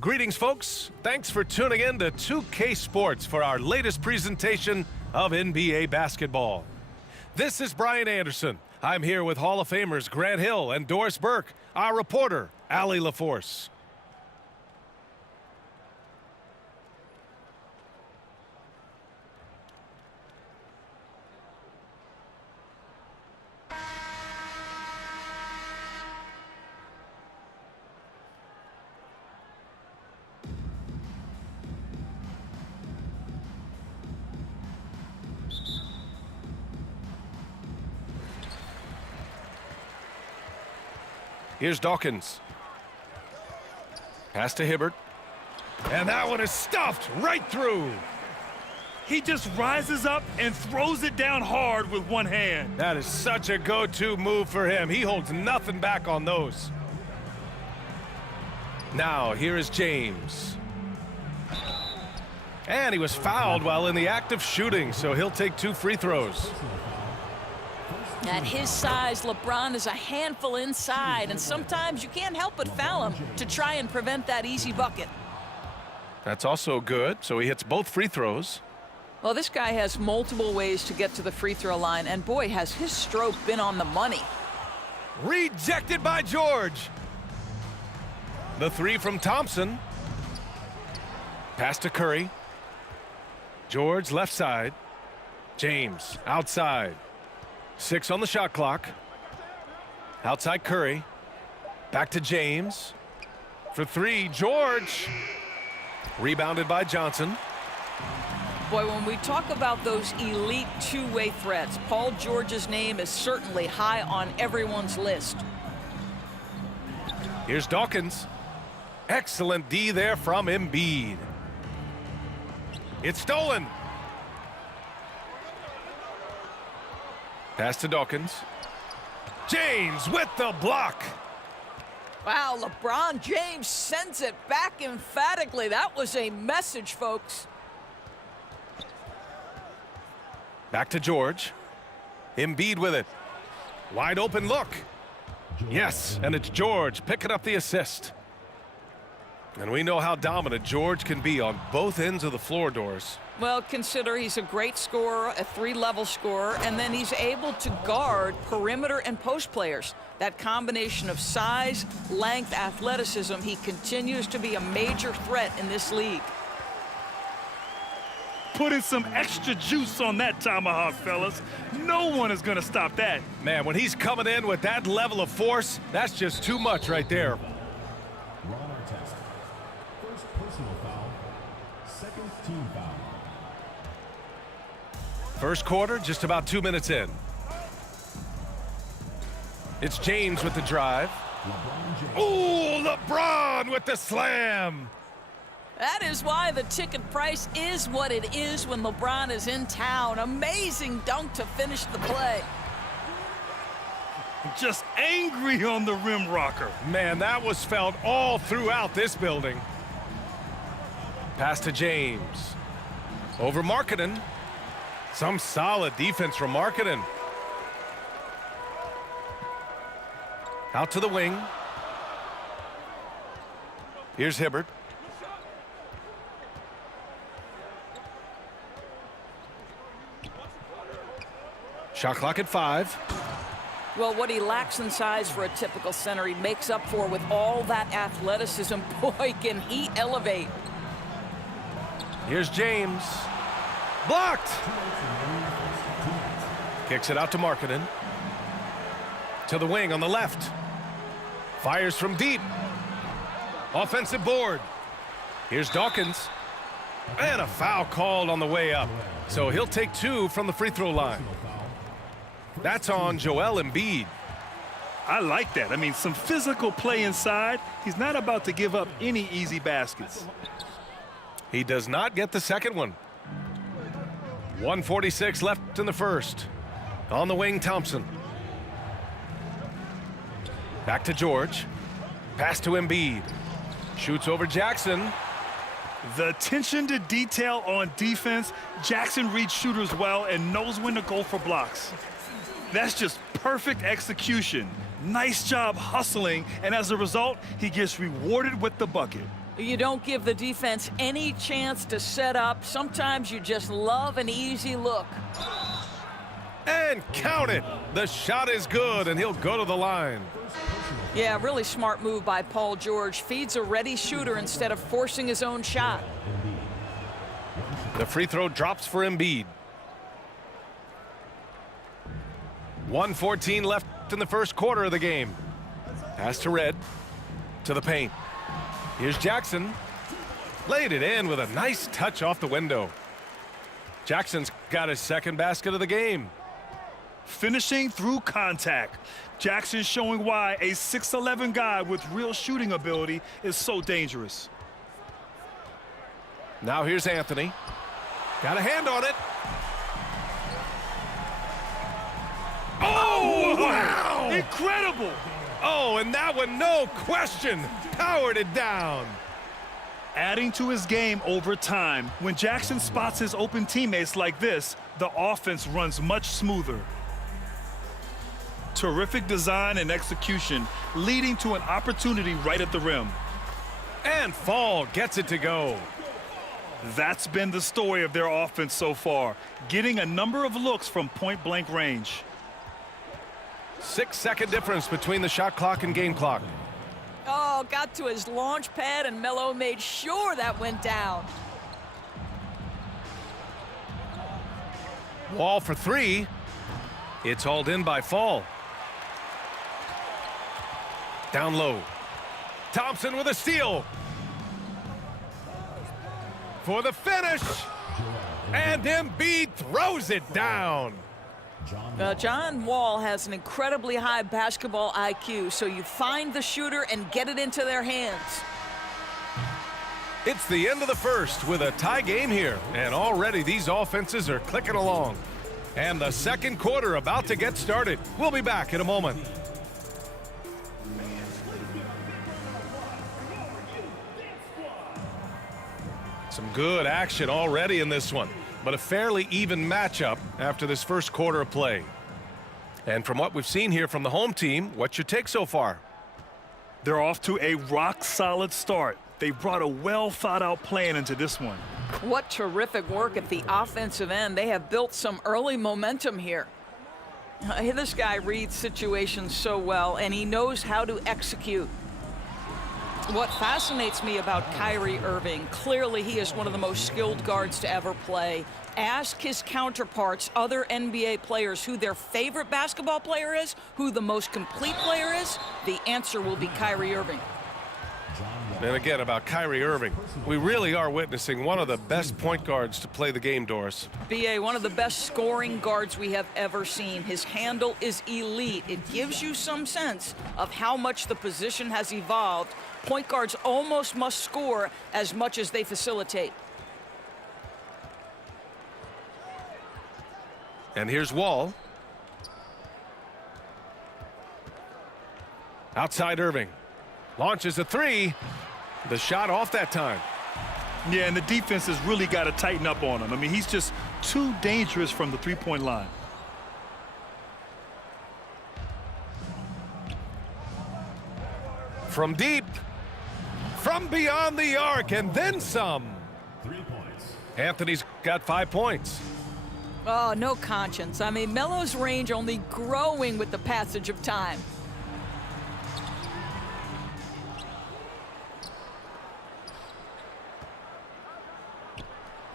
Greetings, folks. Thanks for tuning in to 2K Sports for our latest presentation of NBA basketball. This is Brian Anderson. I'm here with Hall of Famers Grant Hill and Doris Burke, our reporter, Allie LaForce. Here's Dawkins. Pass to Hibbert. And that one is stuffed right through. He just rises up and throws it down hard with one hand. That is such a go-to move for him. He holds nothing back on those. Now, here is James. And he was fouled while in the act of shooting, so he'll take 2 free throws. At his size, LeBron is a handful inside, and sometimes you can't help but foul him to try and prevent that easy bucket. That's also good, so he hits both free throws. Well, this guy has multiple ways to get to the free throw line, and boy, has his stroke been on the money. Rejected by George. The 3 from Thompson. Pass to Curry. George left side. James outside. 6 on the shot clock. Outside Curry. Back to James. For 3, George. Rebounded by Johnson. Boy, when we talk about those elite two-way threats, Paul George's name is certainly high on everyone's list. Here's Dawkins. Excellent D there from Embiid. It's stolen. Pass to Dawkins. James with the block. Wow, LeBron James sends it back emphatically. That was a message, folks. Back to George. Embiid with it. Wide open look. Yes, and it's George picking up the assist. And we know how dominant George can be on both ends of the floor, Doris. Well, consider he's a great scorer, a 3-level scorer, and then he's able to guard perimeter and post players. That combination of size, length, athleticism, he continues to be a major threat in this league. Putting some extra juice on that tomahawk, fellas. No one is going to stop that. Man, when he's coming in with that level of force, that's just too much right there. First personal foul, second team foul. First quarter, just about 2 minutes in. It's James with the drive. Ooh, LeBron with the slam. That is why the ticket price is what it is when LeBron is in town. Amazing dunk to finish the play. Just angry on the rim rocker. Man, that was felt all throughout this building. Pass to James. Over Markkanen. Some solid defense from Markkanen. Out to the wing. Here's Hibbert. Shot clock at 5. Well, what he lacks in size for a typical center, he makes up for with all that athleticism. Boy, can he elevate. Here's James. Blocked. Kicks it out to Markkanen. To the wing on the left. Fires from deep. Offensive board. Here's Dawkins. And a foul called on the way up. So he'll take 2 from the free throw line. That's on Joel Embiid. I like that. I mean, some physical play inside. He's not about to give up any easy baskets. He does not get the second one. 1:46 left in the first. On the wing, Thompson. Back to George. Pass to Embiid. Shoots over Jackson. The attention to detail on defense. Jackson reads shooters well and knows when to go for blocks. That's just perfect execution. Nice job hustling, and as a result, he gets rewarded with the bucket. You don't give the defense any chance to set up. Sometimes you just love an easy look. And count it. The shot is good, and he'll go to the line. Yeah, really smart move by Paul George. Feeds a ready shooter instead of forcing his own shot. The free throw drops for Embiid. 1:14 left in the first quarter of the game. Pass to Red. To the paint. Here's Jackson. Laid it in with a nice touch off the window. Jackson's got his second basket of the game. Finishing through contact. Jackson showing why a 6'11" guy with real shooting ability is so dangerous. Now here's Anthony. Got a hand on it. Oh, wow! Incredible! Oh, and that one, no question, powered it down. Adding to his game over time, when Jackson spots his open teammates like this, the offense runs much smoother. Terrific design and execution, leading to an opportunity right at the rim. And Fall gets it to go. That's been the story of their offense so far, getting a number of looks from point-blank range. 6-second difference between the shot clock and game clock. Oh, got to his launch pad, and Melo made sure that went down. Wall for three. It's hauled in by Fall. Down low. Thompson with a steal. For the finish. And Embiid throws it down. John Wall has an incredibly high basketball IQ, so you find the shooter and get it into their hands. It's the end of the first with a tie game here, and already these offenses are clicking along. And the second quarter about to get started. We'll be back in a moment. Some good action already in this one, but a fairly even matchup after this first quarter of play. And from what we've seen here from the home team, what's your take so far? They're off to a rock-solid start. They brought a well-thought-out plan into this one. What terrific work at the offensive end. They have built some early momentum here. This guy reads situations so well, and he knows how to execute. What fascinates me about Kyrie Irving, clearly he is one of the most skilled guards to ever play. Ask his counterparts, other NBA players, who their favorite basketball player is, who the most complete player is, the answer will be Kyrie Irving. And again, about Kyrie Irving, we really are witnessing one of the best point guards to play the game, Doris. B.A., one of the best scoring guards we have ever seen. His handle is elite. It gives you some sense of how much the position has evolved. Point guards almost must score as much as they facilitate. And here's Wall. Outside Irving. Launches a three. The shot off that time. Yeah, and the defense has really got to tighten up on him. I mean, he's just too dangerous from the three-point line. From deep. From beyond the arc, and then some. 3 points. Anthony's got 5 points. Oh, no conscience. I mean, Melo's range only growing with the passage of time.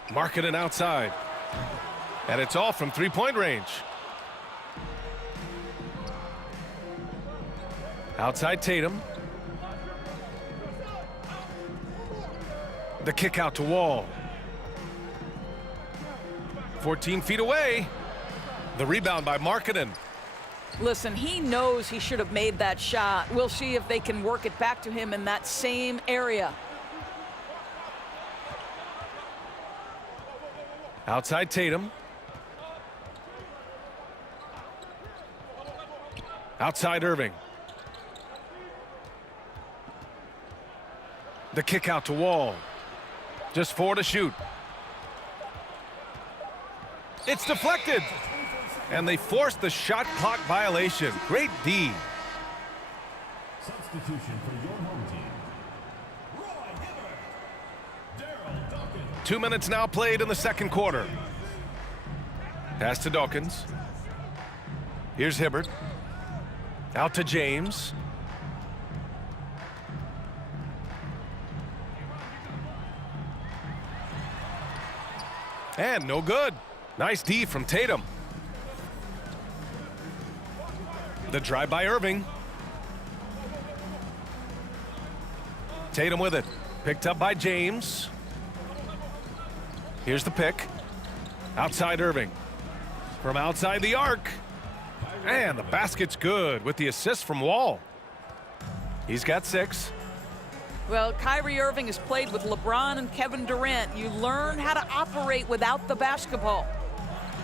Markkanen outside. And it's all from three-point range. Outside Tatum. The kick out to Wall. 14 feet away. The rebound by Markkanen. Listen, he knows he should have made that shot. We'll see if they can work it back to him in that same area. Outside Tatum. Outside Irving. The kick out to Wall. Just 4 to shoot. It's deflected. And they forced the shot clock violation. Great D. Substitution for your home team. Roy Hibbert. 2 minutes now played in the second quarter. Pass to Dawkins. Here's Hibbert. Out to James. And no good. Nice D from Tatum. The drive by Irving. Tatum with it. Picked up by James. Here's the pick. Outside Irving. From outside the arc. And the basket's good with the assist from Wall. He's got 6. Well, Kyrie Irving has played with LeBron and Kevin Durant. You learn how to operate without the basketball.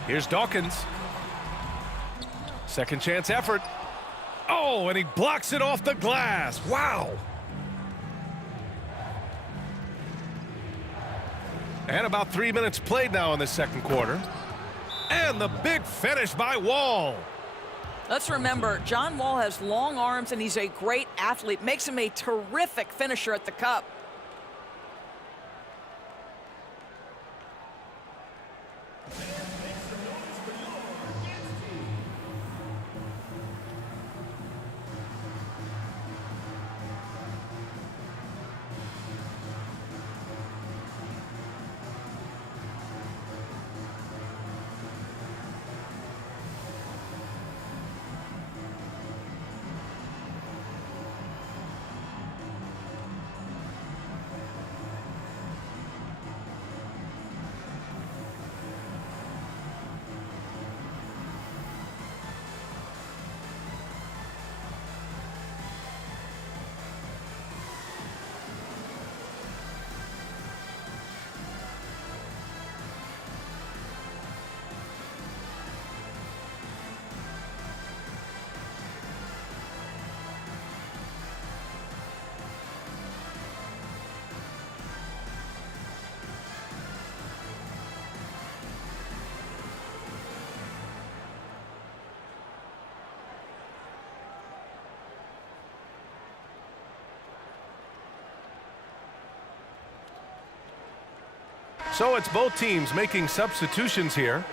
Here's Dawkins. Second chance effort. Oh, and he blocks it off the glass. Wow. And about 3 minutes played now in the second quarter. And the big finish by Wall. Let's remember, John Wall has long arms and he's a great athlete. Makes him a terrific finisher at the cup. So it's both teams making substitutions here.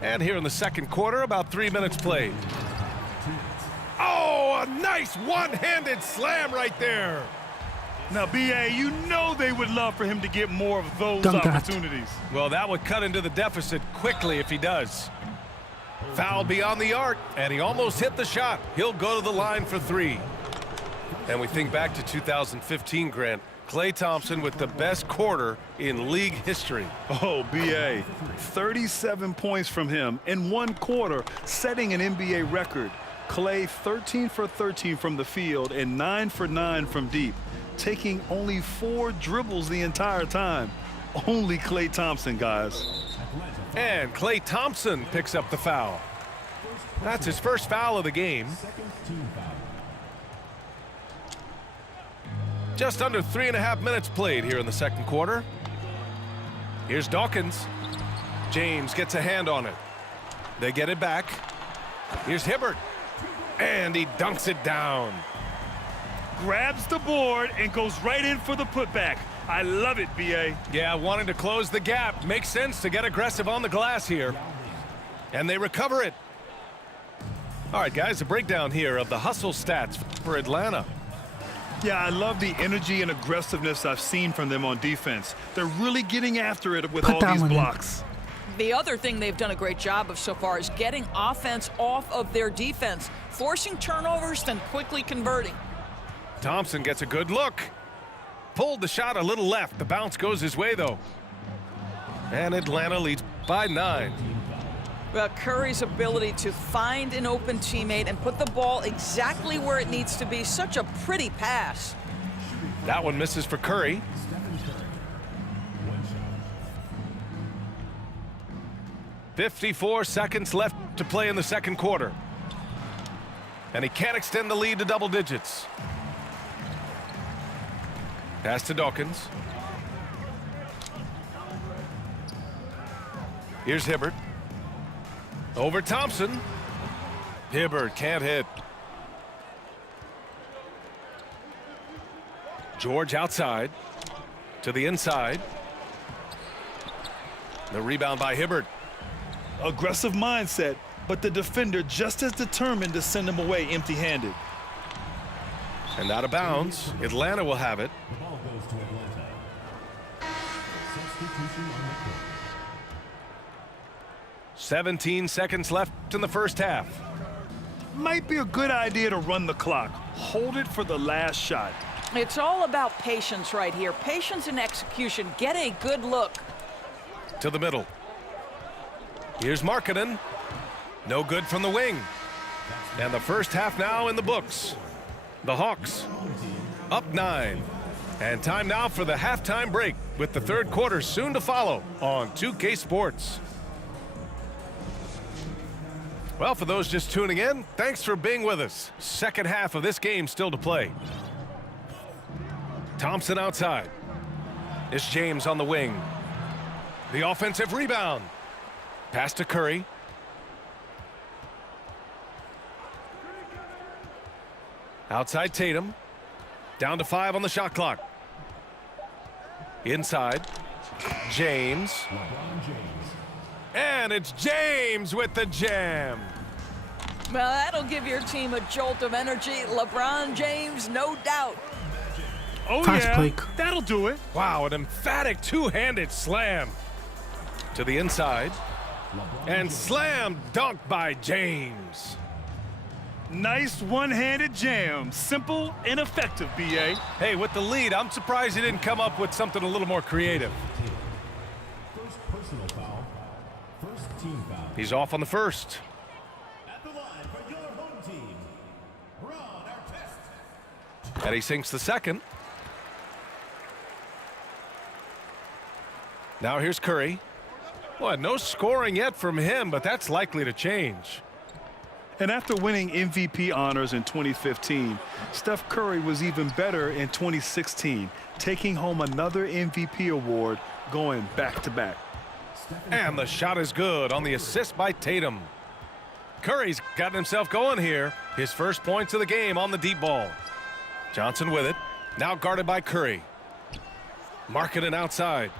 And here in the second quarter, about 3 minutes played. Oh, a nice one-handed slam right there. Now, B.A., you know they would love for him to get more of those Dunk that. opportunities. Well, that would cut into the deficit quickly if he does. Foul beyond the arc, and he almost hit the shot. He'll go to the line for 3. And we think back to 2015, Grant. Klay Thompson with the best quarter in league history. Oh, B.A., 37 points from him in one quarter, setting an NBA record. Klay 13 for 13 from the field and 9 for 9 from deep, taking only 4 dribbles the entire time. Only Klay Thompson, guys. And Klay Thompson picks up the foul. That's his first foul of the game. Just under 3.5 minutes played here in the second quarter. Here's Dawkins. James gets a hand on it. They get it back. Here's Hibbert. And he dunks it down. Grabs the board and goes right in for the putback. I love it, B.A. Yeah, wanting to close the gap. Makes sense to get aggressive on the glass here. And they recover it. All right, guys, a breakdown here of the hustle stats for Atlanta. Yeah, I love the energy and aggressiveness I've seen from them on defense. They're really getting after it with all these blocks. The other thing they've done a great job of so far is getting offense off of their defense, forcing turnovers, then quickly converting. Thompson gets a good look. Pulled the shot a little left. The bounce goes his way, though. And Atlanta leads by 9. Well, Curry's ability to find an open teammate and put the ball exactly where it needs to be, such a pretty pass. That one misses for Curry. $54 left to play in the second quarter. And he can't extend the lead to double digits. Pass to Dawkins. Here's Hibbert. Over Thompson. Hibbert can't hit. George outside to the inside. The rebound by Hibbert. Aggressive mindset, but the defender just as determined to send him away empty-handed. And out of bounds. Atlanta will have it. The ball goes to Atlanta. Substitution on the court. 17 seconds left in the first half. Might be a good idea to run the clock. Hold it for the last shot. It's all about patience right here. Patience and execution. Get a good look. To the middle. Here's Markkanen. No good from the wing. And the first half now in the books. The Hawks up 9. And time now for the halftime break with the third quarter soon to follow on 2K Sports. Well, for those just tuning in, thanks for being with us. Second half of this game still to play. Thompson outside. It's James on the wing. The offensive rebound. Pass to Curry. Outside Tatum. Down to 5 on the shot clock. Inside. James. LeBron James. And it's James with the jam. Well, that'll give your team a jolt of energy. LeBron James, no doubt. Oh, Fast yeah, break. that'll do it. Wow, an emphatic two-handed slam. To the inside. And slam dunk by James. Nice one-handed jam. Simple and effective, B.A. Hey, with the lead, I'm surprised he didn't come up with something a little more creative. First personal foul. First team foul. He's off on the first. At the line for your home team, Ron Artest. And he sinks the second. Now here's Curry. Boy, no scoring yet from him, but that's likely to change. And after winning MVP honors in 2015, Steph Curry was even better in 2016, taking home another MVP award, going back-to-back. And the shot is good on the assist by Tatum. Curry's gotten himself going here. His first points of the game on the deep ball. Johnson with it. Now guarded by Curry. Markkanen outside.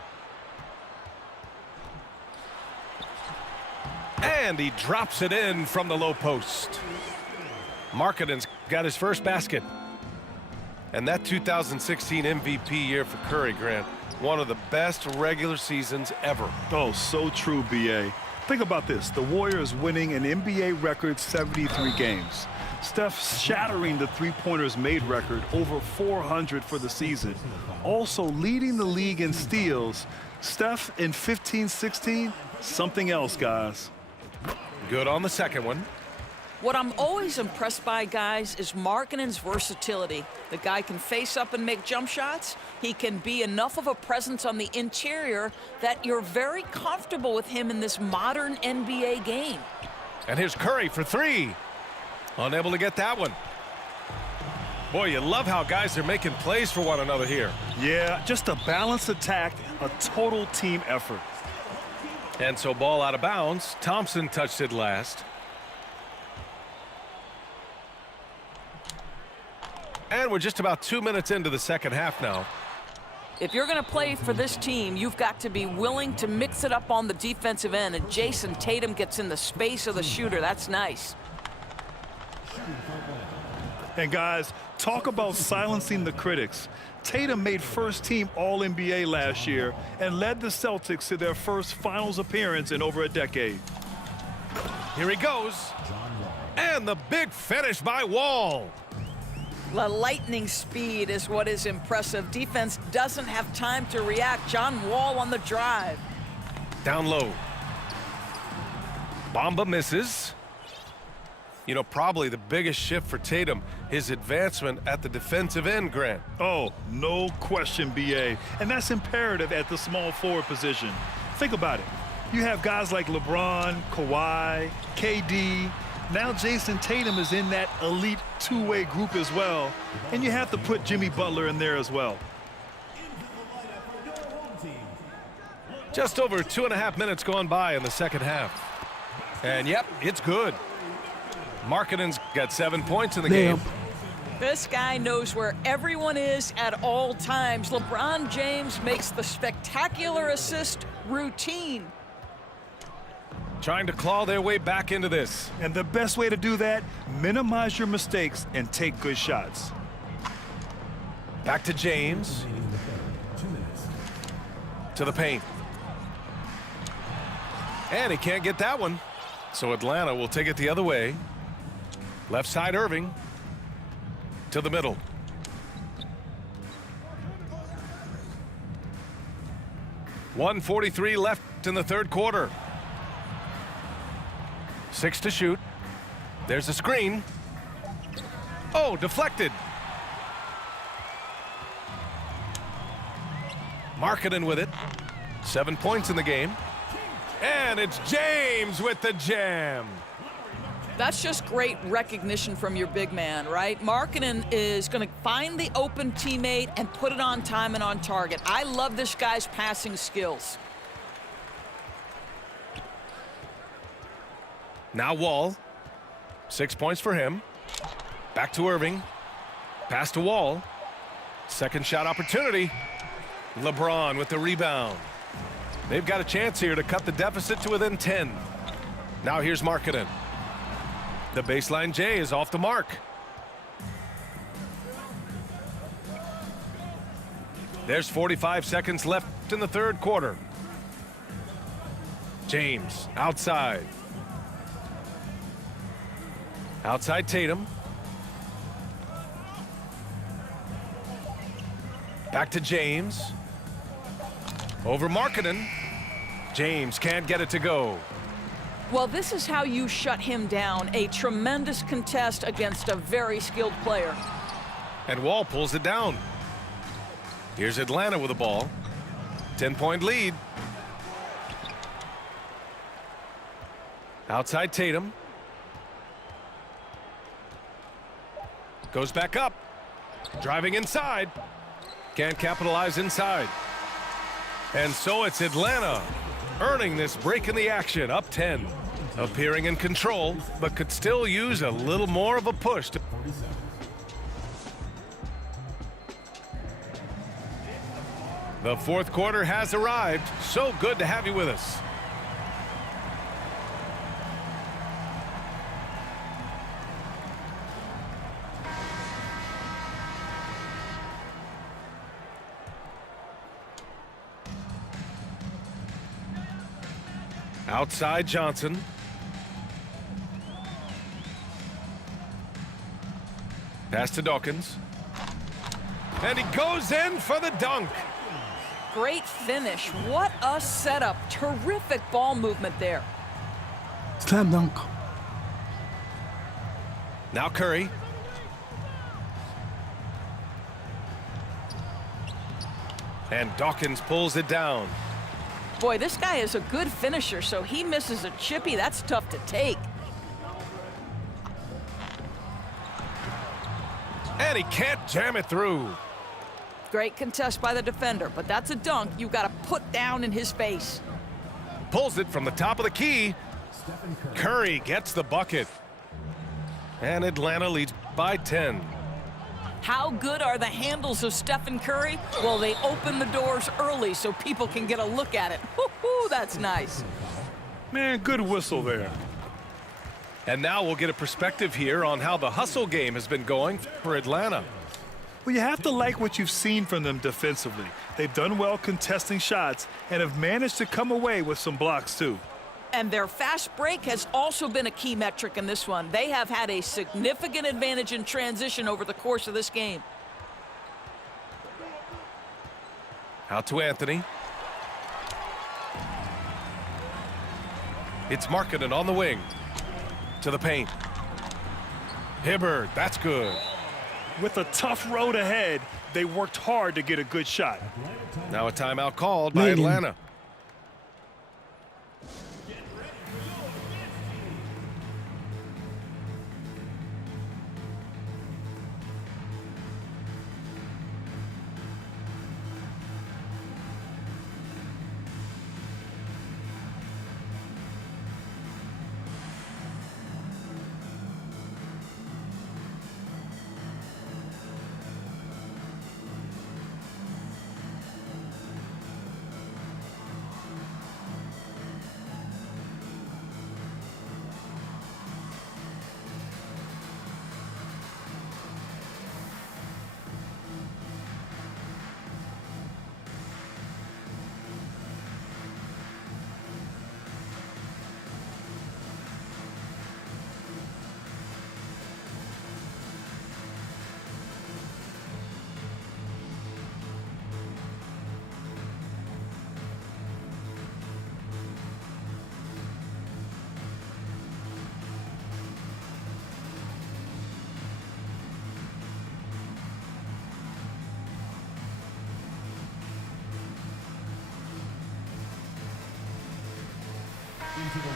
And he drops it in from the low post. Markkanen's got his first basket. And that 2016 MVP year for Curry, Grant, one of the best regular seasons ever. Oh, so true, B.A. Think about this. The Warriors winning an NBA record 73 games. Steph shattering the three-pointers made record, over 400 for the season. Also leading the league in steals. Steph in 15-16, something else, guys. Good on the second one. What I'm always impressed by, guys, is Markkanen's versatility. The guy can face up and make jump shots. He can be enough of a presence on the interior that you're very comfortable with him in this modern NBA game. And here's Curry for 3. Unable to get that one. Boy, you love how guys are making plays for one another here. Yeah, just a balanced attack, a total team effort. And so ball out of bounds. Thompson touched it last. And we're just about 2 minutes into the second half now. If you're going to play for this team, you've got to be willing to mix it up on the defensive end, and Jason Tatum gets in the space of the shooter. That's nice. And guys, talk about silencing the critics. Tatum made first-team All-NBA last year and led the Celtics to their first finals appearance in over a decade. Here he goes. And the big finish by Wall. The lightning speed is what is impressive. Defense doesn't have time to react. John Wall on the drive. Down low. Bamba misses. You know, probably the biggest shift for Tatum, his advancement at the defensive end, Grant. Oh, no question, B.A. And that's imperative at the small forward position. Think about it. You have guys like LeBron, Kawhi, KD. Now Jason Tatum is in that elite two-way group as well. And you have to put Jimmy Butler in there as well. Just over 2.5 minutes gone by in the second half. And yep, it's good. Markkanen's got 7 points in the game. This guy knows where everyone is at all times. LeBron James makes the spectacular assist routine. Trying to claw their way back into this. And the best way to do that, minimize your mistakes and take good shots. Back to James. To the paint. And he can't get that one. So Atlanta will take it the other way. Left side Irving. To the middle. .143 left in the third quarter. 6 to shoot. There's a screen. Oh, deflected. Markkanen with it. 7 points in the game. And it's James with the jam. That's just great recognition from your big man, right? Markkanen is going to find the open teammate and put it on time and on target. I love this guy's passing skills. Now Wall. 6 points for him. Back to Irving. Pass to Wall. Second shot opportunity. LeBron with the rebound. They've got a chance here to cut the deficit to within 10. Now here's Markkanen. The baseline J is off the mark. There's 45 seconds left in the third quarter. James outside. Outside Tatum. Back to James. Over Markkanen. James can't get it to go. Well, this is how you shut him down. A tremendous contest against a very skilled player. And Wall pulls it down. Here's Atlanta with the ball. 10-point lead. Outside Tatum. Goes back up. Driving inside. Can't capitalize inside. And so it's Atlanta earning this break in the action, up 10. Appearing in control, but could still use a little more of a push. The fourth quarter has arrived. So good to have you with us. Outside Johnson. Pass to Dawkins. And he goes in for the dunk. Great finish. What a setup. Terrific ball movement there. Slam dunk. Now Curry. And Dawkins pulls it down. Boy, this guy is a good finisher, so he misses a chippy. That's tough to take. And he can't jam it through. Great contest by the defender, but that's a dunk you got to put down in his face. Pulls it from the top of the key. Curry gets the bucket. And Atlanta leads by 10. How good are the handles of Stephen Curry? Well, they open the doors early so people can get a look at it. Woo-hoo, that's nice. Man, good whistle there. And now we'll get a perspective here on how the hustle game has been going for Atlanta. Well, you have to like what you've seen from them defensively. They've done well contesting shots and have managed to come away with some blocks too. And their fast break has also been a key metric in this one. They have had a significant advantage in transition over the course of this game. Out to Anthony. It's Markkanen on the wing. To the paint. Hibbert, that's good. With a tough road ahead, they worked hard to get a good shot. Now a timeout called by Megan. Atlanta.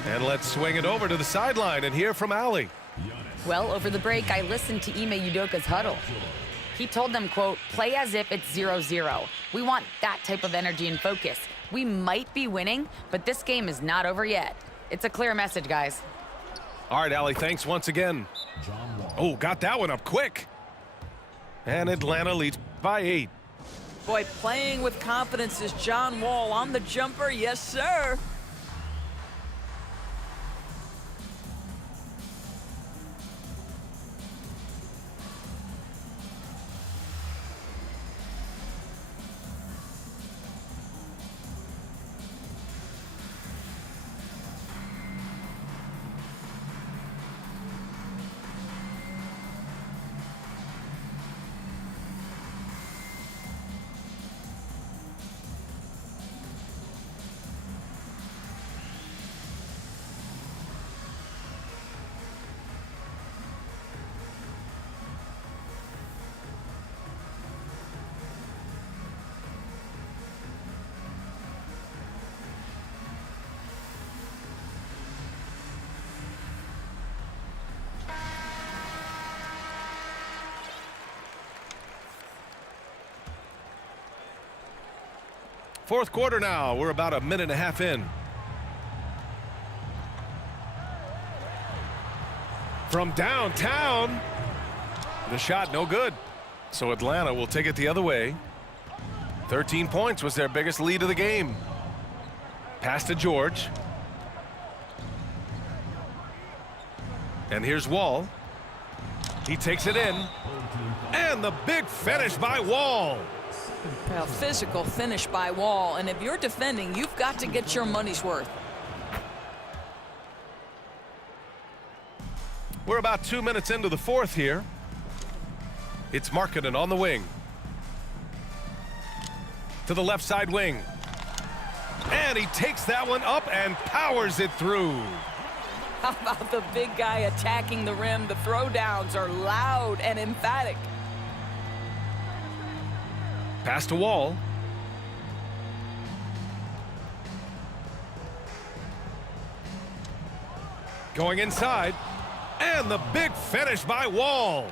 And let's swing it over to the sideline and hear from Allie. Well, over the break, I listened to Ime Udoka's huddle. He told them, quote, play as if it's 0-0. We want that type of energy and focus. We might be winning, but this game is not over yet. It's a clear message, guys. All right, Allie, thanks once again. Oh, got that one up quick. And Atlanta leads by 8. Boy, playing with confidence is John Wall on the jumper. Yes, sir. Fourth quarter now. We're about a minute and a half in. From downtown. The shot no good. So Atlanta will take it the other way. 13 points was their biggest lead of the game. Pass to George. And here's Wall. He takes it in. And the big finish by Wall. A physical finish by Wall, and if you're defending, you've got to get your money's worth. We're about 2 minutes into the fourth here. It's Markkanen on the wing. To the left side wing. And he takes that one up and powers it through. How about the big guy attacking the rim? The throwdowns are loud and emphatic. Pass to Wall. Going inside. And the big finish by Wall.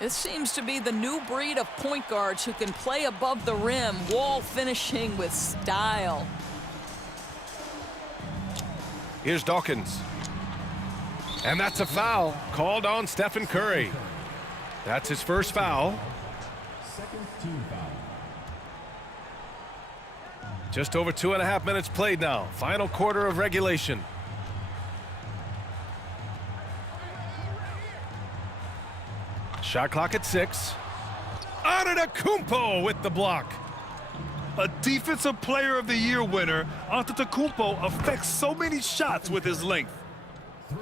This seems to be the new breed of point guards who can play above the rim. Wall finishing with style. Here's Dawkins. And that's a foul called on Stephen Curry. That's his first foul. Second team foul. Just over 2.5 minutes played now. Final quarter of regulation. Shot clock at 6. Antetokounmpo with the block. A Defensive Player of the Year winner, Antetokounmpo affects so many shots with his length.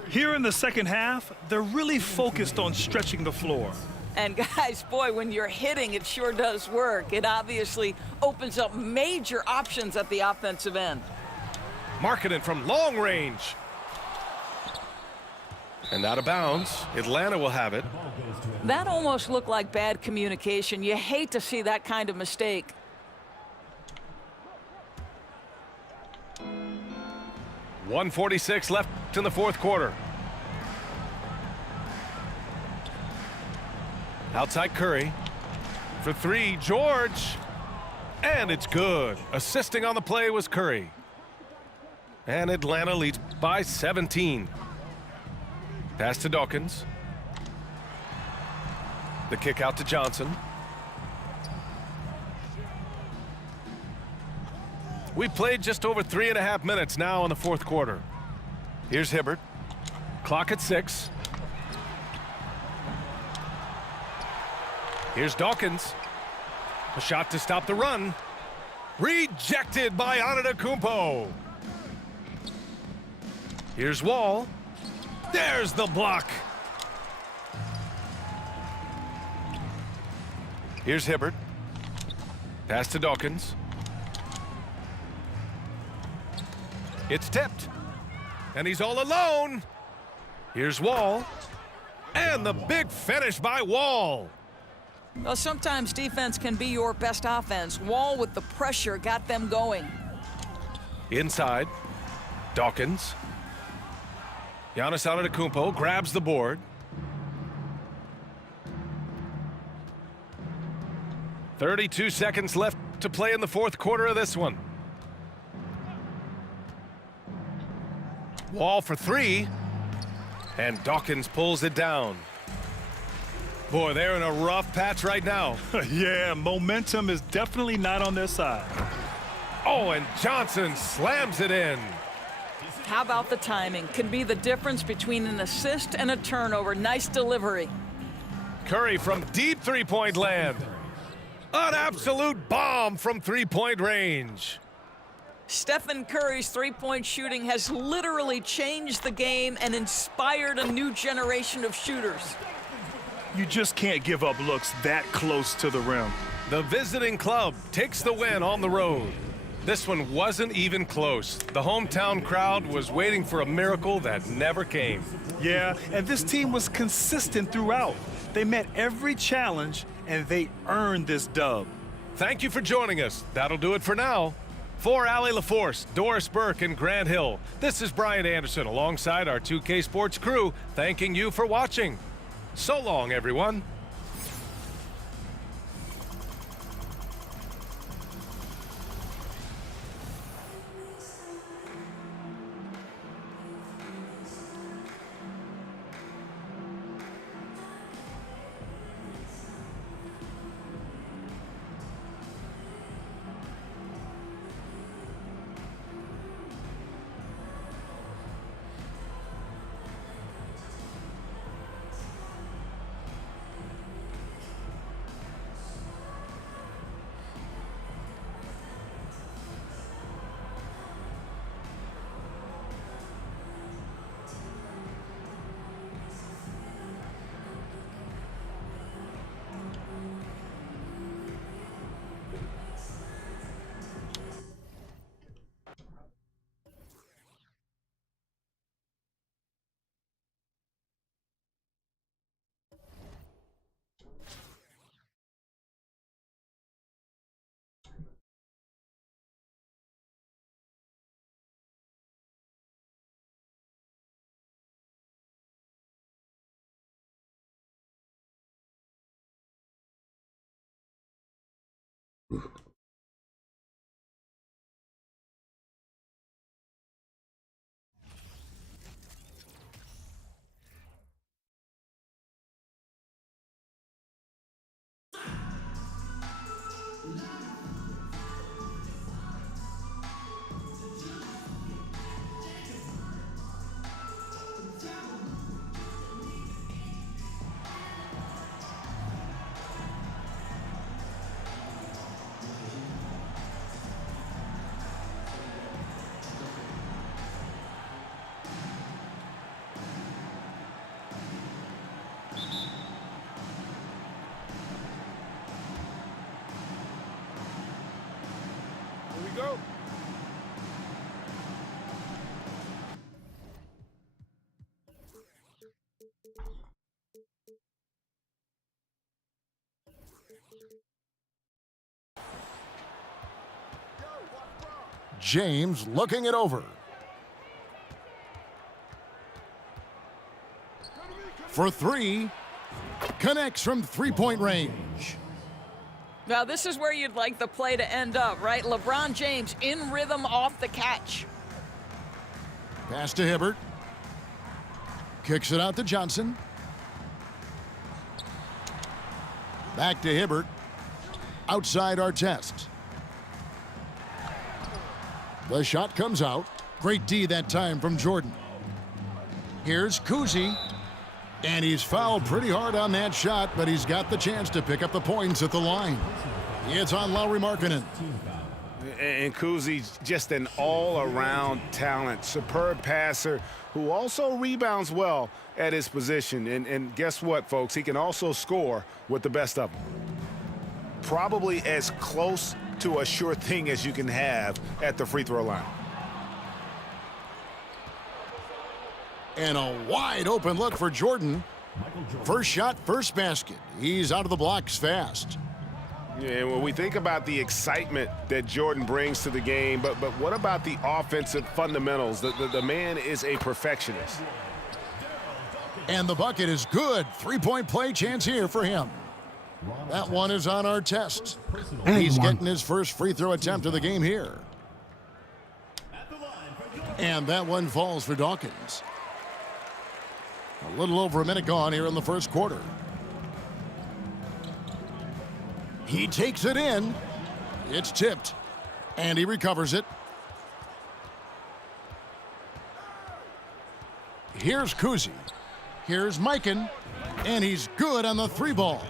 Here in the second half, they're really focused on stretching the floor. And guys, boy, when you're hitting, it sure does work. It obviously opens up major options at the offensive end. Markkanen from long range. And out of bounds. Atlanta will have it. That almost looked like bad communication. You hate to see that kind of mistake. .146 left in the fourth quarter. Outside Curry. For 3, George. And it's good. Assisting on the play was Curry. And Atlanta leads by 17. Pass to Dawkins. The kick out to Johnson. We played just over 3.5 minutes now in the fourth quarter. Here's Hibbert. Clock at 6. Here's Dawkins. A shot to stop the run. Rejected by Antetokounmpo. Here's Wall. There's the block. Here's Hibbert. Pass to Dawkins. It's tipped. And he's all alone. Here's Wall. And the big finish by Wall. Well, sometimes defense can be your best offense. Wall with the pressure got them going. Inside. Dawkins. Giannis Antetokounmpo grabs the board. 32 seconds left to play in the fourth quarter of this one. Wall for three. And Dawkins pulls it down. Boy, they're in a rough patch right now. Yeah, momentum is definitely not on their side. Oh, and Johnson slams it in. How about the timing? Can be the difference between an assist and a turnover. Nice delivery. Curry from deep three-point land. An absolute bomb from three-point range. Stephen Curry's three-point shooting has literally changed the game and inspired a new generation of shooters. You just can't give up looks that close to the rim. The visiting club takes the win on the road. This one wasn't even close. The hometown crowd was waiting for a miracle that never came. Yeah, and this team was consistent throughout. They met every challenge, and they earned this dub. Thank you for joining us. That'll do it for now. For Allie LaForce, Doris Burke, and Grant Hill, this is Brian Anderson alongside our 2K Sports crew, thanking you for watching. So long, everyone. Go. James looking it over. For three. Connects from three-point range. Now, this is where you'd like the play to end up, right? LeBron James in rhythm off the catch. Pass to Hibbert. Kicks it out to Johnson. Back to Hibbert. Outside Artest. The shot comes out. Great D that time from Jordan. Here's Kuzi. And he's fouled pretty hard on that shot, but he's got the chance to pick up the points at the line. It's on Lauri Markkanen. And Kuzi's just an all-around talent, superb passer who also rebounds well at his position. And guess what, folks? He can also score with the best of them. Probably as close to a sure thing as you can have at the free throw line. And a wide open look for Jordan. First shot, first basket. He's out of the blocks fast. Yeah, when we think about the excitement that Jordan brings to the game, but what about the offensive fundamentals? The man is a perfectionist. And the bucket is good. Three-point play chance here for him. That one is on our test. And He's one. getting his first free throw attempt of the game here. And that one falls for Dawkins. A little over a minute gone here in the first quarter. He takes it in. It's tipped. And he recovers it. Here's Kuzi. Here's Mikan. And he's good on the three ball.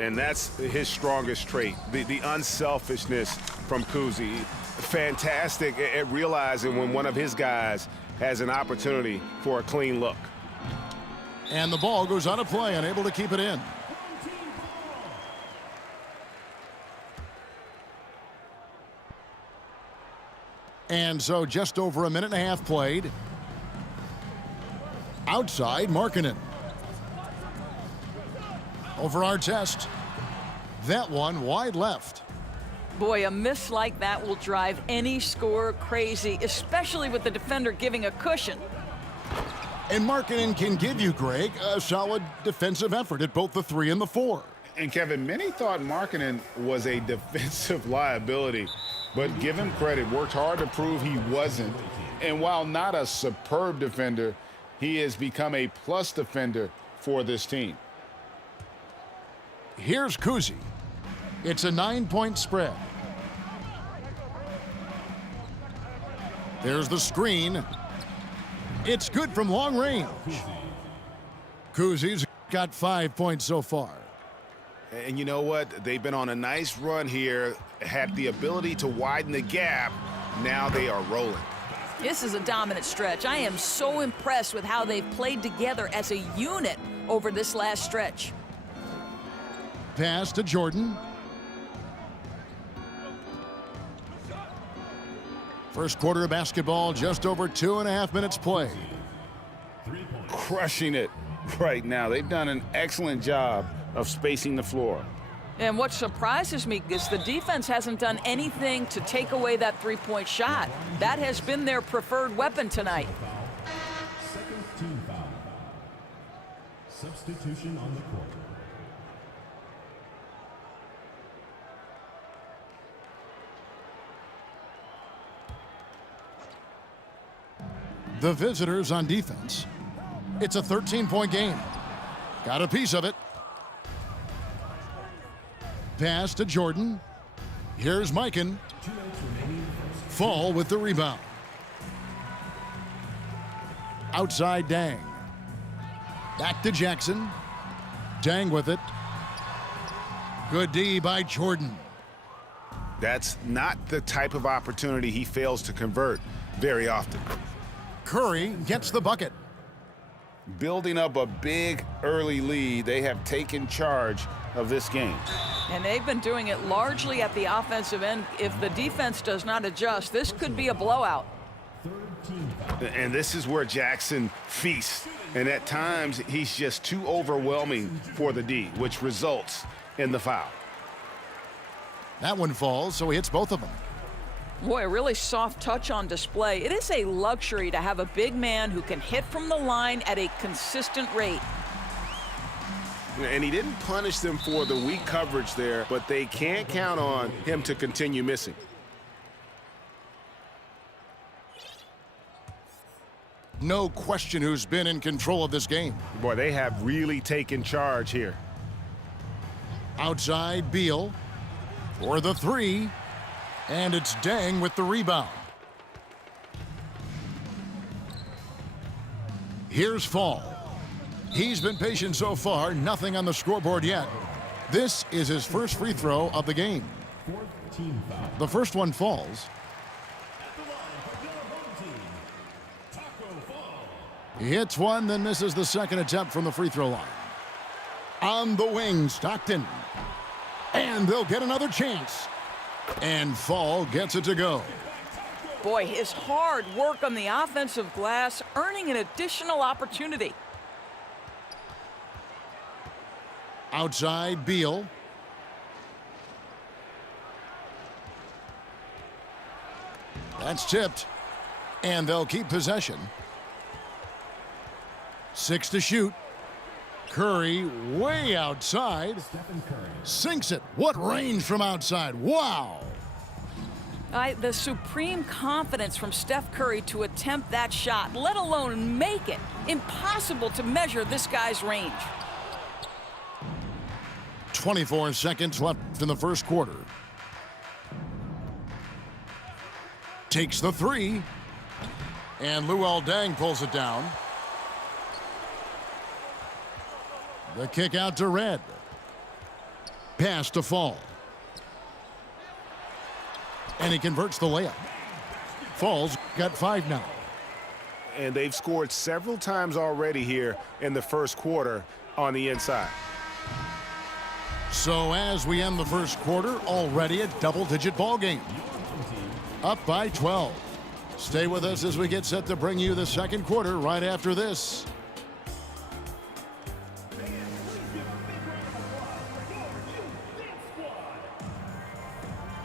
And that's his strongest trait, the unselfishness from Kuzi. Fantastic at realizing when one of his guys has an opportunity for a clean look. And the ball goes out of play, unable to keep it in. And so just over a minute and a half played. Outside, Markkanen. Over our test. That one wide left. Boy, a miss like that will drive any scorer crazy, especially with the defender giving a cushion. And Markkanen can give you, Greg, a solid defensive effort at both the 3 and the 4. And Kevin, many thought Markkanen was a defensive liability, but give him credit, worked hard to prove he wasn't. And while not a superb defender, he has become a plus defender for this team. Here's Kuzi. It's a 9-point spread. There's the screen. It's good from long range. Kuzi's got 5 points so far. And you know what? They've been on a nice run here, had the ability to widen the gap. Now they are rolling. This is a dominant stretch. I am so impressed with how they've played together as a unit over this last stretch. Pass to Jordan. First quarter of basketball, just over 2.5 minutes played. Crushing it right now. They've done an excellent job of spacing the floor. And what surprises me is the defense hasn't done anything to take away that three-point shot. That has been their preferred weapon tonight. Second team foul. Substitution on the court. The visitors on defense. It's a 13-point game. Got a piece of it. Pass to Jordan. Here's Mikan. Fall with the rebound. Outside Dang. Back to Jackson. Dang with it. Good D by Jordan. That's not the type of opportunity he fails to convert very often. Curry gets the bucket. Building up a big early lead, they have taken charge of this game. And they've been doing it largely at the offensive end. If the defense does not adjust, this could be a blowout. And this is where Jackson feasts. And at times, he's just too overwhelming for the D, which results in the foul. That one falls, so he hits both of them. Boy, a really soft touch on display. It is a luxury to have a big man who can hit from the line at a consistent rate. And he didn't punish them for the weak coverage there, but they can't count on him to continue missing. No question who's been in control of this game. Boy, they have really taken charge here. Outside Beal for the 3. And it's Dang with the rebound. Here's Fall. He's been patient so far, nothing on the scoreboard yet. This is his first free throw of the game. The first one falls. He hits one, then misses the second attempt from the free throw line. On the wing, Stockton. And they'll get another chance. And Fall gets it to go. Boy, his hard work on the offensive glass, earning an additional opportunity. Outside Beal. That's tipped. And they'll keep possession. 6 to shoot. Curry way outside. Sinks it. What range from outside. Wow. The supreme confidence from Steph Curry to attempt that shot, let alone make it. Impossible to measure this guy's range. 24 seconds left in the first quarter. Takes the three. And Luol Deng pulls it down. The kick out to Red. Pass to Fall. And he converts the layup. Fall's got 5 now. And they've scored several times already here in the first quarter on the inside. So as we end the first quarter, already a double-digit ball game. Up by 12. Stay with us as we get set to bring you the second quarter right after this.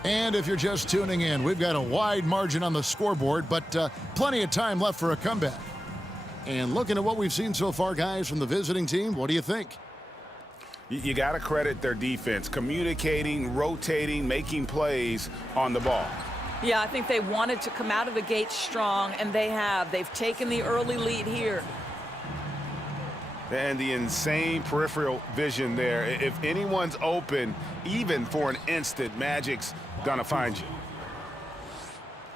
And if you're just tuning in, we've got a wide margin on the scoreboard, but plenty of time left for a comeback. And looking at what we've seen so far, guys, from the visiting team, what do you think? You got to credit their defense, communicating, rotating, making plays on the ball. Yeah, I think they wanted to come out of the gate strong, and they have. They've taken the early lead here. And the insane peripheral vision there. If anyone's open, even for an instant, Magic's gonna find you.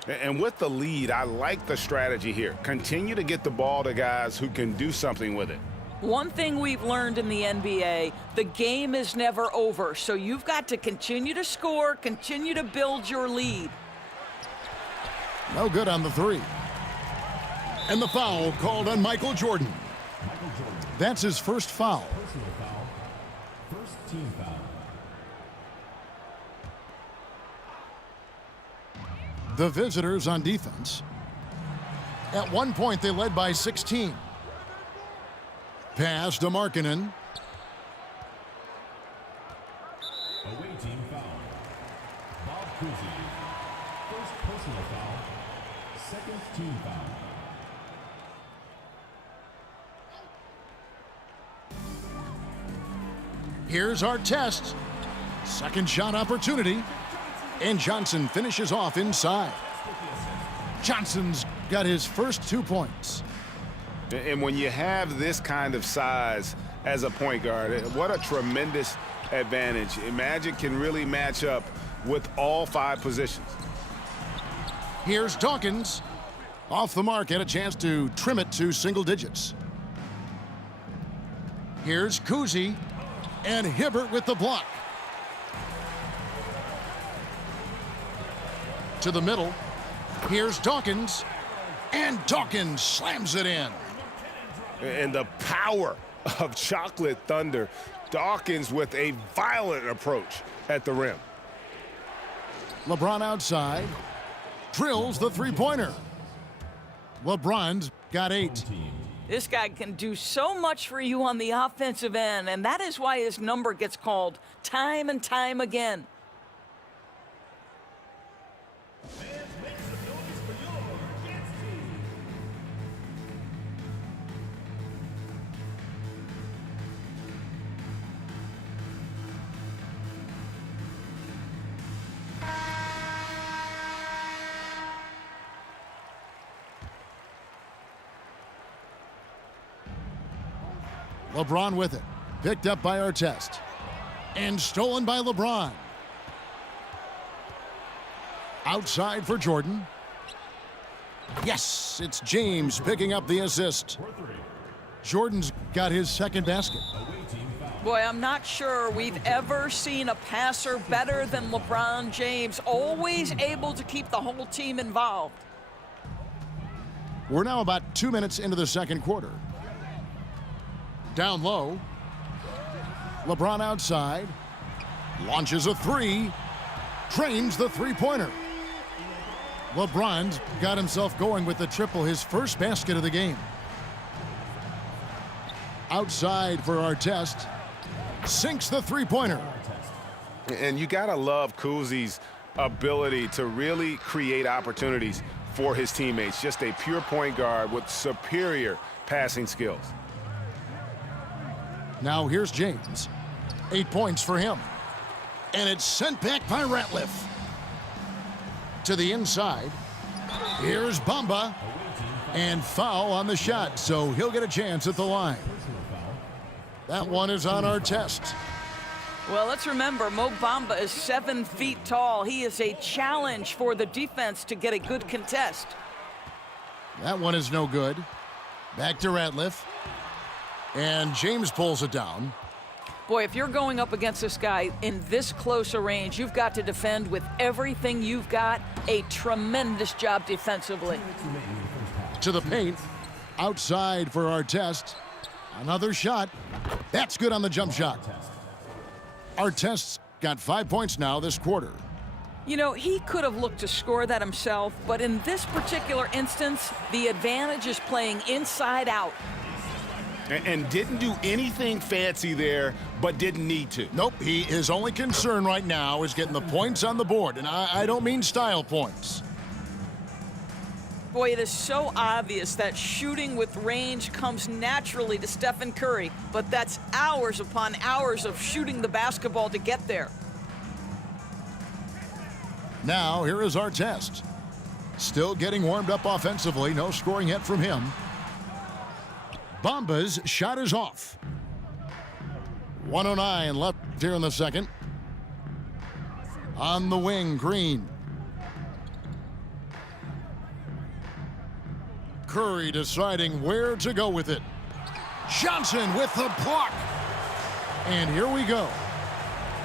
And with the lead, I like the strategy here. Continue to get the ball to guys who can do something with it. One thing we've learned in the NBA, the game is never over, so you've got to continue to score, continue to build your lead. No good on the three. And the foul called on Michael Jordan. That's his first foul. Personal foul. First team foul. The visitors on defense. At one point, they led by 16. Pass to Markkanen. Away team foul. Bob Cousy. First personal foul. Second team foul. Here's our test. Second shot opportunity. And Johnson finishes off inside. Johnson's got his first 2 points. And when you have this kind of size as a point guard, what a tremendous advantage. Magic can really match up with all 5 positions. Here's Dawkins. Off the mark, had a chance to trim it to single digits. Here's Cousy. And Hibbert with the block. To the middle. Here's Dawkins. And Dawkins slams it in. And the power of Chocolate Thunder. Dawkins with a violent approach at the rim. LeBron outside. Drills the three-pointer. LeBron's got 8. This guy can do so much for you on the offensive end, and that is why his number gets called time and time again. LeBron with it. Picked up by Artest. And stolen by LeBron. Outside for Jordan. Yes, it's James picking up the assist. Jordan's got his second basket. Boy, I'm not sure we've ever seen a passer better than LeBron James, always able to keep the whole team involved. We're now about 2 minutes into the second quarter. Down low. LeBron outside. Launches a three. Trains the three-pointer. LeBron's got himself going with the triple, his first basket of the game. Outside for Artest. Sinks the three-pointer. And you got to love Cousy's ability to really create opportunities for his teammates. Just a pure point guard with superior passing skills. Now here's James. 8 points for him. And it's sent back by Ratliff. To the inside. Here's Bamba. And foul on the shot, so he'll get a chance at the line. That one is on our test. Well, let's remember, Mo Bamba is 7 feet tall. He is a challenge for the defense to get a good contest. That one is no good. Back to Ratliff. And James pulls it down. Boy, if you're going up against this guy in this close a range, you've got to defend with everything you've got. A tremendous job defensively. To the paint. Outside for our test. Another shot. That's good on the jump shot. Artest's got 5 points now this quarter. You know, he could have looked to score that himself, but in this particular instance, the advantage is playing inside out. And didn't do anything fancy there, but didn't need to. Nope, his only concern right now is getting the points on the board, and I don't mean style points. Boy, it is so obvious that shooting with range comes naturally to Stephen Curry, but that's hours upon hours of shooting the basketball to get there. Now, here is our test. Still getting warmed up offensively. No scoring yet from him. Bamba's shot is off. 1:09 left here in the second. On the wing, Green. Curry deciding where to go with it. Johnson with the block. And here we go.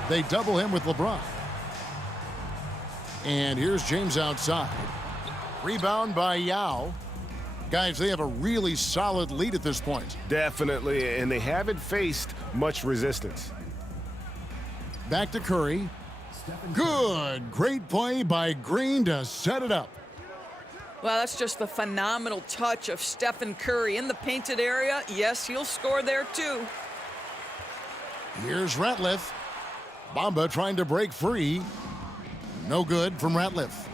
They double him with LeBron. And here's James outside. Rebound by Yao. Guys, they have a really solid lead at this point. Definitely, and they haven't faced much resistance. Back to Curry. Good. Great play by Green to set it up. Well, that's just the phenomenal touch of Stephen Curry in the painted area. Yes, he'll score there too. Here's Ratliff. Bamba trying to break free. No good from Ratliff.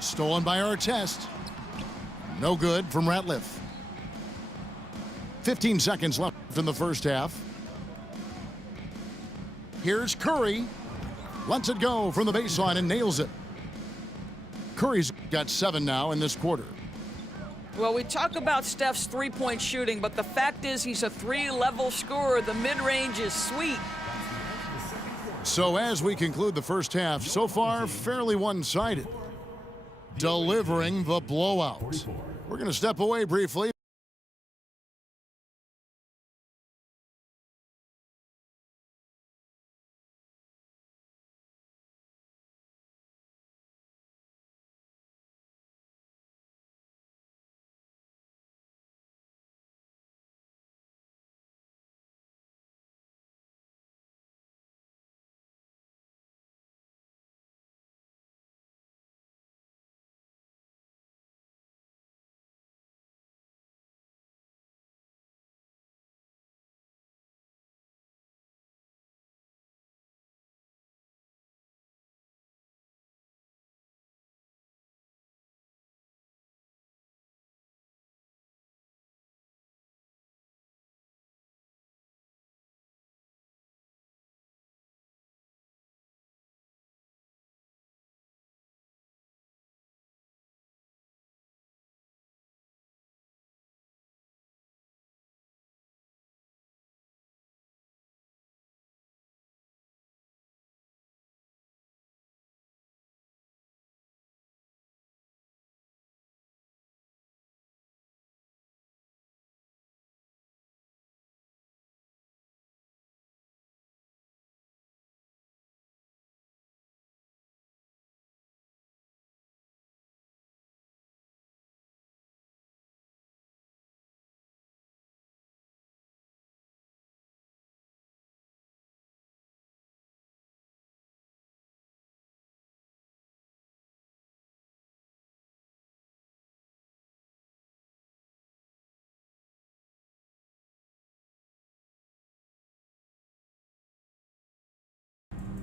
Stolen by Artest. No good from Ratliff. 15 seconds left in the first half. Here's Curry. Lets it go from the baseline and nails it. Curry's got 7 now in this quarter. Well, we talk about Steph's three-point shooting, but the fact is he's a three-level scorer. The mid-range is sweet. So as we conclude the first half, so far fairly one-sided. Delivering the blowout. We're going to step away briefly.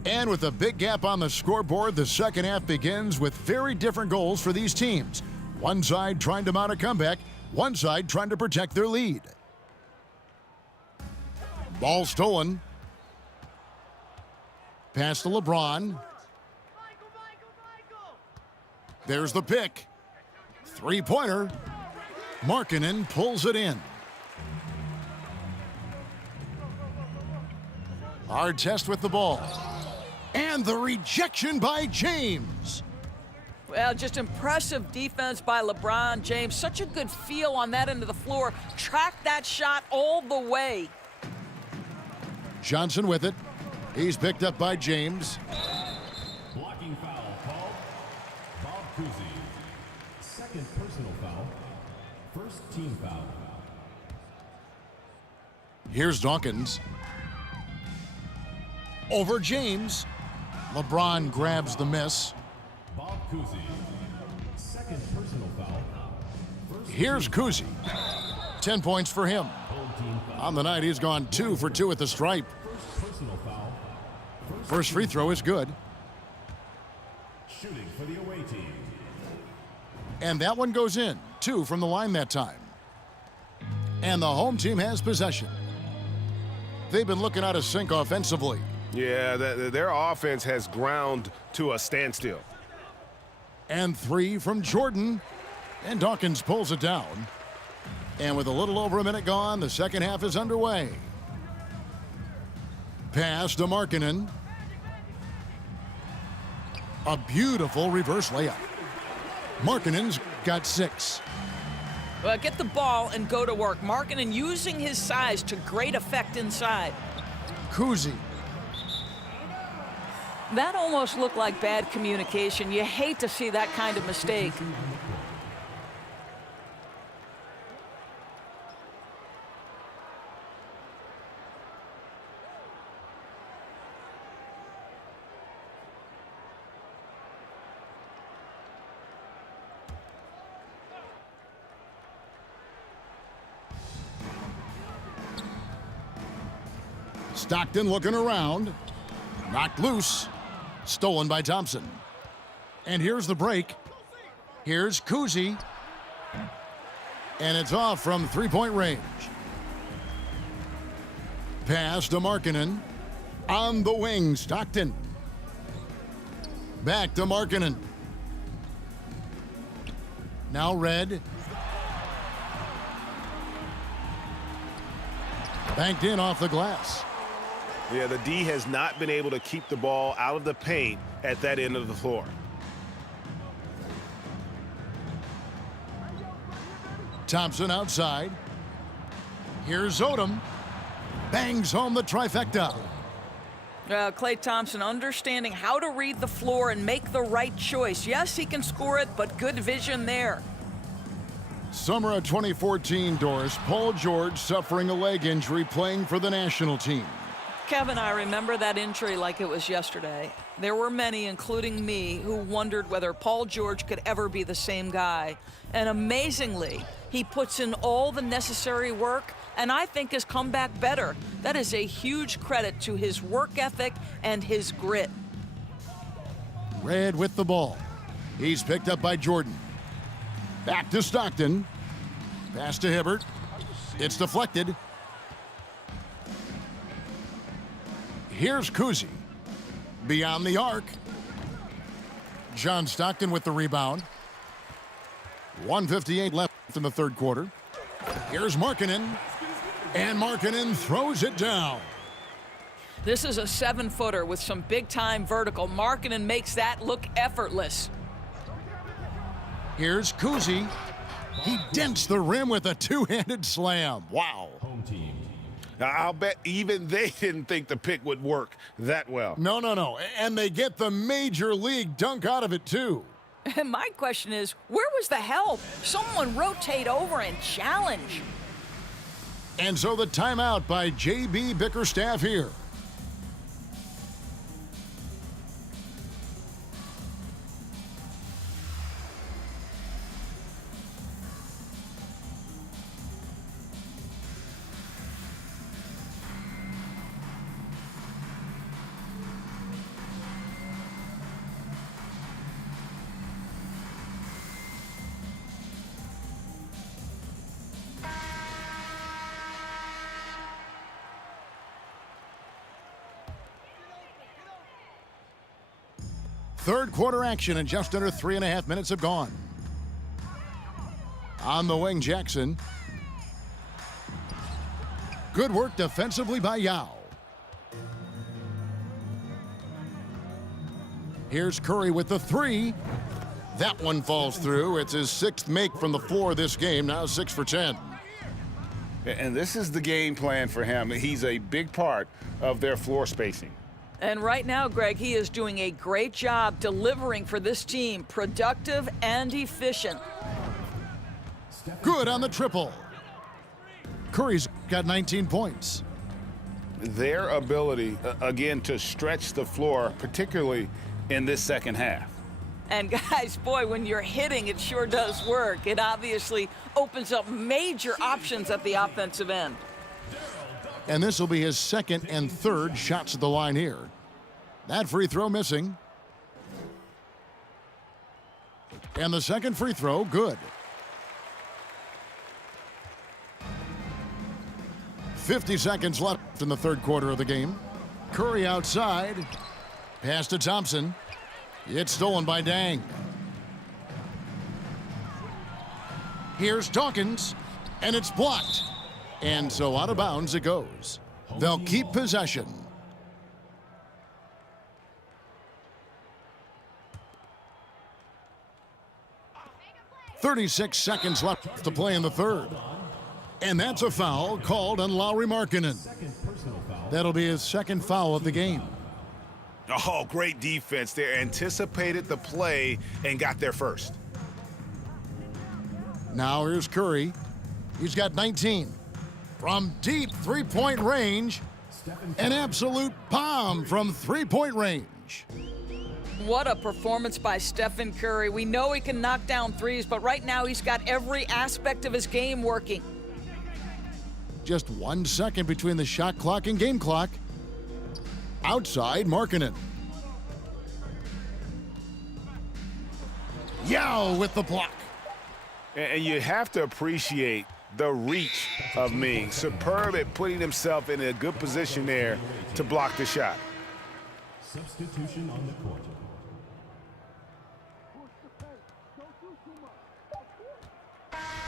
And with a big gap on the scoreboard, the second half begins with very different goals for these teams. One side trying to mount a comeback, one side trying to protect their lead. Ball stolen. Pass to LeBron. There's the pick. Three-pointer. Markkanen pulls it in. Hard test with the ball. And the rejection by James. Well, just impressive defense by LeBron James. Such a good feel on that end of the floor. Track that shot all the way. Johnson with it. He's picked up by James. Blocking foul called. Bob Cousy. Second personal foul. First team foul. Here's Dawkins. Over James. LeBron grabs the miss. Bob Cousy. Second personal foul. Here's Cousy. 10 points for him. On the night, he's gone 2 for 2 at the stripe. Personal foul. First free throw is good. Shooting for the away team. And that one goes in. 2 from the line that time. And the home team has possession. They've been looking out of sync offensively. Yeah, their offense has ground to a standstill. And 3 from Jordan. And Dawkins pulls it down. And with a little over a minute gone, the second half is underway. Pass to Markkanen. A beautiful reverse layup. Markkanen's got 6. Well, get the ball and go to work. Markkanen using his size to great effect inside. Cousy. That almost looked like bad communication. You hate to see that kind of mistake. Stockton looking around. Knocked loose. Stolen by Thompson. And here's the break. Here's Cousy. And it's off from three-point range. Pass to Markkanen. On the wing, Stockton. Back to Markkanen. Now Red. Banked in off the glass. Yeah, the D has not been able to keep the ball out of the paint at that end of the floor. Thompson outside. Here's Odom. Bangs home the trifecta. Klay Thompson understanding how to read the floor and make the right choice. Yes, he can score it, but good vision there. Summer of 2014, Doris. Paul George suffering a leg injury playing for the national team. Kevin, I remember that injury like it was yesterday. There were many, including me, who wondered whether Paul George could ever be the same guy. And amazingly, he puts in all the necessary work and I think has come back better. That is a huge credit to his work ethic and his grit. Red with the ball. He's picked up by Jordan. Back to Stockton. Pass to Hibbert. It's deflected. Here's Cousy. Beyond the arc. John Stockton with the rebound. 1:58 left in the third quarter. Here's Markkanen. And Markkanen throws it down. This is a 7-footer with some big-time vertical. Markkanen makes that look effortless. Here's Cousy. He dents the rim with a two-handed slam. Wow. Home team. Now, I'll bet even they didn't think the pick would work that well. No. And they get the major league dunk out of it, too. And my question is, where was the help? Someone rotate over and challenge. And so the timeout by J.B. Bickerstaff here. Third quarter action and just under 3.5 minutes have gone. On the wing, Jackson. Good work defensively by Yao. Here's Curry with the three. That one falls through. It's his 6th make from the floor this game, now 6 for 10. And this is the game plan for him. He's a big part of their floor spacing. And right now, Greg, he is doing a great job delivering for this team, productive and efficient. Good on the triple. Curry's got 19 points. Their ability, again, to stretch the floor, particularly in this second half. And guys, boy, when you're hitting, it sure does work. It obviously opens up major options at the offensive end. And this will be his 2nd and 3rd shots at the line here. That free throw missing. And the 2nd free throw, good. 50 seconds left in the 3rd quarter of the game. Curry outside. Pass to Thompson. It's stolen by Dang. Here's Dawkins, and it's blocked. And so out of bounds it goes. They'll keep possession. .36 seconds left to play in the 3rd. And that's a foul called on Lauri Markkanen. That'll be his 2nd foul of the game. Oh, great defense there. Anticipated the play and got there first. Now here's Curry. He's got 19. From deep three-point range, an absolute bomb from three-point range. What a performance by Stephen Curry. We know he can knock down threes, but right now he's got every aspect of his game working. Just 1 second between the shot clock and game clock. Outside, Markkanen. Yao with the block. And you have to appreciate the reach of Ming. Superb at putting himself in a good position there to block the shot. Substitution on the court.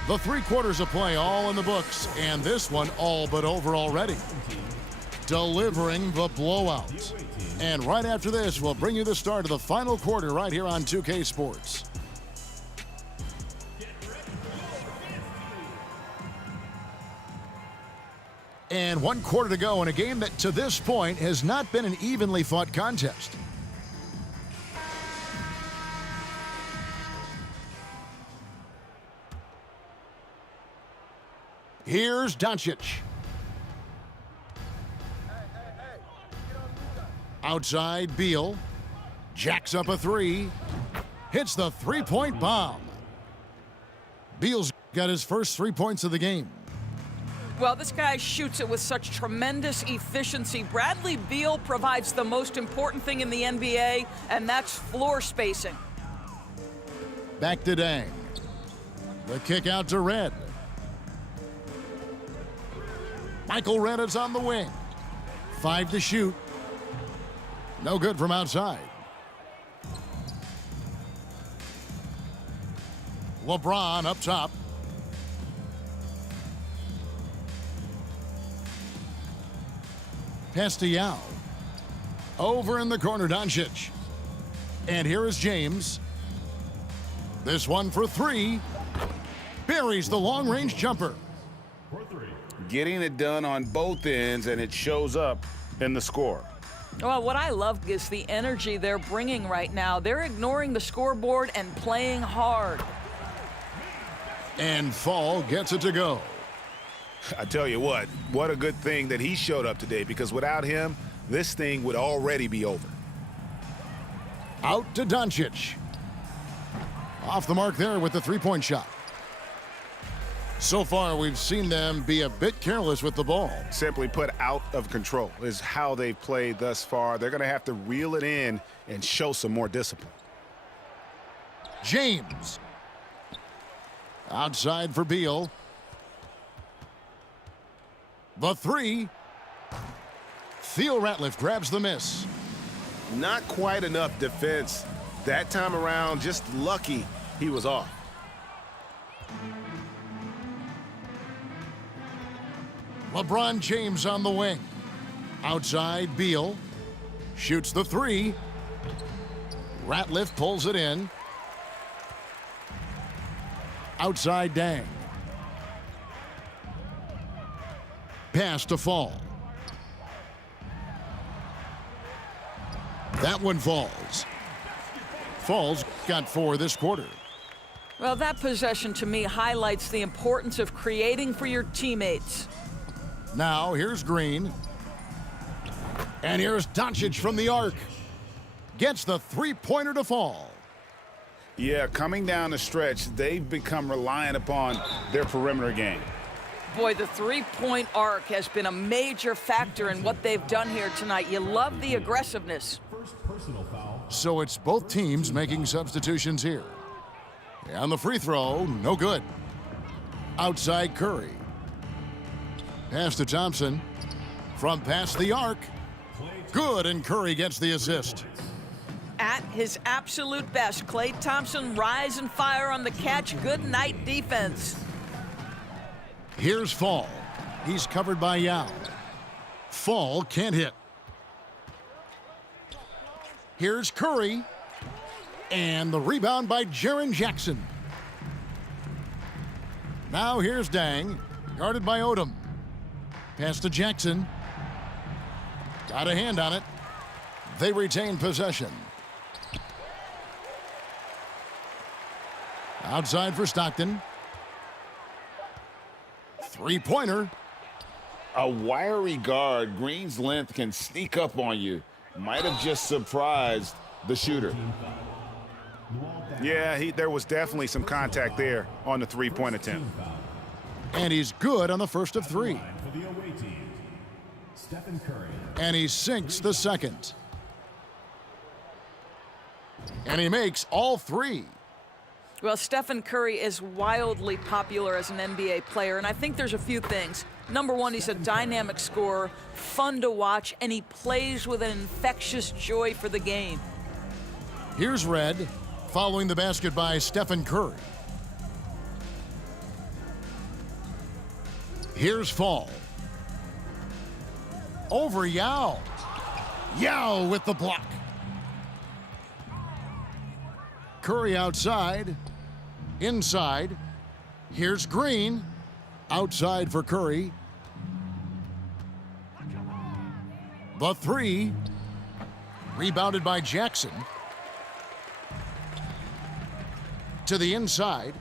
The 3 quarters of play all in the books, and this one all but over already. Delivering the blowout. And right after this, we'll bring you the start of the final quarter right here on 2K Sports. And 1 quarter to go in a game that to this point has not been an evenly fought contest. Here's Doncic. Outside, Beal. Jacks up a 3. Hits the three-point bomb. Beal's got his first 3 points of the game. Well, this guy shoots it with such tremendous efficiency. Bradley Beal provides the most important thing in the NBA, and that's floor spacing. Back to Dang. The kick out to Red. Michael Red is on the wing. 5 to shoot. No good from outside. LeBron up top. Pass to Yao. Over in the corner, Doncic. And here is James. This one for 3. Buries the long-range jumper. Getting it done on both ends, and it shows up in the score. Well, what I love is the energy they're bringing right now. They're ignoring the scoreboard and playing hard. And Fall gets it to go. I tell you what a good thing that he showed up today, because without him, this thing would already be over. Out to Doncic. Off the mark there with the three-point shot. So far, we've seen them be a bit careless with the ball. Simply put, out of control is how they've played thus far. They're going to have to reel it in and show some more discipline. James. Outside for Beal. The 3. Theo Ratliff grabs the miss. Not quite enough defense That time around, just lucky he was off. LeBron James on the wing. Outside, Beal. Shoots the three. Ratliff pulls it in. Outside, Dang. Pass to Fall. That one falls. Fall's got 4 this quarter. Well, that possession to me highlights the importance of creating for your teammates. Now, here's Green. And here's Doncic from the arc. Gets the three-pointer to Fall. Yeah, coming down the stretch, they've become reliant upon their perimeter game. Boy, the three-point arc has been a major factor in what they've done here tonight. You love the aggressiveness. So it's both teams making substitutions here. And the free throw, no good. Outside Curry. Pass to Thompson. From past the arc. Good, and Curry gets the assist. At his absolute best, Klay Thompson rise and fire on the catch. Good night defense. Here's Fall. He's covered by Yao. Fall can't hit. Here's Curry. And the rebound by Jaren Jackson. Now here's Dang. Guarded by Odom. Pass to Jackson. Got a hand on it. They retain possession. Outside for Stockton. Three-pointer. A wiry guard, Green's length can sneak up on you. Might have just surprised the shooter. Yeah, there was definitely some contact there on the three-point attempt. And he's good on the first of 3. For the away team, Stephen Curry. And he sinks the second. And he makes all 3. Well, Stephen Curry is wildly popular as an NBA player, and I think there's a few things. Number one, he's a dynamic scorer, fun to watch, and he plays with an infectious joy for the game. Here's Red, following the basket by Stephen Curry. Here's Fall. Over Yao. Yao with the block. Curry outside. Inside. Here's Green. Outside for Curry. The three. Rebounded by Jackson. To the inside.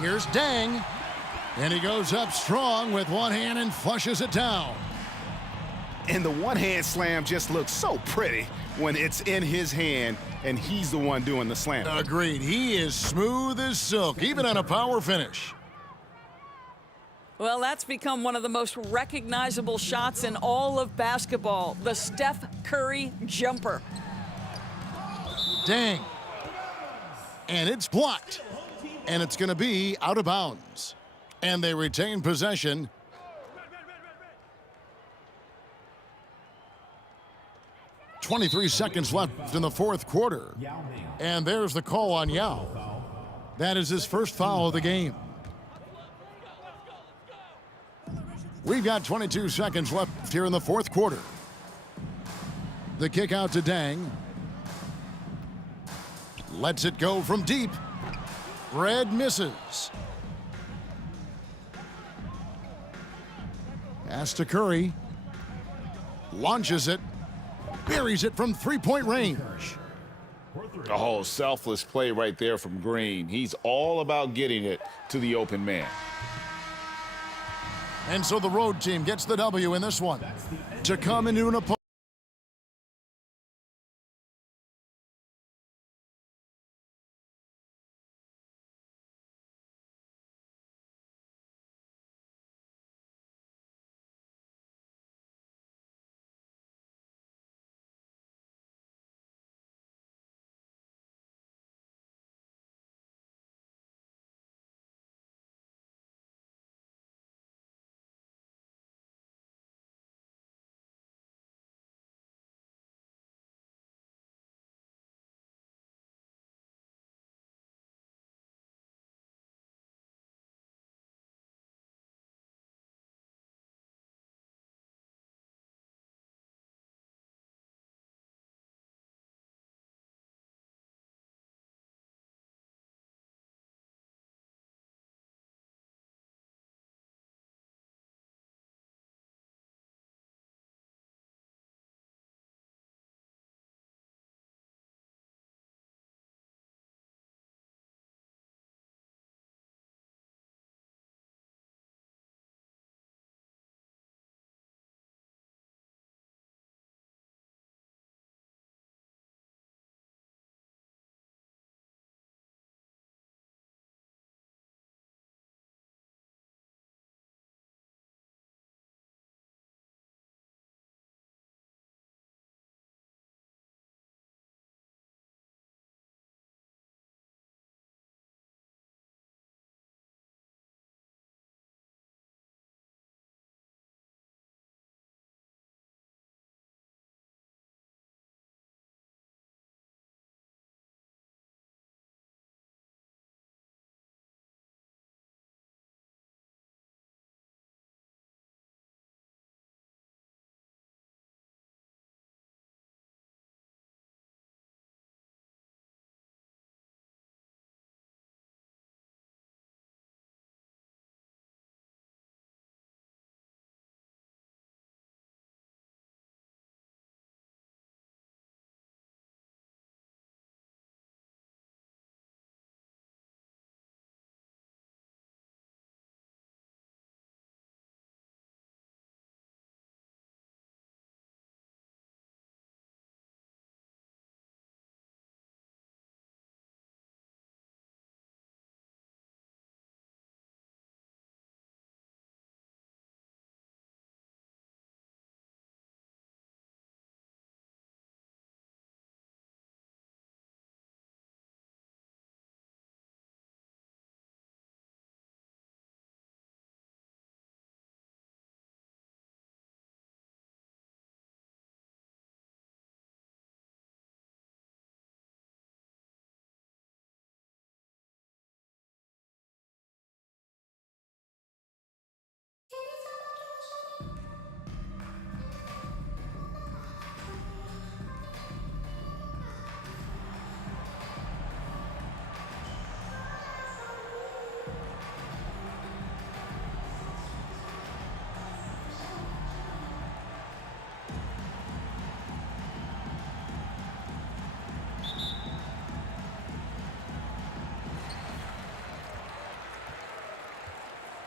Here's Dang. And he goes up strong with one hand and flushes it down. And the one-hand slam just looks so pretty when it's in his hand and he's the one doing the slam. Agreed. He is smooth as silk, even on a power finish. Well, that's become one of the most recognizable shots in all of basketball, the Steph Curry jumper. Dang. And it's blocked. And it's going to be out of bounds. And they retain possession. .23 seconds left in the fourth quarter. And there's the call on Yao. That is his first foul of the game. We've got 22 seconds left here in the fourth quarter. The kick out to Dang. Lets it go from deep. Red misses. Pass to Curry. Launches it. Buries it from three-point range. Oh, selfless play right there from Green. He's all about getting it to the open man. And so the road team gets the W in this one to come into an opponent.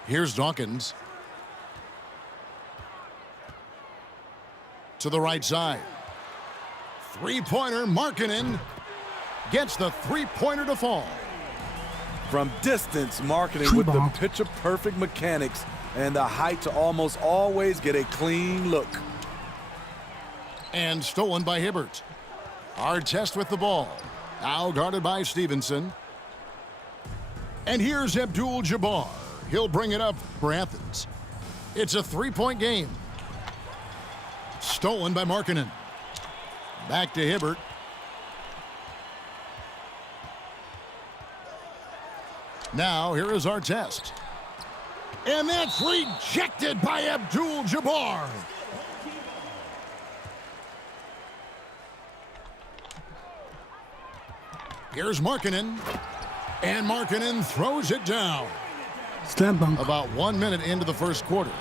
Here's Dawkins. To the right side. Three-pointer, Markkanen gets the three-pointer to fall. From distance, Markkanen with the picture-perfect mechanics and the height to almost always get a clean look. And stolen by Hibbert. Artest with the ball. Now guarded by Stevenson. And here's Abdul-Jabbar. He'll bring it up for Athens. It's a three-point game. Stolen by Markkanen. Back to Hibbert. Now here is Artest. And that's rejected by Abdul-Jabbar. Here's Markkanen. And Markkanen throws it down. Slam dunk. About 1 minute into the first quarter.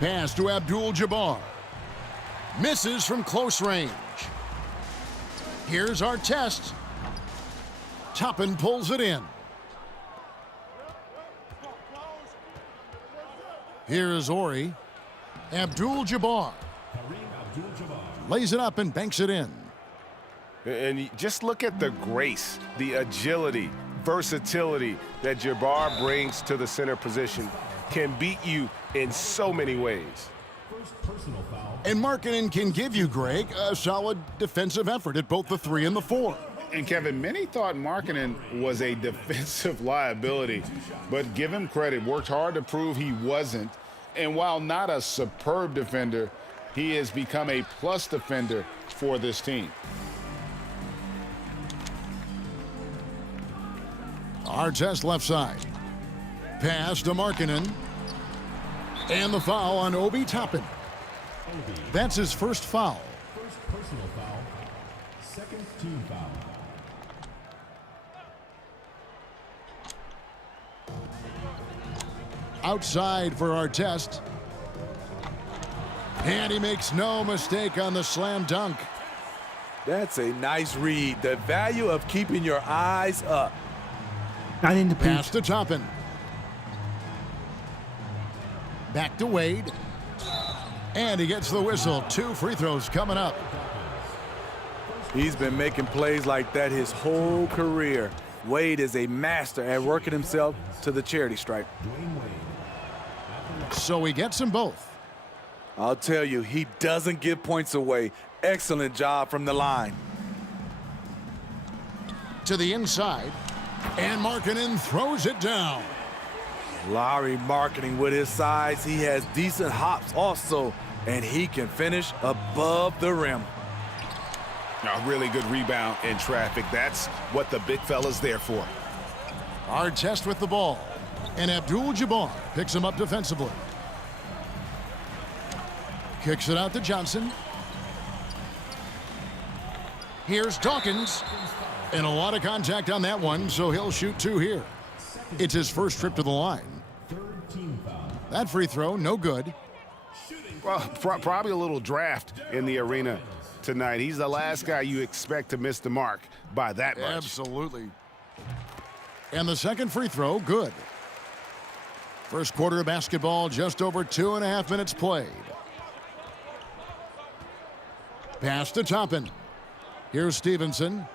Pass to Abdul-Jabbar. Misses from close range. Here's Artest. Toppin pulls it in. Here's Ori. Abdul-Jabbar lays it up and banks it in. And you just look at the grace, the agility, versatility that Jabbar brings to the center position. Can beat you in so many ways. And Markkanen can give you, Greg, a solid defensive effort at both the 3 and the 4. And Kevin, many thought Markkanen was a defensive liability, but give him credit, worked hard to prove he wasn't. And while not a superb defender, he has become a plus defender for this team. Artest left side. Pass to Markkanen. And the foul on Obi Toppin. That's his first foul. First personal foul. Second team foul. Outside for Artest. And he makes no mistake on the slam dunk. That's a nice read. The value of keeping your eyes up. Not in the Pass paint. to Toppin. Back to Wade. And he gets the whistle. 2 free throws coming up. He's been making plays like that his whole career. Wade is a master at working himself to the charity stripe. So he gets them both. I'll tell you, he doesn't give points away. Excellent job from the line. To the inside. And Markkanen throws it down. Lauri Markkanen with his size. He has decent hops also, and he can finish above the rim. A really good rebound in traffic. That's what the big fella's there for. Artest with the ball. And Abdul-Jabbar picks him up defensively. Kicks it out to Johnson. Here's Dawkins. And a lot of contact on that one, so he'll shoot 2 here. It's his first trip to the line. That free throw, no good. Well, probably a little draft in the arena tonight. He's the last guy you expect to miss the mark by that much. Absolutely. And the second free throw, good. First quarter of basketball, just over 2.5 minutes played. Pass to Toppin. Here's Stevenson.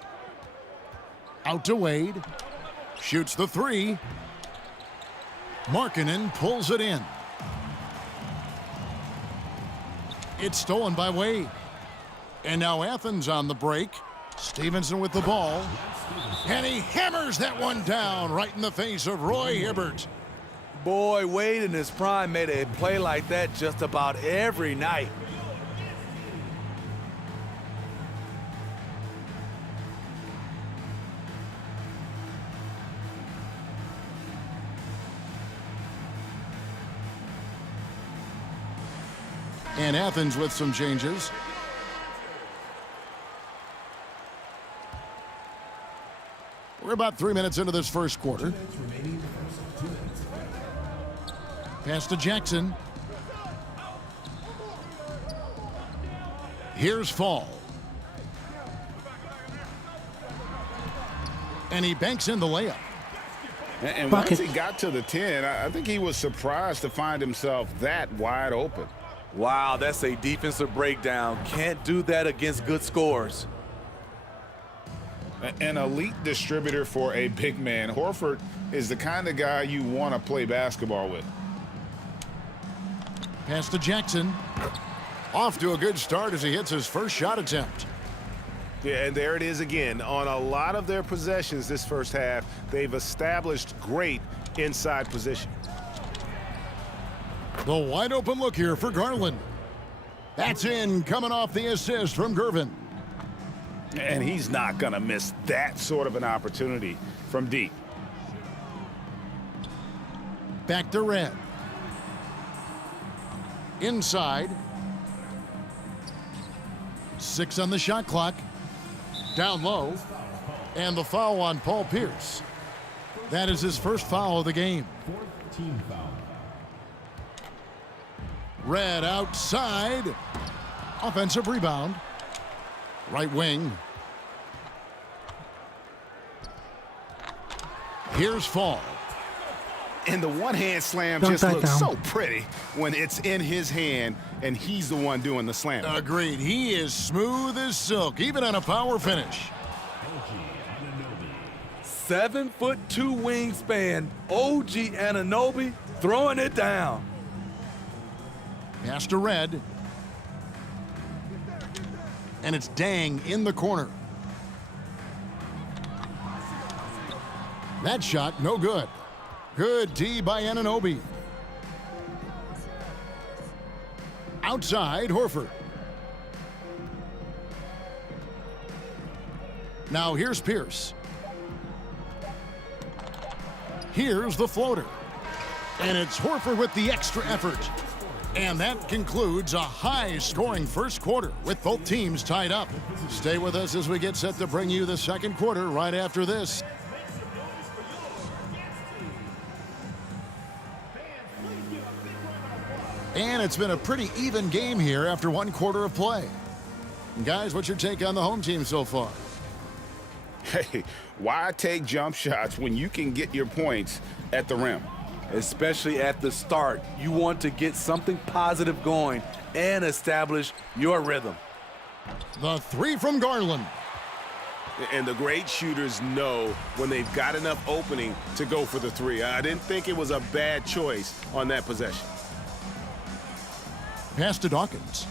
Out to Wade. Shoots the 3. Markkanen pulls it in. It's stolen by Wade. And now Athens on the break. Stevenson with the ball. And he hammers that one down right in the face of Roy Hibbert. Boy, Wade in his prime made a play like that just about every night. And Athens with some changes. We're about 3 minutes into this first quarter. Pass to Jackson. Here's Fall. And he banks in the layup. And Bucket. once he got to the 10, I think he was surprised to find himself that wide open. Wow, that's a defensive breakdown. Can't do that against good scores. An elite distributor for a big man. Horford is the kind of guy you want to play basketball with. Pass to Jackson. Off to a good start as he hits his first shot attempt. Yeah, and there it is again. On a lot of their possessions this first half, they've established great inside position. The wide open look here for Garland. That's in, coming off the assist from Gervin. And he's not going to miss that sort of an opportunity from deep. Back to Red. Inside. 6 on the shot clock. Down low. And the foul on Paul Pierce. That is his first foul of the game. Team foul. Red outside. Offensive rebound. Right wing. Here's Fall. And the one-hand slam Dunk just that looks down. so pretty when it's in his hand and he's the one doing the slam. Agreed. He is smooth as silk, even on a power finish. 7'2" wingspan. OG Anunoby throwing it down. Pass to Red. And it's Dang in the corner. That shot, no good. Good D by Anunoby. Outside, Horford. Now here's Pierce. Here's the floater. And it's Horford with the extra effort. And that concludes a high-scoring first quarter with both teams tied up. Stay with us as we get set to bring you the second quarter right after this. And it's been a pretty even game here after one quarter of play. Guys, what's your take on the home team so far? Hey, why take jump shots when you can get your points at the rim? Especially at the start. You want to get something positive going and establish your rhythm. The 3 from Garland. And the great shooters know when they've got enough opening to go for the 3. I didn't think it was a bad choice on that possession. Pass to Dawkins.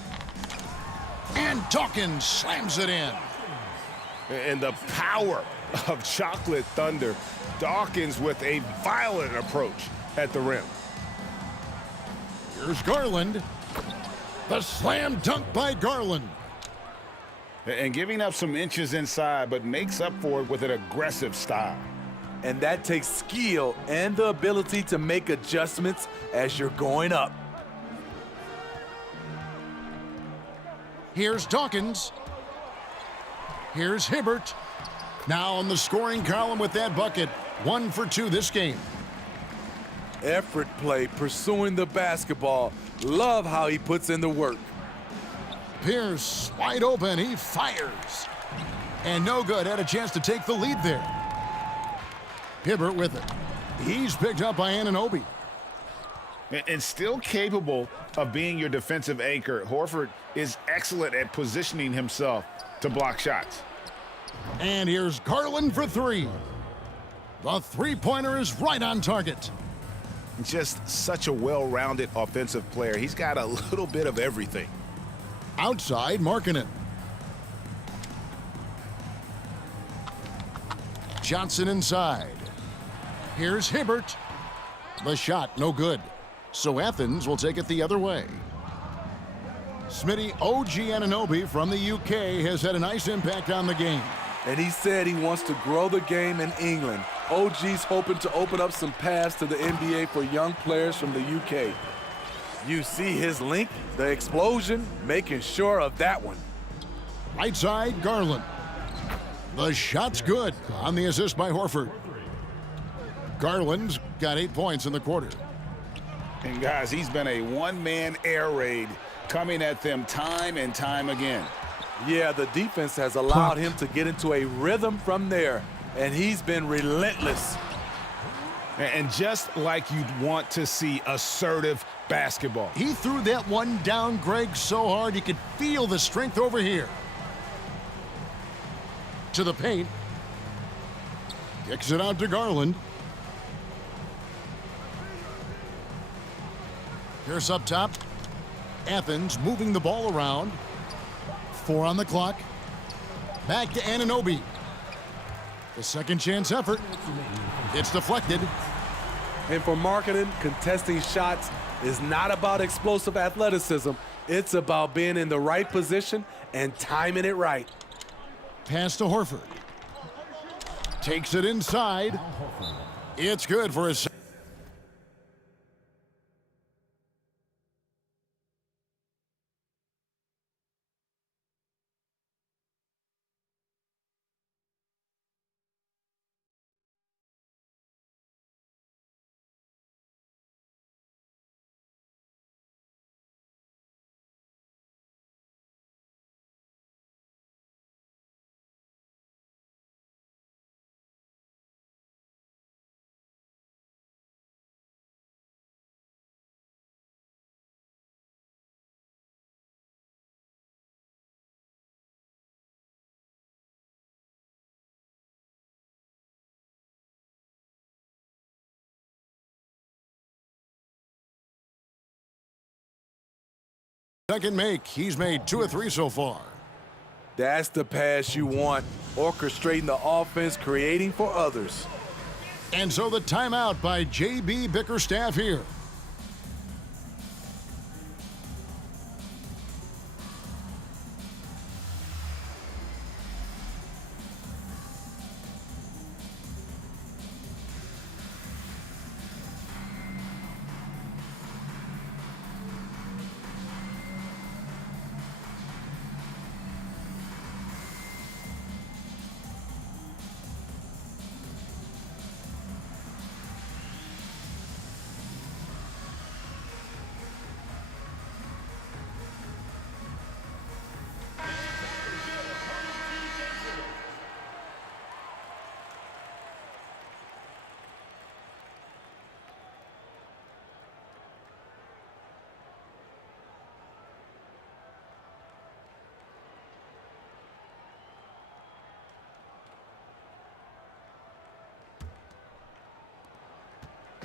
And Dawkins slams it in. And the power of Chocolate Thunder. Dawkins with a violent approach at the rim. Here's Garland. The slam dunk by Garland. And giving up some inches inside, but makes up for it with an aggressive style. And that takes skill and the ability to make adjustments as you're going up. Here's Dawkins. Here's Hibbert. Now on the scoring column with that bucket. 1 for 2 this game. Effort play, pursuing the basketball. Love how he puts in the work. Pierce wide open. He fires. And no good. Had a chance to take the lead there. Hibbert with it. He's picked up by Anunoby. And still capable of being your defensive anchor, Horford is excellent at positioning himself to block shots. And here's Garland for 3. The three-pointer is right on target. Just such a well-rounded offensive player. He's got a little bit of everything. Outside, Markkanen. Johnson inside. Here's Hibbert. The shot, no good. So Athens will take it the other way. Smitty, OG Anunoby from the UK has had a nice impact on the game. And he said he wants to grow the game in England. OG's hoping to open up some paths to the NBA for young players from the UK. You see his link, the explosion, making sure of that one. Right side, Garland. The shot's good on the assist by Horford. Garland's got 8 points in the quarter. And guys, he's been a one-man air raid coming at them time and time again. Yeah, the defense has allowed him to get into a rhythm from there, and he's been relentless. And just like you'd want to see assertive basketball. He threw that one down, Greg, so hard you could feel the strength over here. To the paint. Kicks it out to Garland. Pierce up top. Athens moving the ball around. 4 on the clock. Back to Anunoby. The second chance effort. It's deflected. And for Markkanen, contesting shots is not about explosive athleticism. It's about being in the right position and timing it right. Pass to Horford. Takes it inside. It's good for his. Second make. He's made 2 of 3 so far. That's the pass you want. Orchestrating the offense, creating for others. And so the timeout by J.B. Bickerstaff here.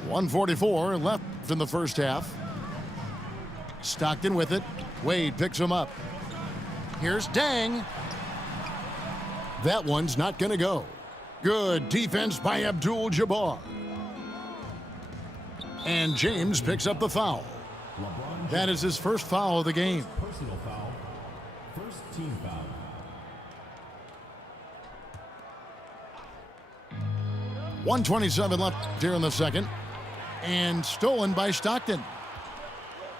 .144 left in the first half. Stockton with it. Wade picks him up. Here's Dang. That one's not going to go. Good defense by Abdul-Jabbar. And James picks up the foul. That is his first foul of the game. Personal foul. First team foul. .127 left here in the second. And stolen by Stockton.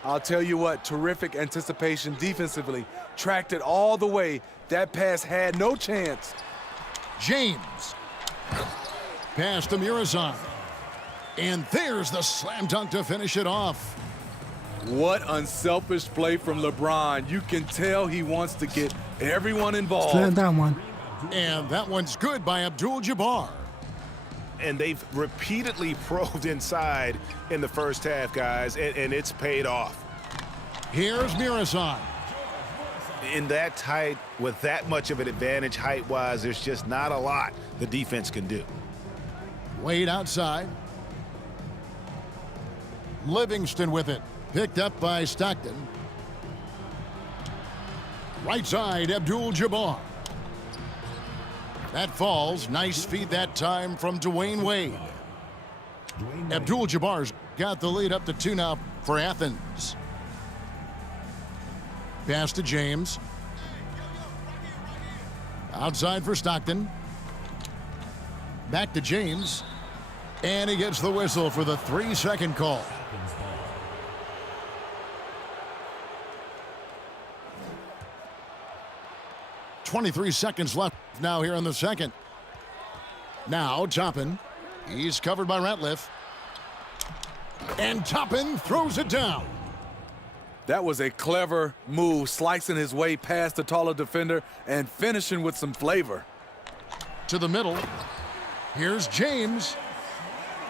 I'll tell you what, terrific anticipation defensively. Tracked it all the way. That pass had no chance. James. Pass to Murazan. And there's the slam dunk to finish it off. What unselfish play from LeBron. You can tell he wants to get everyone involved. Slam that one. And that one's good by Abdul-Jabbar. And they've repeatedly probed inside in the first half, guys, and it's paid off. Here's Murazan. In that tight, with that much of an advantage height-wise, there's just not a lot the defense can do. Wade outside. Livingston with it. Picked up by Stockton. Right side, Abdul-Jabbar. That falls. Nice feed that time from Dwayne Wade. Abdul-Jabbar's got the lead up to 2 now for Athens. Pass to James. Outside for Stockton. Back to James. And he gets the whistle for the 3-second call. 23 seconds left now here in the second. Now Toppin. He's covered by Ratliff. And Toppin throws it down. That was a clever move, slicing his way past the taller defender and finishing with some flavor. To the middle. Here's James.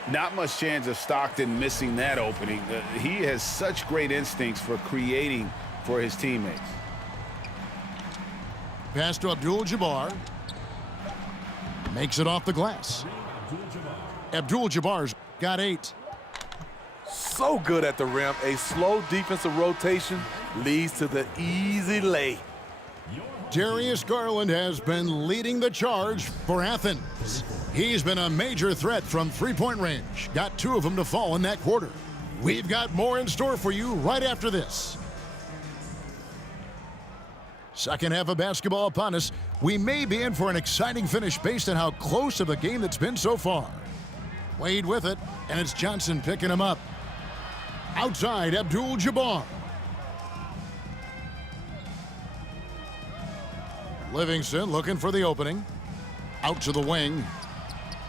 Not much chance of Stockton missing that opening. He has such great instincts for creating for his teammates. Pass to Abdul-Jabbar. Makes it off the glass. Abdul-Jabbar's got 8. So good at the rim. A slow defensive rotation leads to the easy lay. Darius Garland has been leading the charge for Athens. He's been a major threat from three-point range. Got 2 of them to fall in that quarter. We've got more in store for you right after this. Second half of basketball upon us. We may be in for an exciting finish based on how close of a game that's been so far. Wade with it, and it's Johnson picking him up. Outside, Abdul-Jabbar. Livingston looking for the opening. Out to the wing.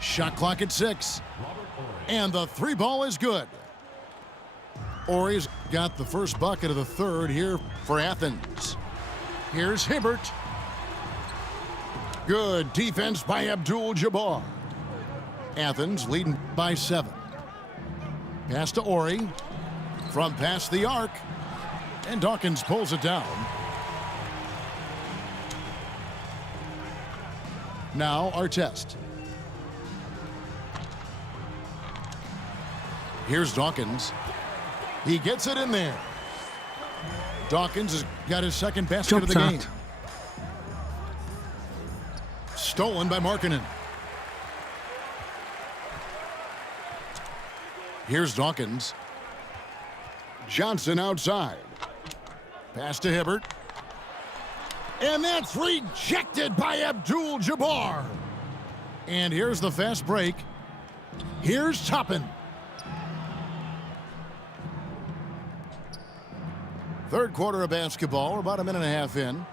Shot clock at 6. And the 3 ball is good. Horry's got the first bucket of the third here for Athens. Here's Hibbert. Good defense by Abdul-Jabbar. Athens leading by 7. Pass to Horry. From past the arc. And Dawkins pulls it down. Now Artest. Here's Dawkins. He gets it in there. Dawkins has got his second basket Jump of the shot. game. Stolen by Markkanen. Here's Dawkins. Johnson outside. Pass to Hibbert. And that's rejected by Abdul-Jabbar. And here's the fast break. Here's Toppin. Third quarter of basketball. We're about a minute and a half in.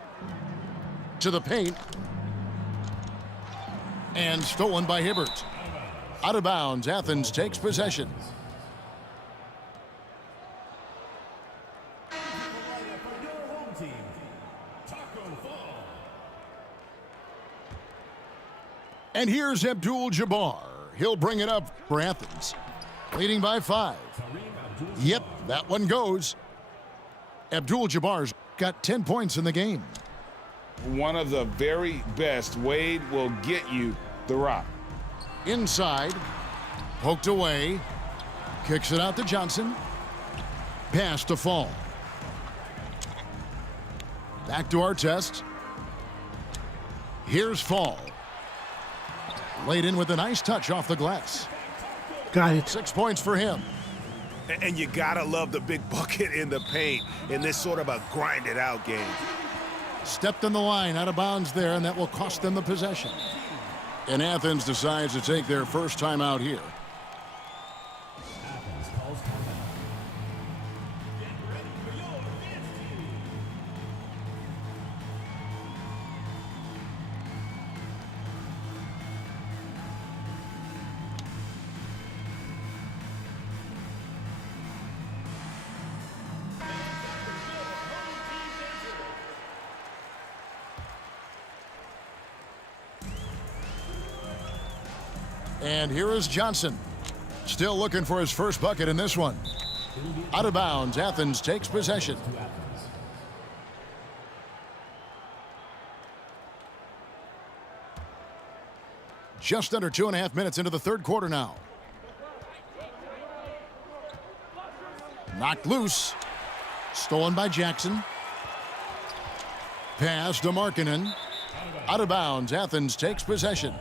To the paint. And stolen by Hibbert. Out of bounds. Athens takes possession. And here's Abdul-Jabbar. He'll bring it up for Athens. Leading by 5. Yep, that one goes. Abdul-Jabbar's got 10 points in the game. One of the very best. Wade will get you the rock. Inside. Poked away. Kicks it out to Johnson. Pass to Fall. Back to Artest. Here's Fall. Laid in with a nice touch off the glass. Got it. 6 points for him. And you gotta love the big bucket in the paint in this sort of a grind-it-out game. Stepped in the line, out of bounds there, and that will cost them the possession. And Athens decides to take their first time out here. And here is Johnson. Still looking for his first bucket in this one. Out of bounds, Athens takes possession. Just under 2.5 minutes into the third quarter now. Knocked loose. Stolen by Jackson. Pass to Markkanen. Out of bounds, Athens takes possession.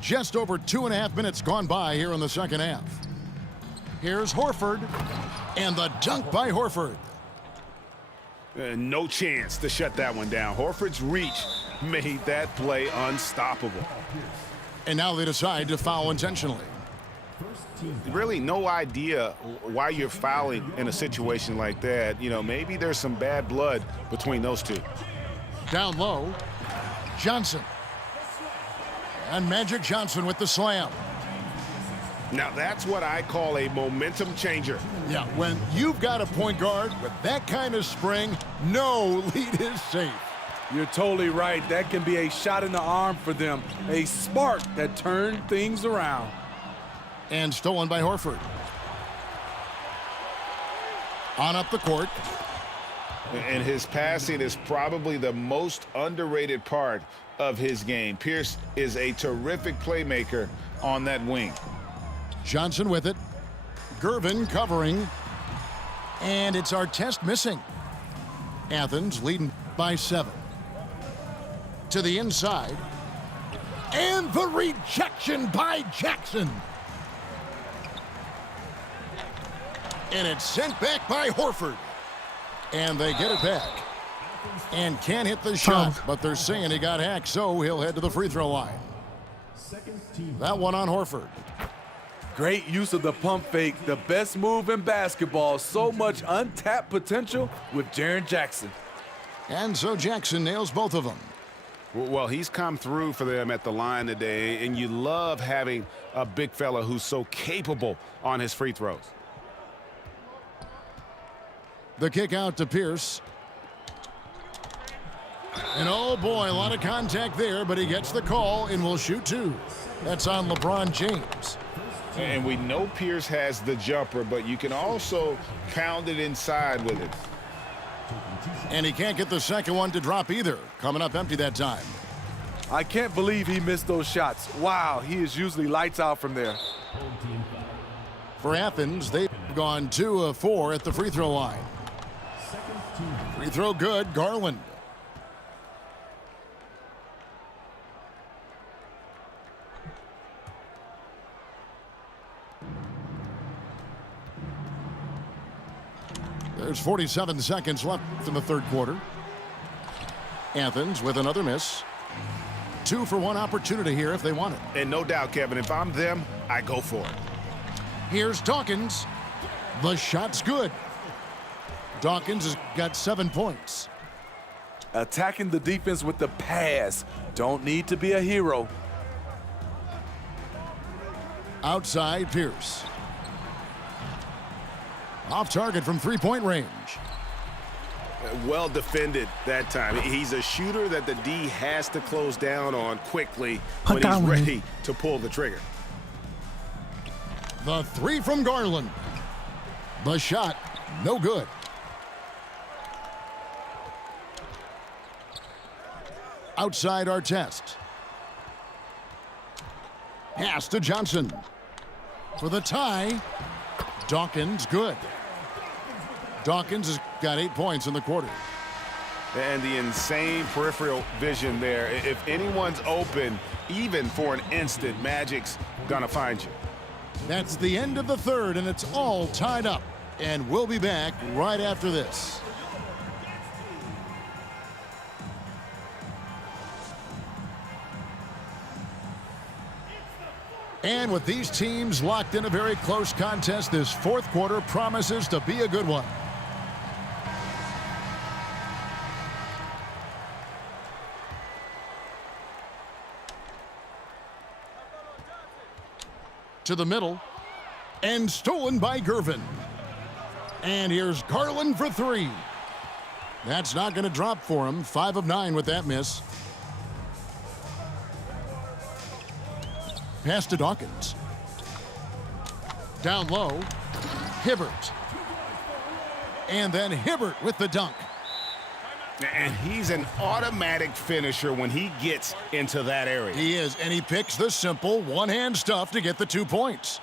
Just over 2.5 minutes gone by here in the second half. Here's Horford, and the dunk by Horford. No chance to shut that one down. Horford's reach made that play unstoppable. And now they decide to foul intentionally. Really no idea why you're fouling in a situation like that. You know, maybe there's some bad blood between those two. Down low, Johnson. And Magic Johnson with the slam. Now that's what I call a momentum changer. Yeah, when you've got a point guard with that kind of spring, no lead is safe. You're totally right. That can be a shot in the arm for them, a spark that turned things around. And stolen by Horford. On up the court. And his passing is probably the most underrated part of his game. Pierce is a terrific playmaker on that wing. Johnson with it. Gervin covering. And it's Artest missing. Athens leading by 7. To the inside. And the rejection by Jackson. And it's sent back by Horford. And they get it back. And can't hit the shot, but they're saying he got hacked, so he'll head to the free throw line. That one on Horford. Great use of the pump fake, the best move in basketball. So much untapped potential with Jaren Jackson. And so Jackson nails both of them. Well, he's come through for them at the line today, and you love having a big fella who's so capable on his free throws. The kick out to Pierce. And oh boy, a lot of contact there, but he gets the call and will shoot 2. That's on LeBron James. And we know Pierce has the jumper, but you can also pound it inside with it. And he can't get the second one to drop either. Coming up empty that time. I can't believe he missed those shots. Wow, he is usually lights out from there. For Athens, they've gone 2 of 4 at the free throw line. Free throw good, Garland. There's 47 seconds left in the third quarter. Athens with another miss. 2 for 1 opportunity here if they want it. And no doubt, Kevin, if I'm them, I go for it. Here's Dawkins. The shot's good. Dawkins has got 7 points. Attacking the defense with the pass. Don't need to be a hero. Outside Pierce. Off target from 3-point range. Well defended that time. He's a shooter that the D has to close down on quickly when he's ready to pull the trigger. The 3 from Garland. The shot, no good. Outside Artest. Pass to Johnson. For the tie, Dawkins good. Dawkins has got 8 points in the quarter. And the insane peripheral vision there. If anyone's open, even for an instant, Magic's gonna find you. That's the end of the third, and it's all tied up. And we'll be back right after this. And with these teams locked in a very close contest, this fourth quarter promises to be a good one. To the middle, and stolen by Gervin. And here's Garland for 3. That's not going to drop for him. 5 of 9 with that miss. Pass to Dawkins. Down low, Hibbert. And then Hibbert with the dunk. And he's an automatic finisher when he gets into that area. He is, and he picks the simple one-hand stuff to get the 2 points.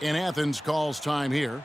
And Athens calls time here.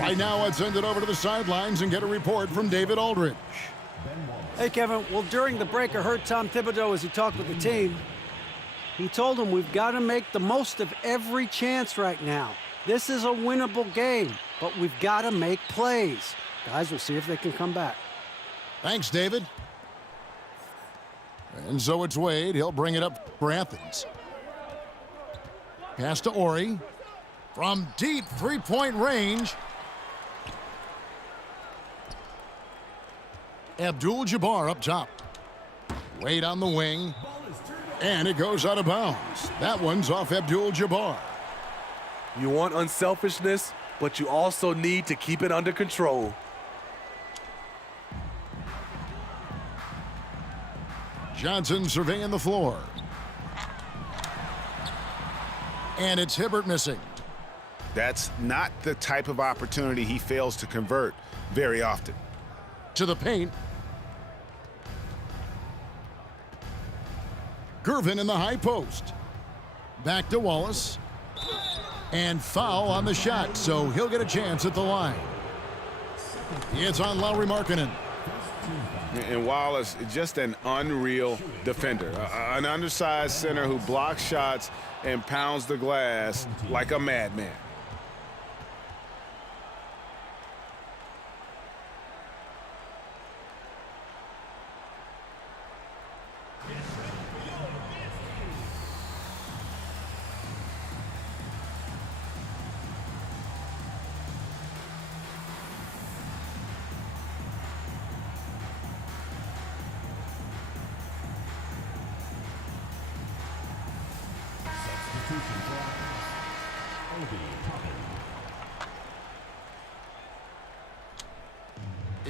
Right now, let's send it over to the sidelines and get a report from David Aldridge. Hey, Kevin. Well, during the break, I heard Tom Thibodeau as he talked with the team. He told them we've got to make the most of every chance right now. This is a winnable game, but we've got to make plays. Guys, we'll see if they can come back. Thanks, David. And so it's Wade. He'll bring it up for Athens. Pass to Ori. From deep three-point range. Abdul-Jabbar up top. Wade on the wing. And it goes out of bounds. That one's off Abdul-Jabbar. You want unselfishness, but you also need to keep it under control. Johnson surveying the floor. And it's Hibbert missing. That's not the type of opportunity he fails to convert very often. To the paint. Gervin in the high post. Back to Wallace. And foul on the shot, so he'll get a chance at the line. It's on Lauri Markkanen. And Wallace, just an unreal defender. An undersized center who blocks shots and pounds the glass like a madman.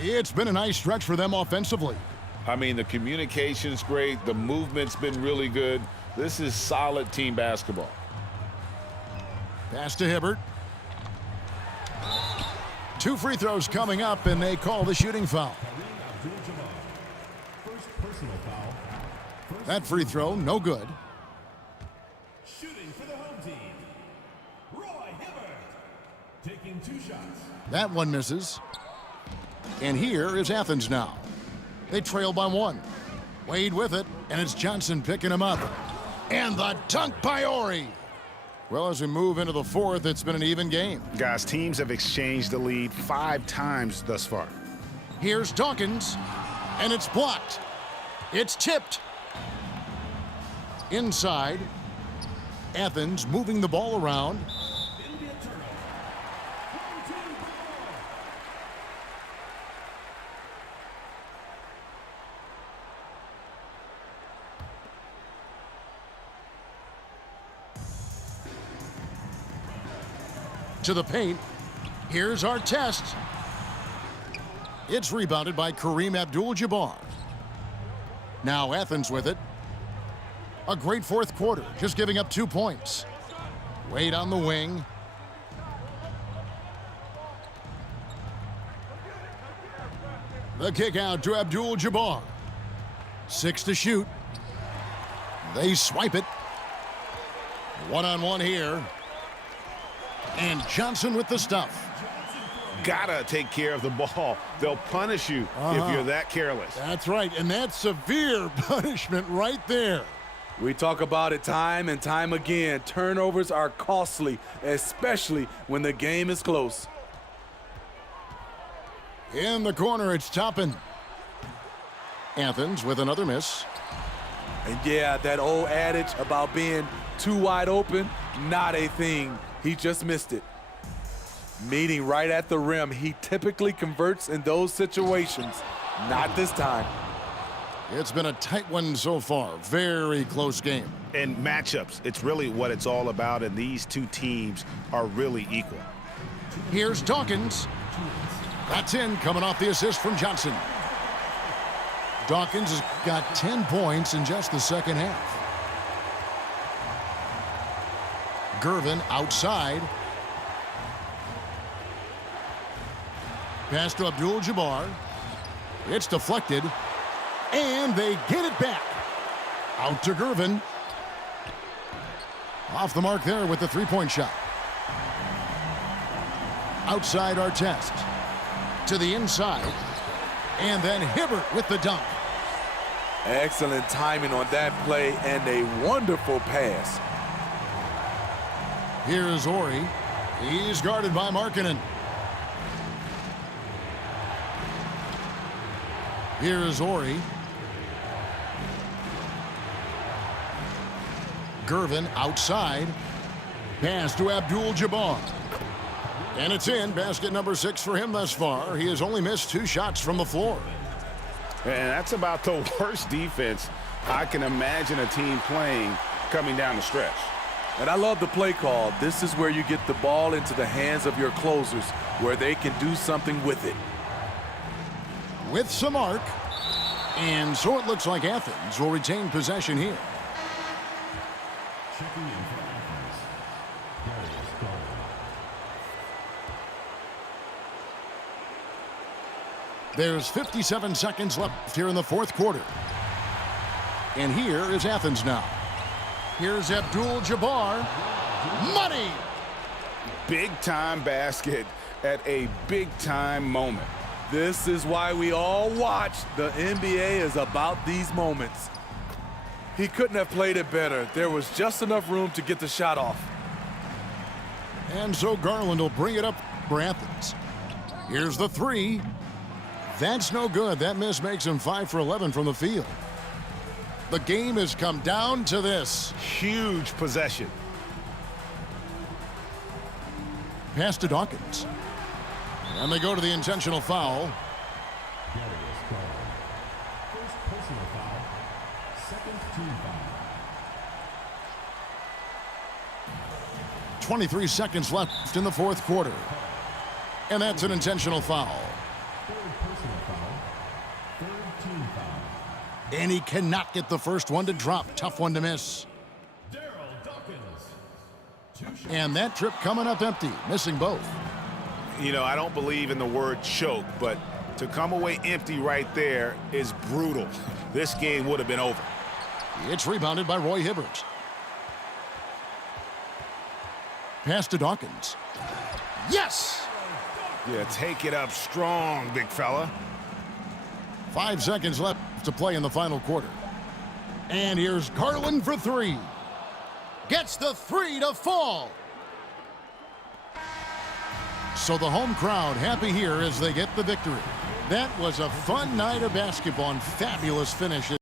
It's been a nice stretch for them offensively. I mean, the communication's great. The movement's been really good. This is solid team basketball. Pass to Hibbert. 2 free throws coming up, and they call the shooting foul. That free throw, no good. Shooting for the home team, Roy Hibbert. Taking 2 shots. That one misses. And here is Athens now. They trail by 1. Wade with it, and it's Johnson picking him up. And the dunk by Ori. Well, as we move into the 4th, it's been an even game. Guys, teams have exchanged the lead 5 times thus far. Here's Dawkins, and it's blocked. It's tipped. Inside, Athens moving the ball around. To the paint. Here's our test. It's rebounded by Kareem Abdul-Jabbar. Now Athens with it. A great 4th quarter, just giving up 2 points. Wade on the wing. The kick out to Abdul-Jabbar. 6 to shoot. They swipe it. 1-on-1 here. And Johnson with the stuff. Gotta take care of the ball. They'll punish you if you're that careless. That's right, and that's severe punishment right there. We talk about it time and time again. Turnovers are costly, especially when the game is close. In the corner, it's Toppin. Athens with another miss. And yeah, that old adage about being too wide open, not a thing. He just missed it. Meeting right at the rim, he typically converts in those situations. Not this time. It's been a tight one so far. Very close game. And matchups, it's really what it's all about, and these 2 teams are really equal. Here's Dawkins. That's in, coming off the assist from Johnson. Dawkins has got 10 points in just the second half. Gervin outside. Pass to Abdul-Jabbar. It's deflected. And they get it back. Out to Gervin. Off the mark there with the 3-point shot. outside Artest. To the inside. And then Hibbert with the dunk. Excellent timing on that play and a wonderful pass. Here's Ori. He's guarded by Markkanen. Here's Ori. Gervin outside. Pass to Abdul-Jabbar. And it's in. Basket number 6 for him thus far. He has only missed 2 shots from the floor. And that's about the worst defense I can imagine a team playing coming down the stretch. And I love the play call. This is where you get the ball into the hands of your closers, where they can do something with it. With some arc. And so it looks like Athens will retain possession here. Checking in for Athens, Darius Garland. There's 57 seconds left here in the 4th quarter. And here is Athens now. Here's Abdul-Jabbar. Money! Big-time basket at a big-time moment. This is why we all watch. The NBA is about these moments. He couldn't have played it better. There was just enough room to get the shot off. And so Garland will bring it up for Athens. Here's the 3. That's no good. That miss makes him 5 for 11 from the field. The game has come down to this. Huge possession. Pass to Dawkins. And they go to the intentional foul. Darius Garland. First personal foul. Second team foul. 23 seconds left in the 4th quarter. And that's an intentional foul. Third personal foul. Third team foul. And he cannot get the first one to drop. Tough one to miss. Daryl Dawkins. 2 shots. And that trip coming up empty, missing both. You know, I don't believe in the word choke, but to come away empty right there is brutal. This game would have been over. It's rebounded by Roy Hibbert. Pass to Dawkins. Yes! Yeah, take it up strong, big fella. 5 seconds left to play in the final quarter. And here's Garland for 3. Gets the 3 to fall. So the home crowd happy here as they get the victory. That was a fun night of basketball and fabulous finishes.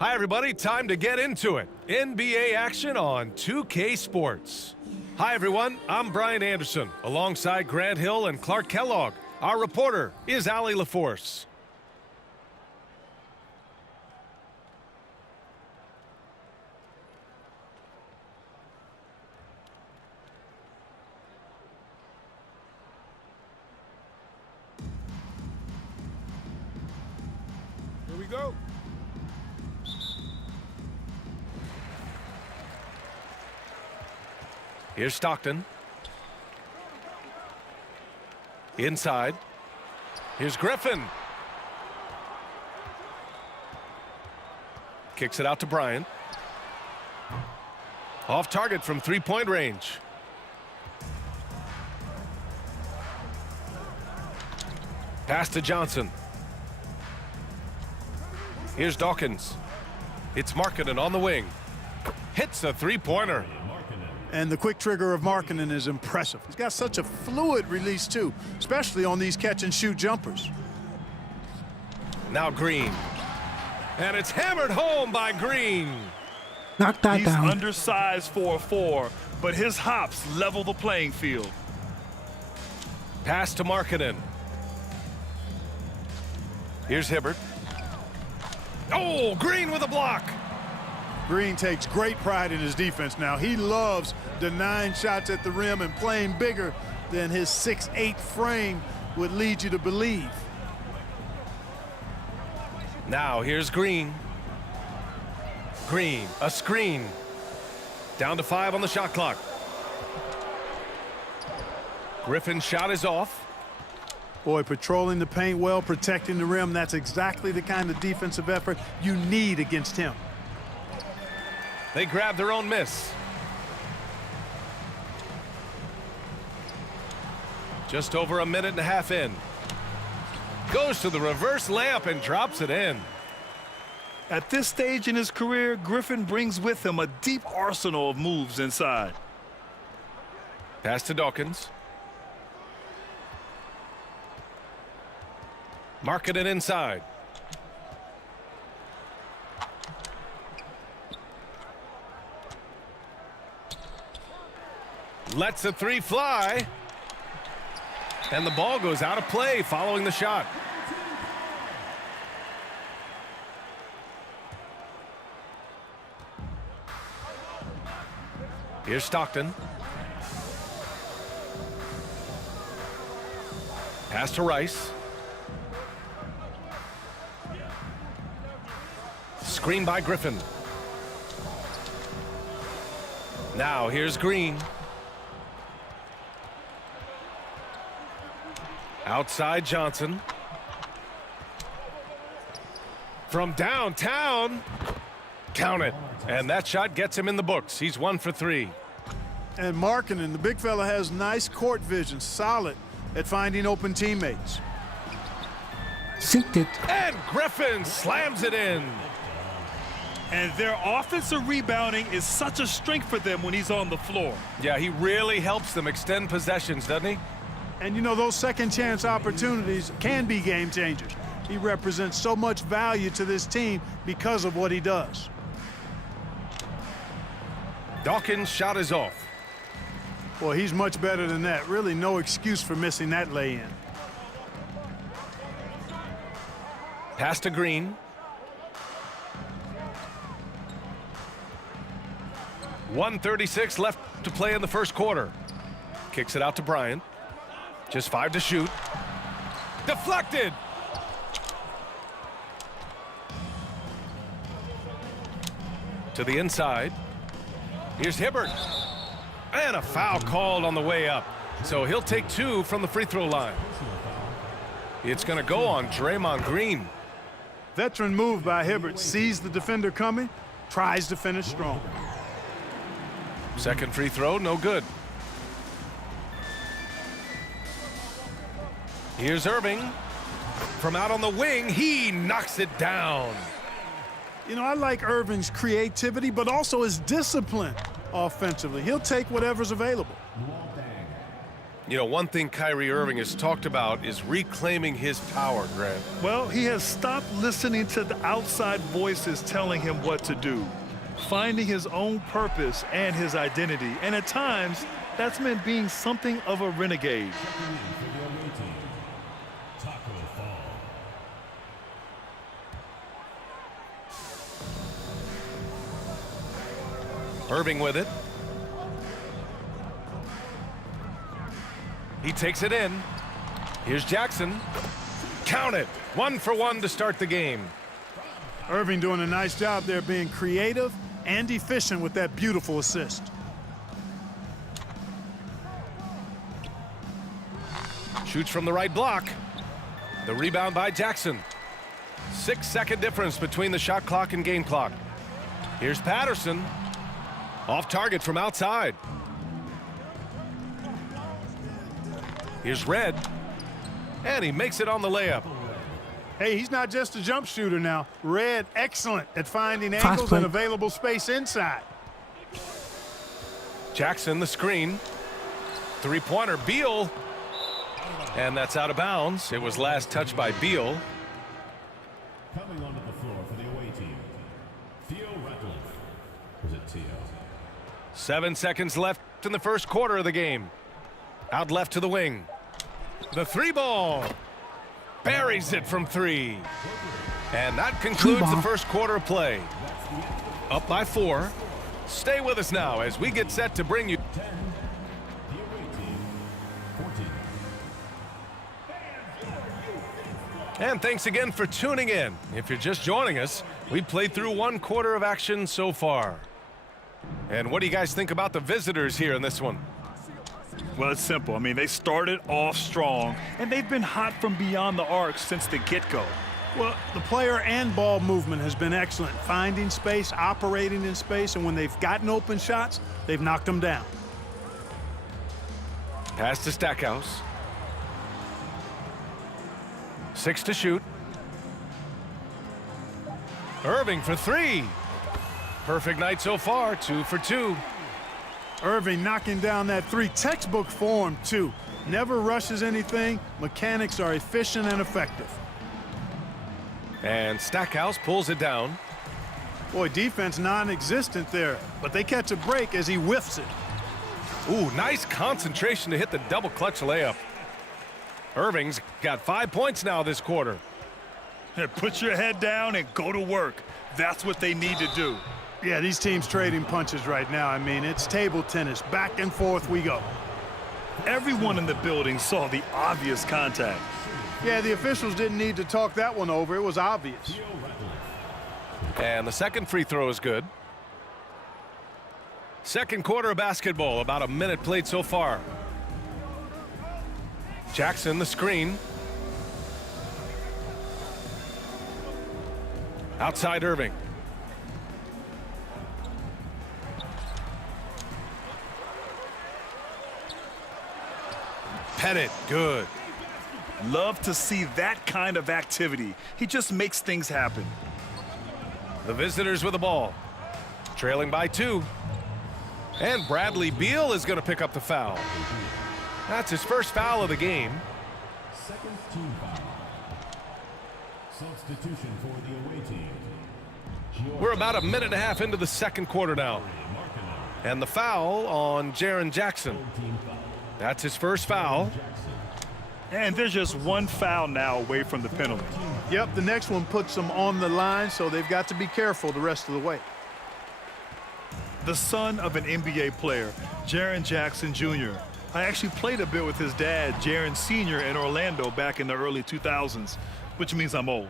Hi, everybody. Time to get into it. NBA action on 2K Sports. Hi, everyone. I'm Brian Anderson, alongside Grant Hill and Clark Kellogg. Our reporter is Allie LaForce. Here we go. Here's Stockton. Inside. Here's Griffin. Kicks it out to Bryant. Off target from three-point range. Pass to Johnson. Here's Dawkins. It's Markkanen on the wing. Hits a three-pointer. And the quick trigger of Markkanen is impressive. He's got such a fluid release, too, especially on these catch-and-shoot jumpers. Now Green. And it's hammered home by Green. Knock that He's down. undersized for a 4, but his hops level the playing field. Pass to Markkanen. Here's Hibbert. Oh, Green with a block. Green takes great pride in his defense now. He loves denying shots at the rim and playing bigger than his 6'8" frame would lead you to believe. Now here's Green. Green, a screen. Down to 5 on the shot clock. Griffin's shot is off. Boy, patrolling the paint well, protecting the rim, that's exactly the kind of defensive effort you need against him. They grab their own miss. Just over a minute and a half in. Goes to the reverse layup and drops it in. At this stage in his career, Griffin brings with him a deep arsenal of moves inside. Pass to Dawkins. Markkanen inside. Lets a three fly. And the ball goes out of play following the shot. Here's Stockton. Pass to Rice. Screen by Griffin. Now here's Green. Outside Johnson. From downtown. Count it. And that shot gets him in the books. He's 1 for 3. And Markkanen, the big fella, has nice court vision, solid at finding open teammates. Synced it. And Griffin slams it in. And their offensive rebounding is such a strength for them when he's on the floor. Yeah, he really helps them extend possessions, doesn't he? And you know, those second chance opportunities can be game changers. He represents so much value to this team because of what he does. Dawkins' shot is off. Boy, he's much better than that. Really no excuse for missing that lay-in. Pass to Green. .136 left to play in the first quarter. Kicks it out to Bryant. Just 5 to shoot. Deflected. To the inside. Here's Hibbert. And a foul called on the way up. So he'll take 2 from the free throw line. It's going to go on Draymond Green. Veteran move by Hibbert. Sees the defender coming, tries to finish strong. Second free throw, no good. Here's Irving. From out on the wing, he knocks it down. You know, I like Irving's creativity, but also his discipline offensively. He'll take whatever's available. You know, one thing Kyrie Irving has talked about is reclaiming his power, Grant. Well, he has stopped listening to the outside voices telling him what to do, finding his own purpose and his identity. And at times, that's meant being something of a renegade. Irving with it. He takes it in. Here's Jackson. Count it. 1 for 1 to start the game. Irving doing a nice job there being creative and efficient with that beautiful assist. Shoots from the right block. The rebound by Jackson. 6-second difference between the shot clock and game clock. Here's Patterson. Off target from outside. Here's Red. And he makes it on the layup. Hey, he's not just a jump shooter now. Red, excellent at finding Fast angles break. and available space inside. Jackson, the screen. Three-pointer, Beal. And that's out of bounds. It was last touched by Beal. Coming onto the floor for the away team, Theo Ratliff. Was it Theo? 7 seconds left in the first quarter of the game. Out left to the wing. The three ball. Buries it from three. And that concludes the first quarter of play. Up by 4. Stay with us now as we get set to bring you. 10. The away team, 14. And thanks again for tuning in. If you're just joining us, we played through 1 quarter of action so far. And what do you guys think about the visitors here in this one? Well, it's simple. I mean, they started off strong, and they've been hot from beyond the arc since the get-go. Well, the player and ball movement has been excellent. Finding space, operating in space, and when they've gotten open shots, they've knocked them down. Pass to Stackhouse. 6 to shoot. Irving for 3. Perfect night so far, 2 for 2. Irving knocking down that 3. Textbook form, too. Never rushes anything. Mechanics are efficient and effective. And Stackhouse pulls it down. Boy, defense non-existent there, but they catch a break as he whiffs it. Ooh, nice concentration to hit the double clutch layup. Irving's got 5 points now this quarter. Put your head down and go to work. That's what they need to do. Yeah, these teams trading punches right now. I mean, it's table tennis. Back and forth we go. Everyone in the building saw the obvious contact. Yeah, the officials didn't need to talk that one over. It was obvious. And the second free throw is good. Second quarter of basketball, about a minute played so far. Jackson, the screen. Outside Irving. Pettit, good. Love to see that kind of activity. He just makes things happen. The visitors with the ball. Trailing by 2. And Bradley Beal is going to pick up the foul. That's his first foul of the game. Second team foul. Substitution for the away team. We're about a minute and a half into the second quarter now. And the foul on Jaren Jackson. That's his first foul. And there's just one foul now away from the penalty. Yep, the next one puts them on the line, so they've got to be careful the rest of the way. The son of an NBA player, Jaren Jackson Jr. I actually played a bit with his dad, Jaren Sr. in Orlando back in the early 2000s, which means I'm old.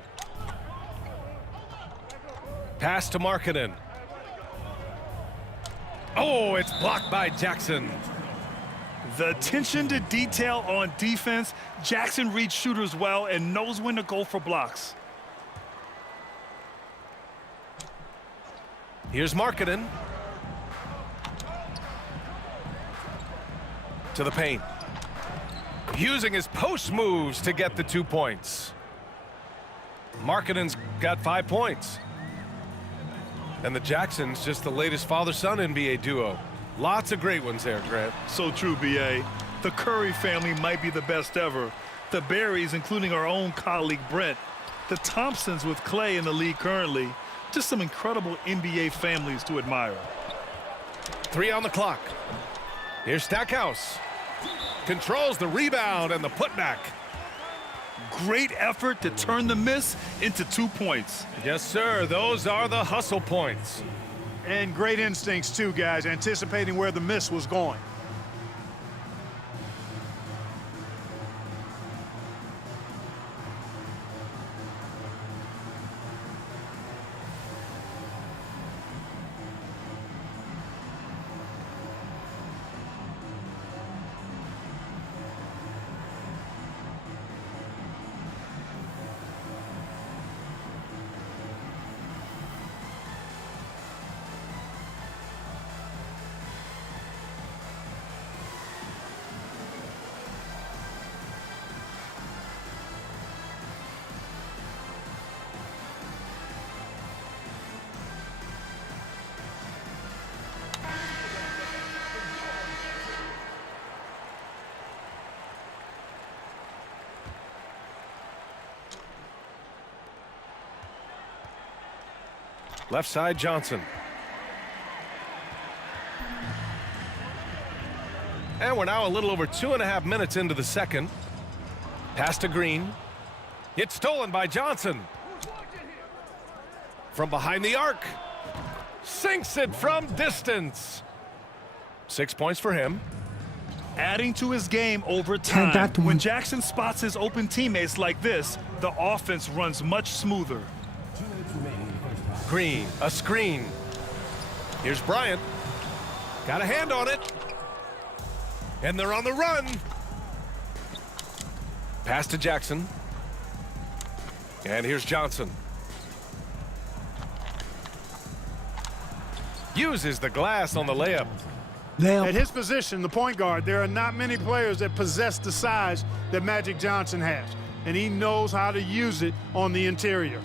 Pass to Markkanen. Oh, it's blocked by Jackson. The attention to detail on defense, Jackson reads shooters well and knows when to go for blocks. Here's Markkanen. To the paint. Using his post moves to get the 2 points. Markkanen's got 5 points. And the Jacksons just the latest father-son NBA duo. Lots of great ones there, Grant. So true, B.A. The Curry family might be the best ever. The Berries, including our own colleague Brent. The Thompsons with Clay in the league currently. Just some incredible NBA families to admire. 3 on the clock. Here's Stackhouse. Controls the rebound and the putback. Great effort to turn the miss into 2 points. Yes, sir. Those are the hustle points. And great instincts, too, guys, anticipating where the miss was going. Left side, Johnson. And we're now a little over 2.5 minutes into the second. Pass to Green. It's stolen by Johnson. From behind the arc. Sinks it from distance. 6 points for him. Adding to his game over Turn time. that When one. Jackson spots his open teammates like this, the offense runs much smoother. Green, a screen. Here's Bryant. Got a hand on it. And they're on the run. Pass to Jackson. And here's Johnson. Uses the glass on the layup. At his position, the point guard, there are not many players that possess the size that Magic Johnson has, and he knows how to use it on the interior.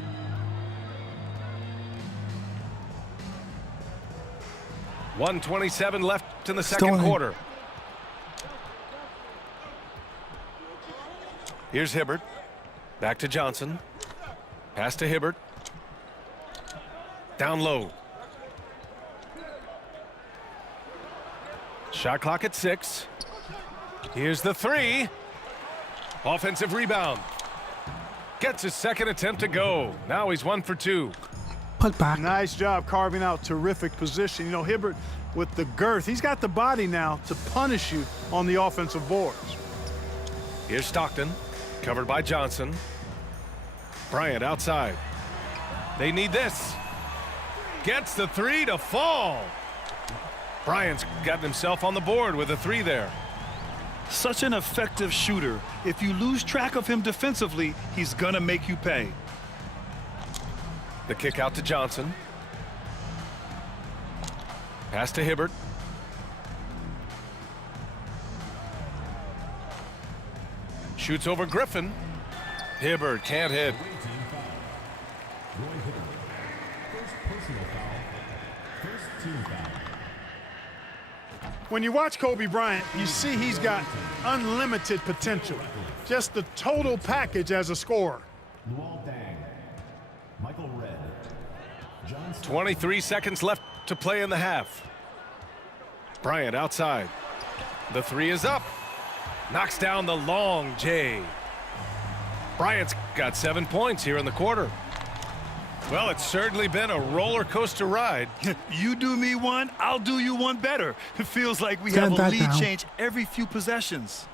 .127 left in the second Stolen. quarter. Here's Hibbert. Back to Johnson. Pass to Hibbert. Down low. Shot clock at 6. Here's the 3. Offensive rebound. Gets his second attempt to go. Now he's 1 for 2. Put back. Nice job carving out terrific position. You know, Hibbert with the girth, he's got the body now to punish you on the offensive boards. Here's Stockton. Covered by Johnson. Bryant outside. They need this. Gets the 3 to fall. Bryant's gotten himself on the board with a 3 there. Such an effective shooter. If you lose track of him defensively, he's gonna make you pay. The kick out to Johnson. Pass to Hibbert. Shoots over Griffin. Hibbert can't hit. When you watch Kobe Bryant, you see he's got unlimited potential. Just the total package as a scorer. Luol Deng, Michael Redd, John 23 seconds left to play in the half. Bryant outside. The 3 is up. Knocks down the long J. Bryant's got 7 points here in the quarter. Well, it's certainly been a roller coaster ride. You do me one, I'll do you one better. It feels like we Turn have a that lead down. change every few possessions.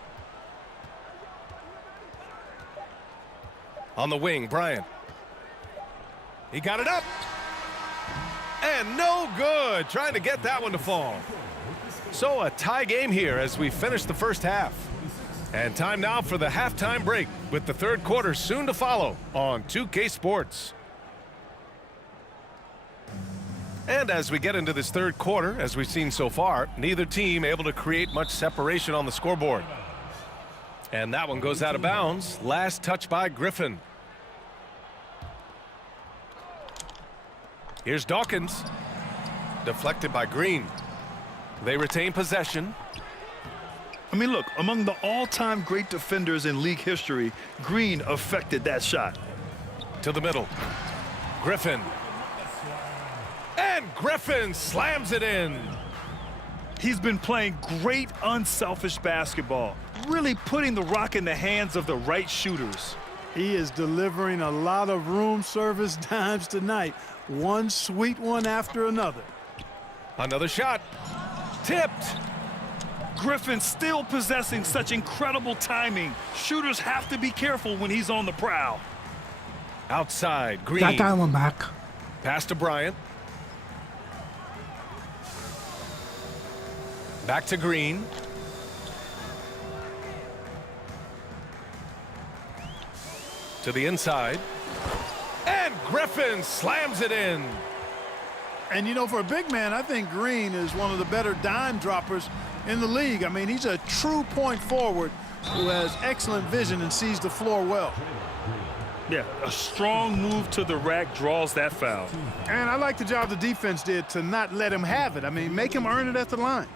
On the wing, Bryant. He got it up. And no good. Trying to get that one to fall. So a tie game here as we finish the first half. And time now for the halftime break with the third quarter soon to follow on 2K Sports. And as we get into this third quarter, as we've seen so far, neither team able to create much separation on the scoreboard. And that one goes out of bounds. Last touch by Griffin. Here's Dawkins. Deflected by Green. They retain possession. I mean, look, among the all-time great defenders in league history, Green affected that shot. To the middle. Griffin. And Griffin slams it in. He's been playing great, unselfish basketball, really putting the rock in the hands of the right shooters. He is delivering a lot of room service dimes tonight. One sweet one after another. Another shot. Tipped. Griffin still possessing such incredible timing. Shooters have to be careful when he's on the prowl. Outside, Green. Tatama back. Pass to Bryant. Back to Green. To the inside. And Griffin slams it in. And, you know, for a big man, I think Green is one of the better dime droppers in the league. I mean, he's a true point forward who has excellent vision and sees the floor well. Yeah, a strong move to the rack draws that foul. And I like the job the defense did to not let him have it. I mean, make him earn it at the line.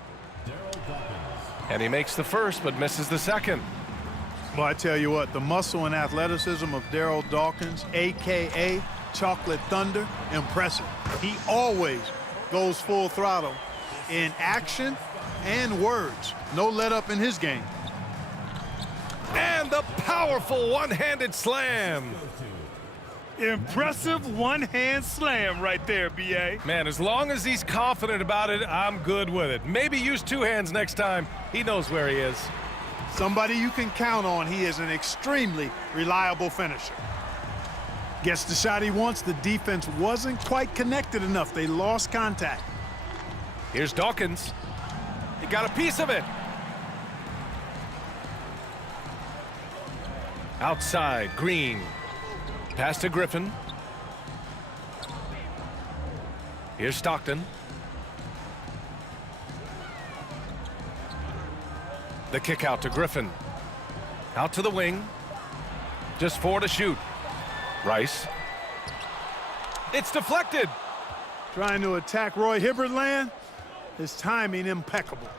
And he makes the first, but misses the second. Well, I tell you what, the muscle and athleticism of Daryl Dawkins, a.k.a. Chocolate Thunder, impressive. He always goes full throttle in action and words. No let up in his game. And the powerful one-handed slam. Impressive one-hand slam right there, B.A. Man, as long as he's confident about it, I'm good with it. Maybe use two hands next time. He knows where he is. Somebody you can count on. He is an extremely reliable finisher. Gets the shot he wants. The defense wasn't quite connected enough. They lost contact. Here's Dawkins. He got a piece of it. Outside, Green. Pass to Griffin. Here's Stockton. The kick out to Griffin. Out to the wing. Just 4 to shoot. Rice. It's deflected. Trying to attack Roy Hibbert land. His timing impeccable.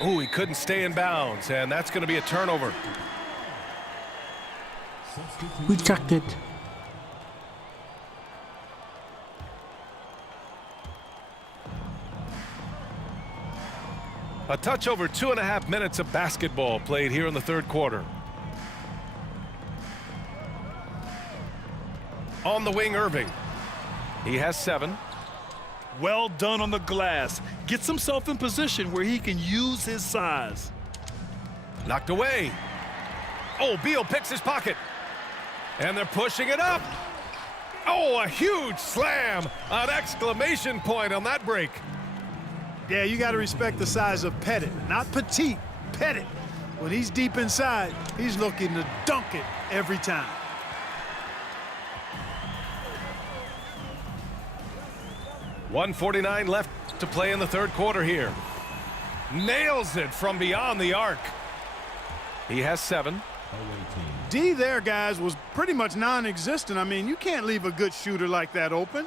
Oh, he couldn't stay in bounds, and that's going to be a turnover. Rejected. A touch over 2.5 minutes of basketball played here in the third quarter. On the wing, Irving. He has 7. Well done on the glass. Gets himself in position where he can use his size. Knocked away. Oh, Beal picks his pocket. And they're pushing it up. Oh, a huge slam. An exclamation point on that break. Yeah, you got to respect the size of Pettit. Not Petite, Pettit. When he's deep inside, he's looking to dunk it every time. .149 left to play in the third quarter here. Nails it from beyond the arc. He has 7. D there, guys, was pretty much non-existent. I mean, you can't leave a good shooter like that open.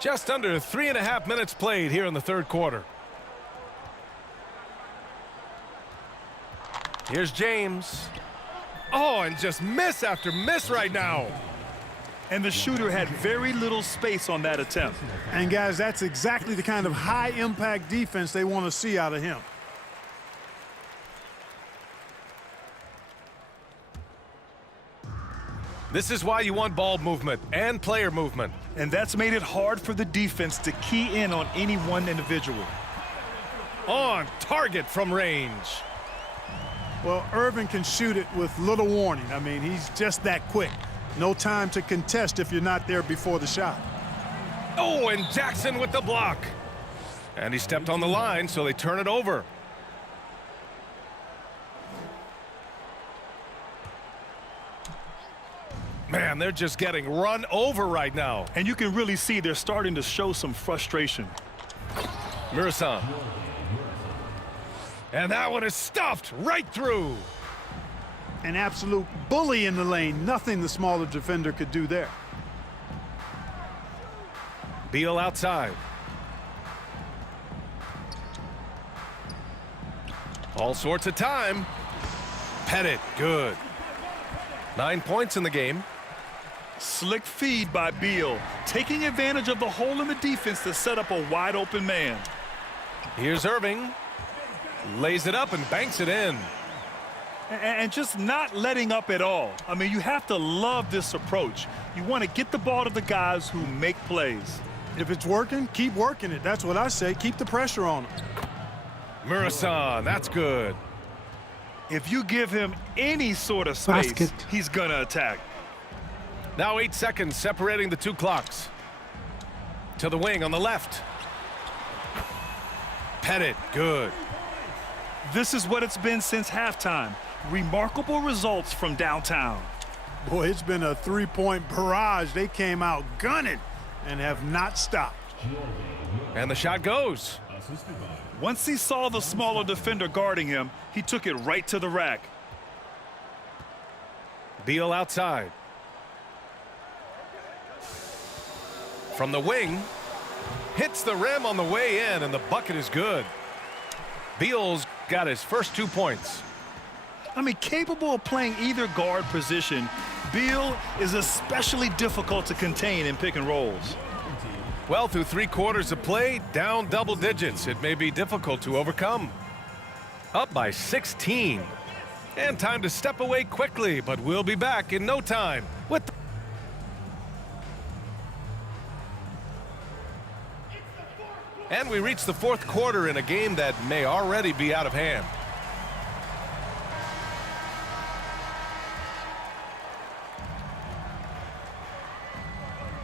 Just under 3.5 minutes played here in the third quarter. Here's James. Oh, and just miss after miss right now. And the shooter had very little space on that attempt. And guys, that's exactly the kind of high-impact defense they want to see out of him. This is why you want ball movement and player movement. And that's made it hard for the defense to key in on any one individual. On target from range. Well, Irving can shoot it with little warning. I mean, he's just that quick. No time to contest if you're not there before the shot. Oh, and Jackson with the block. And he stepped on the line, so they turn it over. Man, they're just getting run over right now. And you can really see they're starting to show some frustration. Murasan. And that one is stuffed right through. An absolute bully in the lane. Nothing the smaller defender could do there. Beal outside. All sorts of time. Pettit, good. 9 points in the game. Slick feed by Beal, taking advantage of the hole in the defense to set up a wide open man. Here's Irving. Lays it up and banks it in. And just not letting up at all. I mean, you have to love this approach. You want to get the ball to the guys who make plays. If it's working, keep working it. That's what I say. Keep the pressure on him. Murasan, that's good. If you give him any sort of space, Basket. he's going to attack. Now 8 seconds separating the two clocks. To the wing on the left. Pettit, good. This is what it's been since halftime. Remarkable results from downtown. Boy, it's been a three-point barrage. They came out gunning and have not stopped. And the shot goes. Once he saw the smaller defender guarding him, he took it right to the rack. Beal outside. From the wing. Hits the rim on the way in, and the bucket is good. Beal's got his first 2 points. I mean, capable of playing either guard position, Beal is especially difficult to contain in pick and rolls. Well, through 3 quarters of play, down double digits. It may be difficult to overcome. Up by 16. And time to step away quickly, but we'll be back in no time with the And we reach the fourth quarter in a game that may already be out of hand.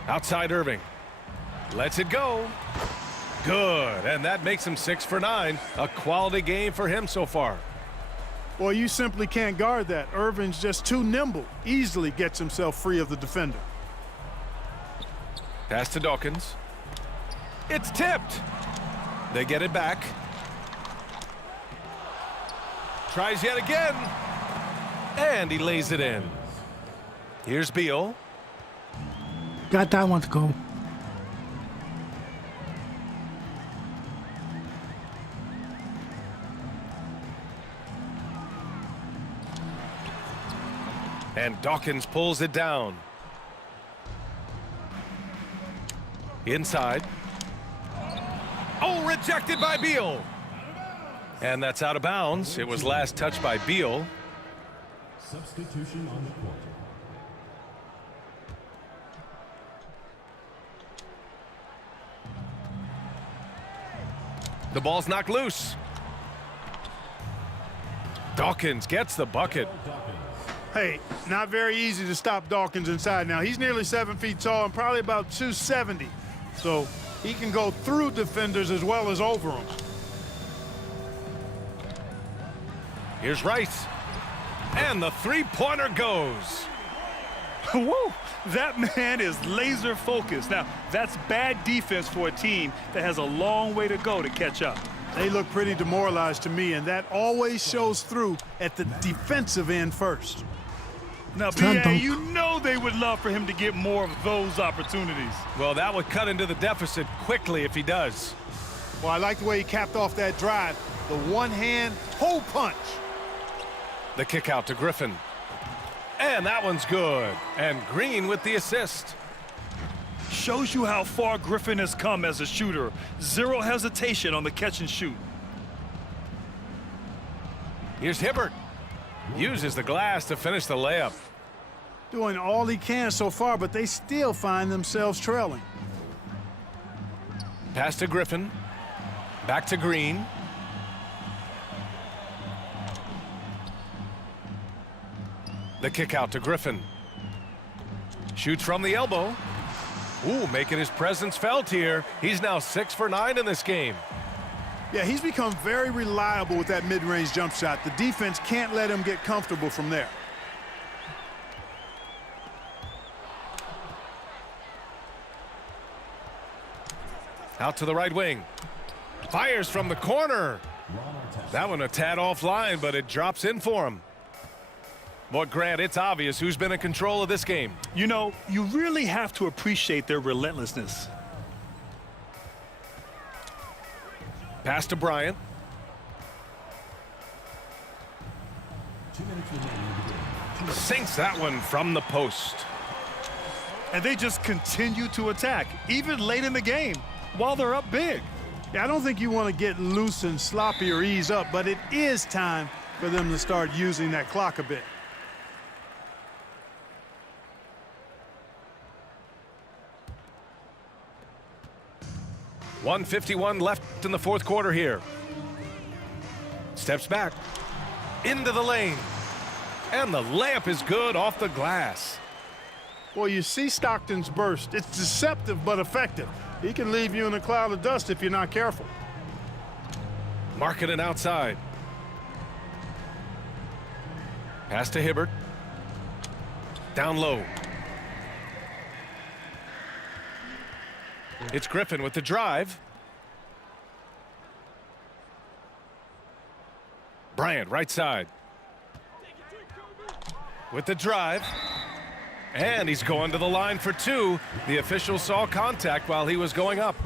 Outside Irving. Lets it go. Good. And that makes him 6 for 9. A quality game for him so far. Well, you simply can't guard that. Irving's just too nimble. Easily gets himself free of the defender. Pass to Dawkins. It's tipped. They get it back. Tries yet again. And he lays it in. Here's Beal. Got that one to go. And Dawkins pulls it down. Inside. Oh, rejected by Beal. And that's out of bounds. It was last touched by Beal. Substitution on the court. The ball's knocked loose. Dawkins gets the bucket. Hey, not very easy to stop Dawkins inside now. He's nearly 7 feet tall and probably about 270. So he can go through defenders as well as over them. Here's Rice. And the three-pointer goes. Woo! That man is laser focused. Now, that's bad defense for a team that has a long way to go to catch up. They look pretty demoralized to me, and that always shows through at the defensive end first. Now, Slam B.A., dunk. you know they would love for him to get more of those opportunities. Well, that would cut into the deficit quickly if he does. Well, I like the way he capped off that drive. The one-hand hole punch. The kick out to Griffin. And that one's good. And Green with the assist. Shows you how far Griffin has come as a shooter. Zero hesitation on the catch and shoot. Here's Hibbert. Uses the glass to finish the layup. Doing all he can so far, but they still find themselves trailing. Pass to Griffin. Back to Green. The kick out to Griffin. Shoots from the elbow. Ooh, making his presence felt here. He's now 6 for 9 in this game. Yeah, he's become very reliable with that mid-range jump shot. The defense can't let him get comfortable from there. Out to the right wing. Fires from the corner. That one a tad offline, but it drops in for him. But Grant, it's obvious who's been in control of this game. You know, you really have to appreciate their relentlessness. Pass to Bryant. Sinks that one from the post. And they just continue to attack, even late in the game, while they're up big. Yeah, I don't think you want to get loose and sloppy or ease up, but it is time for them to start using that clock a bit. .151 left in the fourth quarter here. Steps back. Into the lane. And the layup is good off the glass. Well, you see Stockton's burst. It's deceptive but effective. He can leave you in a cloud of dust if you're not careful. Marking it outside. Pass to Hibbert. Down low. It's Griffin with the drive. Bryant, right side. With the drive. And he's going to the line for two. The official saw contact while he was going up.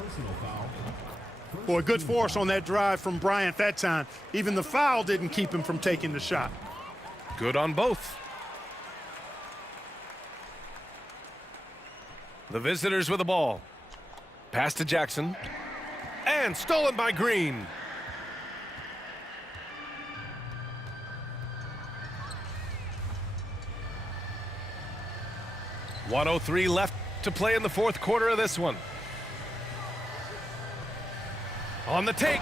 Boy, good force on that drive from Bryant that time. Even the foul didn't keep him from taking the shot. Good on both. The visitors with the ball. Pass to Jackson. And stolen by Green. .103 left to play in the fourth quarter of this one. On the take.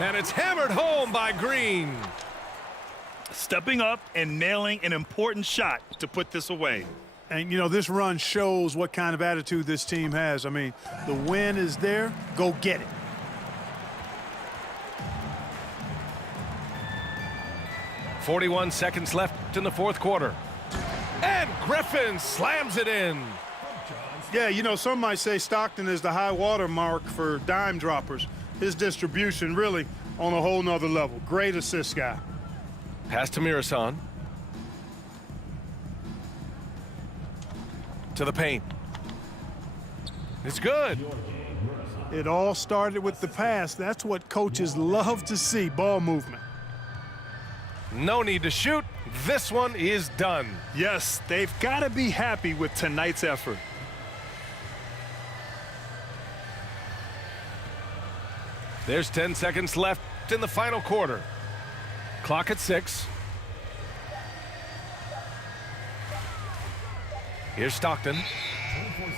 And it's hammered home by Green. Stepping up and nailing an important shot to put this away. And, you know, this run shows what kind of attitude this team has. I mean, the win is there. Go get it. .41 seconds left in the fourth quarter. And Griffin slams it in. Yeah, you know, some might say Stockton is the high water mark for dime droppers. His distribution really on a whole nother level. Great assist guy. Pass to Mirasan. To the paint. It's good. It all started with the pass. That's what coaches love to see, ball movement. No need to shoot. This one is done. Yes, they've got to be happy with tonight's effort. There's 10 seconds left in the final quarter. Clock at 6. Here's Stockton.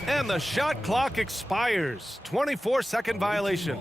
And the shot clock expires. 24-second violation.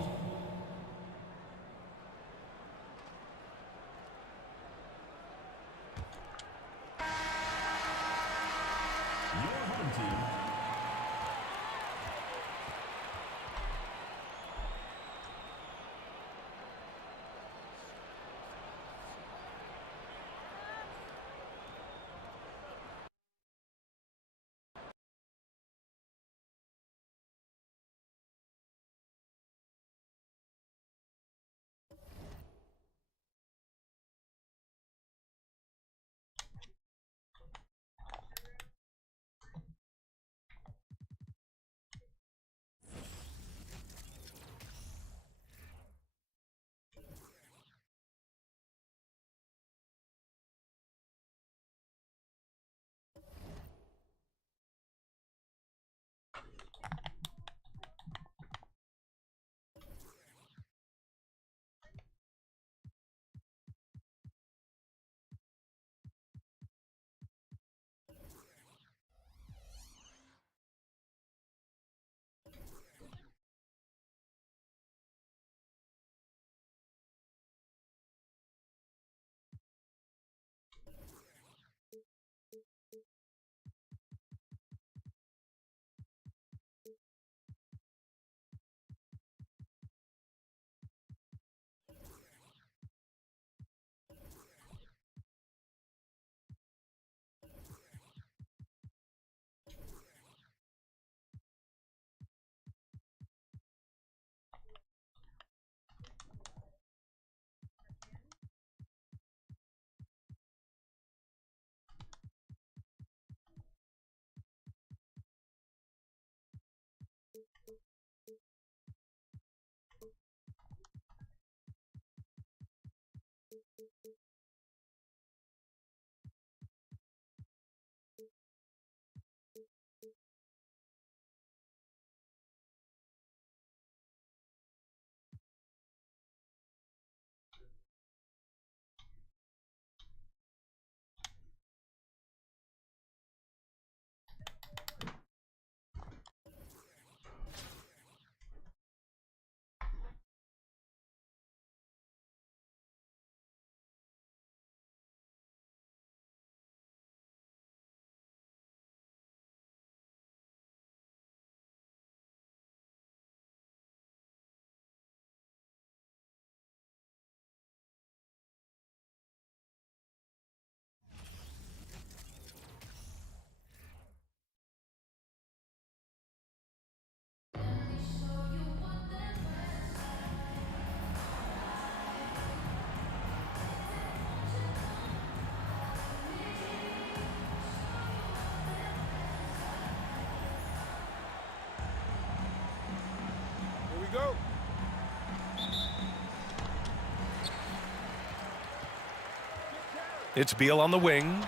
It's Beal on the wing.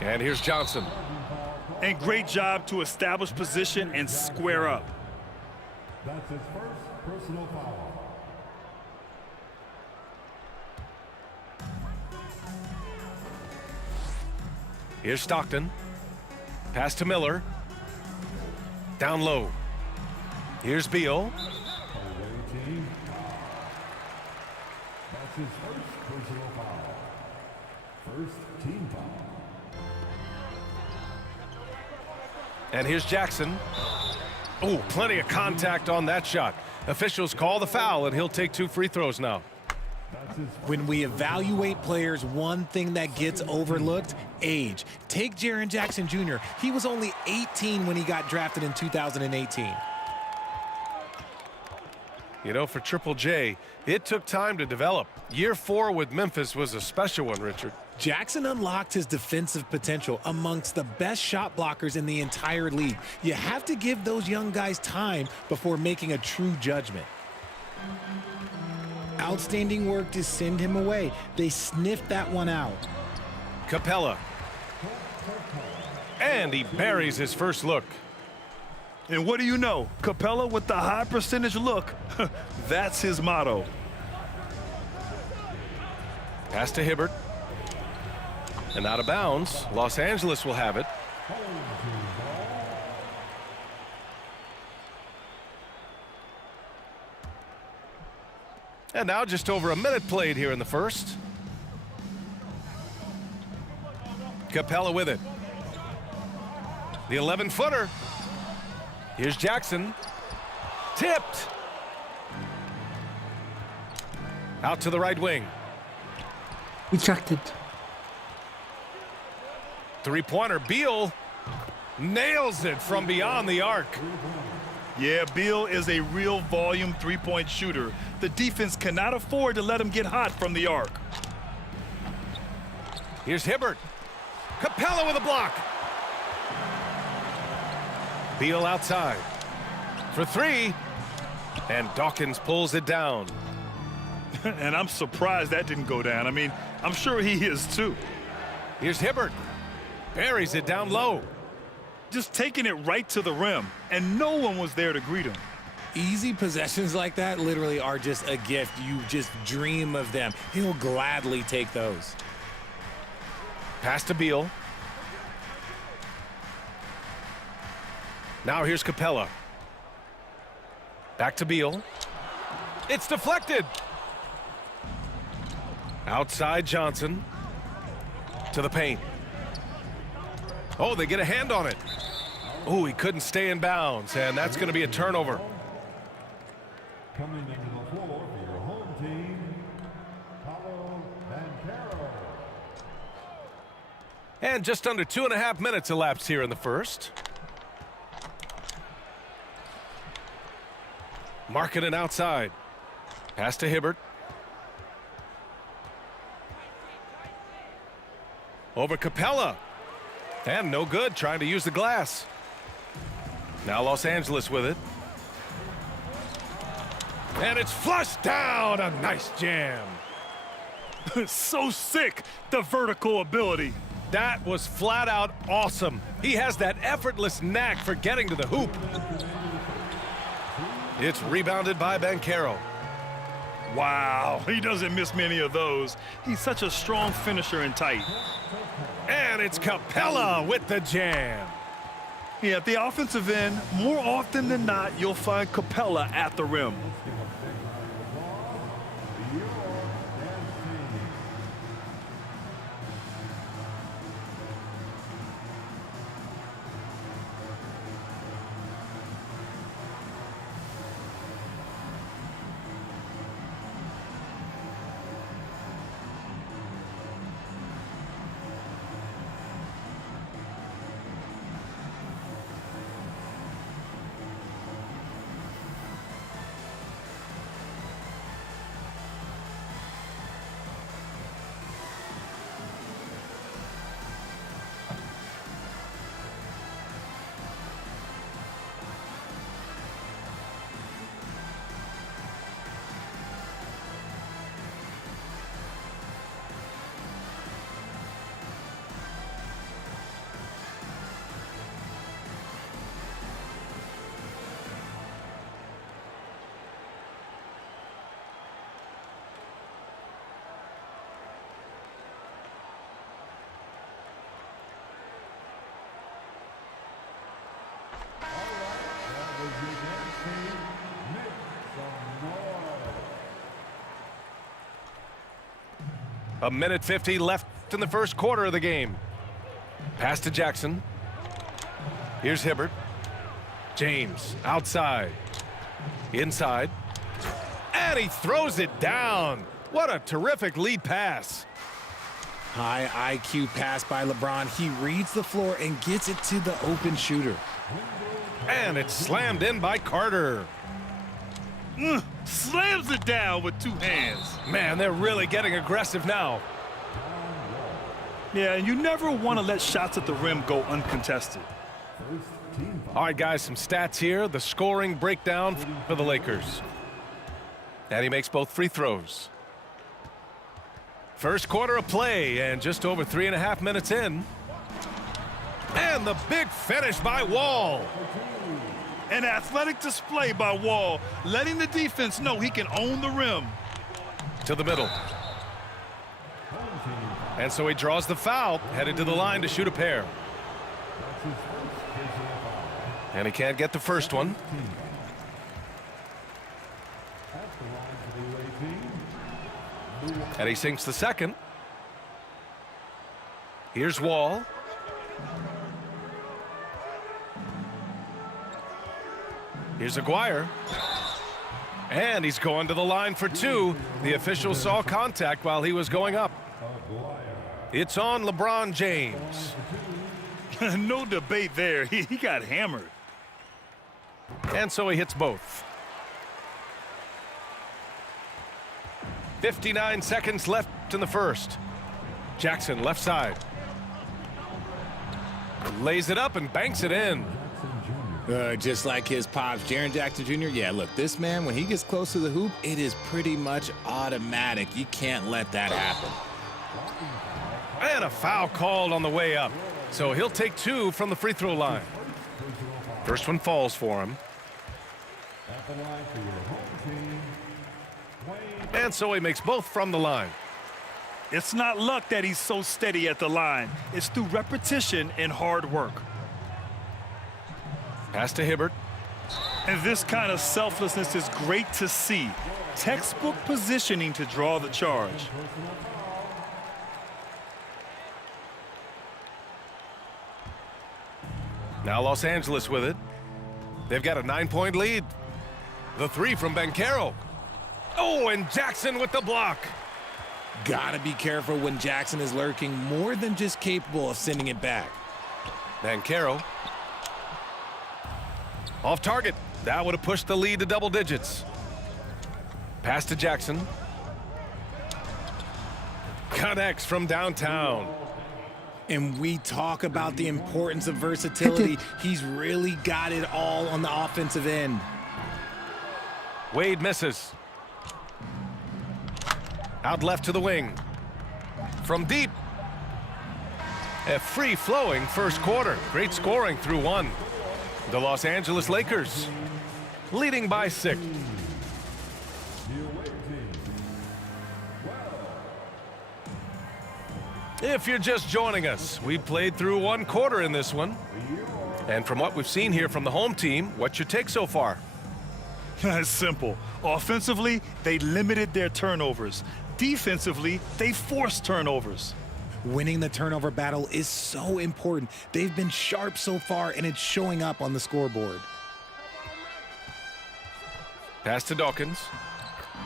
And here's Johnson. And great job to establish position and square up. That's his first personal foul. Here's Stockton. Pass to Miller. Down low. Here's Beal. That's his first personal foul. First team foul. And here's Jackson. Oh, plenty of contact on that shot. Officials call the foul, and he'll take 2 free throws now. When we evaluate players, one thing that gets overlooked, age. Take Jaren Jackson Jr. He was only 18 when he got drafted in 2018. You know, for Triple J, it took time to develop. Year 4 with Memphis was a special one, Richard. Jackson unlocked his defensive potential amongst the best shot blockers in the entire league. You have to give those young guys time before making a true judgment. Outstanding work to send him away. They sniffed that one out. Capella. And he buries his first look. And what do you know? Capella with the high percentage look. That's his motto. Pass to Hibbert. And out of bounds. Los Angeles will have it. And now just over a minute played here in the first. Capella with it. The 11-footer. Here's Jackson. Tipped. Out to the right wing. Retracted. Three-pointer. Beal nails it from beyond the arc. Yeah, Beal is a real volume three-point shooter. The defense cannot afford to let him get hot from the arc. Here's Hibbert. Capella with a block. Beal outside for 3. And Dawkins pulls it down. And I'm surprised that didn't go down. I mean, I'm sure he is too. Here's Hibbert. Buries it down low. Just taking it right to the rim, and no one was there to greet him. Easy possessions like that literally are just a gift. You just dream of them. He'll gladly take those. Pass to Beal. Now here's Capella. Back to Beal. It's deflected. Outside Johnson. To the paint. Oh, they get a hand on it. Oh, he couldn't stay in bounds, and that's going to be a turnover. Coming into the floor for your home team, Paolo Banchero. And just under 2.5 minutes elapsed here in the first. Markkanen outside. Pass to Hibbert. Over Capella. And no good, trying to use the glass. Now Los Angeles with it. And it's flushed down. A nice jam. So sick, the vertical ability. That was flat out awesome. He has that effortless knack for getting to the hoop. It's rebounded by Banchero. Wow, he doesn't miss many of those. He's such a strong finisher and tight. And it's Capella with the jam. Yeah, at the offensive end, more often than not, you'll find Capella at the rim. A minute 50 left in the first quarter of the game. Pass to Jackson. Here's Hibbert. James outside. Inside. And he throws it down. What a terrific lead pass. High IQ pass by LeBron. He reads the floor and gets it to the open shooter. And it's slammed in by Carter. Slams it down with two hands. Man, they're really getting aggressive now. Yeah, and you never want to let shots at the rim go uncontested. All right, guys, some stats here. The scoring breakdown for the Lakers. And he makes both free throws. First quarter of play, and just over 3.5 minutes in. And the big finish by Wall. An athletic display by Wall, letting the defense know he can own the rim. To the middle. And so he draws the foul, headed to the line to shoot a pair. And he can't get the first one. And he sinks the second. Here's Wall. Here's Aguirre. And he's going to the line for two. The official saw contact while he was going up. It's on LeBron James. No debate there. He got hammered. And so he hits both. 59 seconds left in the first. Jackson left side. Lays it up and banks it in. Just like his pops, Jaren Jackson Jr. Yeah, look, this man, when he gets close to the hoop, it is pretty much automatic. You can't let that happen. And a foul called on the way up. So he'll take two from the free throw line. First one falls for him. And so he makes both from the line. It's not luck that he's so steady at the line. It's through repetition and hard work. Pass to Hibbert. And this kind of selflessness is great to see. Textbook positioning to draw the charge. Now Los Angeles with it. They've got a 9-point lead. The three from Banchero. Oh, and Jackson with the block. Gotta be careful when Jackson is lurking, more than just capable of sending it back. Banchero. Off target. That would have pushed the lead to double digits. Pass to Jackson. Connects from downtown. And we talk about the importance of versatility. He's really got it all on the offensive end. Wade misses. Out left to the wing. From deep. A free-flowing first quarter. Great scoring through one. The Los Angeles Lakers leading by 6. If you're just joining us, we played through one quarter in this one. And from what we've seen here from the home team, what's your take so far? It's simple. Offensively, they limited their turnovers. Defensively, they forced turnovers. Winning the turnover battle is so important. They've been sharp so far, and it's showing up on the scoreboard. Pass to Dawkins.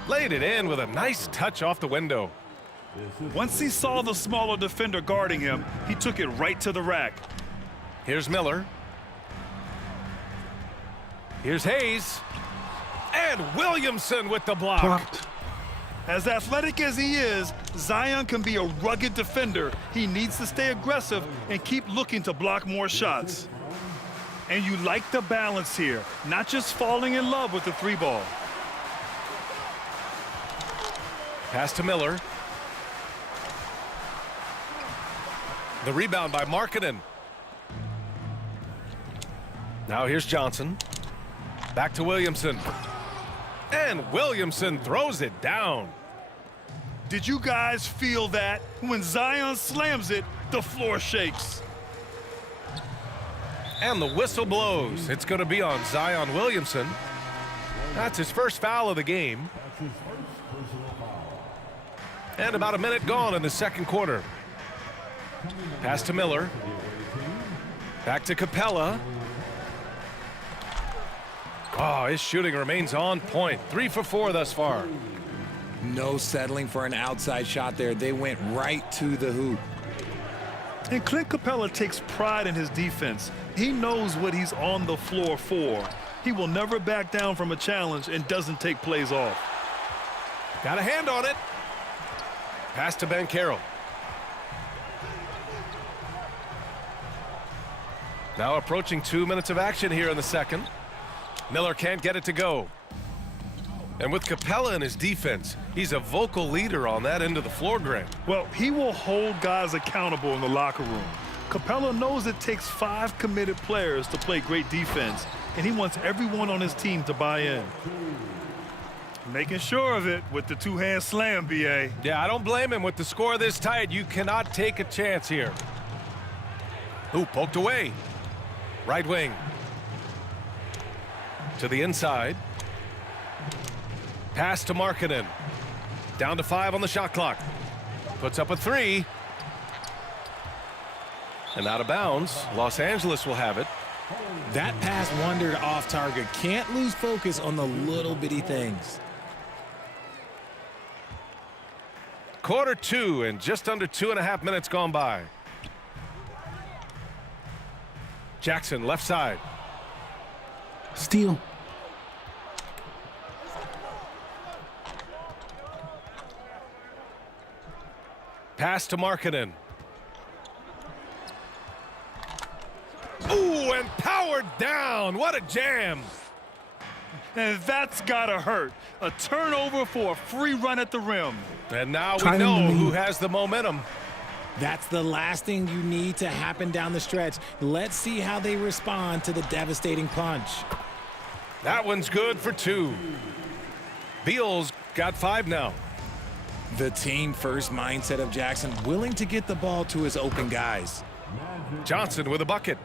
Laid it in with a nice touch off the window. Once he saw the smaller defender guarding him, he took it right to the rack. Here's Miller. Here's Hayes. And Williamson with the block. Blocked. As athletic as he is, Zion can be a rugged defender. He needs to stay aggressive and keep looking to block more shots. And you like the balance here, not just falling in love with the three ball. Pass to Miller. The rebound by Markkanen. Now here's Johnson. Back to Williamson. And Williamson throws it down. Did you guys feel that? When Zion slams it, the floor shakes. And the whistle blows. It's going to be on Zion Williamson. That's his first foul of the game. And about a minute gone in the second quarter. Pass to Miller. Back to Capella. Oh, his shooting remains on point. 3 for 4 thus far. No settling for an outside shot there. They went right to the hoop. And Clint Capella takes pride in his defense. He knows what he's on the floor for. He will never back down from a challenge and doesn't take plays off. Got a hand on it. Pass to Banchero. Now approaching 2 minutes of action here in the second. Miller can't get it to go. And with Capella in his defense, he's a vocal leader on that end of the floor, Grant. Well, he will hold guys accountable in the locker room. Capella knows it takes 5 committed players to play great defense, and he wants everyone on his team to buy in. Making sure of it with the two-hand slam, B.A. Yeah, I don't blame him. With the score this tight, you cannot take a chance here. Ooh, poked away. Right wing. To the inside. Pass to Markkanen. Down to 5 on the shot clock. Puts up a 3. And out of bounds. Los Angeles will have it. That pass wandered off target. Can't lose focus on the little bitty things. Quarter 2 and just under 2.5 minutes gone by. Jackson left side. Steal. Pass to Markkanen. Ooh, and powered down. What a jam. And that's gotta hurt. A turnover for a free run at the rim. And now we know who has the momentum. That's the last thing you need to happen down the stretch. Let's see how they respond to the devastating punch. That one's good for 2. Beal's got 5 now. The team-first mindset of Jackson, willing to get the ball to his open guys. Johnson with a bucket.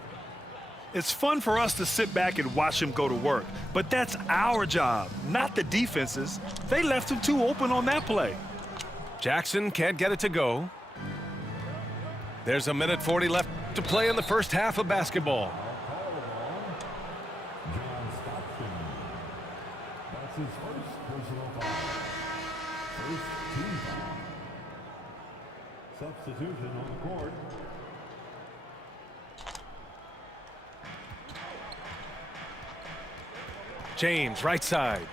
It's fun for us to sit back and watch him go to work, but that's our job, not the defense's. They left him too open on that play. Jackson can't get it to go. There's a minute 40 left to play in the first half of basketball. That's his first personal foul. First team foul. Substitution on the court. James, right side.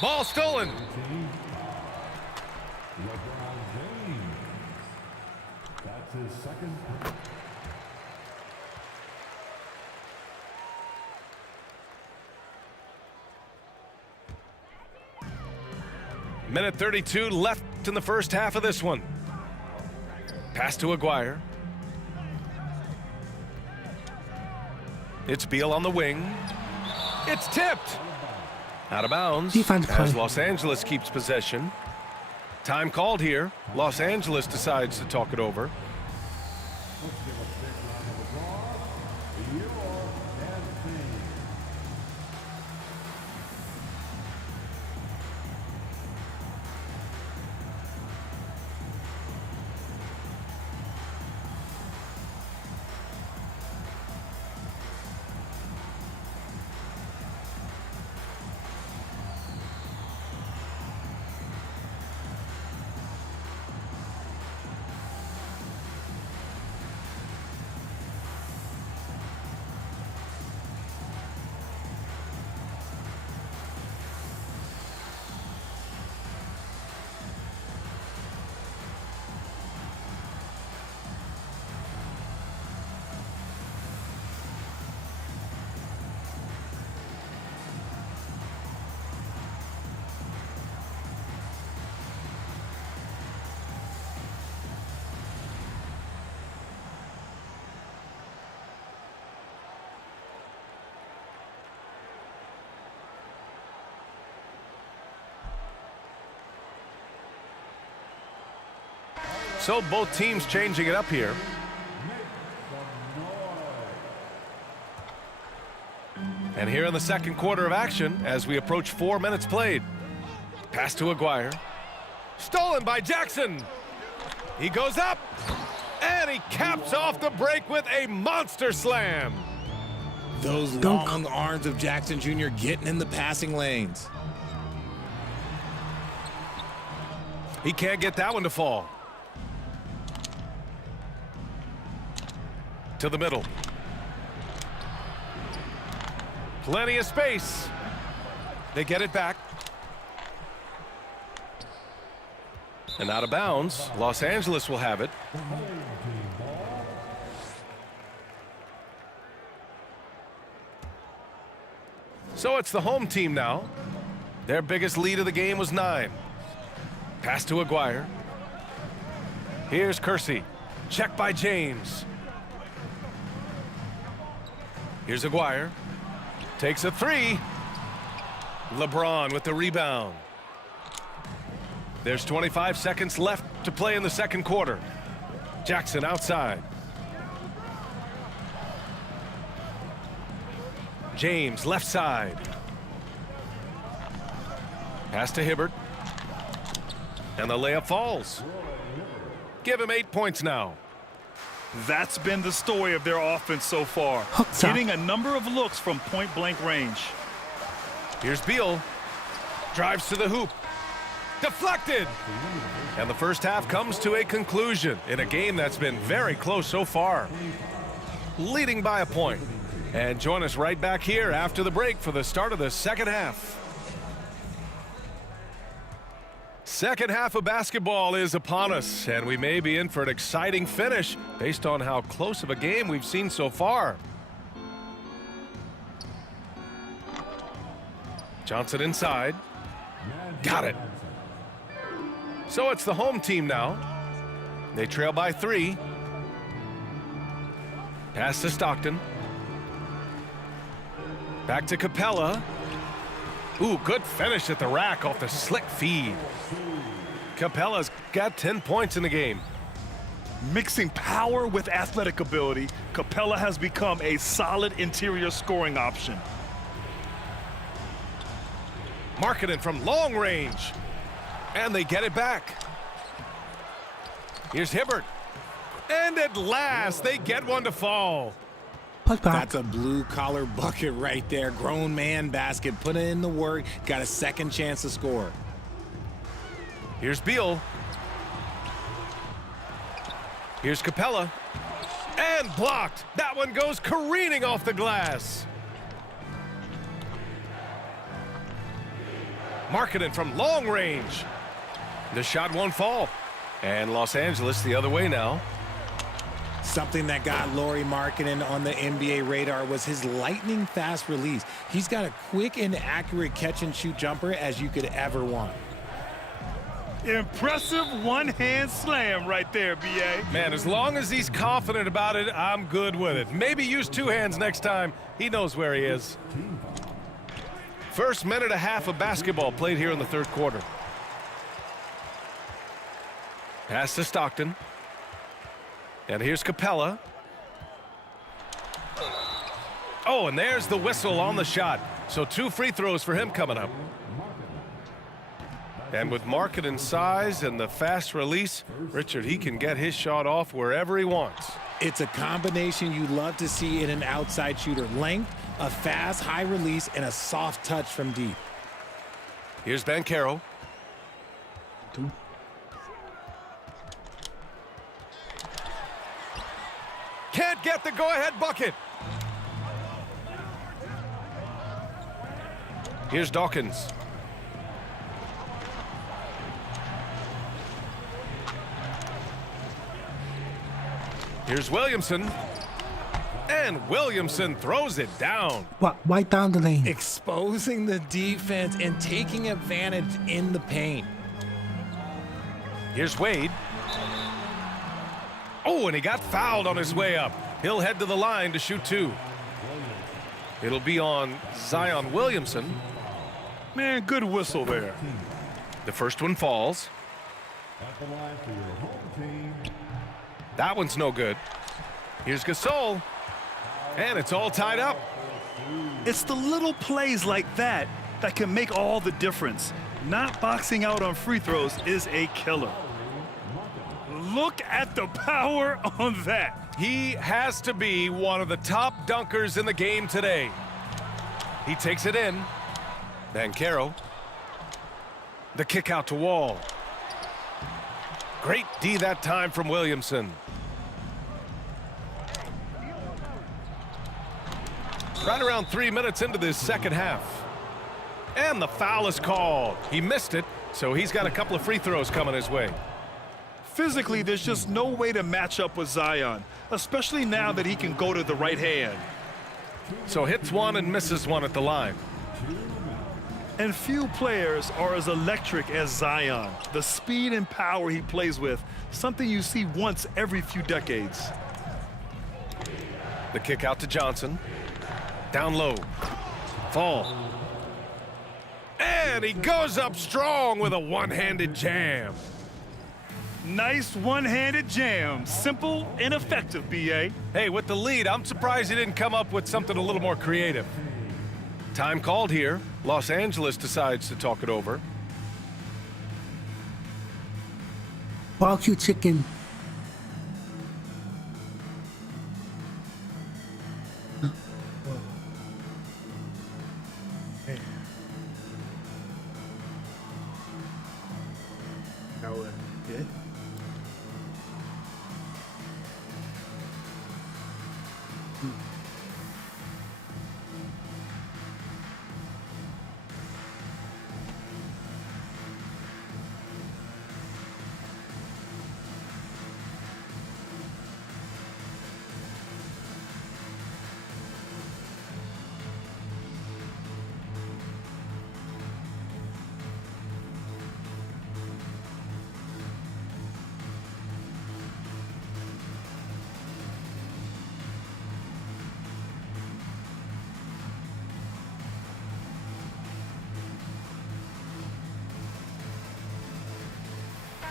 Ball stolen. LeBron James. That's his second. Minute 32 left in the first half of this one. Pass to Aguirre. It's Beal on the wing. It's tipped. Out of bounds as Los Angeles keeps possession. Time called here. Los Angeles decides to talk it over. So both teams changing it up here. And here in the second quarter of action as we approach 4 minutes played. Pass to Aguirre. Stolen by Jackson. He goes up, and he caps off the break with a monster slam. Those long arms of Jackson Jr. getting in the passing lanes. He can't get that one to fall. To the middle. Plenty of space. They get it back. And out of bounds. Los Angeles will have it. So it's the home team now. Their biggest lead of the game was 9. Pass to Aguirre. Here's Kersey. Check by James. Here's Aguirre. Takes a 3. LeBron with the rebound. There's 25 seconds left to play in the second quarter. Jackson outside. James left side. Pass to Hibbert. And the layup falls. Give him 8 points now. That's been the story of their offense so far. Getting a number of looks from point-blank range. Here's Beal. Drives to the hoop. Deflected. And the first half comes to a conclusion in a game that's been very close so far. Leading by a point. And join us right back here after the break for the start of the second half. Second half of basketball is upon us, and we may be in for an exciting finish based on how close of a game we've seen so far. Johnson inside. Got it. So it's the home team now. They trail by 3. Pass to Stockton. Back to Capella. Ooh, good finish at the rack off the slick feed. Capella's got 10 points in the game. Mixing power with athletic ability, Capella has become a solid interior scoring option. Markkanen from long range. And they get it back. Here's Hibbert. And at last, they get one to fall. That's a blue-collar bucket right there. Grown man basket. Put in the work. Got a second chance to score. Here's Beal. Here's Capella. And blocked. That one goes careening off the glass. Markkanen from long range. The shot won't fall. And Los Angeles the other way now. Something that got Lauri Markkanen on the NBA radar was his lightning fast release. He's got a quick and accurate catch and shoot jumper as you could ever want. Impressive one-hand slam right there, B.A. Man, as long as he's confident about it, I'm good with it. Maybe use 2 hands next time. He knows where he is. First minute and a half of basketball played here in the third quarter. Pass to Stockton. And here's Capella. Oh, and there's the whistle on the shot. So 2 free throws for him coming up. And with Markkanen's size and the fast release, Richard, he can get his shot off wherever he wants. It's a combination you love to see in an outside shooter. Length, a fast, high release, and a soft touch from deep. Here's Banchero. Can't get the go-ahead bucket. Here's Dawkins. Here's Williamson. And Williamson throws it down. Right down the lane. Exposing the defense and taking advantage in the paint. Here's Wade. Oh, and he got fouled on his way up. He'll head to the line to shoot 2. It'll be on Zion Williamson. Man, good whistle there. The first one falls. That one's no good. Here's Gasol. And it's all tied up. It's the little plays like that that can make all the difference. Not boxing out on free throws is a killer. Look at the power on that. He has to be one of the top dunkers in the game today. He takes it in. Banchero. The kick out to Wall. Great D that time from Williamson. Right around 3 minutes into this second half. And the foul is called. He missed it, so he's got a couple of free throws coming his way. Physically, there's just no way to match up with Zion, especially now that he can go to the right hand. So hits one and misses one at the line. And few players are as electric as Zion. The speed and power he plays with, something you see once every few decades. The kick out to Johnson. Down low. Fall. And he goes up strong with a one-handed jam. Nice one-handed jam. Simple and effective, B.A. Hey, with the lead, I'm surprised he didn't come up with something a little more creative. Time called here. Los Angeles decides to talk it over. Barbecue chicken.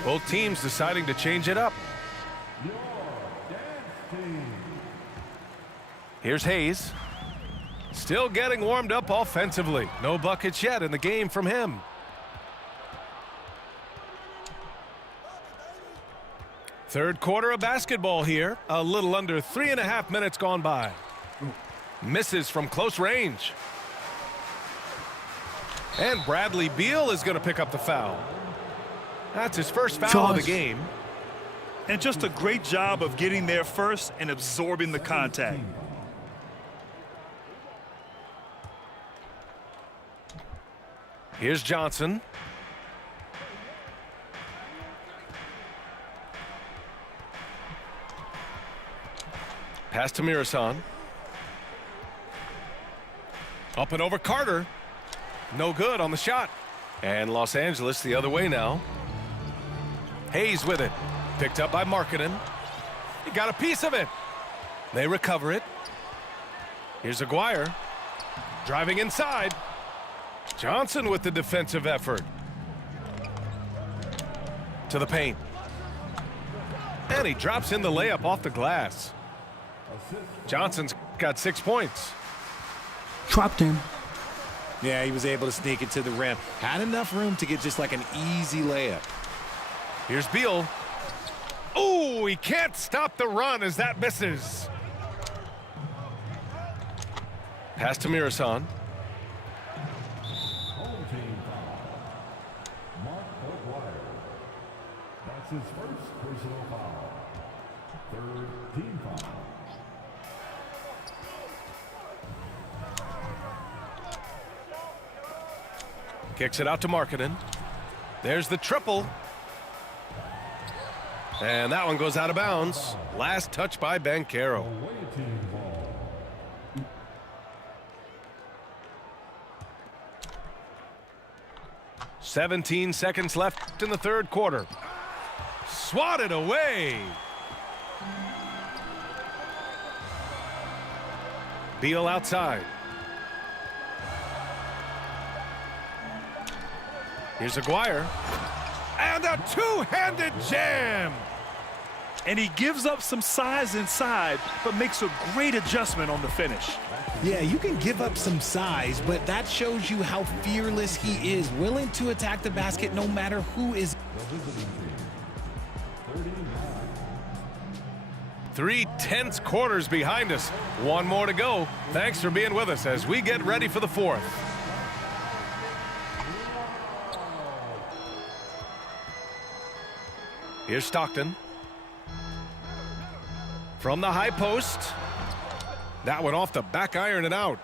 Both teams deciding to change it up. Here's Hayes. Still getting warmed up offensively. No buckets yet in the game from him. Third quarter of basketball here. A little under 3.5 minutes gone by. Misses from close range. And Bradley Beal is going to pick up the foul. That's his first foul of the game. And just a great job of getting there first and absorbing the contact. Here's Johnson. Pass to Mirasan. Up and over Carter. No good on the shot. And Los Angeles the other way now. Hayes with it. Picked up by Markkanen. He got a piece of it. They recover it. Here's Aguirre. Driving inside. Johnson with the defensive effort. To the paint. And he drops in the layup off the glass. Johnson's got 6 points. Dropped him. Yeah, he was able to sneak it to the rim. Had enough room to get just like an easy layup. Here's Beal. Oh, he can't stop the run as that misses. Pass to Mirasan. Mark Aguirre. That's his first personal foul. Third team foul. Kicks it out to Markkanen. There's the triple. And that one goes out of bounds. Last touch by Banchero. 17 seconds left in the third quarter. Swatted away. Beal outside. Here's Aguirre. And a two-handed jam. And he gives up some size inside, but makes a great adjustment on the finish. Yeah, you can give up some size, but that shows you how fearless he is, willing to attack the basket no matter who is. 3 tense quarters behind us. One more to go. Thanks for being with us as we get ready for the fourth. Here's Stockton. From the high post. That one off the back iron and out.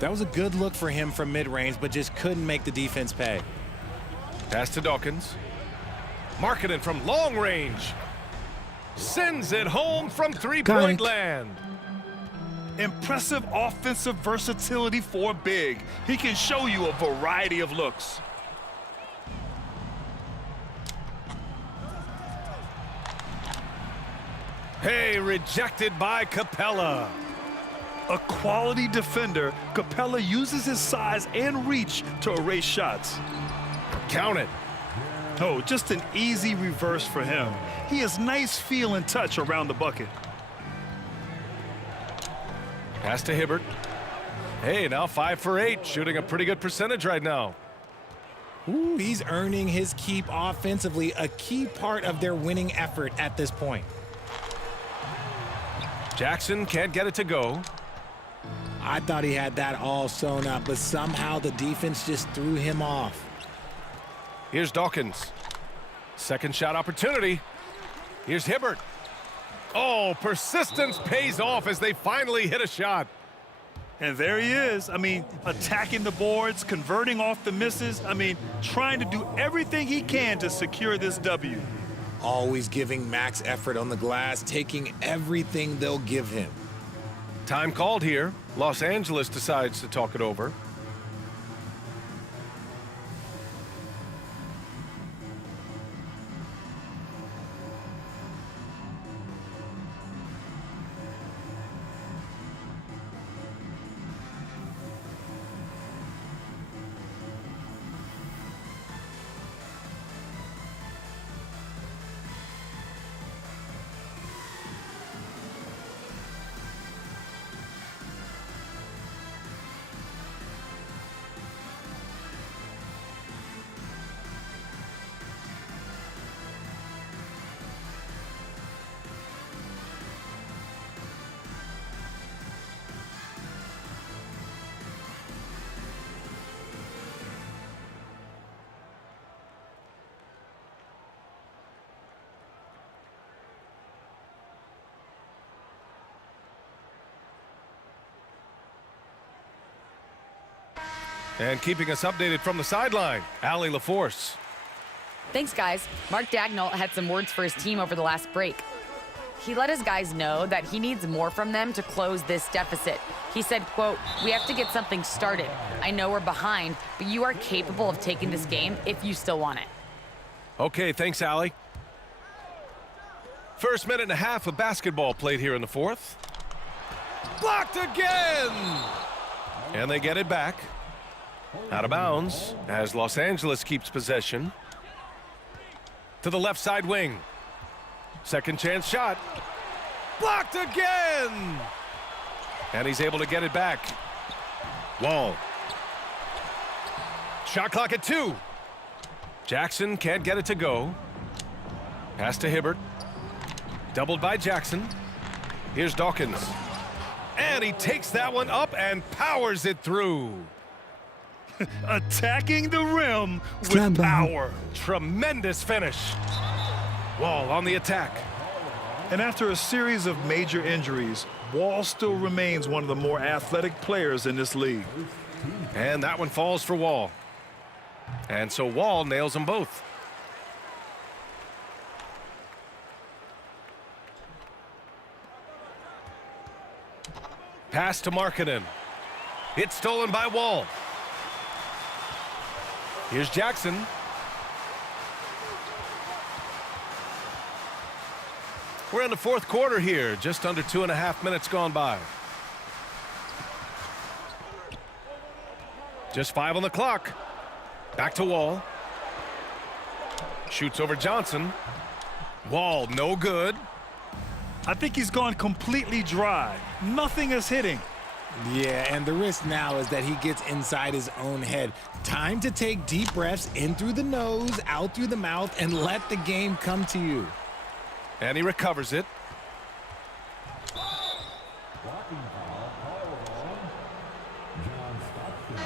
That was a good look for him from mid-range, but just couldn't make the defense pay. Pass to Dawkins. Markkanen from long range. Sends it home from three-point land. Impressive offensive versatility for a big. He can show you a variety of looks. Hey, rejected by Capella. A quality defender, Capella uses his size and reach to erase shots. Count it. Oh, just an easy reverse for him. He has nice feel and touch around the bucket. Pass to Hibbert. Hey, now 5 for 8, shooting a pretty good percentage right now. Ooh, he's earning his keep offensively, a key part of their winning effort at this point. Jackson can't get it to go. I thought he had that all sewn up, but somehow the defense just threw him off. Here's Dawkins. Second shot opportunity. Here's Hibbert. Oh, persistence pays off as they finally hit a shot. And there he is. I mean, attacking the boards, converting off the misses. I mean, trying to do everything he can to secure this W. Always giving max effort on the glass, taking everything they'll give him. Time called here. Los Angeles decides to talk it over. And keeping us updated from the sideline, Allie LaForce. Thanks, guys. Mark Dagnall had some words for his team over the last break. He let his guys know that he needs more from them to close this deficit. He said, quote, "We have to get something started. I know we're behind, but you are capable of taking this game if you still want it." Okay, thanks, Allie. First minute and a half of basketball played here in the fourth. Blocked again! And they get it back. Out of bounds as Los Angeles keeps possession. To the left side wing. Second chance shot. Blocked again! And he's able to get it back. Wall. Shot clock at 2. Jackson can't get it to go. Pass to Hibbert. Doubled by Jackson. Here's Dawkins. And he takes that one up and powers it through. Attacking the rim Slam with bang. power. Tremendous finish. Wall on the attack. And after a series of major injuries, Wall still remains one of the more athletic players in this league. And that one falls for Wall. And so Wall nails them both. Pass to Markkanen. It's stolen by Wall. Here's Jackson. We're in the fourth quarter here, just under 2.5 minutes gone by. Just 5 on the clock. Back to Wall. Shoots over Johnson. Wall, no good. I think he's gone completely dry. Nothing is hitting. Yeah, and the risk now is that he gets inside his own head. Time to take deep breaths in through the nose, out through the mouth, and let the game come to you. And he recovers it. Blocking foul, called on John Stockton.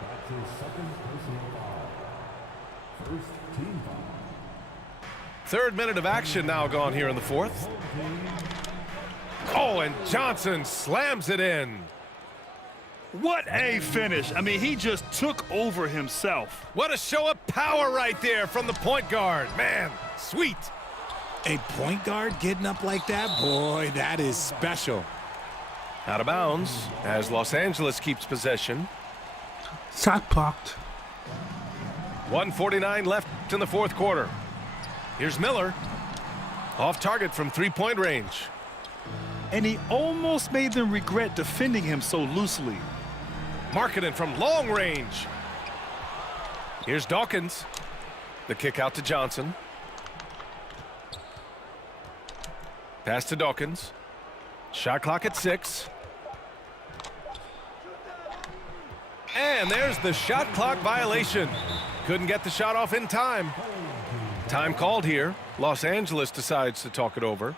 That's his second personal foul. First team foul. Third minute of action now gone here in the fourth. Oh, and Johnson slams it in. What a finish. I mean, he just took over himself. What a show of power right there from the point guard. Man, sweet. A point guard getting up like that? Boy, that is special. Out of bounds as Los Angeles keeps possession. Shot blocked. 1:49 left in the fourth quarter. Here's Miller. Off target from three-point range. And he almost made them regret defending him so loosely. Markkanen from long range. Here's Dawkins. The kick out to Johnson. Pass to Dawkins. Shot clock at 6. And there's the shot clock violation. Couldn't get the shot off in time. Time called here. Los Angeles decides to talk it over.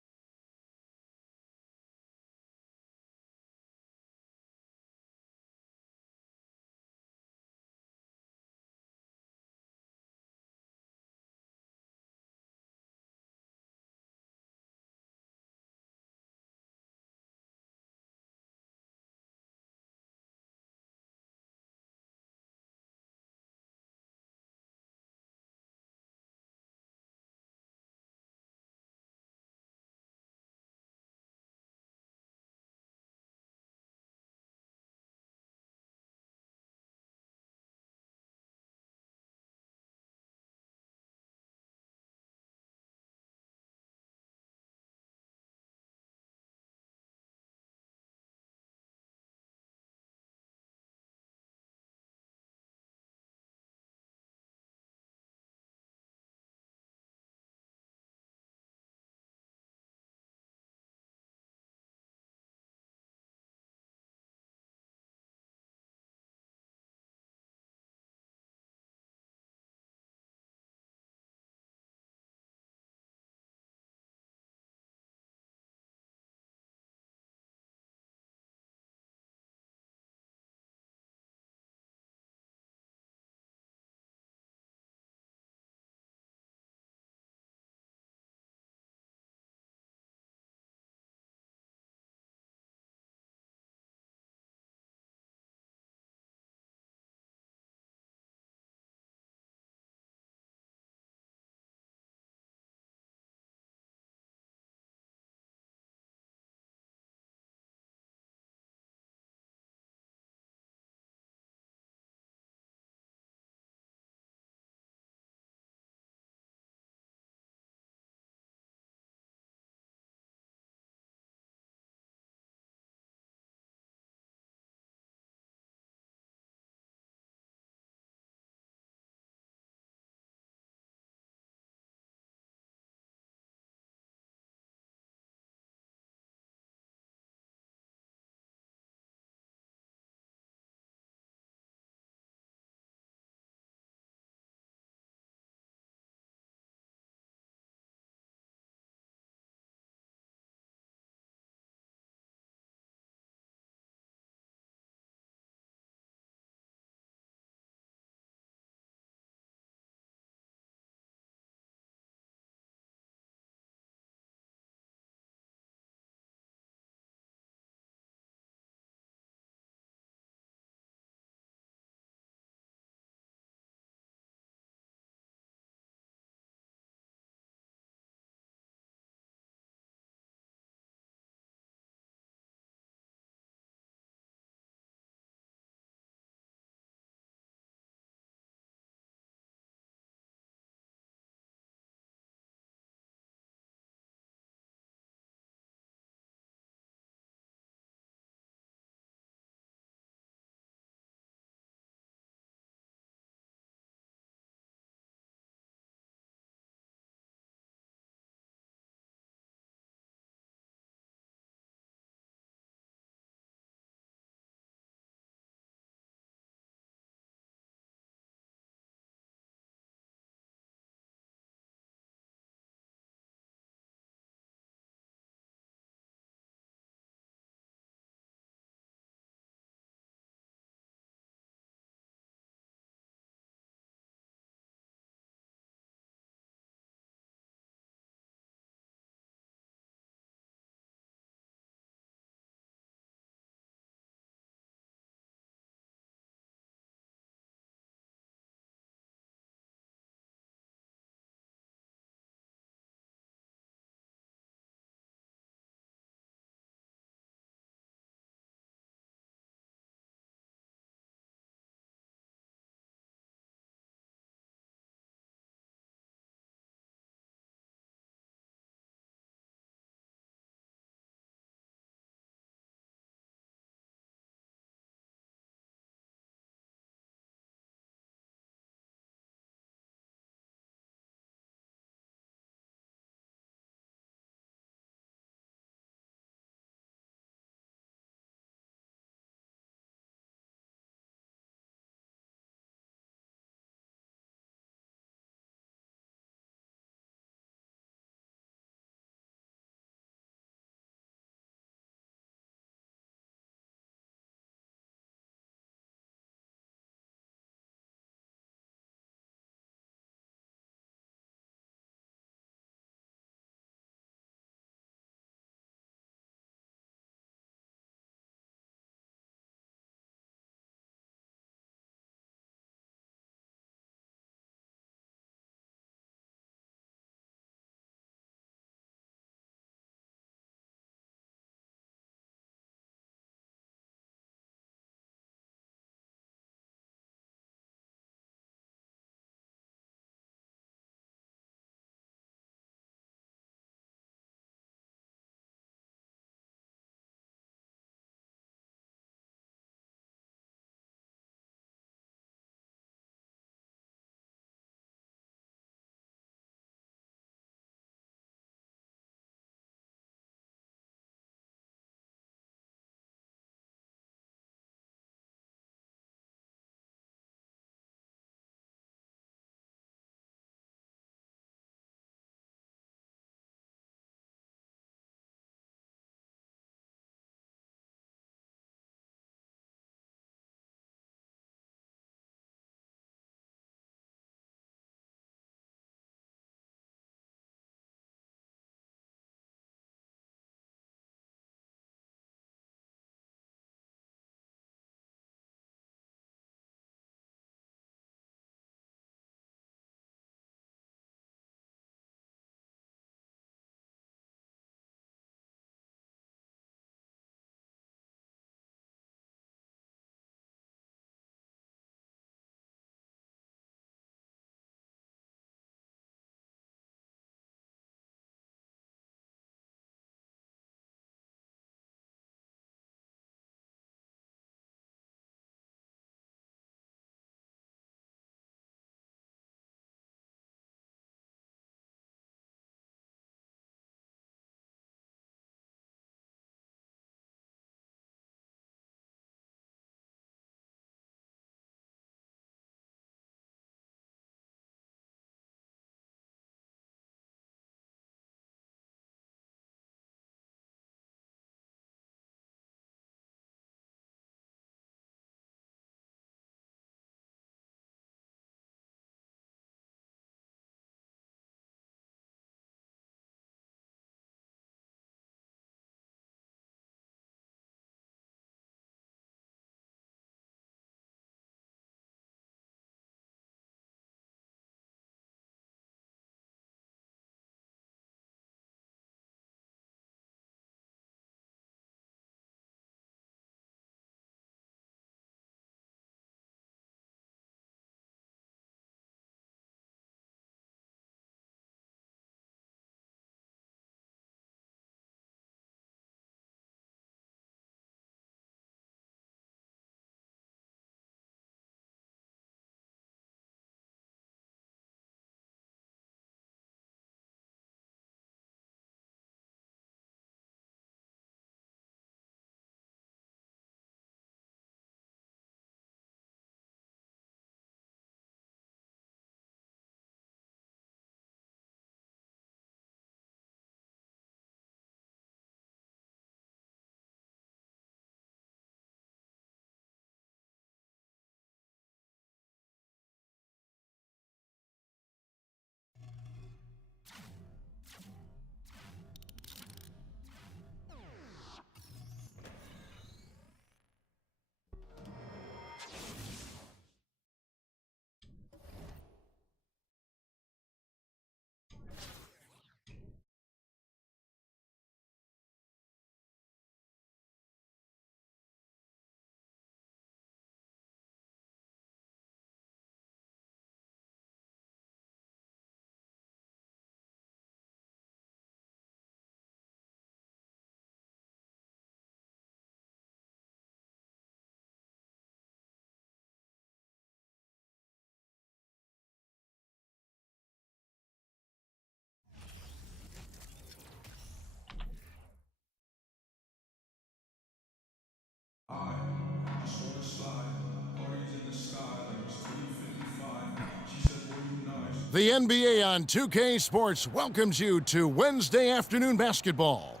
The NBA on 2K Sports welcomes you to Wednesday afternoon basketball.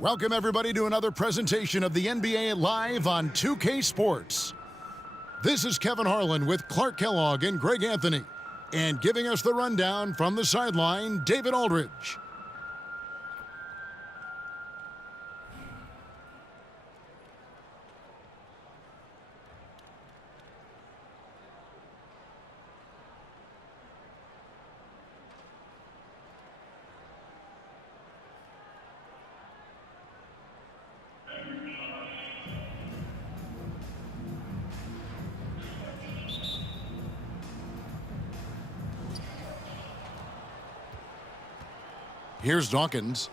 Welcome, everybody, to another presentation of the NBA live on 2K Sports. This is Kevin Harlan with Clark Kellogg and Greg Anthony. And giving us the rundown from the sideline, David Aldridge. Here's Dawkins.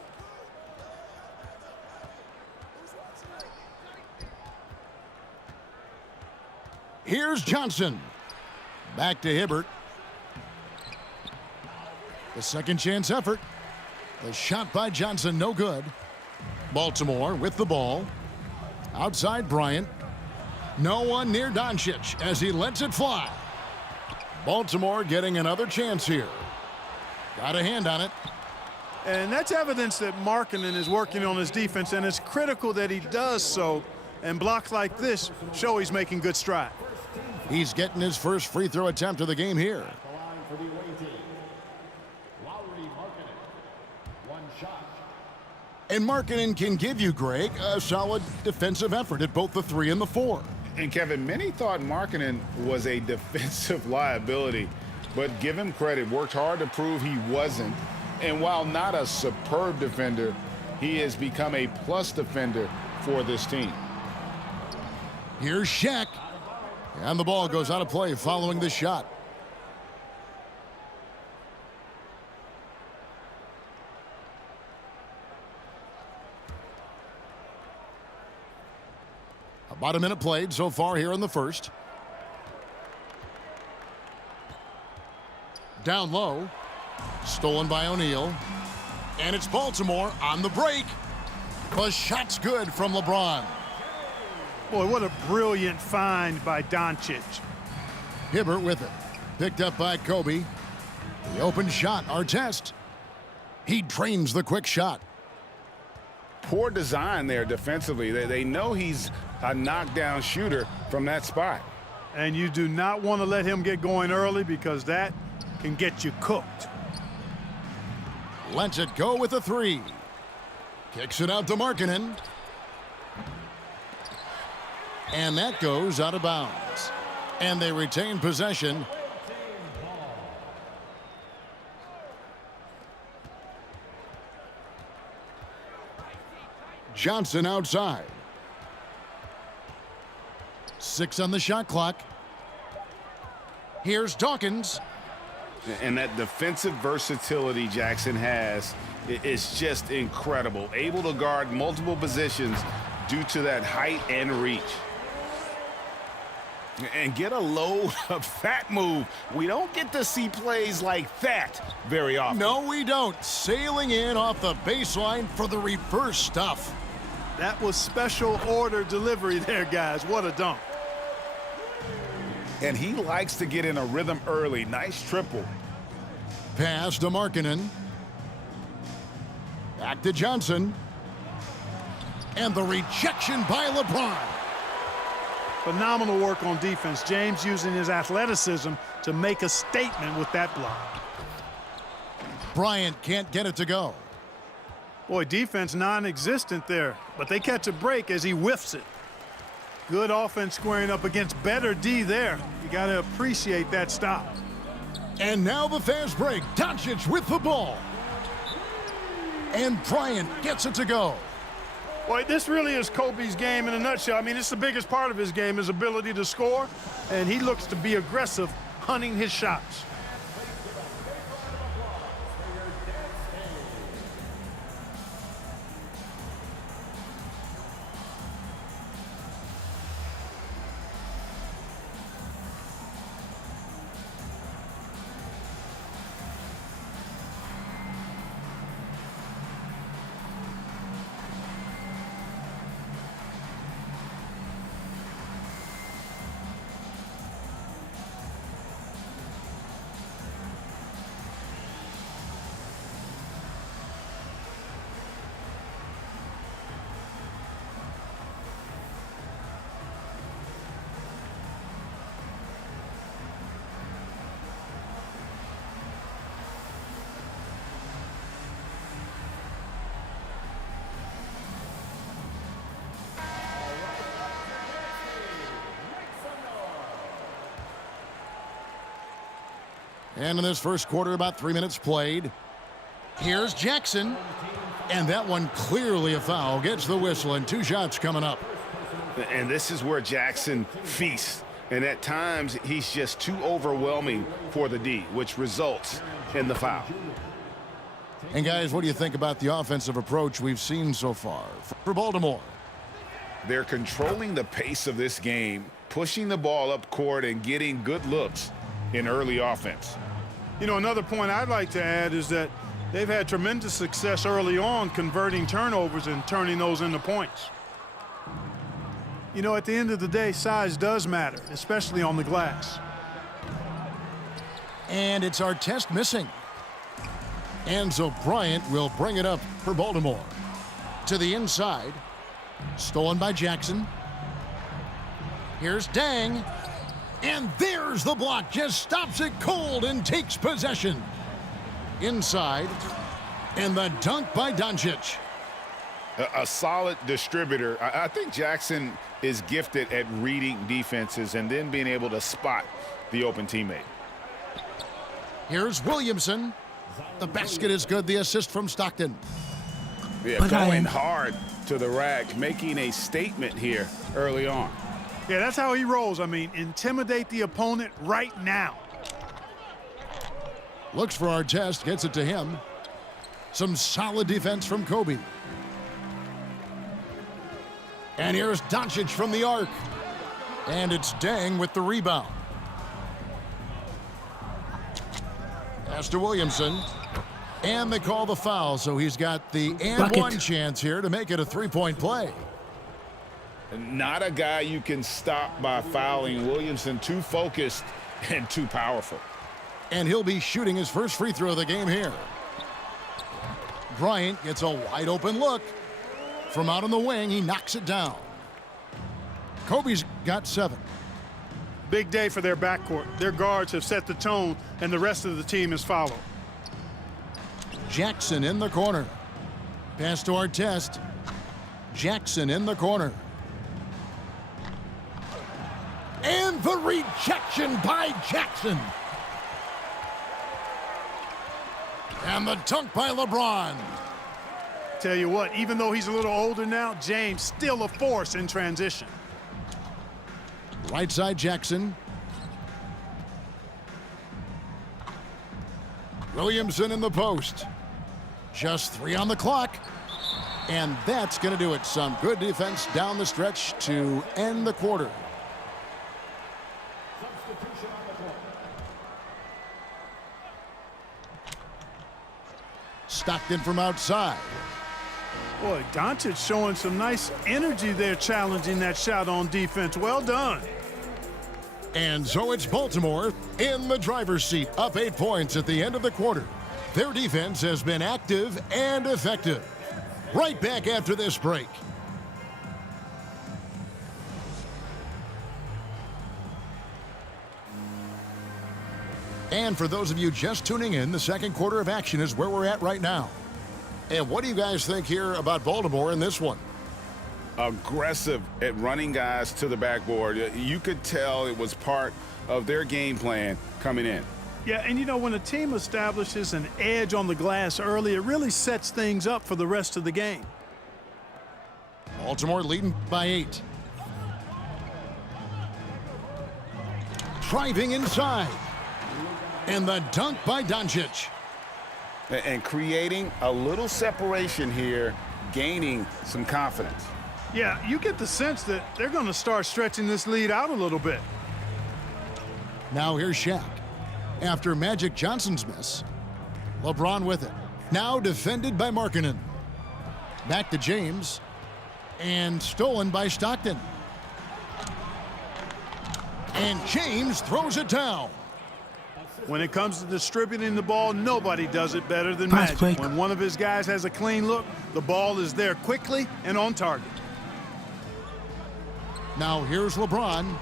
Here's Johnson. Back to Hibbert. The second chance effort. The shot by Johnson, no good. Baltimore with the ball. Outside Bryant. No one near Doncic as he lets it fly. Baltimore getting another chance here. Got a hand on it. And that's evidence that Markkanen is working on his defense, and it's critical that he does so. And blocks like this show he's making good stride. He's getting his first free throw attempt of the game here. And Markkanen can give you, Greg, a solid defensive effort at both the 3 and the 4. And Kevin, many thought Markkanen was a defensive liability, but give him credit, worked hard to prove he wasn't. And while not a superb defender, he has become a plus defender for this team. Here's Shaq. And the ball goes out of play following the shot. About a minute played so far here in the first. Down low. Stolen by O'Neal. And it's Baltimore on the break. The shot's good from LeBron. Boy, what a brilliant find by Doncic. Hibbert with it. Picked up by Kobe. The open shot, Artest. He drains the quick shot. Poor design there defensively. They know he's a knockdown shooter from that spot. And you do not want to let him get going early because that can get you cooked. Lets it go with a 3. Kicks it out to Markkanen. And that goes out of bounds. And they retain possession. Johnson outside. 6 on the shot clock. Here's Dawkins. And that defensive versatility Jackson has is just incredible. Able to guard multiple positions due to that height and reach. And get a load of that move. We don't get to see plays like that very often. No, we don't. Sailing in off the baseline for the reverse stuff. That was special order delivery there, guys. What a dunk. And he likes to get in a rhythm early. Nice triple. Pass to Markkanen. Back to Johnson. And the rejection by LeBron. Phenomenal work on defense. James using his athleticism to make a statement with that block. Bryant can't get it to go. Boy, defense non-existent there, but they catch a break as he whiffs it. Good offense squaring up against better D there. You got to appreciate that stop. And now the fast break. Doncic with the ball. And Bryant gets it to go. Boy, this really is Kobe's game in a nutshell. I mean, it's the biggest part of his game, his ability to score, and he looks to be aggressive, hunting his shots. And in this first quarter, about 3 minutes played. Here's Jackson. And that one clearly a foul. Gets the whistle, and 2 shots coming up. And this is where Jackson feasts. And at times, he's just too overwhelming for the D, which results in the foul. And guys, what do you think about the offensive approach we've seen so far for Baltimore? They're controlling the pace of this game, pushing the ball up court and getting good looks in early offense. You know, another point I'd like to add is that they've had tremendous success early on converting turnovers and turning those into points. You know, at the end of the day, size does matter, especially on the glass. And it's Artest missing. And so Bryant will bring it up for Baltimore. To the inside. Stolen by Jackson. Here's Dang. And there's the block. Just stops it cold and takes possession. Inside. And the dunk by Doncic. A solid distributor. I think Jackson is gifted at reading defenses and then being able to spot the open teammate. Here's Williamson. The basket is good. The assist from Stockton. Yeah, going hard to the rack, making a statement here early on. Yeah, that's how he rolls. I mean, intimidate the opponent right now. Looks for Artest, gets it to him. Some solid defense from Kobe. And here's Doncic from the arc. And it's Dang with the rebound. Pass to Williamson. And they call the foul, so he's got the and one chance here to make it a three-point play. Not a guy you can stop by fouling. Williamson too focused and too powerful. And he'll be shooting his first free throw of the game here. Bryant gets a wide open look. From out on the wing, he knocks it down. Kobe's got 7. Big day for their backcourt. Their guards have set the tone, and the rest of the team has followed. Jackson in the corner. Pass to Artest. Jackson in the corner. And the rejection by Jackson. And the dunk by LeBron. Tell you what, even though he's a little older now, James still a force in transition. Right side Jackson. Williamson in the post. Just 3 on the clock. And that's going to do it. Some good defense down the stretch to end the quarter. Stockton from outside. Boy, Doncic showing some nice energy there, challenging that shot on defense. Well done. And so it's Baltimore in the driver's seat, up 8 points at the end of the quarter. Their defense has been active and effective. Right back after this break. And for those of you just tuning in, the second quarter of action is where we're at right now. And what do you guys think here about Baltimore in this one? Aggressive at running guys to the backboard. You could tell it was part of their game plan coming in. Yeah, and you know, when a team establishes an edge on the glass early, it really sets things up for the rest of the game. Baltimore leading by 8. Driving inside. And the dunk by Doncic. And creating a little separation here, gaining some confidence. Yeah, you get the sense that they're going to start stretching this lead out a little bit. Now here's Shaq. After Magic Johnson's miss, LeBron with it. Now defended by Markkanen. Back to James. And stolen by Stockton. And James throws it down. When it comes to distributing the ball, nobody does it better than Nice Magic. play. When one of his guys has a clean look, the ball is there quickly and on target. Now here's LeBron.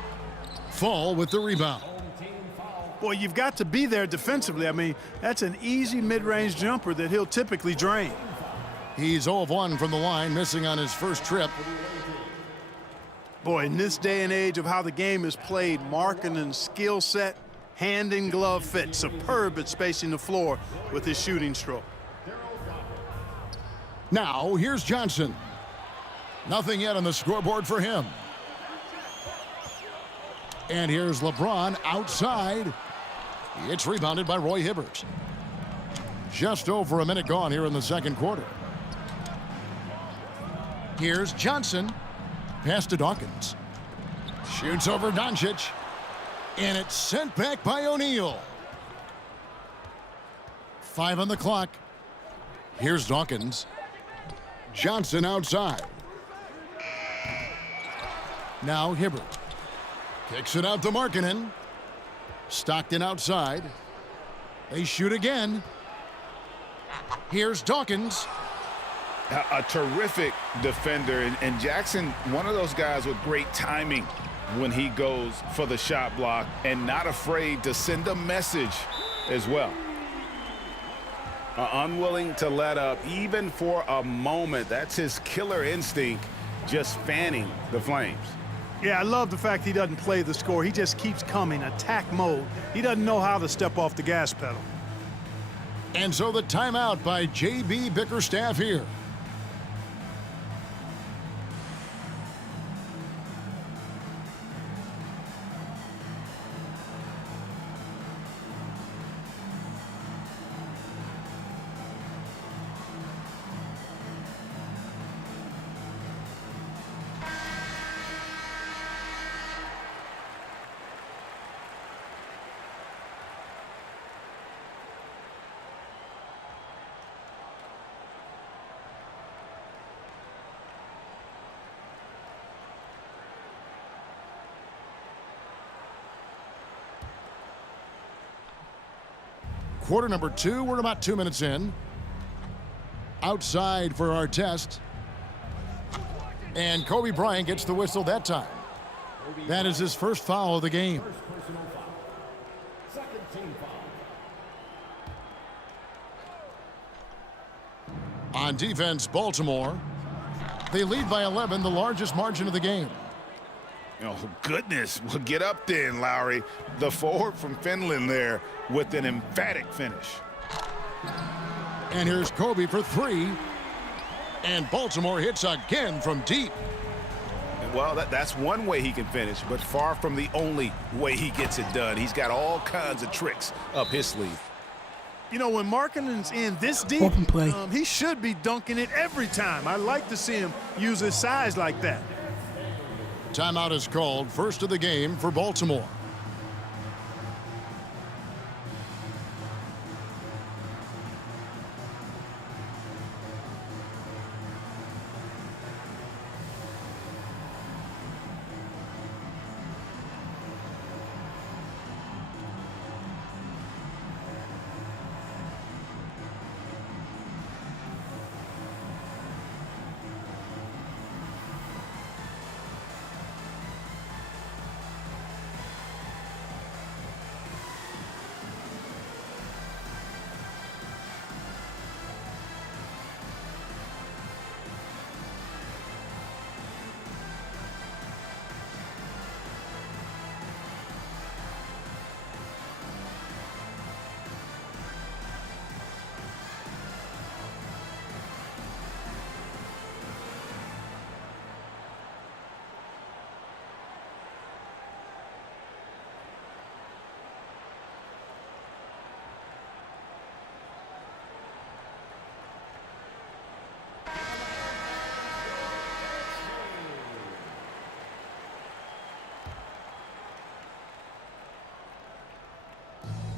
Fall with the rebound. Boy, you've got to be there defensively. I mean, that's an easy mid-range jumper that he'll typically drain. He's 0 of 1 from the line, missing on his first trip. Boy, in this day and age of how the game is played, Markkanen's skill set, hand and glove fit, superb at spacing the floor with his shooting stroke. Now here's Johnson. Nothing yet on the scoreboard for him. And here's LeBron outside. It's rebounded by Roy Hibbert. Just over a minute gone here in the second quarter. Here's Johnson. Pass to Dawkins. Shoots over Doncic. And it's sent back by O'Neal. 5 on the clock. Here's Dawkins. Johnson outside. Now Hibbert. Kicks it out to Markkanen. Stockton outside. They shoot again. Here's Dawkins. A terrific defender. And Jackson, one of those guys with great timing when he goes for the shot block and not afraid to send a message as well. Unwilling to let up even for a moment. That's his killer instinct, just fanning the flames. Yeah, I love the fact he doesn't play the score. He just keeps coming, attack mode. He doesn't know how to step off the gas pedal. And so the timeout by J.B. Bickerstaff here. Quarter number 2, we're about 2 minutes in. Outside for our test. And Kobe Bryant gets the whistle that time. That is his first foul of the game. On defense, Baltimore. They lead by 11, the largest margin of the game. Oh, goodness. Well, get up then, Lowry. The forward from Finland there with an emphatic finish. And here's Kobe for 3. And Baltimore hits again from deep. Well, that's one way he can finish, but far from the only way he gets it done. He's got all kinds of tricks up his sleeve. You know, when Markkanen's in this deep, Open play. He should be dunking it every time. I like to see him use his size like that. Timeout is called, first of the game for Baltimore.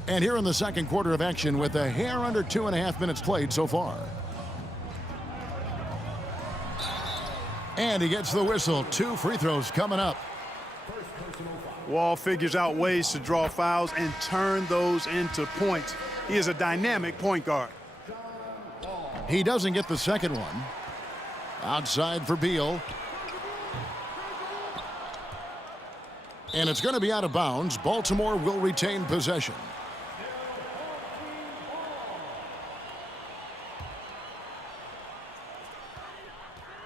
And here in the second quarter of action with a hair under 2.5 minutes played so far. And he gets the whistle. 2 free throws coming up. Wall figures out ways to draw fouls and turn those into points. He is a dynamic point guard. He doesn't get the second one. Outside for Beal. And it's going to be out of bounds. Baltimore will retain possession.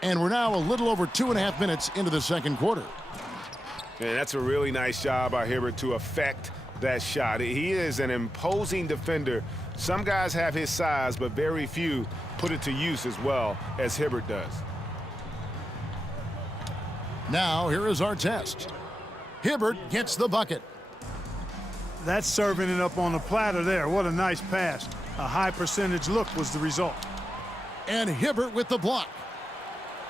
And we're now a little over 2.5 minutes into the second quarter. And that's a really nice job by Hibbert to affect that shot. He is an imposing defender. Some guys have his size, but very few put it to use as well as Hibbert does. Now, here is our test. Hibbert gets the bucket. That's serving it up on the platter there. What a nice pass. A high percentage look was the result. And Hibbert with the block.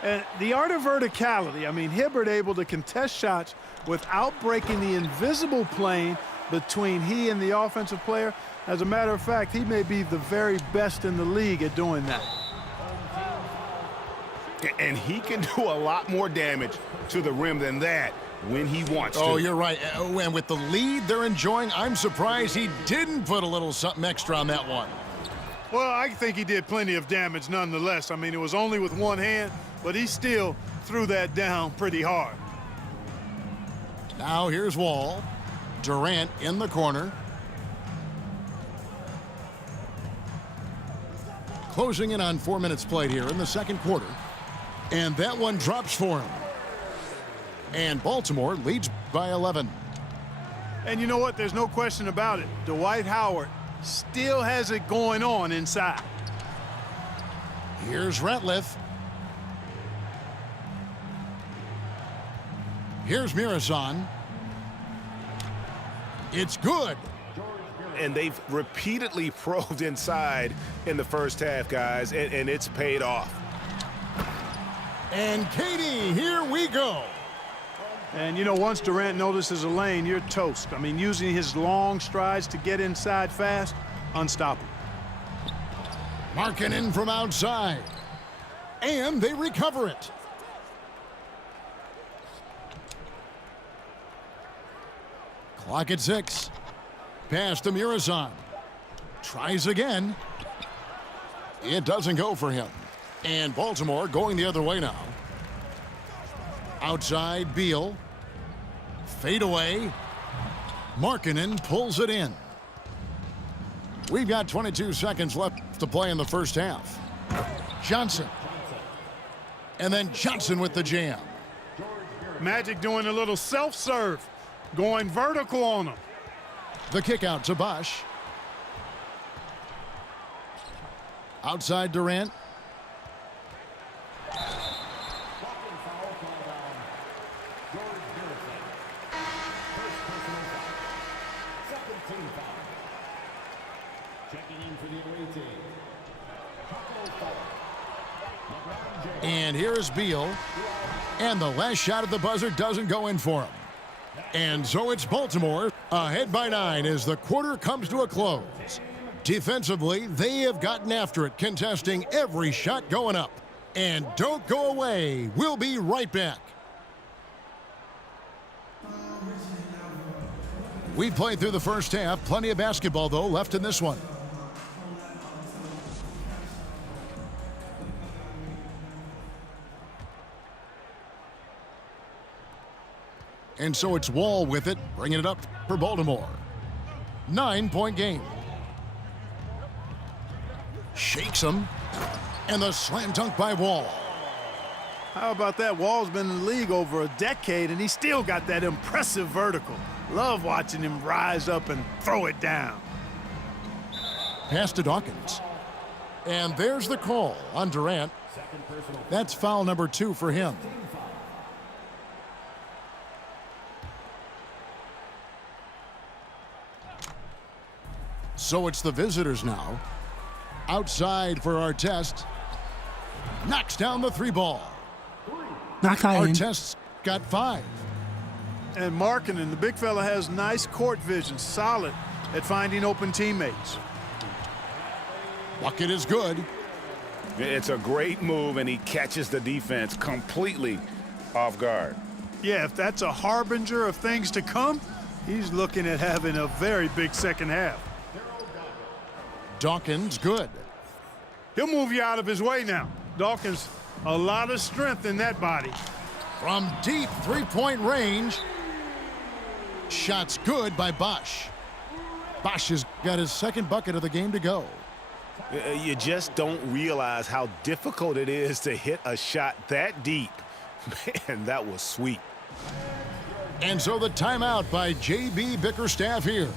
And the art of verticality. I mean, Hibbert able to contest shots without breaking the invisible plane between he and the offensive player. As a matter of fact, he may be the very best in the league at doing that. And he can do a lot more damage to the rim than that when he wants to. Oh, you're right. And with the lead they're enjoying, I'm surprised he didn't put a little something extra on that one. Well, I think he did plenty of damage nonetheless. I mean, it was only with one hand, but he still threw that down pretty hard. Now here's Wall. Durant in the corner. Closing in on 4 minutes played here in the second quarter. And that one drops for him. And Baltimore leads by 11. And you know what? There's no question about it. Dwight Howard still has it going on inside. Here's Ratliff. Here's Mirosan. It's good. And they've repeatedly probed inside in the first half, guys, and it's paid off. And Katie, here we go. And, you know, once Durant notices a lane, you're toast. I mean, using his long strides to get inside fast, unstoppable. Markkanen from outside. And they recover it. Clock at 6. Pass to Mirosan. Tries again. It doesn't go for him. And Baltimore going the other way now. Outside, Beal. Fade away. Markkanen pulls it in. We've got 22 seconds left to play in the first half. Johnson. And then Johnson with the jam. Magic doing a little self-serve, going vertical on him. The kick out to Bosh. Outside Durant. And here is Beal. And the last shot at the buzzer doesn't go in for him. And so it's Baltimore ahead by 9 as the quarter comes to a close. Defensively, they have gotten after it, contesting every shot going up. And don't go away. We'll be right back. We played through the first half. Plenty of basketball, though, left in this one. And so it's Wall with it, bringing it up for Baltimore. 9-point game. Shakes him. And the slam dunk by Wall. How about that? Wall's been in the league over a decade, and he still got that impressive vertical. Love watching him rise up and throw it down. Pass to Dawkins. And there's the call on Durant. That's foul number 2 for him. So it's the visitors now. Outside for Artest. Knocks down the 3 ball. Knocked that in. Artest's got 5. And Markkanen, the big fella, has nice court vision, solid at finding open teammates. Bucket is good. It's a great move, and he catches the defense completely off guard. Yeah, if that's a harbinger of things to come, he's looking at having a very big second half. Dawkins good. He'll move you out of his way now. Dawkins, a lot of strength in that body. From deep three-point range. Shots good by Bosch. Bosch has got his second bucket of the game to go. You just don't realize how difficult it is to hit a shot that deep. Man, that was sweet. And so the timeout by J.B. Bickerstaff here.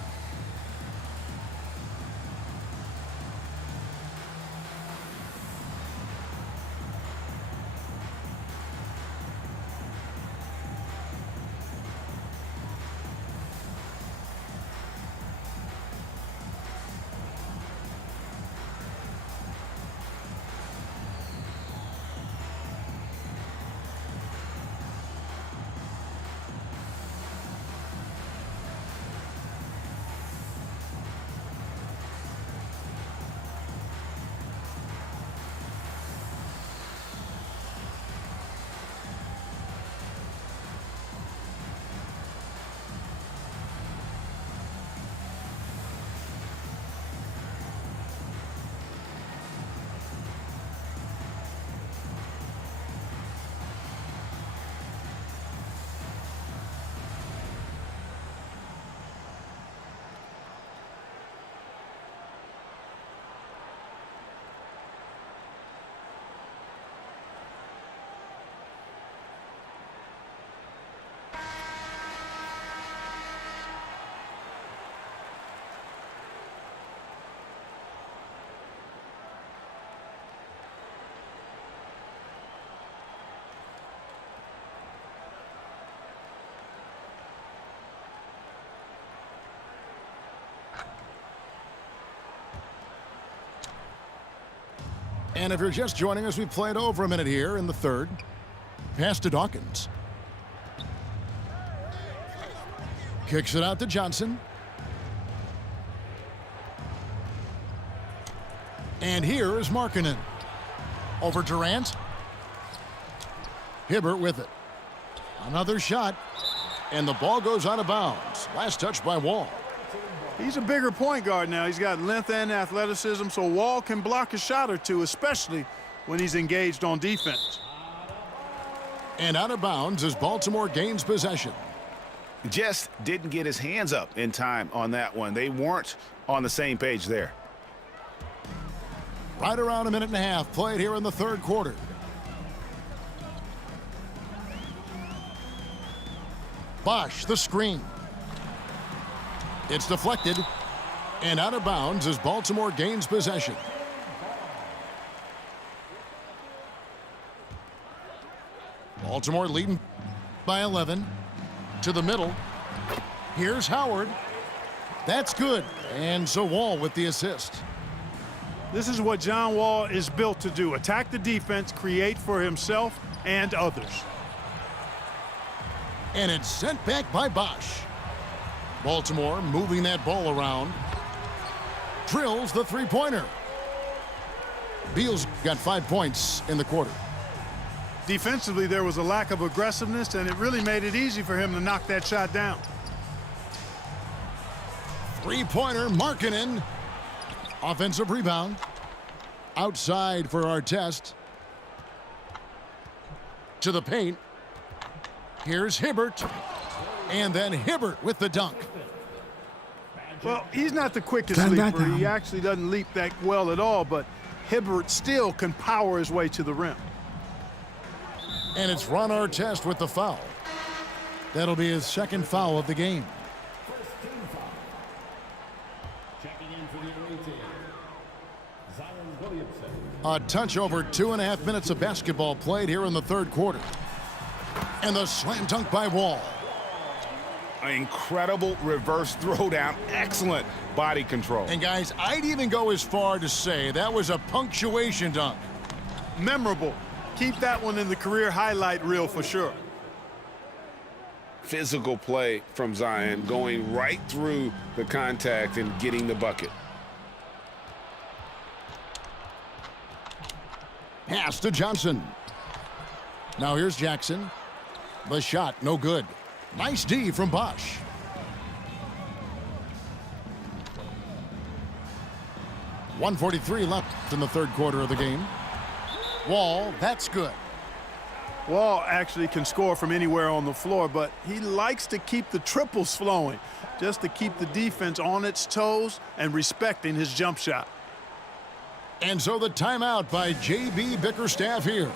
And if you're just joining us, we've played over a minute here in the third. Pass to Dawkins. Kicks it out to Johnson. And here is Markkanen. Over Durant. Hibbert with it. Another shot. And the ball goes out of bounds. Last touch by Wall. He's a bigger point guard now. He's got length and athleticism, so Wall can block a shot or two, especially when he's engaged on defense. And out of bounds as Baltimore gains possession. Just didn't get his hands up in time on that one. They weren't on the same page there. Right around a minute and a half played here in the third quarter. Bosch, the screen. It's deflected and out of bounds as Baltimore gains possession. Baltimore leading by 11 to the middle. Here's Howard. That's good. And so Wall with the assist. This is what John Wall is built to do. Attack the defense, create for himself and others. And it's sent back by Bosch. Baltimore moving that ball around. Drills the three-pointer. Beal's got 5 points in the quarter. Defensively, there was a lack of aggressiveness, and it really made it easy for him to knock that shot down. Three-pointer, Markkanen. Offensive rebound. Outside for Artest. To the paint. Here's Hibbert. And then Hibbert with the dunk. Well, he's not the quickest leaper. He actually doesn't leap that well at all, but Hibbert still can power his way to the rim. And it's Ron Artest with the foul. That'll be his second foul of the game. A touch over 2.5 minutes of basketball played here in the third quarter. And the slam dunk by Wall. An incredible reverse throwdown. Excellent body control. And guys, I'd even go as far to say that was a punctuation dunk. Memorable. Keep that one in the career highlight reel for sure. physical play from Zion, going right through the contact and getting the bucket. Pass to Johnson. Now here's Jackson. The shot, no good. Nice D from Bosch. .143 left in the third quarter of the game. Wall, that's good. Wall actually can score from anywhere on the floor, but he likes to keep the triples flowing, just to keep the defense on its toes and respecting his jump shot. And so the timeout by J.B. Bickerstaff here.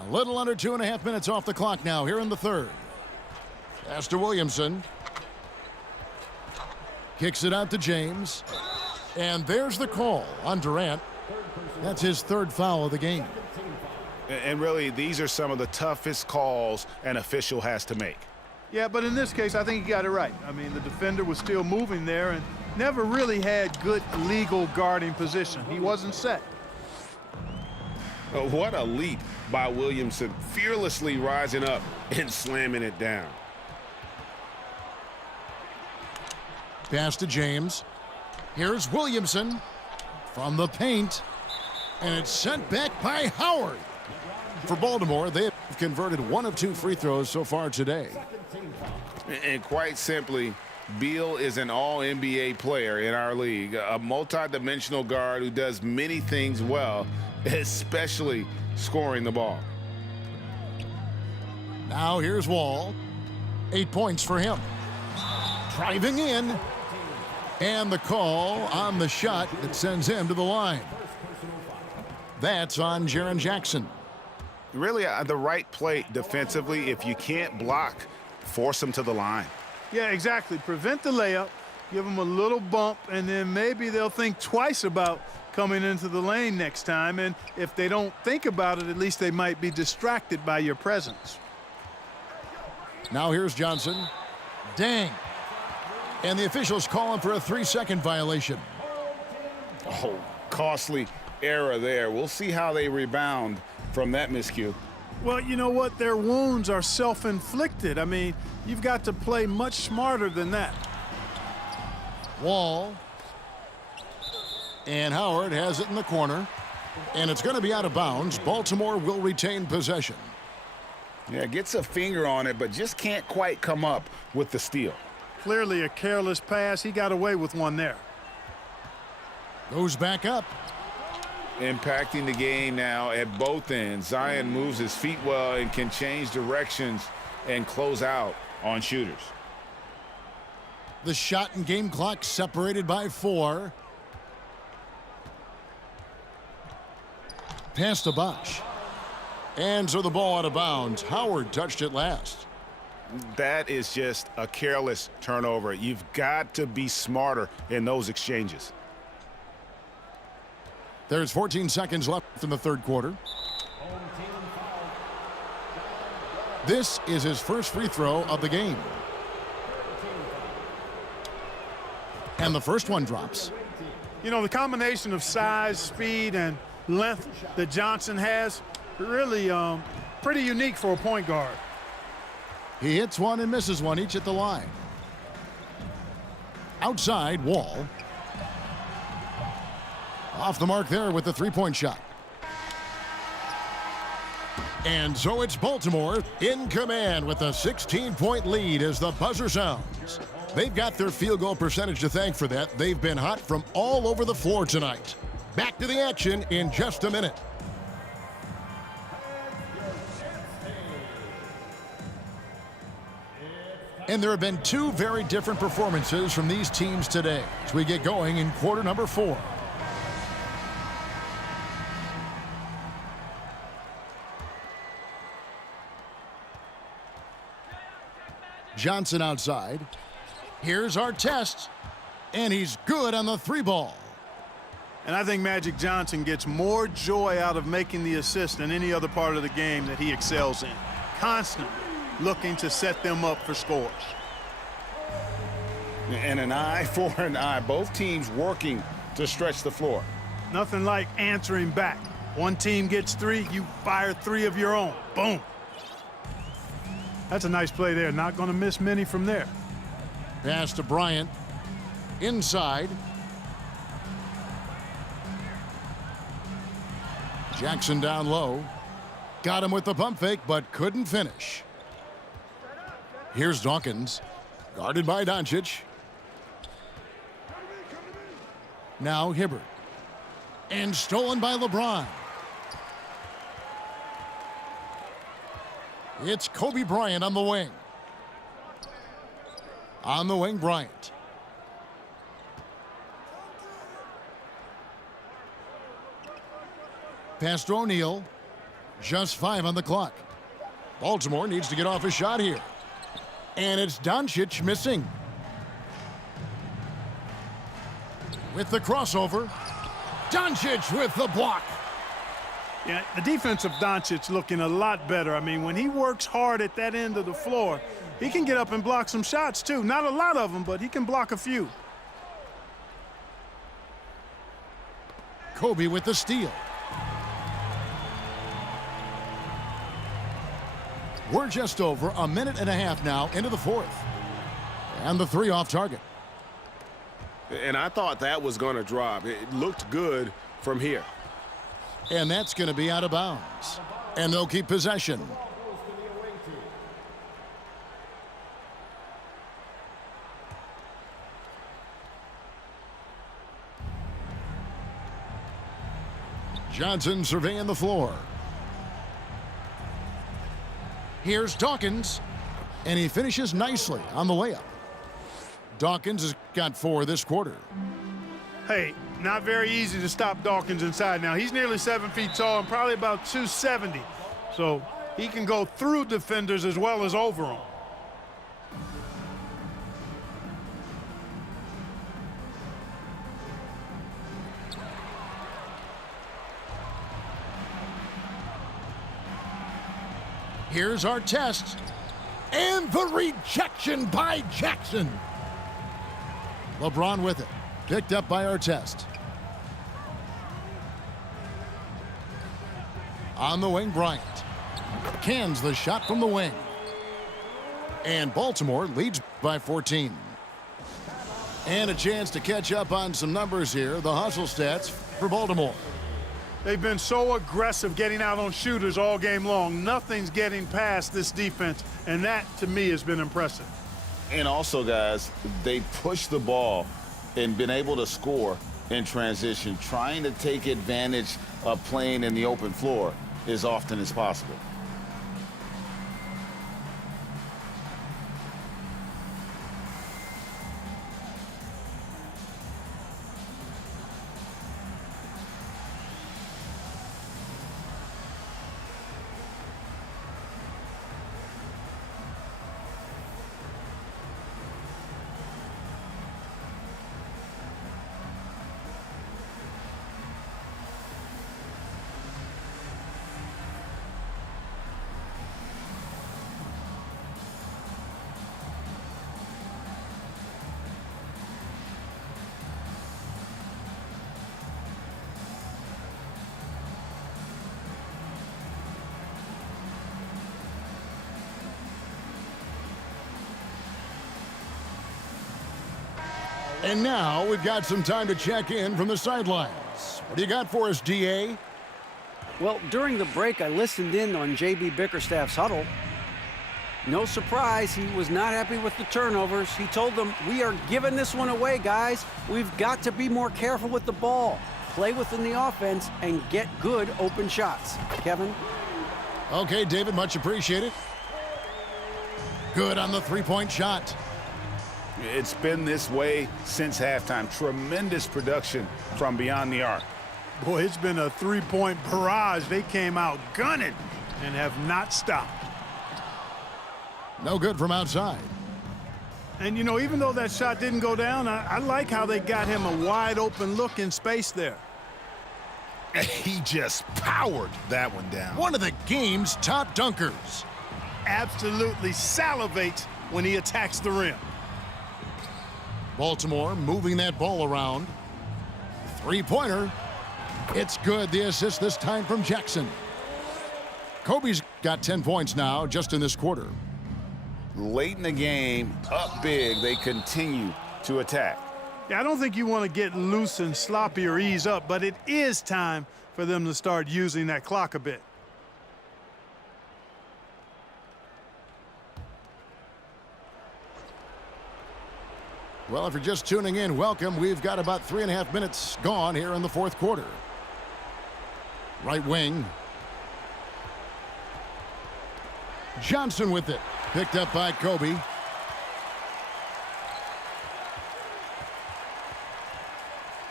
A little under 2.5 minutes off the clock now here in the third. Pass to Williamson. Kicks it out to James. And there's the call on Durant. That's his third foul of the game. And really, these are some of the toughest calls an official has to make. Yeah, but in this case, I think he got it right. I mean, the defender was still moving there and never really had good legal guarding position. He wasn't set. What a leap by Williamson, fearlessly rising up and slamming it down. Pass to James. Here's Williamson from the paint. And it's sent back by Howard. For Baltimore, they have converted 1 of 2 free throws so far today. And quite simply, Beal is an all-NBA player in our league, a multi-dimensional guard who does many things well, especially scoring the ball. Now here's Wall. 8 points for him. Driving in. And the call on the shot that sends him to the line. That's on Jaren Jackson. Really, the right play defensively. If you can't block, force him to the line. Yeah, exactly. Prevent the layup, give them a little bump, and then maybe they'll think twice about coming into the lane next time. And if they don't think about it, at least they might be distracted by your presence. Now here's Johnson. Dang. And the officials calling for a 3-second violation. Oh, costly error there. We'll see how they rebound from that miscue. Well, you know what? Their wounds are self-inflicted. I mean, you've got to play much smarter than that. Wall. And Howard has it in the corner. And it's going to be out of bounds. Baltimore will retain possession. Yeah, gets a finger on it, but just can't quite come up with the steal. Clearly a careless pass. He got away with one there. Goes back up. Impacting the game now at both ends. Zion moves his feet well and can change directions and close out on shooters. The shot and game clock separated by 4. Pass to Bosch. And so the ball out of bounds. Howard touched it last. That is just a careless turnover. You've got to be smarter in those exchanges. There's 14 seconds left in the third quarter. This is his first free throw of the game. And the first one drops. You know, the combination of size, speed, and length that Johnson has, Really, pretty unique for a point guard. He hits one and misses one, each at the line. Outside, Wall. Off the mark there with the three-point shot. And so it's Baltimore in command with a 16-point lead as the buzzer sounds. They've got their field goal percentage to thank for that. They've been hot from all over the floor tonight. Back to the action in just a minute. And there have been two very different performances from these teams today as we get going in quarter number 4. Johnson outside. Here's our test. And he's good on the 3-ball. And I think Magic Johnson gets more joy out of making the assist than any other part of the game that he excels in. Constantly looking to set them up for scores. And an eye for an eye. Both teams working to stretch the floor. Nothing like answering back. One team gets 3, you fire 3 of your own. Boom. That's a nice play there. Not going to miss many from there. Pass to Bryant. Inside. Jackson down low. Got him with the pump fake, but couldn't finish. Here's Dawkins. Guarded by Doncic. Now Hibbert. And stolen by LeBron. It's Kobe Bryant on the wing. On the wing, Bryant. Pass to O'Neal. Just 5 on the clock. Baltimore needs to get off a shot here. And it's Doncic missing. With the crossover. Doncic with the block. Yeah, the defense of Doncic looking a lot better. I mean, when he works hard at that end of the floor, he can get up and block some shots too. Not a lot of them, but he can block a few. Kobe with the steal. We're just over a minute and a half now into the 4th. And the 3 off target. And I thought that was going to drop. It looked good from here. And that's going to be out of bounds. And they'll keep possession. Johnson surveying the floor. Here's Dawkins. And he finishes nicely on the layup. Dawkins has got 4 this quarter. Hey, not very easy to stop Dawkins inside now. He's nearly 7 feet tall and probably about 270. So he can go through defenders as well as over them. Here's our test. And the rejection by Jackson. LeBron with it. Picked up by Artest. On the wing, Bryant. Cans the shot from the wing. And Baltimore leads by 14. And a chance to catch up on some numbers here. The hustle stats for Baltimore. They've been so aggressive getting out on shooters all game long. Nothing's getting past this defense, and that, to me, has been impressive. And also, guys, they pushed the ball and been able to score in transition, trying to take advantage of playing in the open floor as often as possible. And now we've got some time to check in from the sidelines. What do you got for us, DA? Well, during the break, I listened in on J.B. Bickerstaff's huddle. No surprise, he was not happy with the turnovers. He told them, we are giving this one away, guys. We've got to be more careful with the ball, play within the offense, and get good open shots. Kevin? Okay, David, much appreciated. Good on the three-point shot. It's been this way since halftime. Tremendous production from beyond the arc. Boy, it's been a three-point barrage. They came out gunning and have not stopped. No good from outside. And, you know, even though that shot didn't go down, I like how they got him a wide-open look in space there. He just powered that one down. One of the game's top dunkers. Absolutely salivates when he attacks the rim. Baltimore moving that ball around. Three-pointer. It's good. The assist this time from Jackson. Kobe's got 10 points now just in this quarter. Late in the game, up big, they continue to attack. Yeah, I don't think you want to get loose and sloppy or ease up, but it is time for them to start using that clock a bit. Well, if you're just tuning in, welcome. We've got about 3.5 minutes gone here in the fourth quarter. Right wing. Johnson with it. Picked up by Kobe.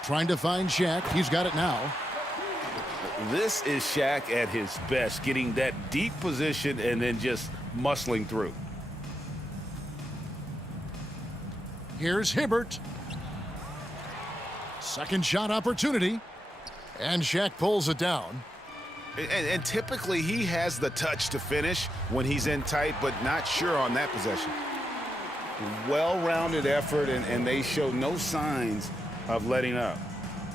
Trying to find Shaq. He's got it now. This is Shaq at his best, getting that deep position and then just muscling through. Here's Hibbert. Second shot opportunity. And Shaq pulls it down. And typically he has the touch to finish when he's in tight, but not sure on that possession. Well-rounded effort, and they show no signs of letting up.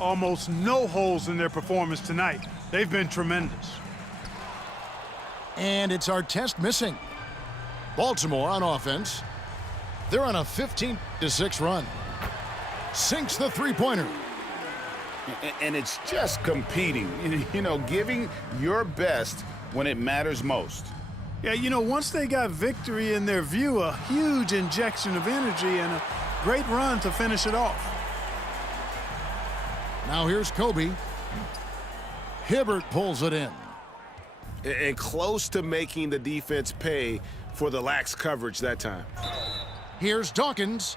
Almost no holes in their performance tonight. They've been tremendous. And it's Artest missing. Baltimore on offense. They're on a 15-6 run. Sinks the three-pointer. And it's just competing, you know, giving your best when it matters most. Yeah, you know, once they got victory in their view, a huge injection of energy and a great run to finish it off. Now here's Kobe. Hibbert pulls it in. And close to making the defense pay for the lax coverage that time. Here's Dawkins.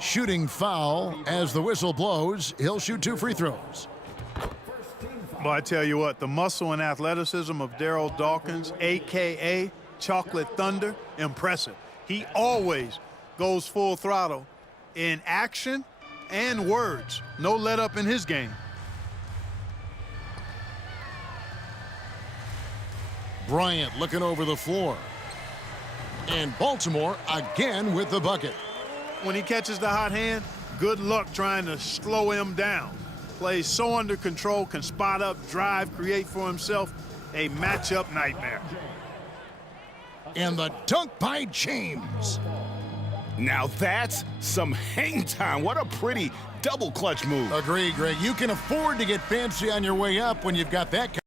Shooting foul as the whistle blows. He'll shoot 2 free throws. Well, I tell you what, the muscle and athleticism of Daryl Dawkins, a.k.a. Chocolate Thunder, impressive. He always goes full throttle in action and words. No let up in his game. Bryant looking over the floor. And Baltimore again with the bucket. When he catches the hot hand, good luck trying to slow him down. Plays so under control, can spot up, drive, create for himself. A matchup nightmare. And the dunk by James. Now that's some hang time. What a pretty double clutch move. Agree, Greg. You can afford to get fancy on your way up when you've got that kind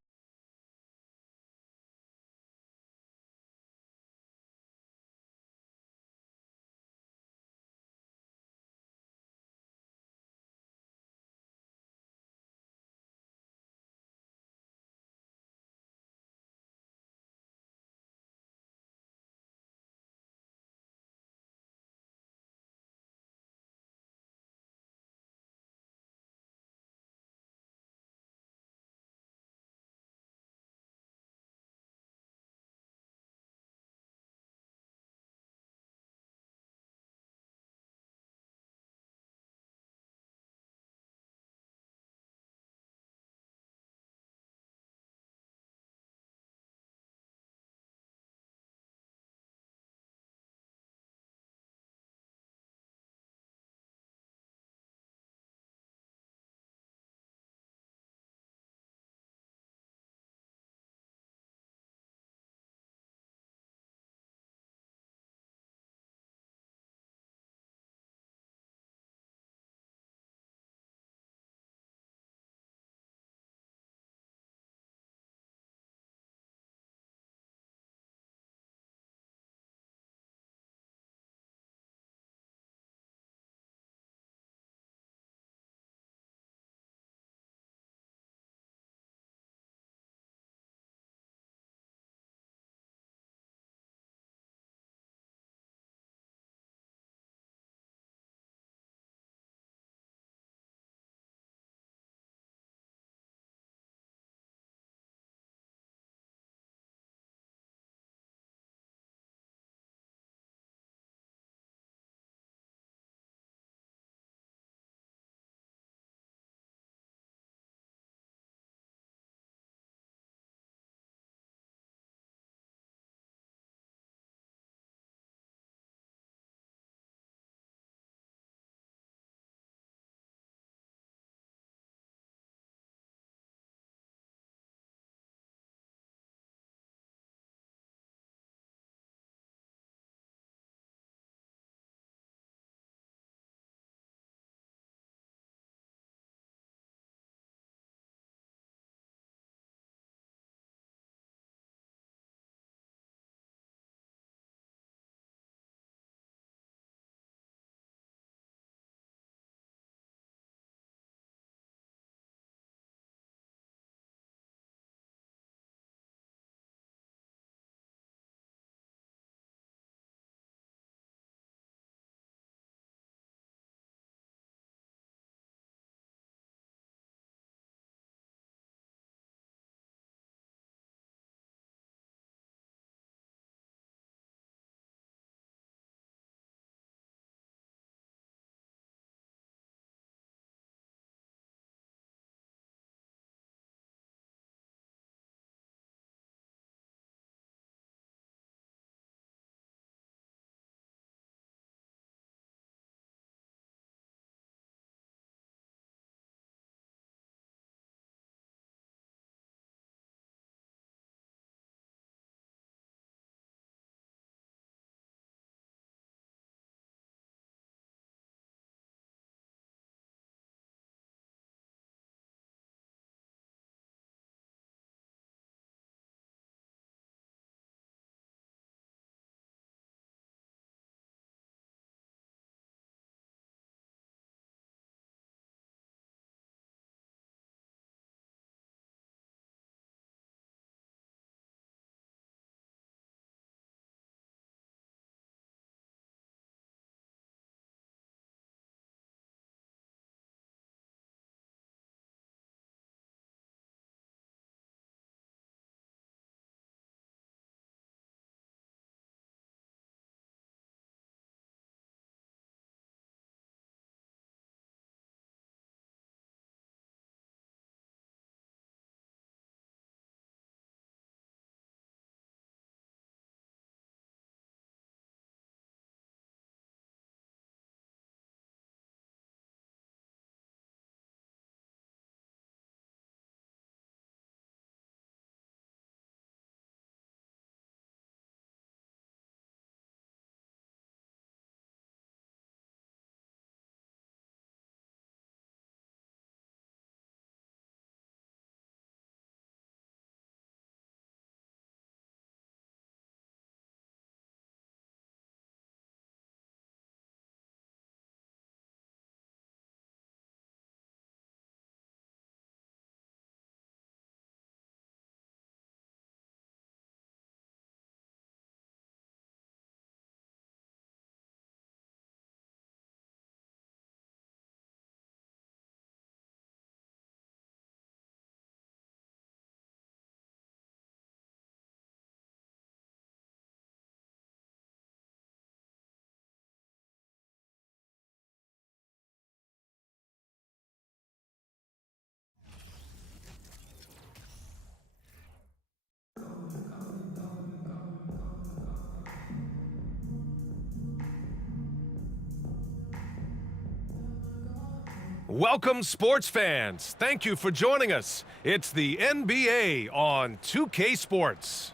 Welcome, sports fans. Thank you for joining us. It's the NBA on 2K Sports.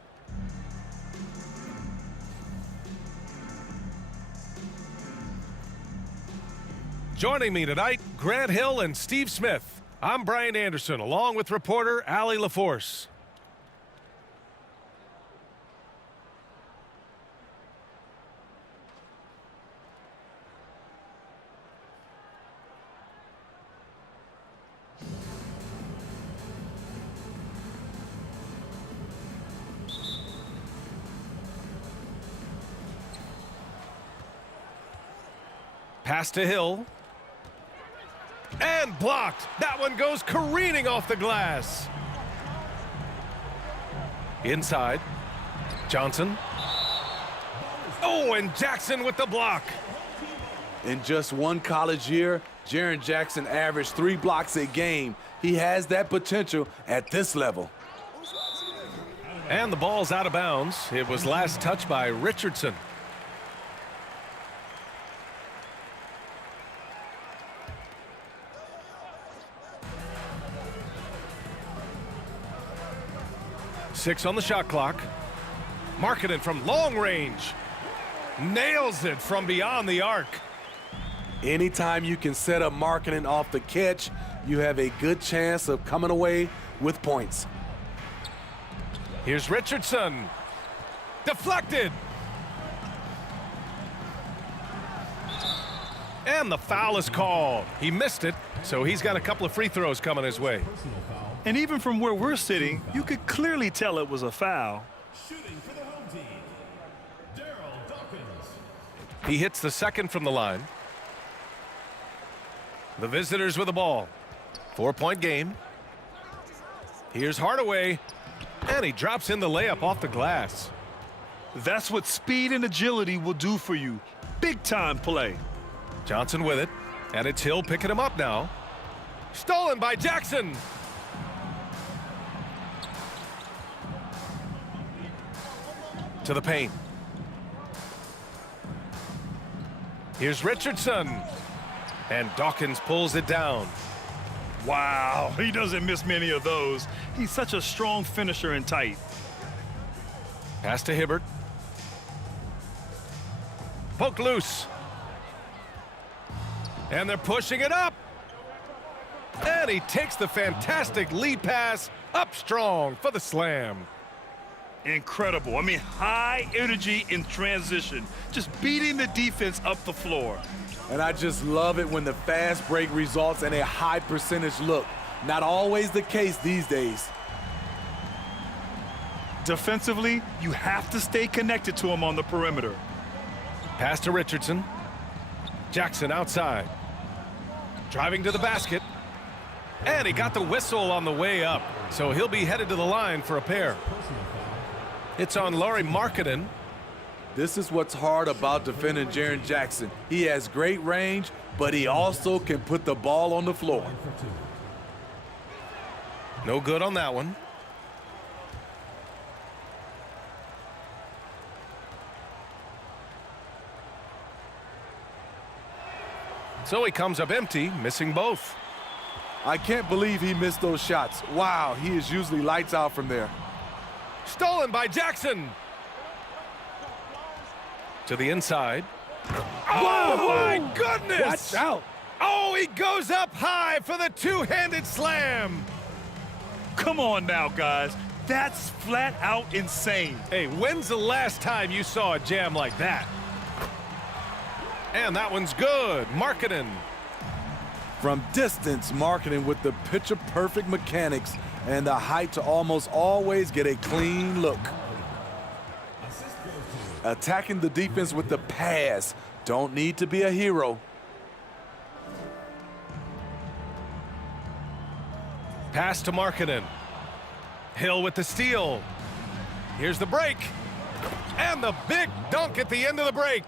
Joining me tonight, Grant Hill and Steve Smith. I'm Brian Anderson, along with reporter Allie LaForce. Pass to Hill. And blocked. That one goes careening off the glass. Inside. Johnson. Oh, and Jackson with the block. In just one college year, Jaren Jackson averaged 3 blocks a game. He has that potential at this level. And the ball's out of bounds. It was last touched by Richardson. Six on the shot clock. Markkanen from long range. Nails it from beyond the arc. Anytime you can set up Markkanen off the catch, you have a good chance of coming away with points. Here's Richardson. Deflected. And the foul is called. He missed it, so he's got a couple of free throws coming his way. And even from where we're sitting, you could clearly tell it was a foul. Shooting for the home team, Daryl Dawkins. He hits the second from the line. The visitors with the ball. 4-point game. Here's Hardaway. And he drops in the layup off the glass. That's what speed and agility will do for you. Big time play. Johnson with it. And it's Hill picking him up now. Stolen by Jackson. To the paint. Here's Richardson. And Dawkins pulls it down. Wow, he doesn't miss many of those. He's such a strong finisher and tight. Pass to Hibbert. Poke loose. And they're pushing it up. And he takes the fantastic lead pass up strong for the slam. Incredible. I mean, high energy in transition. Just beating the defense up the floor. And I just love it when the fast break results in a high percentage look. Not always the case these days. Defensively, you have to stay connected to him on the perimeter. Pass to Richardson. Jackson outside. Driving to the basket. And he got the whistle on the way up. So he'll be headed to the line for a pair. It's on Lauri Markkanen. This is what's hard about defending Jaren Jackson. He has great range, but he also can put the ball on the floor. No good on that one. So he comes up empty, missing both. I can't believe he missed those shots. Wow, he is usually lights out from there. Stolen by Jackson. To the inside. Oh, my goodness! Watch out. Oh, he goes up high for the two-handed slam. Come on now, guys. That's flat out insane. Hey, when's the last time you saw a jam like that? And that one's good. Markkanen. From distance, Markkanen with the picture-perfect mechanics and the height to almost always get a clean look. Attacking the defense with the pass. Don't need to be a hero. Pass to Markkanen. Hill with the steal. Here's the break. And the big dunk at the end of the break.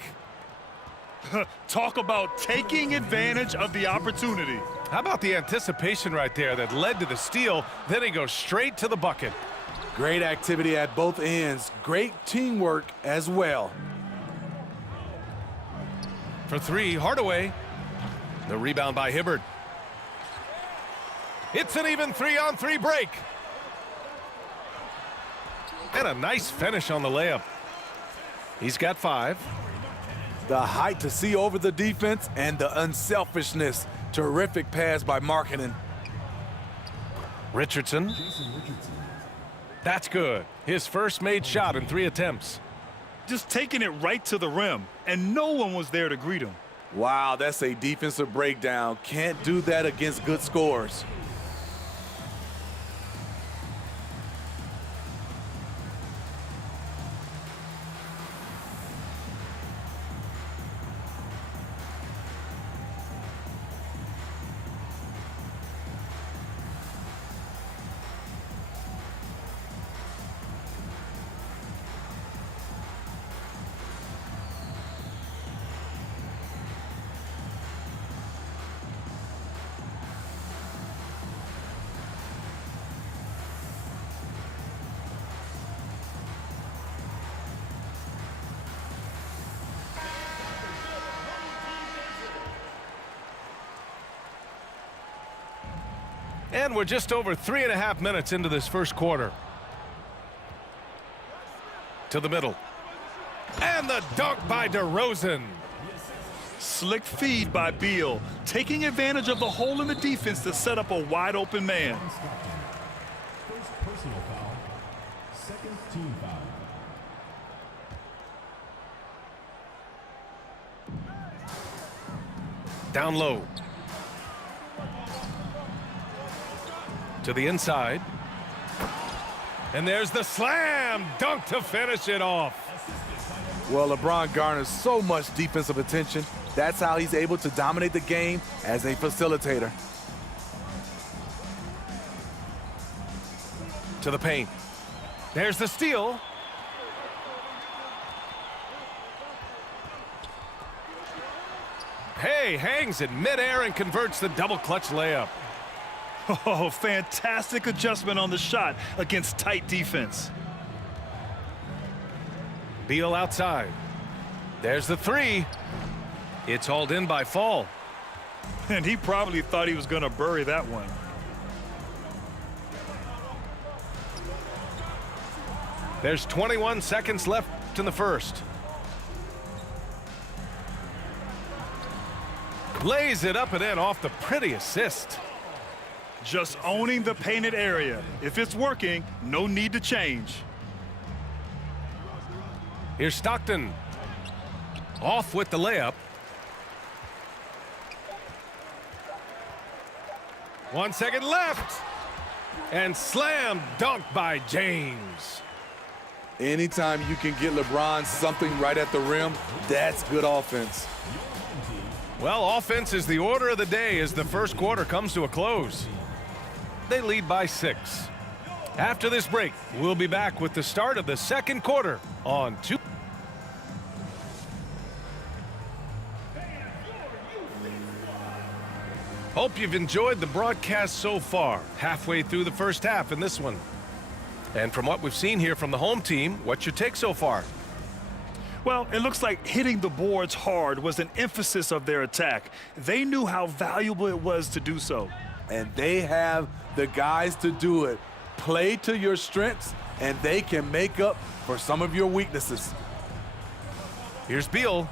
Talk about taking advantage of the opportunity. How about the anticipation right there that led to the steal? Then he goes straight to the bucket. Great activity at both ends. Great teamwork as well. For three, Hardaway. The rebound by Hibbert. It's an even 3-on-3 break. And a nice finish on the layup. He's got 5. The height to see over the defense and the unselfishness. Terrific pass by Markkanen. Richardson. That's good. His first made shot in 3 attempts. Just taking it right to the rim, and no one was there to greet him. Wow, that's a defensive breakdown. Can't do that against good scores. And we're just over 3.5 minutes into this first quarter. To the middle. And the dunk by DeRozan. Slick feed by Beal, taking advantage of the hole in the defense to set up a wide open man. First personal foul. Second team foul. Down low. To the inside. And there's the slam dunk to finish it off. Well, LeBron garners so much defensive attention. That's how he's able to dominate the game as a facilitator. To the paint. There's the steal. Hey, hangs in midair and converts the double clutch layup. Oh, fantastic adjustment on the shot against tight defense. Beal outside. There's the 3. It's hauled in by Fall. And he probably thought he was going to bury that one. There's 21 seconds left in the first. Lays it up and in off the pretty assist. Just owning the painted area. If it's working, no need to change. Here's Stockton. Off with the layup. 1 second left. And slam dunk by James. Anytime you can get LeBron something right at the rim, that's good offense. Well, offense is the order of the day as the first quarter comes to a close. They lead by 6. After this break, we'll be back with the start of the second quarter on 2. Hope you've enjoyed the broadcast so far, halfway through the first half in this one. And from what we've seen here from the home team, what's your take so far? Well, it looks like hitting the boards hard was an emphasis of their attack. They knew how valuable it was to do so. And they have the guys to do it. Play to your strengths, and they can make up for some of your weaknesses. Here's Beal.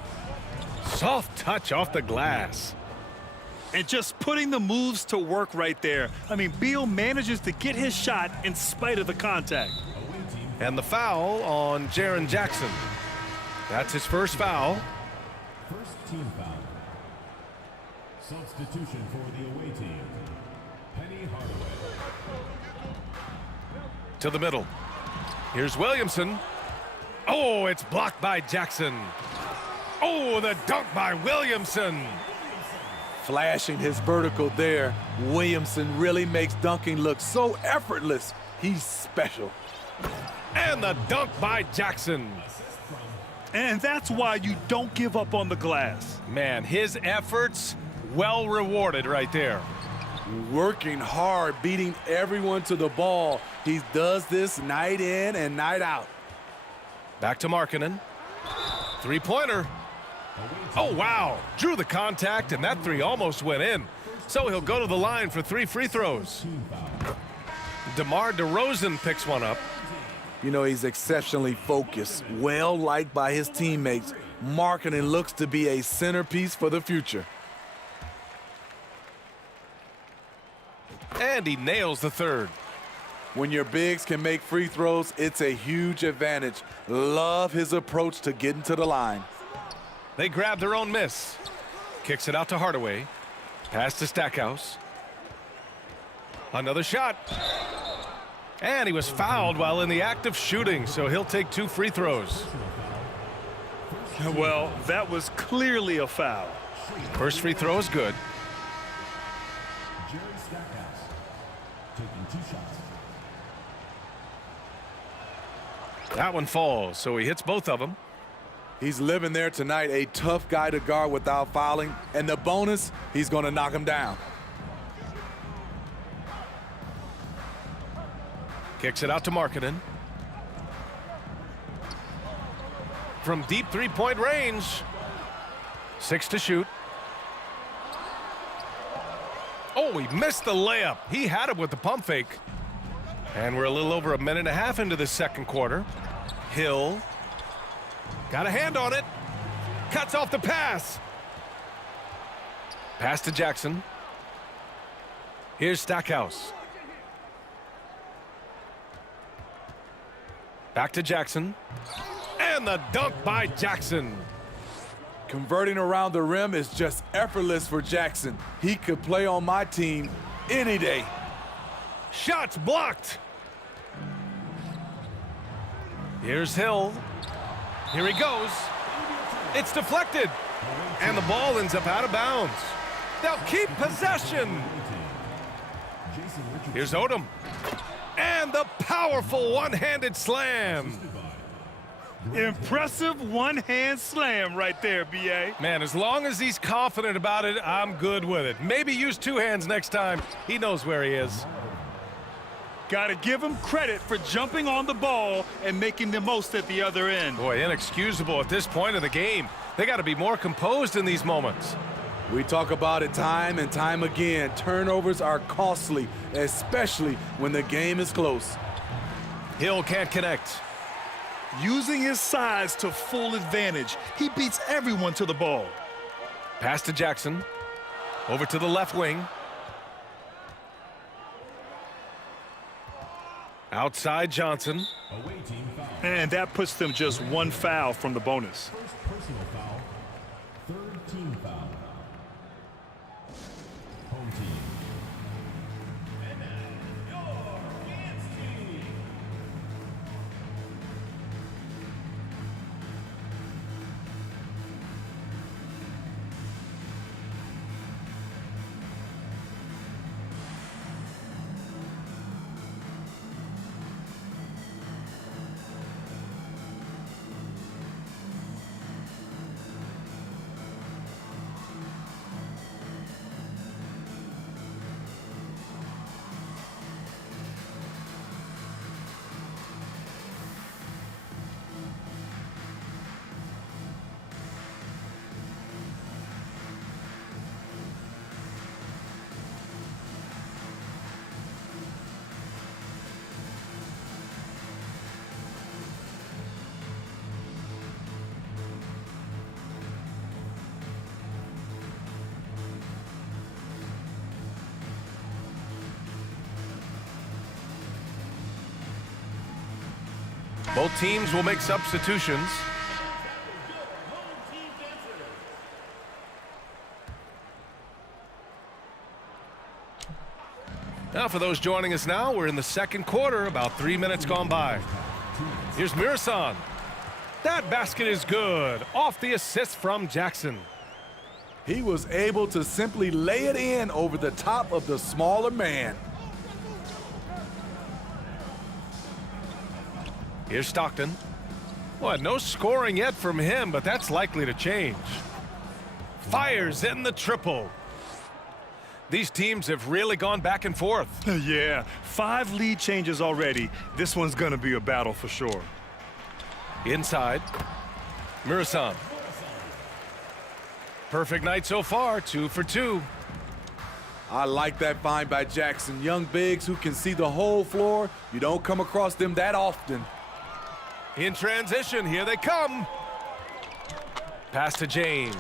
Soft touch off the glass. And just putting the moves to work right there. I mean, Beal manages to get his shot in spite of the contact. And the foul on Jaren Jackson. That's his first foul. First team foul. Substitution for the away team. Penny Hardaway. To the middle. Here's Williamson. Oh, it's blocked by Jackson. Oh, the dunk by Williamson. Flashing his vertical there. Williamson really makes dunking look so effortless. He's special. And the dunk by Jackson. And that's why you don't give up on the glass. Man, his efforts well rewarded right there. Working hard, beating everyone to the ball. He does this night in and night out. Back to Markkanen. Three-pointer. Oh, wow. Drew the contact, and that 3 almost went in. So he'll go to the line for 3 free throws. DeMar DeRozan picks one up. You know, he's exceptionally focused, well-liked by his teammates. Markkanen looks to be a centerpiece for the future. And he nails the third. When your bigs can make free throws, it's a huge advantage. Love his approach to getting to the line. They grab their own miss. Kicks it out to Hardaway. Pass to Stackhouse. Another shot. And he was fouled while in the act of shooting, so he'll take 2 free throws. Well, that was clearly a foul. First free throw is good. Jerry Stackhouse taking 2 shots. That one falls, so he hits both of them. He's living there tonight, a tough guy to guard without fouling. And the bonus, he's going to knock him down. Kicks it out to Markkanen. From deep 3-point range. 6 to shoot. Oh, he missed the layup. He had it with the pump fake. And we're a little over a minute and a half into the second quarter. Hill. Got a hand on it. Cuts off the pass. Pass to Jackson. Here's Stackhouse. Back to Jackson. And the dunk by Jackson. Converting around the rim is just effortless for Jackson. He could play on my team any day. Shots blocked. Here's Hill. Here he goes. It's deflected. And the ball ends up out of bounds. They'll keep possession. Here's Odom. And the powerful one-handed slam. Impressive one-hand slam right there, B.A. Man, as long as he's confident about it, I'm good with it. Maybe use 2 hands next time. He knows where he is. Got to give him credit for jumping on the ball and making the most at the other end. Boy, inexcusable at this point of the game. They got to be more composed in these moments. We talk about it time and time again. Turnovers are costly, especially when the game is close. Hill can't connect. Using his size to full advantage, he beats everyone to the ball. Pass to Jackson. Over to the left wing. Outside Johnson. And that puts them just 1 foul from the bonus. First personal foul. 3rd team foul. Home team. Both teams will make substitutions. Now, for those joining us now, we're in the second quarter, about 3 minutes gone by. Here's Mirasan. That basket is good. Off the assist from Jackson. He was able to simply lay it in over the top of the smaller man. Here's Stockton. Well, no scoring yet from him, but that's likely to change. Fires in the triple. These teams have really gone back and forth. Yeah, 5 lead changes already. This one's going to be a battle for sure. Inside. Mirasan. Perfect night so far, 2 for 2. I like that find by Jackson. Young bigs who can see the whole floor. You don't come across them that often. In transition, here they come. Pass to James.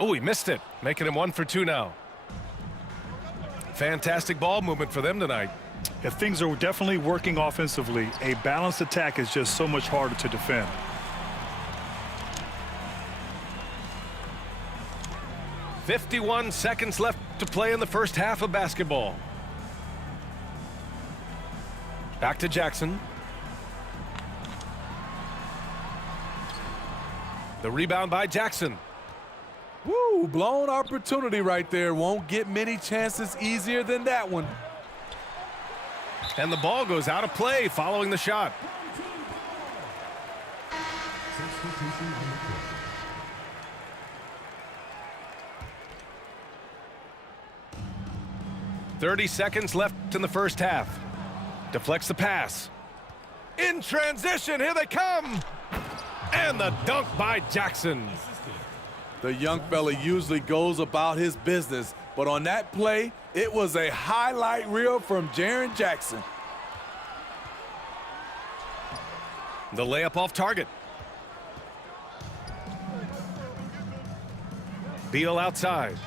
Oh, he missed it, making him 1 for 2 now. Fantastic ball movement for them tonight. If things are definitely working offensively, a balanced attack is just so much harder to defend. "51 seconds left to play in the first half of basketball." Back to Jackson. The rebound by Jackson. Woo, blown opportunity right there. Won't get many chances easier than that one. And the ball goes out of play following the shot. Substitution on the court. 30 seconds left in the first half. Deflects the pass. In transition, here they come. And the dunk by Jackson. The young fella usually goes about his business, but on that play, it was a highlight reel from Jaren Jackson. The layup off target. Beal outside.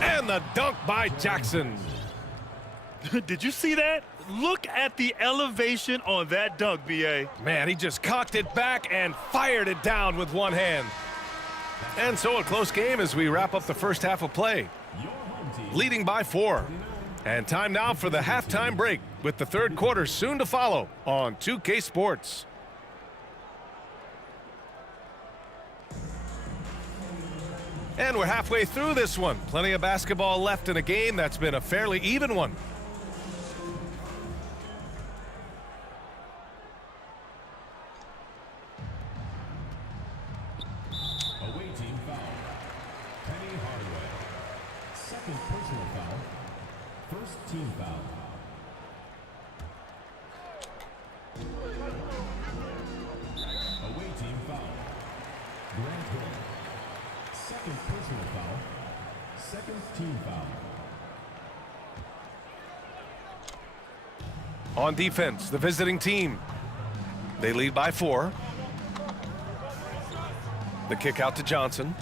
And the dunk by Jackson. Did you see that? Look at the elevation on that dunk, B.A. Man, he just cocked it back and fired it down with one hand. And so a close game as we wrap up the first half of play. Leading by 4. And time now for the halftime break with the third quarter soon to follow on 2K Sports. And we're halfway through this one. Plenty of basketball left in a game that's been a fairly even one. Away team foul. Penny Hardaway. Second personal foul. First team foul. Away team foul. Grant Hill. Second personal foul. Second team foul. On defense, the visiting team. They lead by 4. The kick out to Johnson.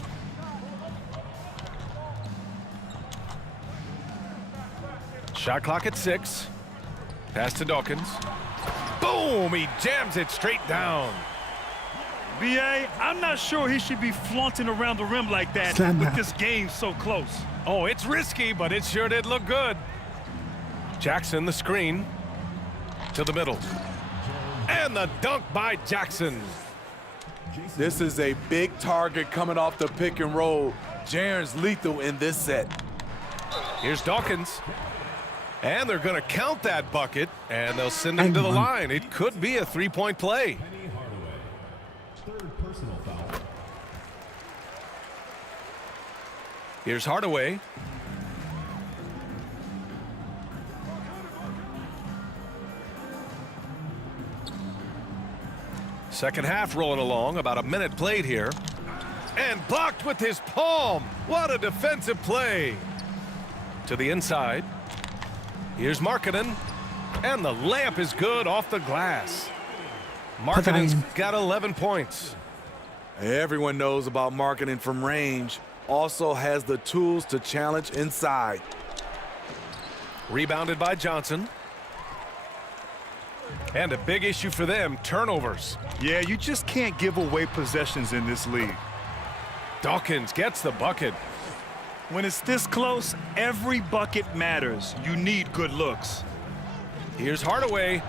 Shot clock at 6. Pass to Dawkins. Boom! He jams it straight down. B.A., I'm not sure he should be flaunting around the rim like that with this game so close. Oh, it's risky, but it sure did look good. Jackson, the screen. To the middle. And the dunk by Jackson. This is a big target coming off the pick and roll. Jaren's lethal in this set. Here's Dawkins. And they're going to count that bucket, and they'll send him to the line. It could be a three-point play. Penny Hardaway. Third personal foul. Here's Hardaway. Second half rolling along, about a minute played here. And blocked with his palm. What a defensive play. To the inside. Here's Markkanen. And the layup is good off the glass. Markkanen's got 11 points. Everyone knows about Markkanen from range. Also has the tools to challenge inside. Rebounded by Johnson. And a big issue for them, turnovers. Yeah, you just can't give away possessions in this league. Dawkins gets the bucket. When it's this close, every bucket matters. You need good looks. Here's Hardaway.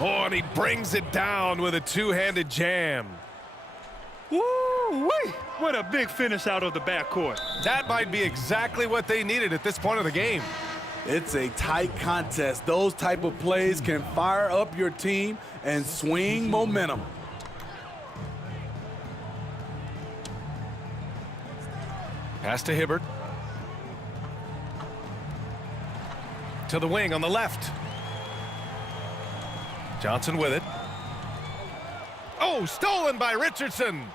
Oh, and he brings it down with a two-handed jam. Woo-wee! What a big finish out of the backcourt. That might be exactly what they needed at this point of the game. It's a tight contest. Those type of plays can fire up your team and swing momentum. Pass to Hibbert. To the wing on the left. Johnson with it. Oh, stolen by Richardson.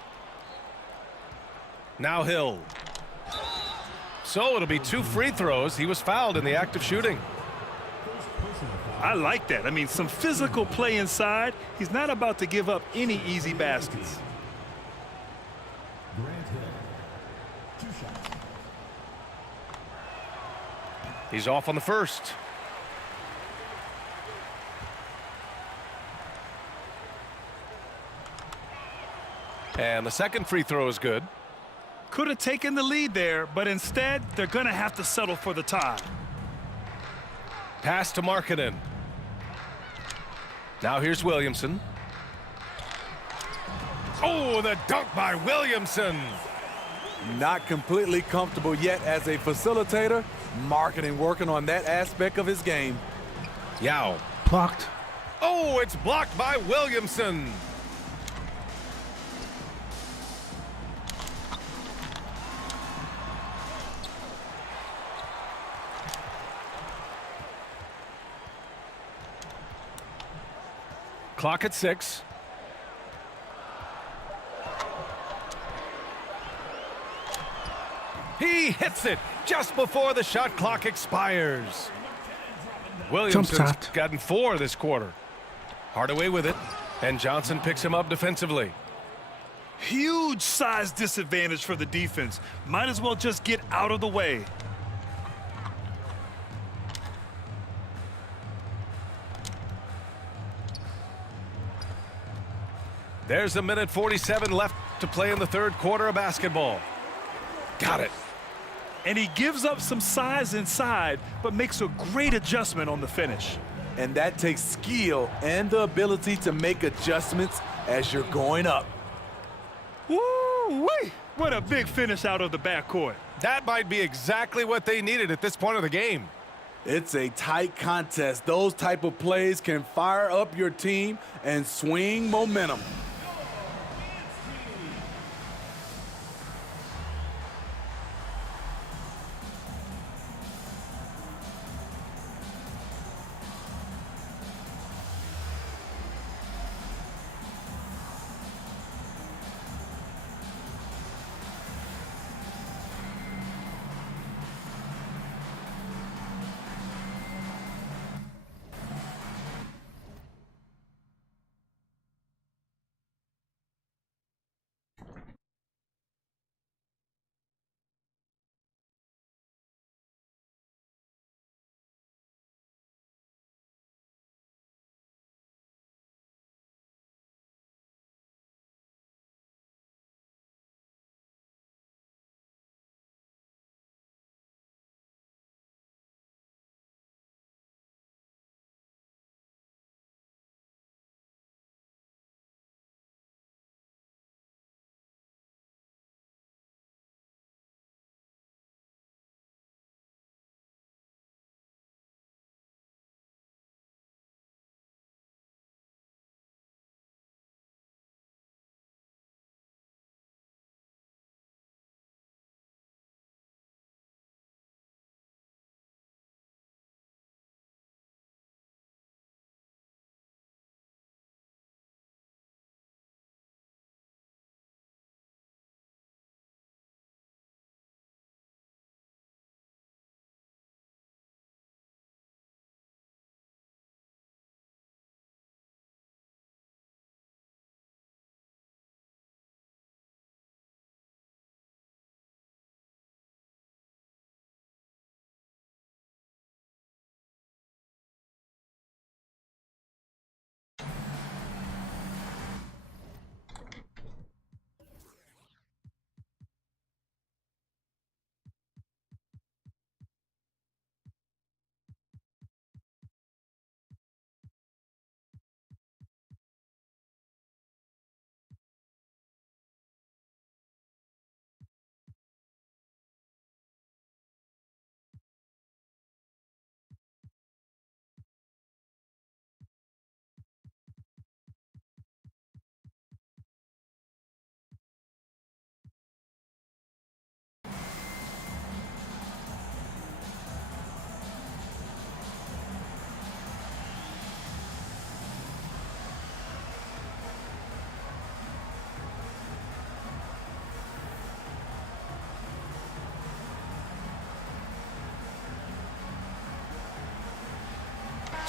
Now Hill. So it'll be 2 free throws. He was fouled in the act of shooting. I like that. I mean, some physical play inside. He's not about to give up any easy baskets. He's off on the first. And the second free throw is good. Could have taken the lead there, but instead, they're going to have to settle for the tie. Pass to Markkanen. Now here's Williamson. Oh, the dunk by Williamson. Not completely comfortable yet as a facilitator. Markkanen working on that aspect of his game. Yao. Blocked. Oh, it's blocked by Williamson. Clock at 6. He hits it just before the shot clock expires. Williamson's gotten 4 this quarter. Hardaway with it, and Johnson picks him up defensively. Huge size disadvantage for the defense. Might as well just get out of the way. There's a minute 47 left to play in the third quarter of basketball. Got it. And he gives up some size inside, but makes a great adjustment on the finish. And that takes skill and the ability to make adjustments as you're going up. Woo-wee! What a big finish out of the backcourt. That might be exactly what they needed at this point of the game. It's a tight contest. Those type of plays can fire up your team and swing momentum.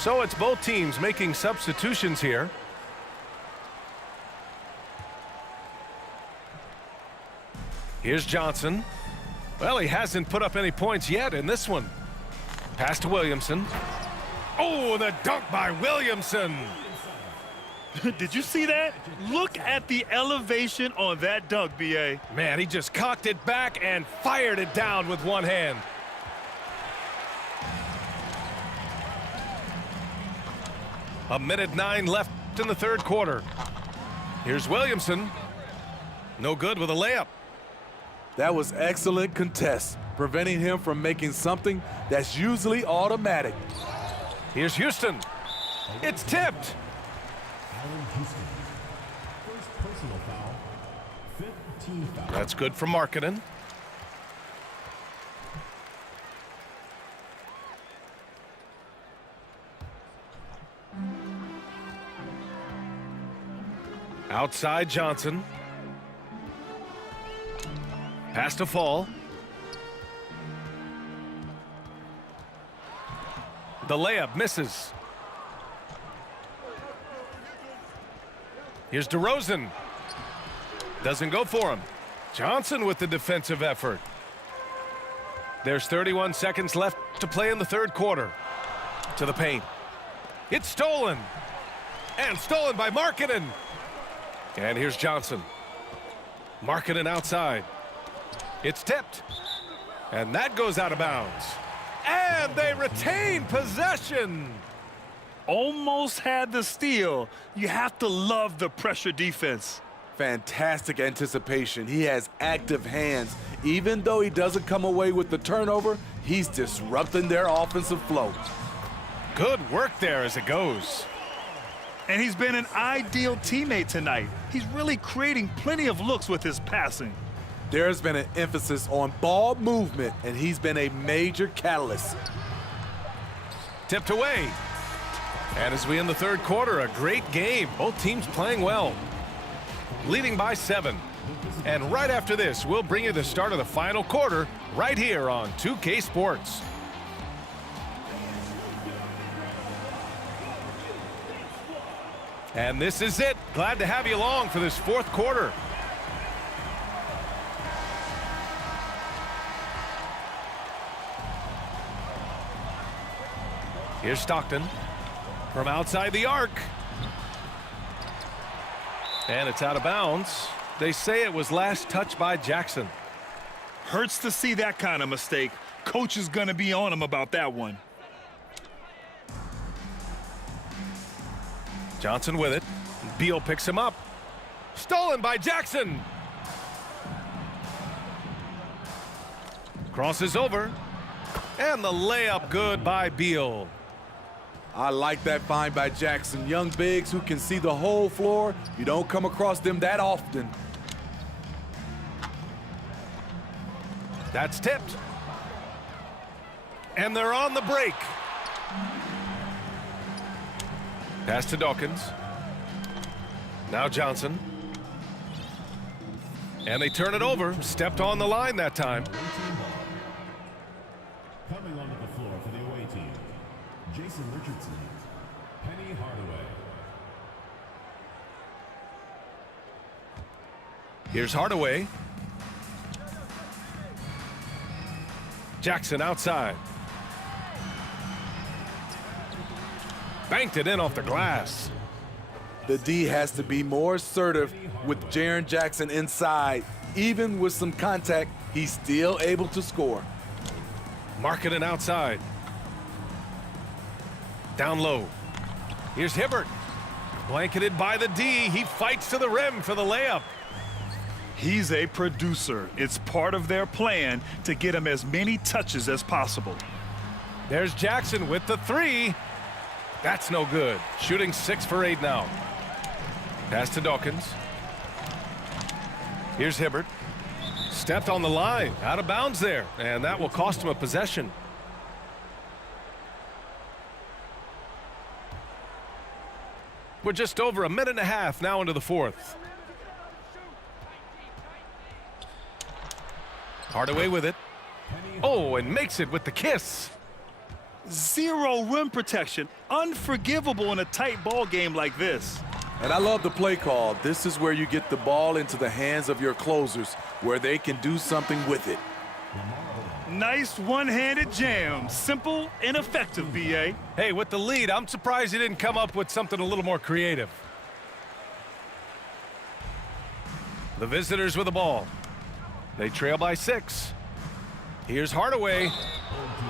So it's both teams making substitutions here. Here's Johnson. Well, he hasn't put up any points yet in this one. Pass to Williamson. Oh, the dunk by Williamson. Did you see that? Look at the elevation on that dunk, B.A. Man, he just cocked it back and fired it down with one hand. A minute 9 left in the third quarter. Here's Williamson. No good with a layup. That was excellent contest, preventing him from making something that's usually automatic. Here's Houston. It's tipped. That's good for Markkanen. Outside Johnson. Pass to Fall. The layup misses. Here's DeRozan. Doesn't go for him. Johnson with the defensive effort. There's 31 seconds left to play in the third quarter. To the paint. It's stolen. And stolen by Markkanen. And here's Johnson. Markkanen outside. It's tipped. And that goes out of bounds. And they retain possession. Almost had the steal. You have to love the pressure defense. Fantastic anticipation. He has active hands. Even though he doesn't come away with the turnover, he's disrupting their offensive flow. Good work there as it goes. And he's been an ideal teammate tonight. He's really creating plenty of looks with his passing. There's been an emphasis on ball movement, and he's been a major catalyst. Tipped away. And as we end the third quarter, a great game. Both teams playing well. Leading by 7. And right after this, we'll bring you the start of the final quarter right here on 2K Sports. And this is it. Glad to have you along for this fourth quarter. Here's Stockton from outside the arc. And it's out of bounds. They say it was last touched by Jackson. Hurts to see that kind of mistake. Coach is going to be on him about that one. Johnson with it. Beal picks him up. Stolen by Jackson. Crosses over. And the layup good by Beal. I like that find by Jackson. Young bigs who can see the whole floor. You don't come across them that often. That's tipped. And they're on the break. Pass to Dawkins. Now Johnson. And they turn it over. Stepped on the line that time. Coming onto the floor for the away team, Jason Richardson, Penny Hardaway. Here's Hardaway. Jackson outside. Banked it in off the glass. The D has to be more assertive with Jaren Jackson inside. Even with some contact, he's still able to score. Markkanen outside. Down low. Here's Hibbert. Blanketed by the D. He fights to the rim for the layup. He's a producer. It's part of their plan to get him as many touches as possible. There's Jackson with the 3. That's no good. Shooting 6 for 8 now. Pass to Dawkins. Here's Hibbert. Stepped on the line. Out of bounds there. And that will cost him a possession. We're just over a minute and a half now into the fourth. Hardaway with it. Oh, and makes it with the kiss. Zero rim protection. Unforgivable in a tight ball game like this. And I love the play call. This is where you get the ball into the hands of your closers, where they can do something with it. Nice one-handed jam. Simple and effective, B.A. Hey, with the lead, I'm surprised he didn't come up with something a little more creative. The visitors with the ball. They trail by 6. Here's Hardaway.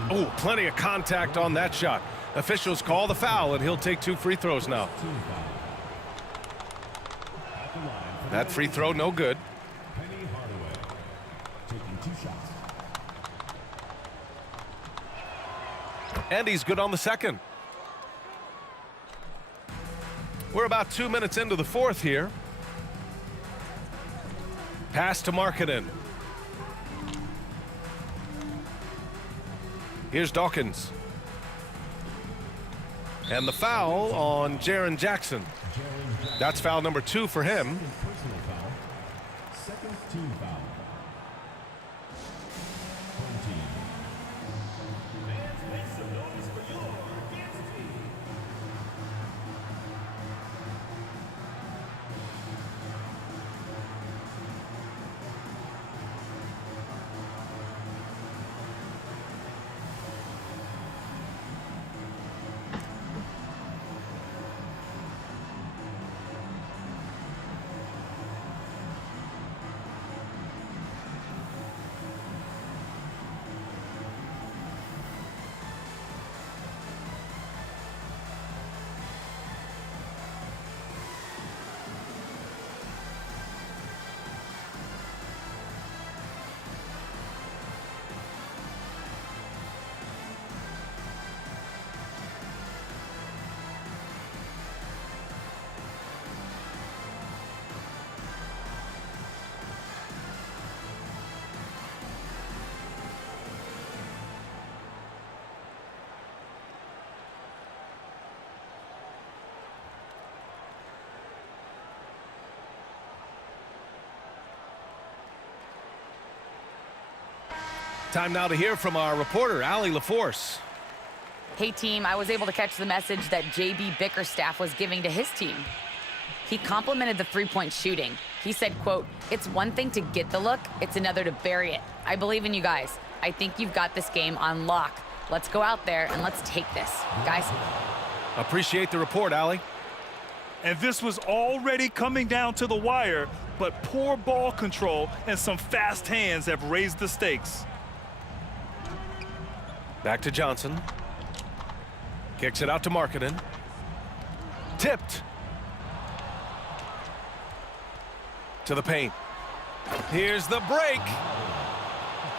Oh, plenty of contact on that shot. Officials call the foul, and he'll take 2 free throws now. That free throw, no good. Penny Hardaway taking 2 shots. And he's good on the second. We're about 2 minutes into the fourth here. Pass to Markkanen. Here's Dawkins. And the foul on Jaren Jackson. That's foul number 2 for him. Personal foul. Second team foul. Home team. Fans, make some noise for your against team. Time now to hear from our reporter, Allie LaForce. Hey team, I was able to catch the message that JB Bickerstaff was giving to his team. He complimented the three-point shooting. He said, quote, "It's one thing to get the look, it's another to bury it. I believe in you guys. I think you've got this game on lock. Let's go out there and let's take this. Guys." Appreciate the report, Allie. And this was already coming down to the wire, but poor ball control and some fast hands have raised the stakes. Back to Johnson. Kicks it out to Markkanen. Tipped. To the paint. Here's the break.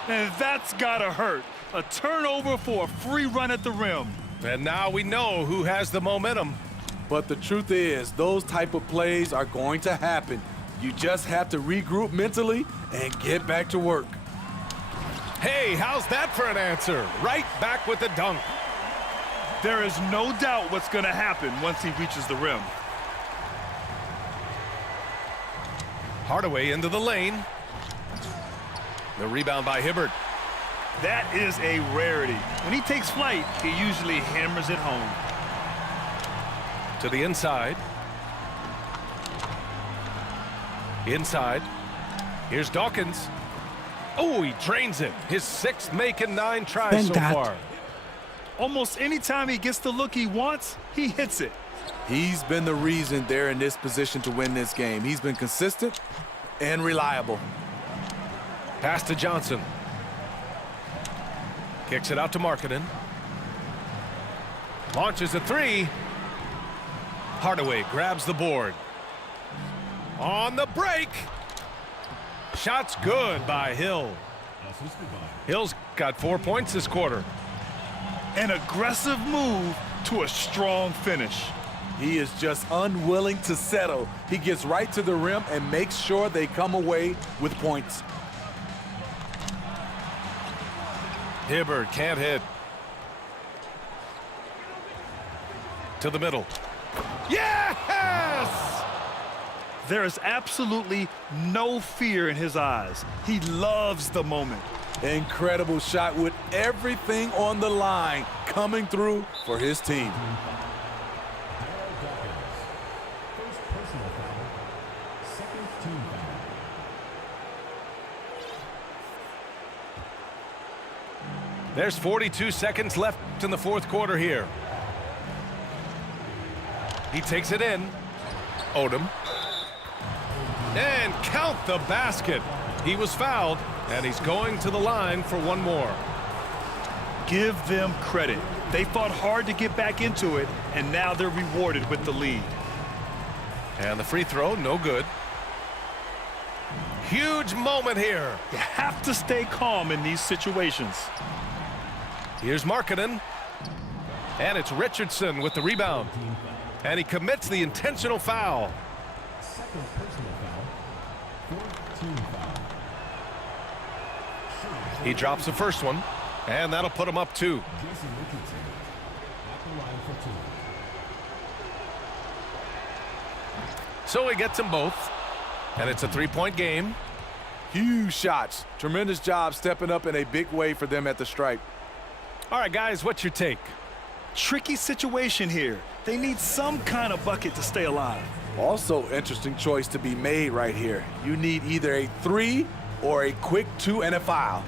And that's gotta hurt. A turnover for a free run at the rim. And now we know who has the momentum. But the truth is, those type of plays are going to happen. You just have to regroup mentally and get back to work. Hey, how's that for an answer? Right back with the dunk. There is no doubt what's going to happen once he reaches the rim. Hardaway into the lane. The rebound by Hibbert. That is a rarity. When he takes flight, he usually hammers it home. To the inside. Inside. Here's Dawkins. Oh, he drains it. His 6th make and 9 tries so far. Almost any time he gets the look he wants, he hits it. He's been the reason they're in this position to win this game. He's been consistent and reliable. Pass to Johnson. Kicks it out to Markkanen. Launches a 3. Hardaway grabs the board. On the break. Shot's good by Hill. Hill's got 4 points this quarter. An aggressive move to a strong finish. He is just unwilling to settle. He gets right to the rim and makes sure they come away with points. Hibbert can't hit. To the middle. Yes! There is absolutely no fear in his eyes. He loves the moment. Incredible shot with everything on the line coming through for his team. First personal foul. Second team foul. There's 42 seconds left in the fourth quarter here. He takes it in. Odom. And count the basket. He was fouled, and he's going to the line for one more. Give them credit. They fought hard to get back into it, and now they're rewarded with the lead. And the free throw, no good. Huge moment here. You have to stay calm in these situations. Here's Markkanen. And it's Richardson with the rebound. And he commits the intentional foul. Second personal foul. Fourth team foul. He drops the first one, and that'll put him up 2. Jason Richardson at the line for 2. So he gets them both, and it's a 3-point game. Huge shots. Tremendous job stepping up in a big way for them at the stripe. All right, guys, what's your take? Tricky situation here. They need some kind of bucket to stay alive. Also, interesting choice to be made right here. You need either a 3 or a quick 2 and a foul.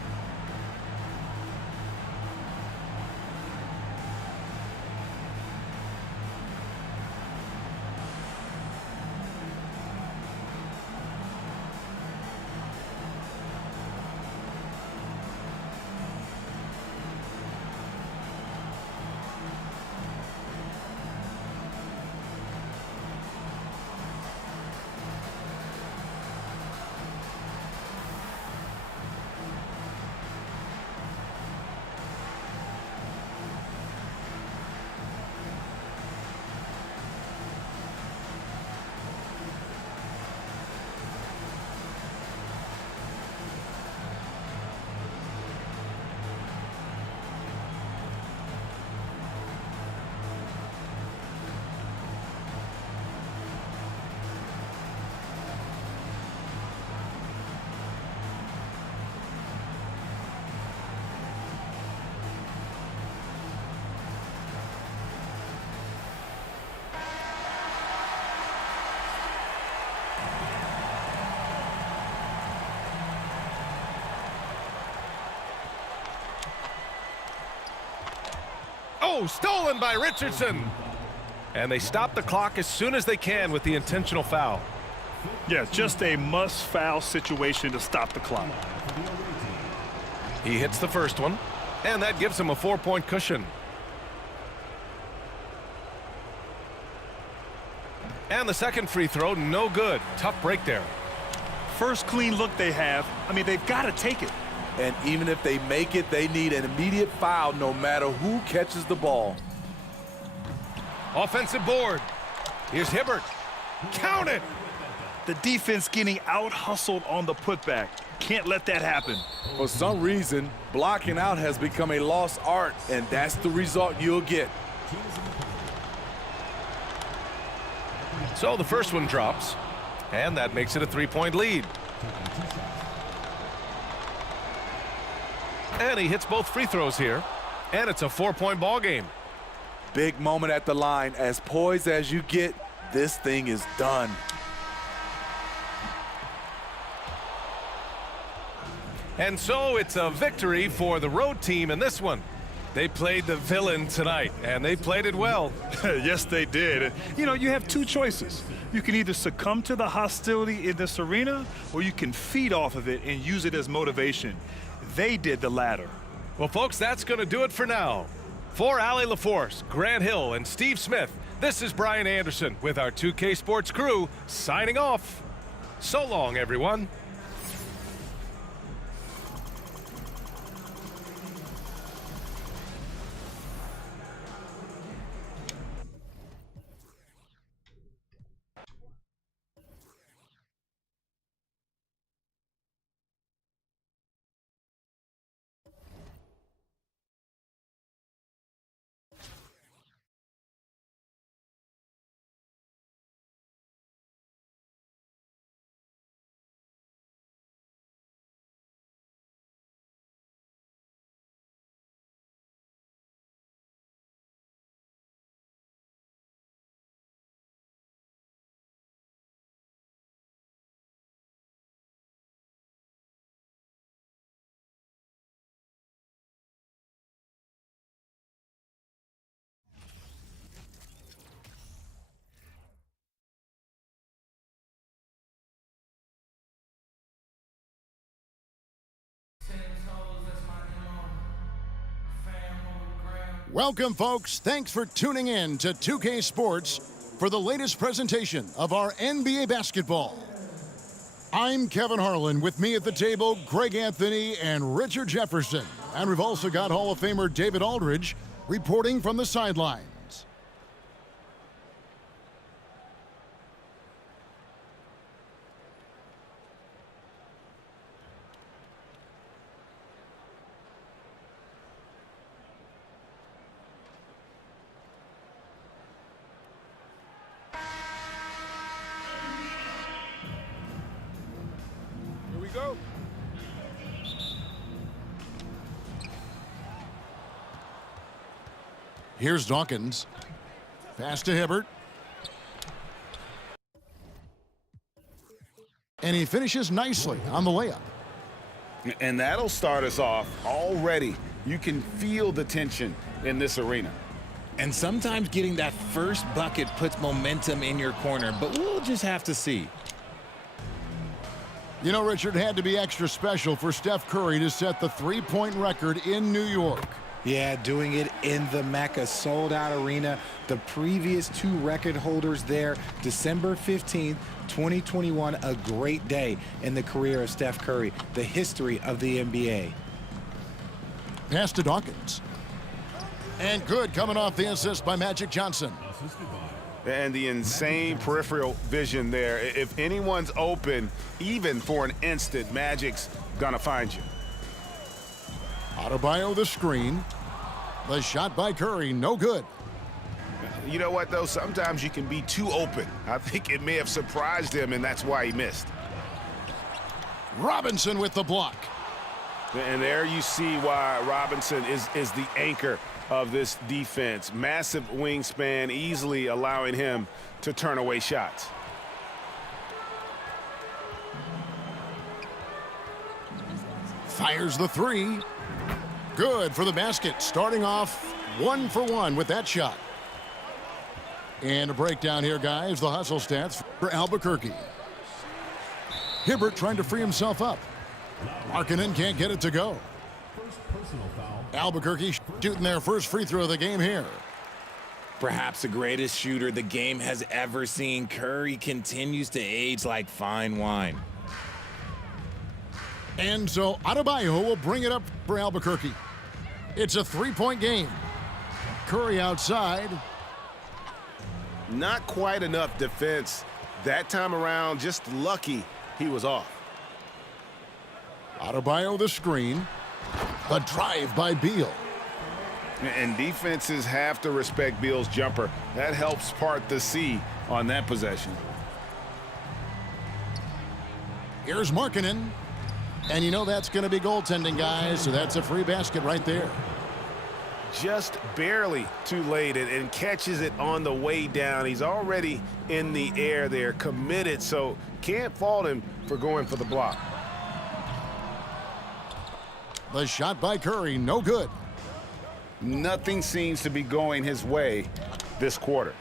Oh, stolen by Richardson. And they stop the clock as soon as they can with the intentional foul. Yeah, just a must-foul situation to stop the clock. He hits the first one, and that gives him a 4-point cushion. And the second free throw, no good. Tough break there. First clean look they have. I mean, they've got to take it. And even if they make it, they need an immediate foul no matter who catches the ball. Offensive board. Here's Hibbert. Count it. The defense getting out-hustled on the putback. Can't let that happen. For some reason, blocking out has become a lost art, and that's the result you'll get. So the first one drops, and that makes it a 3-point lead. And he hits both free throws here, and it's a 4-point ball game. Big moment at the line. As poised as you get, this thing is done. And so it's a victory for the road team in this one. They played the villain tonight, and they played it well. Yes, they did. You know, you have two choices. You can either succumb to the hostility in this arena, or you can feed off of it and use it as motivation. They did the latter. Well, folks, that's going to do it for now. For Allie LaForce, Grant Hill, and Steve Smith, this is Brian Anderson with our 2K Sports crew signing off. So long, everyone. Welcome, folks. Thanks for tuning in to 2K Sports for the latest presentation of our NBA basketball. I'm Kevin Harlan. With me at the table, Greg Anthony and Richard Jefferson. And we've also got Hall of Famer David Aldridge reporting from the sidelines. Go. Here's Dawkins. Pass to Hibbert. And he finishes nicely on the layup. And that'll start us off already. You can feel the tension in this arena. And sometimes getting that first bucket puts momentum in your corner, but we'll just have to see. You know, Richard, had to be extra special for Steph Curry to set the three-point record in New York. Yeah, doing it in the Mecca sold-out arena. The previous two record holders there, December 15th, 2021, a great day in the career of Steph Curry, the history of the NBA. Pass to Dawkins. And good, coming off the assist by Magic Johnson. And the insane peripheral vision there. If anyone's open, even for an instant, Magic's gonna find you. Adebayo the screen. The shot by Curry, no good. You know what, though? Sometimes you can be too open. I think it may have surprised him, and that's why he missed. Robinson with the block. And there you see why Robinson is the anchor of this defense. Massive wingspan, easily allowing him to turn away shots. Fires the three. Good for the basket. Starting off 1 for 1 with that shot. And a breakdown here, guys. The hustle stats for Albuquerque. Hibbert trying to free himself up. Markkanen can't get it to go. Albuquerque shooting their first free throw of the game here. Perhaps the greatest shooter the game has ever seen. Curry continues to age like fine wine. And so Adebayo will bring it up for Albuquerque. It's a three-point game. Curry outside. Not quite enough defense that time around. Just lucky he was off. Adebayo the screen. A drive by Beal. And defenses have to respect Beal's jumper. That helps part the sea on that possession. Here's Markkanen. And you know that's going to be goaltending, guys, so that's a free basket right there. Just barely too late and catches it on the way down. He's already in the air there, committed, so can't fault him for going for the block. The shot by Curry, no good. Nothing seems to be going his way this quarter.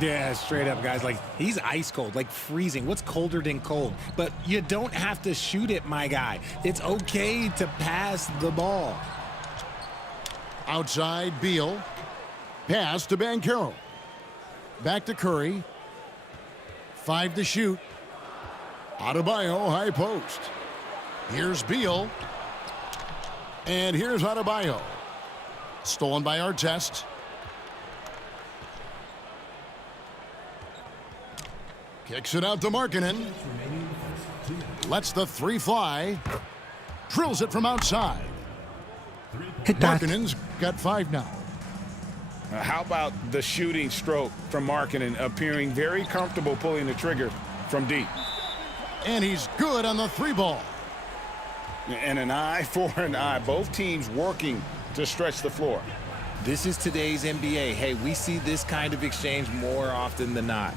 Yeah, straight up, guys. Like, he's ice cold, like freezing. What's colder than cold? But you don't have to shoot it, my guy. It's okay to pass the ball. Outside, Beal. Pass to Banchero. Back to Curry. 5 to shoot. Adebayo, high post. Here's Beal. And here's Adebayo. Stolen by Artest. Kicks it out to Markkanen. Lets the three fly. Drills it from outside. Hit that. Markkanen's got 5 now. How about the shooting stroke from Markkanen, appearing very comfortable pulling the trigger from deep. And he's good on the 3 ball. And an eye for an eye. Both teams working to stretch the floor. This is today's NBA. Hey, we see this kind of exchange more often than not.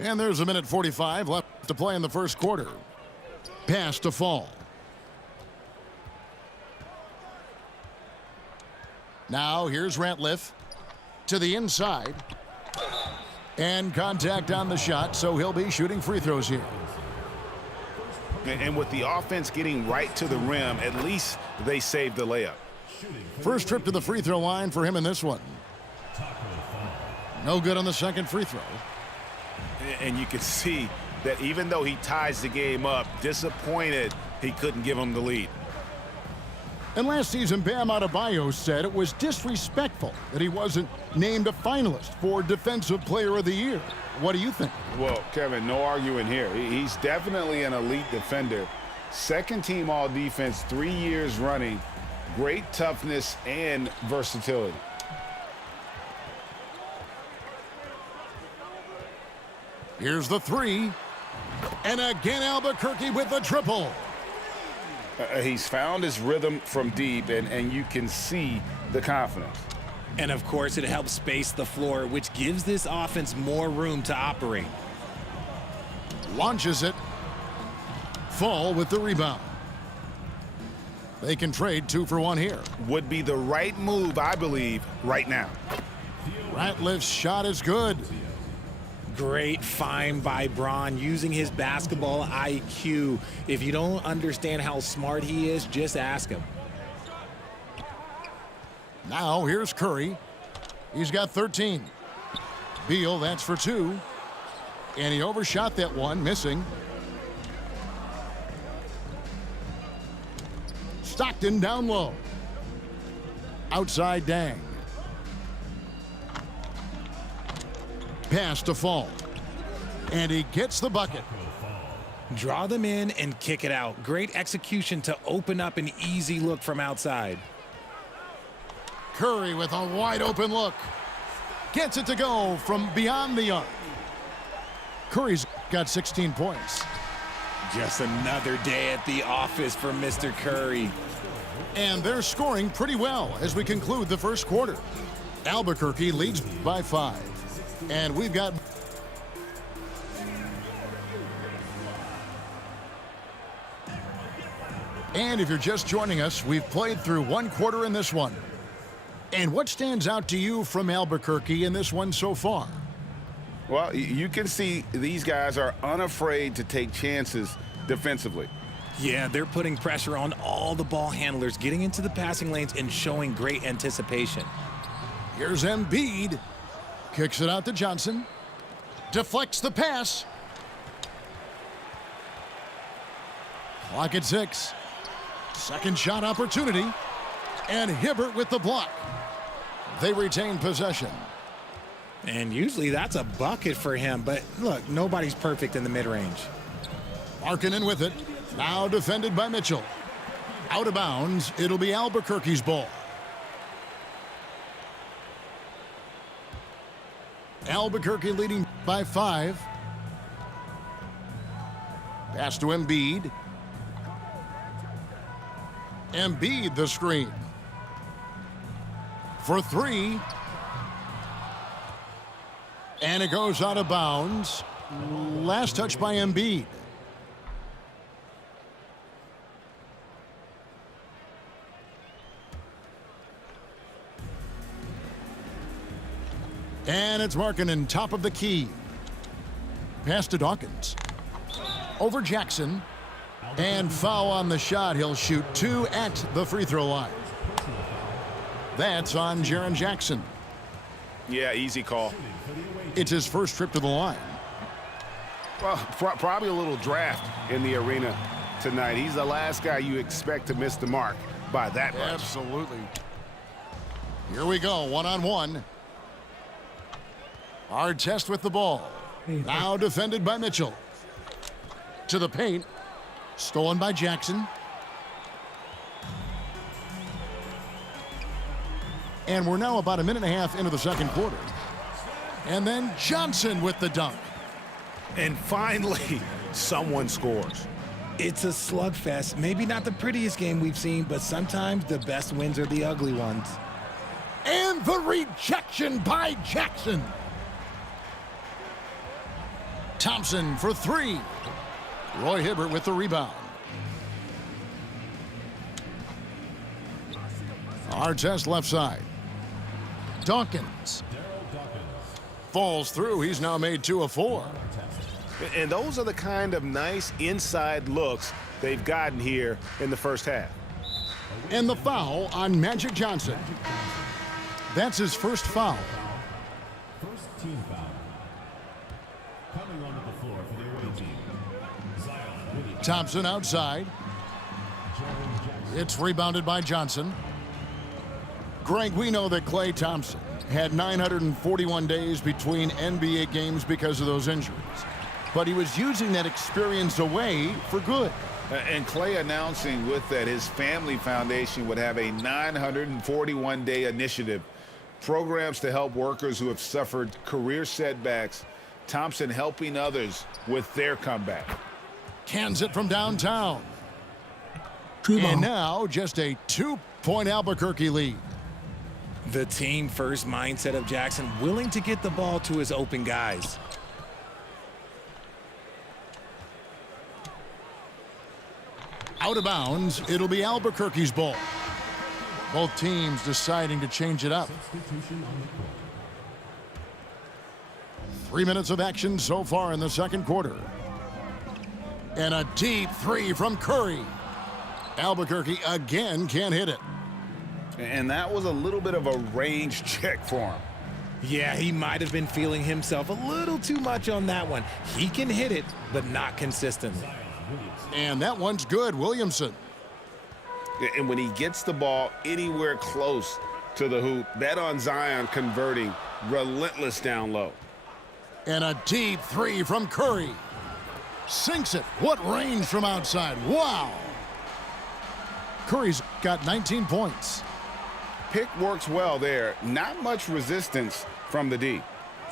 And there's a minute 45 left to play in the first quarter. Pass to Fall. Now here's Ratliff to the inside. And contact on the shot, so he'll be shooting free throws here. And with the offense getting right to the rim, at least they saved the layup. First trip to the free throw line for him in this one. No good on the second free throw. And you can see that even though he ties the game up, disappointed he couldn't give him the lead. And last season, Bam Adebayo said it was disrespectful that he wasn't named a finalist for Defensive Player of the Year. What do you think? Well, Kevin, no arguing here. He's definitely an elite defender. Second team all defense 3 years running. Great toughness and versatility. Here's the three. And again, Albuquerque with the triple. He's found his rhythm from deep, and you can see the confidence. And of course, it helps space the floor, which gives this offense more room to operate. Launches it. Fall with the rebound. They can trade 2 for 1 here. Would be the right move, I believe, right now. Ratliff's shot is good. Great find by Braun using his basketball IQ. If you don't understand how smart he is, just ask him. Now here's Curry. He's got 13. Beal, that's for 2. And he overshot that one, missing. Stockton down low. Outside Dang. Pass to Fall. And he gets the bucket. Draw them in and kick it out. Great execution to open up an easy look from outside. Curry with a wide open look. Gets it to go from beyond the arc. Curry's got 16 points. Just another day at the office for Mr. Curry. And they're scoring pretty well as we conclude the first quarter. Albuquerque leads by 5. And we've got... And if you're just joining us, we've played through 1 quarter in this one. And what stands out to you from Albuquerque in this one so far? Well, you can see these guys are unafraid to take chances defensively. Yeah, they're putting pressure on all the ball handlers, getting into the passing lanes and showing great anticipation. Here's Embiid. Kicks it out to Johnson. Deflects the pass. Clock at 6. Second shot opportunity. And Hibbert with the block. They retain possession. And usually that's a bucket for him, but look, nobody's perfect in the mid-range. Markkanen with it. Now defended by Mitchell. Out of bounds. It'll be Albuquerque's ball. Albuquerque leading by 5. Pass to Embiid. Embiid the screen. For 3. And it goes out of bounds. Last touch by Embiid. And it's Markkanen, top of the key. Pass to Dawkins. Over Jackson. And foul on the shot. He'll shoot 2 at the free throw line. That's on Jaren Jackson. Yeah, easy call. It's his first trip to the line. Well, probably a little draft in the arena tonight. He's the last guy you expect to miss the mark by that much. Absolutely. Here we go, 1-on-1. Hard test with the ball. Now defended by Mitchell. To the paint. Stolen by Jackson. And we're now about a minute and a half into the second quarter. And then Johnson with the dunk. And finally, someone scores. It's a slugfest. Maybe not the prettiest game we've seen, but sometimes the best wins are the ugly ones. And the rejection by Jackson. Thompson for three. Roy Hibbert with the rebound. Artest left side. Dawkins falls through. He's now made 2 of 4. And those are the kind of nice inside looks they've gotten here in the first half. And the foul on Magic Johnson. That's his first foul. First team foul. Coming onto the floor for the away team. Zion Williamson. Thompson outside. It's rebounded by Johnson. Greg, we know that Klay Thompson had 941 days between NBA games because of those injuries. But he was using that experience away for good. And Klay announcing with that his family foundation would have a 941-day initiative. Programs to help workers who have suffered career setbacks. Thompson helping others with their comeback. Cans it from downtown. And now just a 2-point Albuquerque lead. The team first mindset of Jackson, willing to get the ball to his open guys. Out of bounds, it'll be Albuquerque's ball. Both teams deciding to change it up. 3 minutes of action so far in the second quarter. And a deep three from Curry. Albuquerque again can't hit it. And that was a little bit of a range check for him. Yeah, he might have been feeling himself a little too much on that one. He can hit it, but not consistently. And that one's good, Williamson. And when he gets the ball anywhere close to the hoop, bet on Zion converting, relentless down low. And a deep three from Curry. Sinks it. What range from outside. Wow. Curry's got 19 points. Pick works well there. Not much resistance from the D.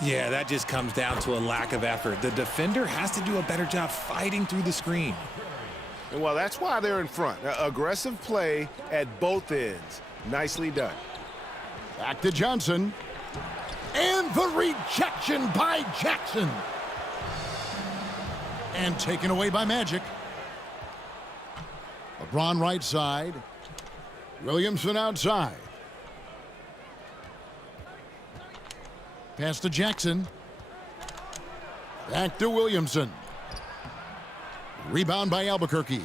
Yeah, that just comes down to a lack of effort. The defender has to do a better job fighting through the screen. And well, that's why they're in front. Aggressive play at both ends. Nicely done. Back to Johnson. And the rejection by Jackson. And taken away by Magic. LeBron right side. Williamson outside. Pass to Jackson. Back to Williamson. Rebound by Albuquerque.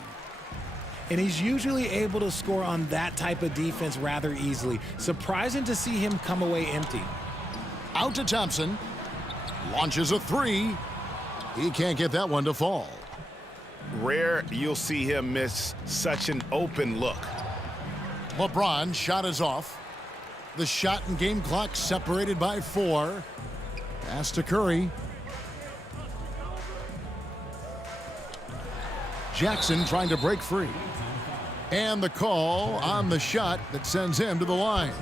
And he's usually able to score on that type of defense rather easily. Surprising to see him come away empty. Out to Thompson. Launches a three. He can't get that one to fall. Rare you'll see him miss such an open look. LeBron shot is off. The shot and game clock separated by 4. Pass to Curry. Jackson trying to break free. And the call on the shot that sends him to the line.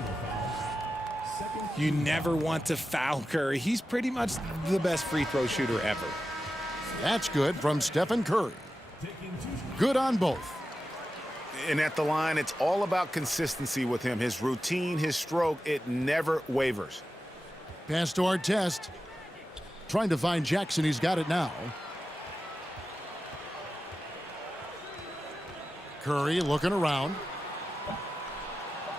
You never want to foul Curry. He's pretty much the best free throw shooter ever. That's good from Stephen Curry. Good on both. And at the line, it's all about consistency with him. His routine, his stroke, it never wavers. Pass to Artest. Trying to find Jackson. He's got it now. Curry looking around.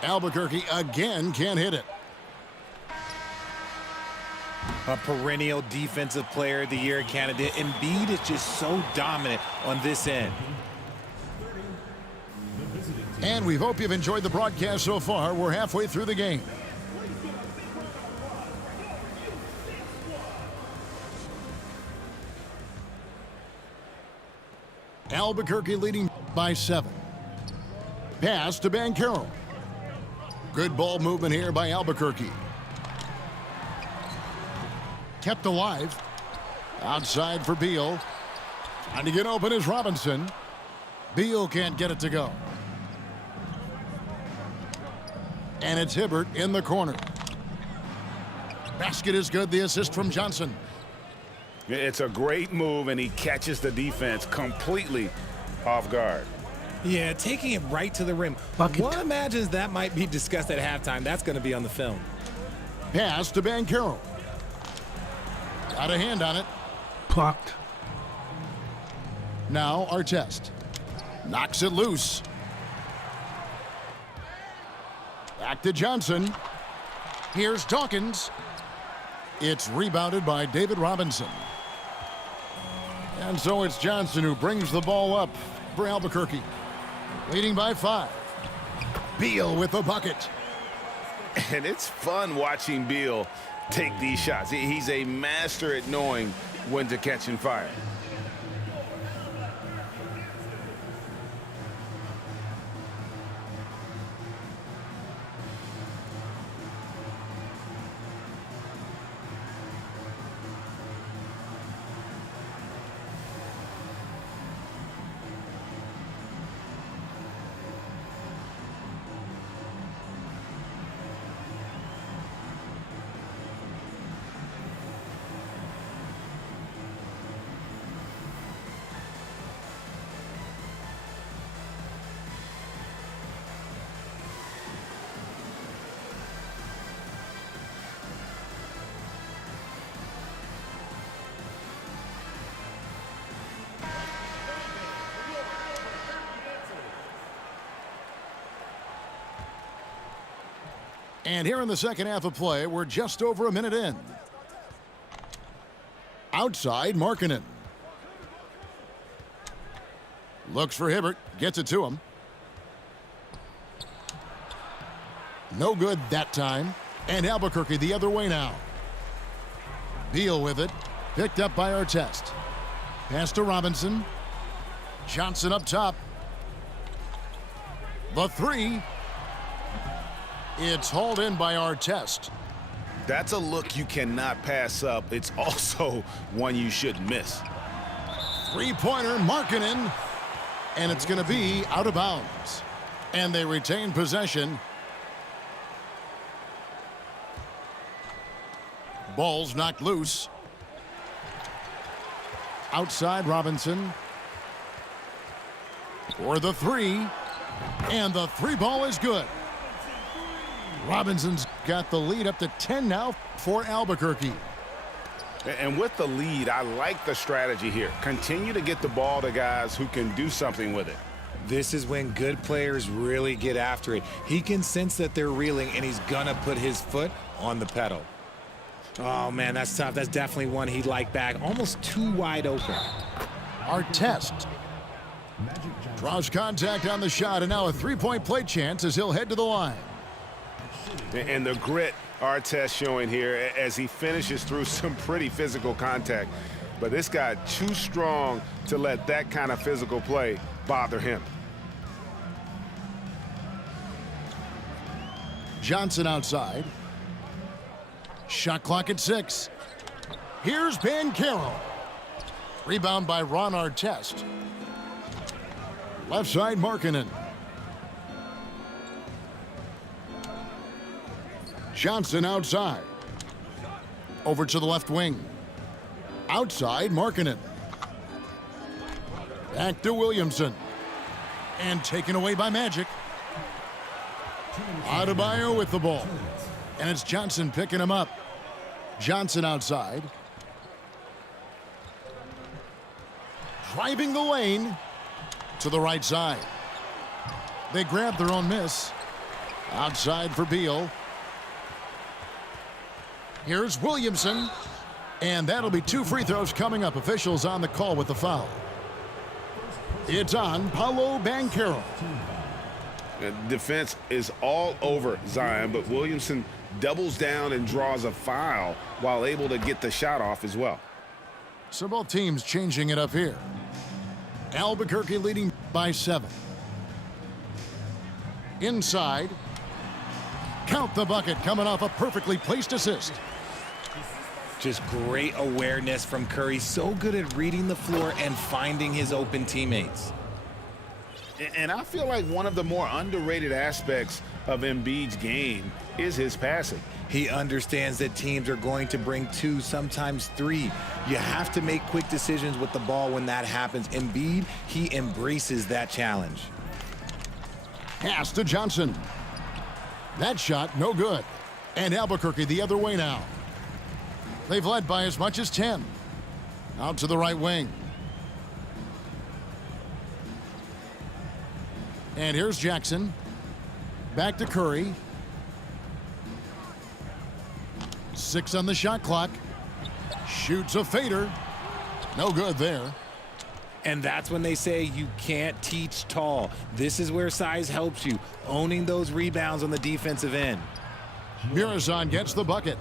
Albuquerque again can't hit it. A perennial defensive player of the year candidate. Embiid is just so dominant on this end. And we hope you've enjoyed the broadcast so far. We're halfway through the game. Albuquerque leading by 7. Pass to Banchero. Good ball movement here by Albuquerque. Kept alive. Outside for Beal. Trying to get open is Robinson. Beal can't get it to go. And it's Hibbert in the corner. Basket is good. The assist from Johnson. It's a great move, and he catches the defense completely off guard. Yeah, taking it right to the rim. One imagines that might be discussed at halftime. That's going to be on the film. Pass to Banchero. Got a hand on it. Blocked. Now Artest knocks it loose. Back to Johnson. Here's Dawkins. It's rebounded by David Robinson. And so it's Johnson who brings the ball up for Albuquerque. Leading by 5. Beal with the bucket. And it's fun watching Beal take these shots. He's a master at knowing when to catch and fire. And here in the second half of play, we're just over a minute in. Outside, Markkanen. Looks for Hibbert, gets it to him. No good that time. And Albuquerque the other way now. Beal with it, picked up by Artest. Pass to Robinson. Johnson up top. The 3. It's hauled in by Artest. That's a look you cannot pass up. It's also one you shouldn't miss. 3-pointer, Markkanen. And it's going to be out of bounds. And they retain possession. Ball's knocked loose. Outside, Robinson. For the 3. And the 3 ball is good. Robinson's got the lead up to 10 now for Albuquerque. And with the lead, I like the strategy here. Continue to get the ball to guys who can do something with it. This is when good players really get after it. He can sense that they're reeling, and he's going to put his foot on the pedal. Oh, man, that's tough. That's definitely one he'd like back. Almost too wide open. Artest draws contact on the shot, and now a 3-point play chance as he'll head to the line. And the grit Artest showing here as he finishes through some pretty physical contact. But this guy too strong to let that kind of physical play bother him. Johnson outside. Shot clock at 6. Here's Banchero. Rebound by Ron Artest. Left side, Markkanen. Johnson outside. Over to the left wing. Outside, Markkanen. Back to Williamson. And taken away by Magic. Adebayo with the ball. And it's Johnson picking him up. Johnson outside. Driving the lane to the right side. They grab their own miss. Outside for Beal. Here's Williamson. And that'll be 2 free throws coming up. Officials on the call with the foul. It's on Paolo Banchero. Defense is all over Zion, but Williamson doubles down and draws a foul while able to get the shot off as well. So both teams changing it up here. Albuquerque leading by 7. Inside. Count the bucket coming off a perfectly placed assist. Just great awareness from Curry. So good at reading the floor and finding his open teammates. And I feel like one of the more underrated aspects of Embiid's game is his passing. He understands that teams are going to bring 2, sometimes 3. You have to make quick decisions with the ball when that happens. Embiid, he embraces that challenge. Pass to Johnson. That shot, no good. And Albuquerque the other way now. They've led by as much as 10. Out to the right wing. And here's Jackson. Back to Curry. 6 on the shot clock. Shoots a fader. No good there. And that's when they say you can't teach tall. This is where size helps you, owning those rebounds on the defensive end. Murazan gets the bucket.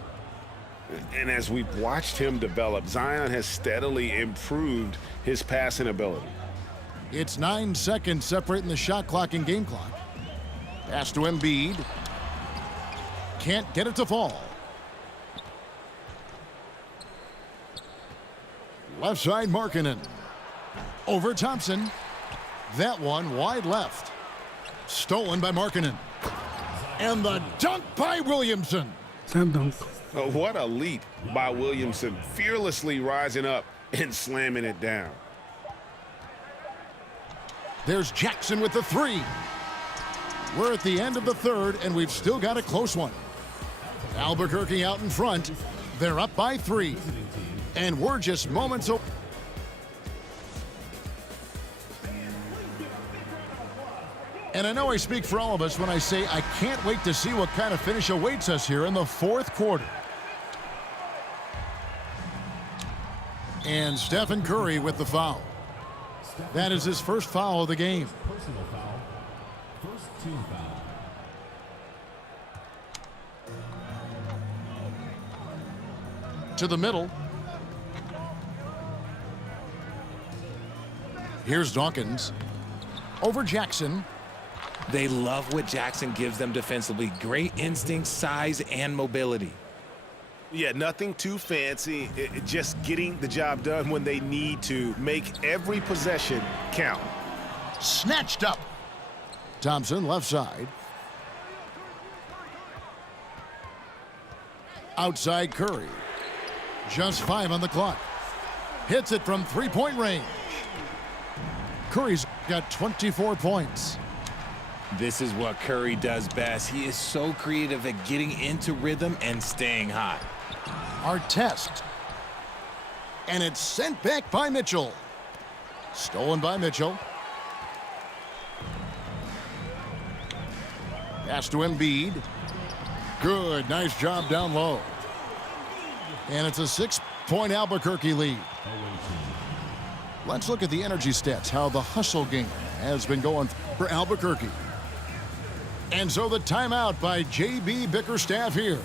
And as we've watched him develop, Zion has steadily improved his passing ability. It's 9 seconds separating the shot clock and game clock. Pass to Embiid. Can't get it to fall. Left side, Markkanen. Over Thompson. That one wide left. Stolen by Markkanen. And the dunk by Williamson. What a leap by Williamson, fearlessly rising up and slamming it down. There's Jackson with the 3. We're at the end of the third, and we've still got a close one. Albuquerque out in front. They're up by 3. And we're just moments away. And I know I speak for all of us when I say I can't wait to see what kind of finish awaits us here in the fourth quarter. And Stephen Curry with the foul. That is his first foul of the game. Personal foul. First team foul. To the middle. Here's Dawkins. Over Jackson. They love what Jackson gives them defensively. Great instinct, size, and mobility. Yeah, nothing too fancy. Just getting the job done when they need to. Make every possession count. Snatched up. Thompson, left side. Outside Curry. Just 5 on the clock. Hits it from three-point range. Curry's got 24 points. This is what Curry does best. He is so creative at getting into rhythm and staying hot. Artest. And it's sent back by Mitchell. Stolen by Mitchell. Pass to Embiid. Good, nice job down low. And it's a 6-point Albuquerque lead. Let's look at the energy stats, how the hustle game has been going for Albuquerque. And so the timeout by J.B. Bickerstaff here.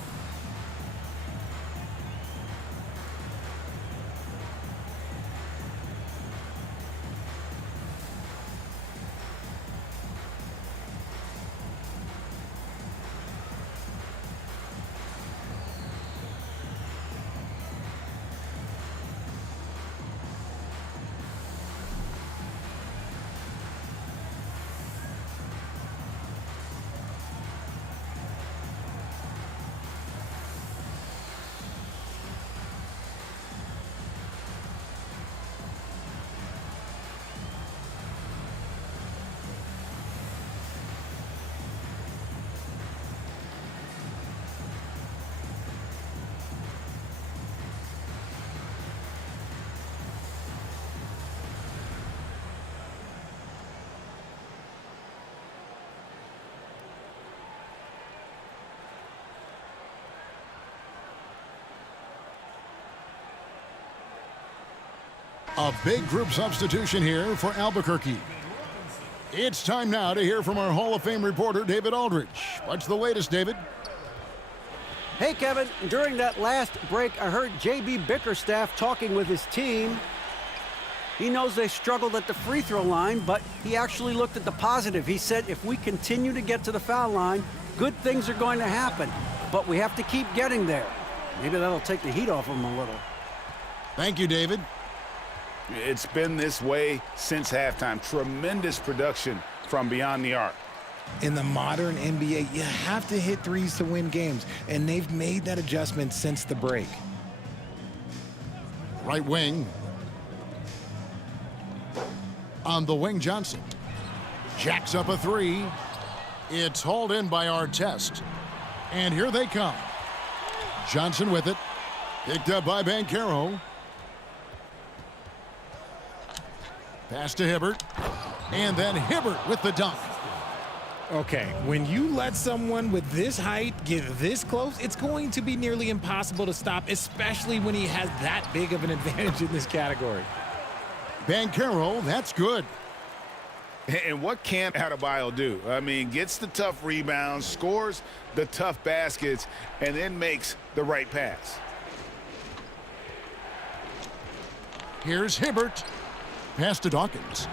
A big group substitution here for Albuquerque. It's time now to hear from our Hall of Fame reporter, David Aldridge. What's the latest, David? Hey, Kevin, during that last break, I heard J.B. Bickerstaff talking with his team. He knows they struggled at the free throw line, but he actually looked at the positive. He said, if we continue to get to the foul line, good things are going to happen, but we have to keep getting there. Maybe that'll take the heat off them a little. Thank you, David. It's been this way since halftime. Tremendous production from beyond the arc. In the modern NBA, you have to hit threes to win games, and they've made that adjustment since the break. Right wing. On the wing, Johnson. Jacks up a 3. It's hauled in by Artest. And here they come. Johnson with it. Picked up by Banchero. Pass to Hibbert. And then Hibbert with the dunk. Okay, when you let someone with this height get this close, it's going to be nearly impossible to stop, especially when he has that big of an advantage in this category. Banchero, that's good. And what can't Adebayo do? I mean, gets the tough rebounds, scores the tough baskets, and then makes the right pass. Here's Hibbert. Pass to Dawkins.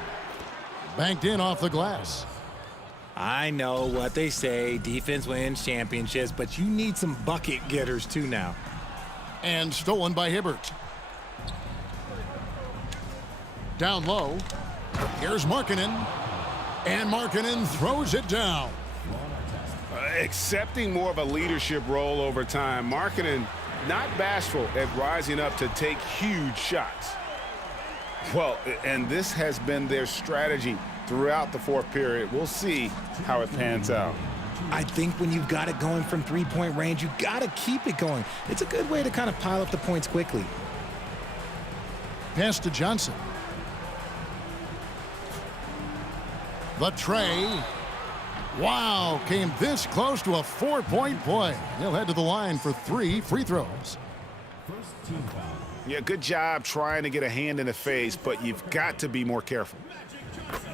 Banked in off the glass. I know what they say, defense wins championships, but you need some bucket getters too now. And stolen by Hibbert. Down low. Here's Markkanen. And Markkanen throws it down. Accepting more of a leadership role over time. Markkanen not bashful at rising up to take huge shots. Well, and this has been their strategy throughout the fourth period. We'll see how it pans out. I think when you've got it going from three-point range, you got to keep it going. It's a good way to kind of pile up the points quickly. Pass to Johnson. The tray. Wow, came this close to a four-point play. He'll head to the line for 3 free throws. First team foul. Yeah, good job trying to get a hand in the face, but you've got to be more careful.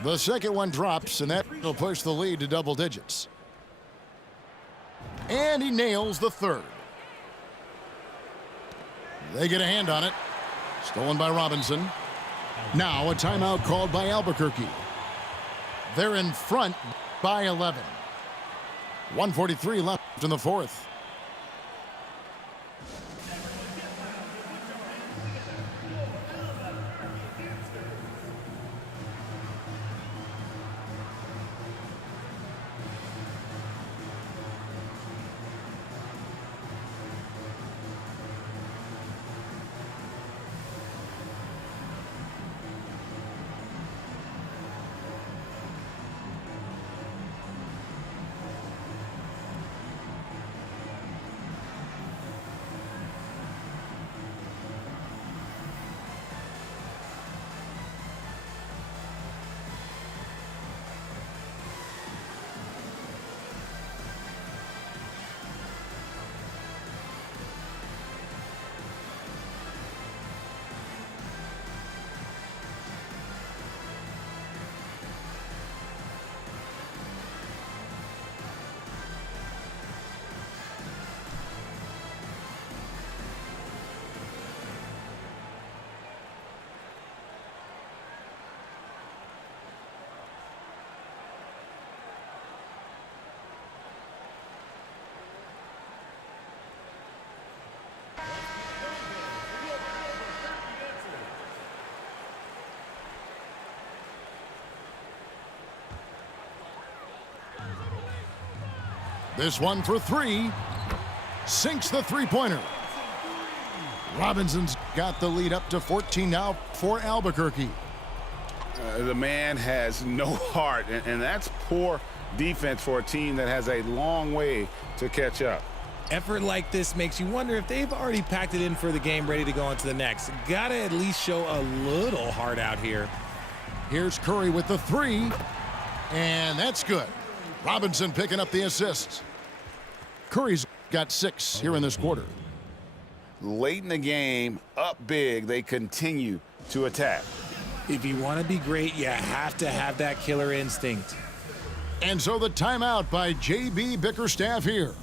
The second one drops, and that will push the lead to double digits. And he nails the third. They get a hand on it. Stolen by Robinson. Now a timeout called by Albuquerque. They're in front by 11. 1:43 left in the fourth. This one for 3. Sinks the three-pointer. Robinson's got the lead up to 14 now for Albuquerque. The man has no heart, and that's poor defense for a team that has a long way to catch up. Effort like this makes you wonder if they've already packed it in for the game, ready to go on to the next. Gotta at least show a little heart out here. Here's Curry with the 3. And that's good. Robinson picking up the assists. Curry's got 6 here in this quarter. Late in the game, up big, they continue to attack. If you want to be great, you have to have that killer instinct. And so the timeout by J.B. Bickerstaff here.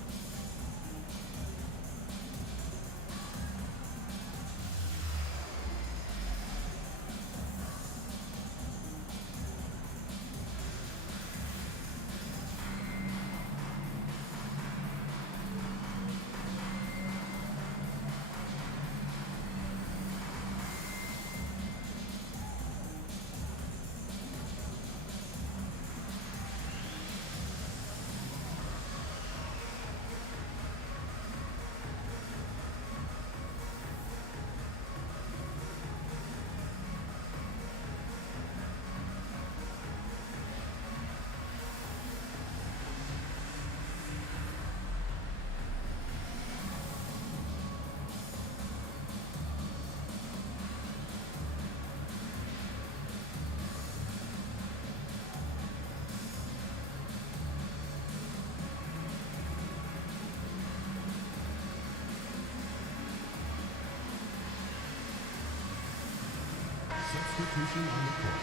Substitution on the court.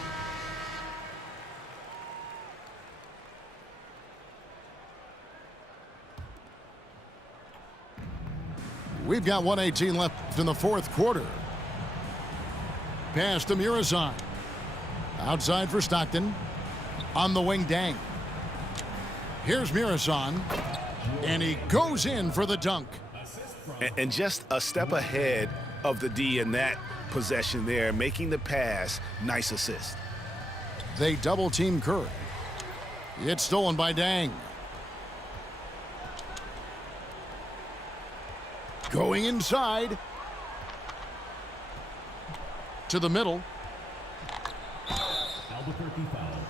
We've got 1:18 left in the fourth quarter. Pass to Murazan. Outside for Stockton. On the wing, Dang. Here's Murazan. And he goes in for the dunk. And just a step ahead of the D in that possession there, making the pass. Nice assist. They double team Curry. It's stolen by Dang. Going inside. To the middle. Albuquerque foul.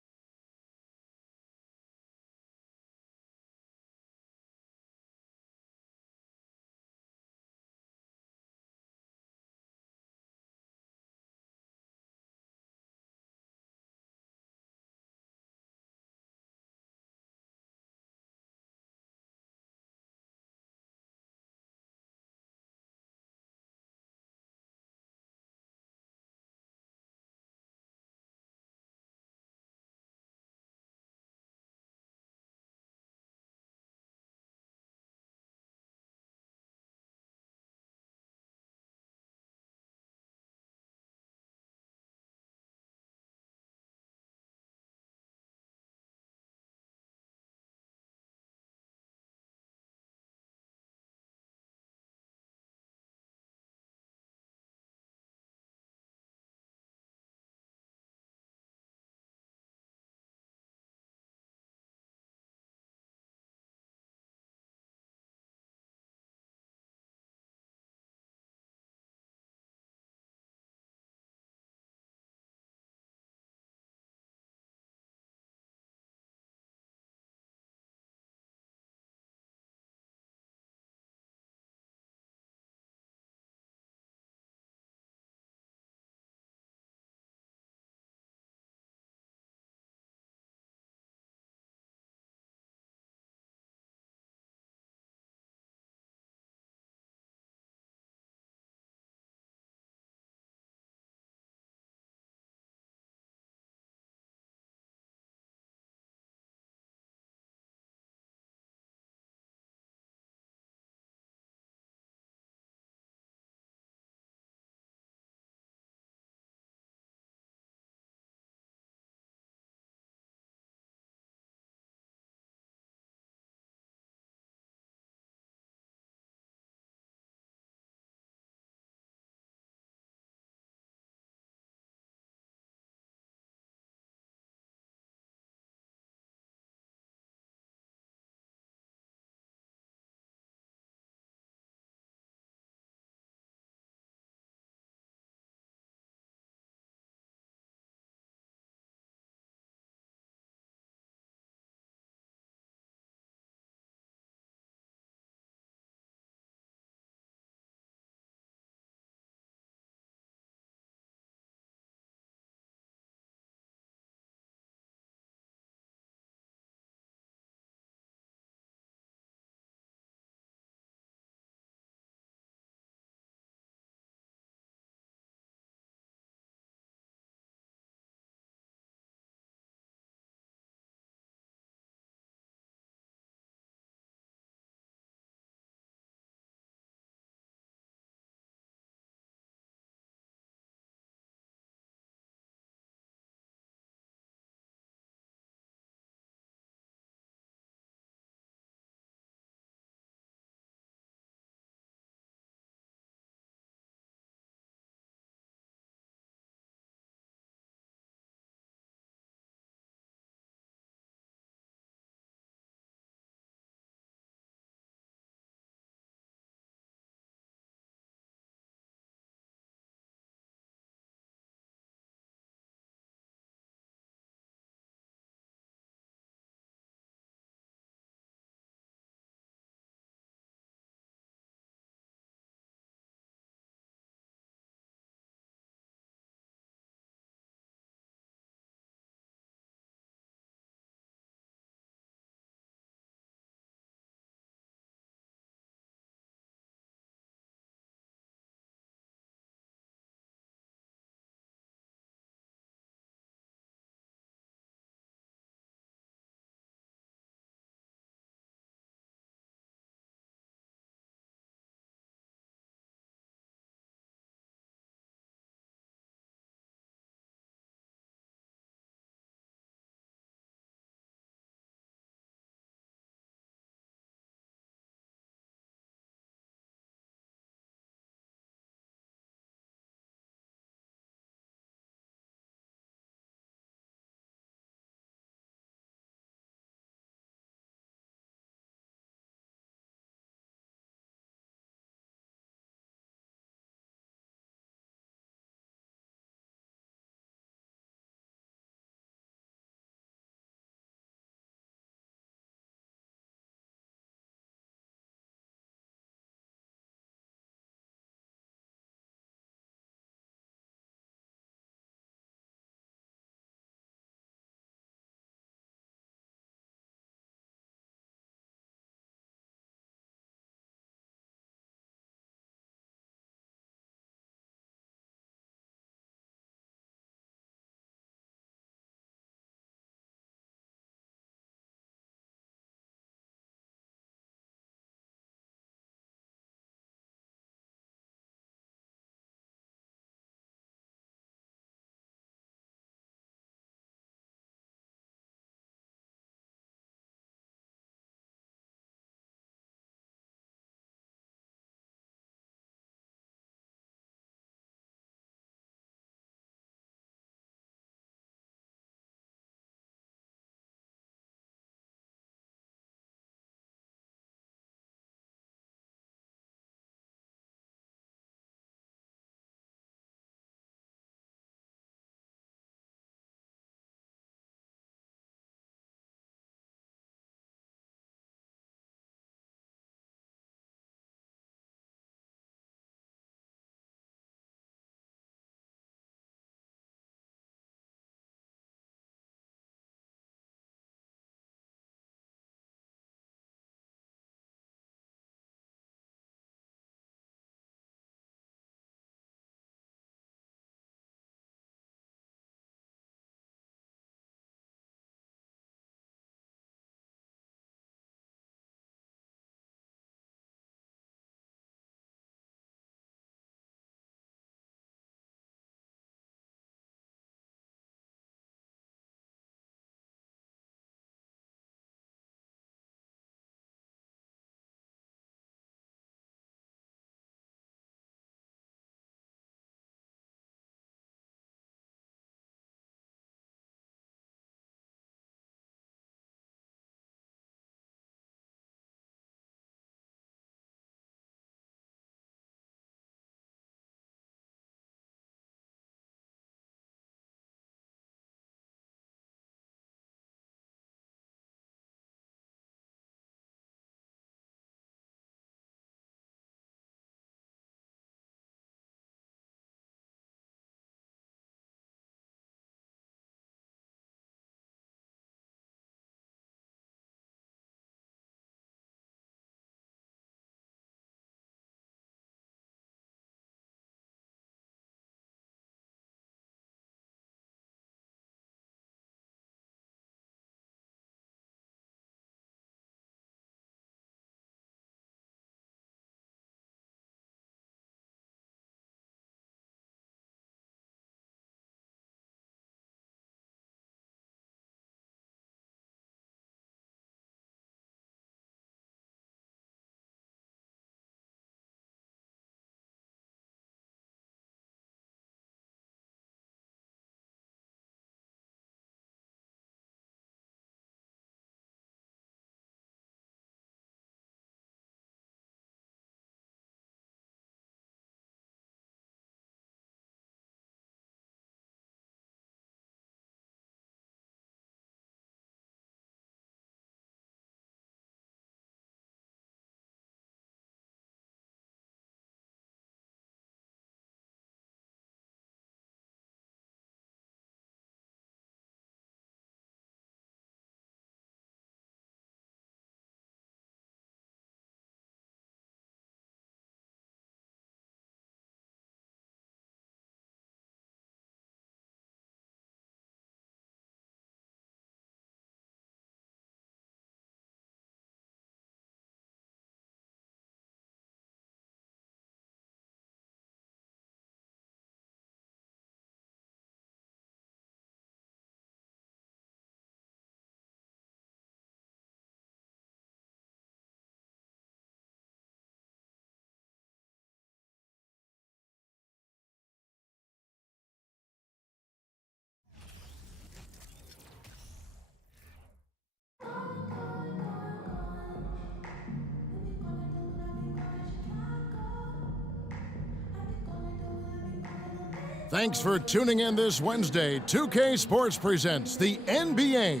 Thanks for tuning in this Wednesday. 2K Sports presents the NBA.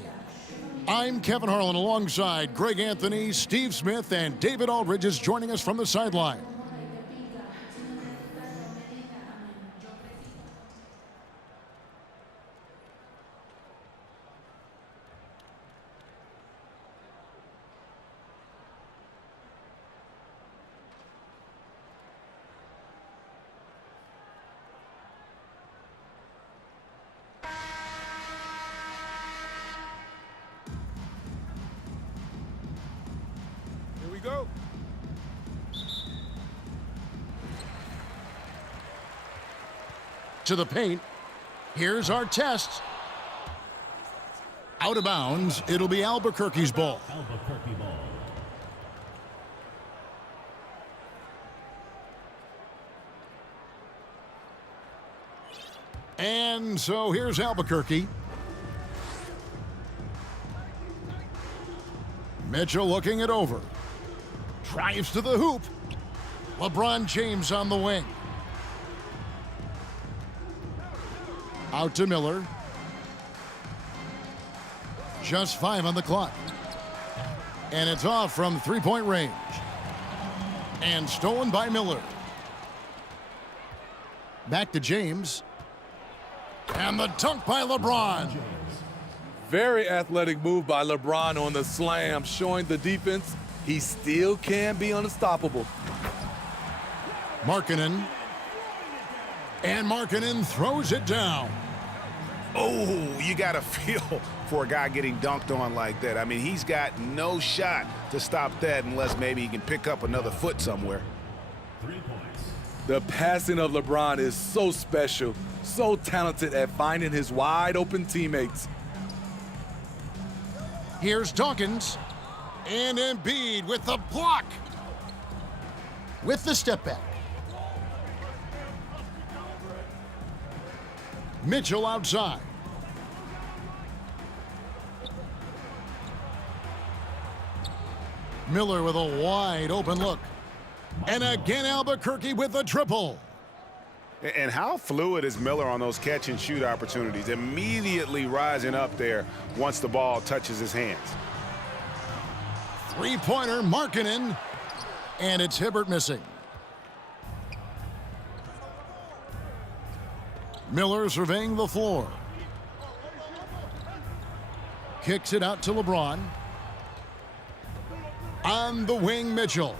I'm Kevin Harlan alongside Greg Anthony, Steve Smith, and David Aldridge is joining us from the sideline. Go. To the paint. Here's our test. Out of bounds. It'll be Albuquerque's ball. Albuquerque ball. And so here's Albuquerque. Mitchell looking it over. Drives to the hoop. LeBron James on the wing. Out to Miller. Just 5 on the clock. And it's off from three-point range. And stolen by Miller. Back to James. And the dunk by LeBron. Very athletic move by LeBron on the slam, showing the defense he still can be unstoppable. Markkanen. And Markkanen throws it down. Oh, you got to feel for a guy getting dunked on like that. I mean, he's got no shot to stop that unless maybe he can pick up another foot somewhere. 3 points. The passing of LeBron is so special, so talented at finding his wide open teammates. Here's Dawkins. And Embiid with the block. With the step back. Mitchell outside. Miller with a wide open look. And again Albuquerque with the triple. And how fluid is Miller on those catch and shoot opportunities? Immediately rising up there once the ball touches his hands. Three-pointer, Markkanen. And it's Hibbert missing. Miller surveying the floor. Kicks it out to LeBron. On the wing, Mitchell.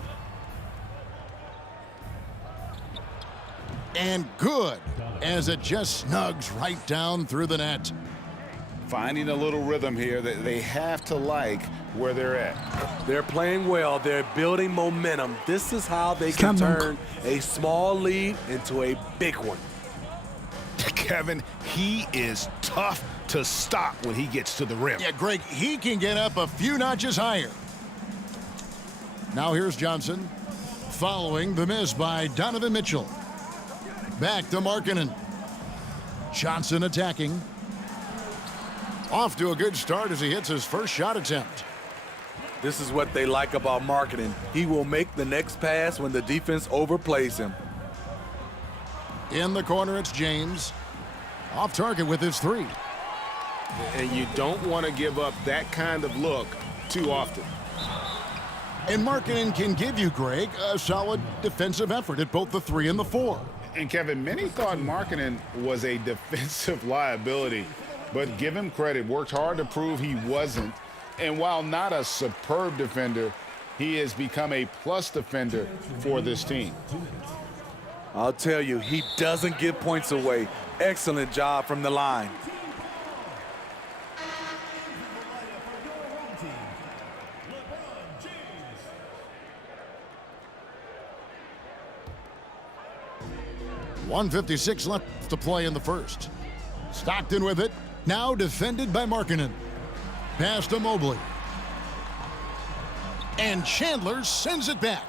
And good, as it just snugs right down through the net. Finding a little rhythm here that they have to like where they're at. They're playing well. They're building momentum. This is how they can turn a small lead into a big one. Kevin, he is tough to stop when he gets to the rim. Yeah, Greg, he can get up a few notches higher. Now here's Johnson, following the miss by Donovan Mitchell. Back to Markkanen. Johnson attacking. Off to a good start as he hits his first shot attempt. This is what they like about Markkanen. He will make the next pass when the defense overplays him. In the corner, it's James. Off target with his three. And you don't want to give up that kind of look too often. And Markkanen can give you, Greg, a solid defensive effort at both the 3 and the 4. And Kevin, many thought Markkanen was a defensive liability, but give him credit, worked hard to prove he wasn't. And while not a superb defender, he has become a plus defender for this team. I'll tell you, he doesn't give points away. Excellent job from the line. .156 left to play in the first. Stockton with it. Now defended by Markkanen. Pass to Mobley. And Chandler sends it back.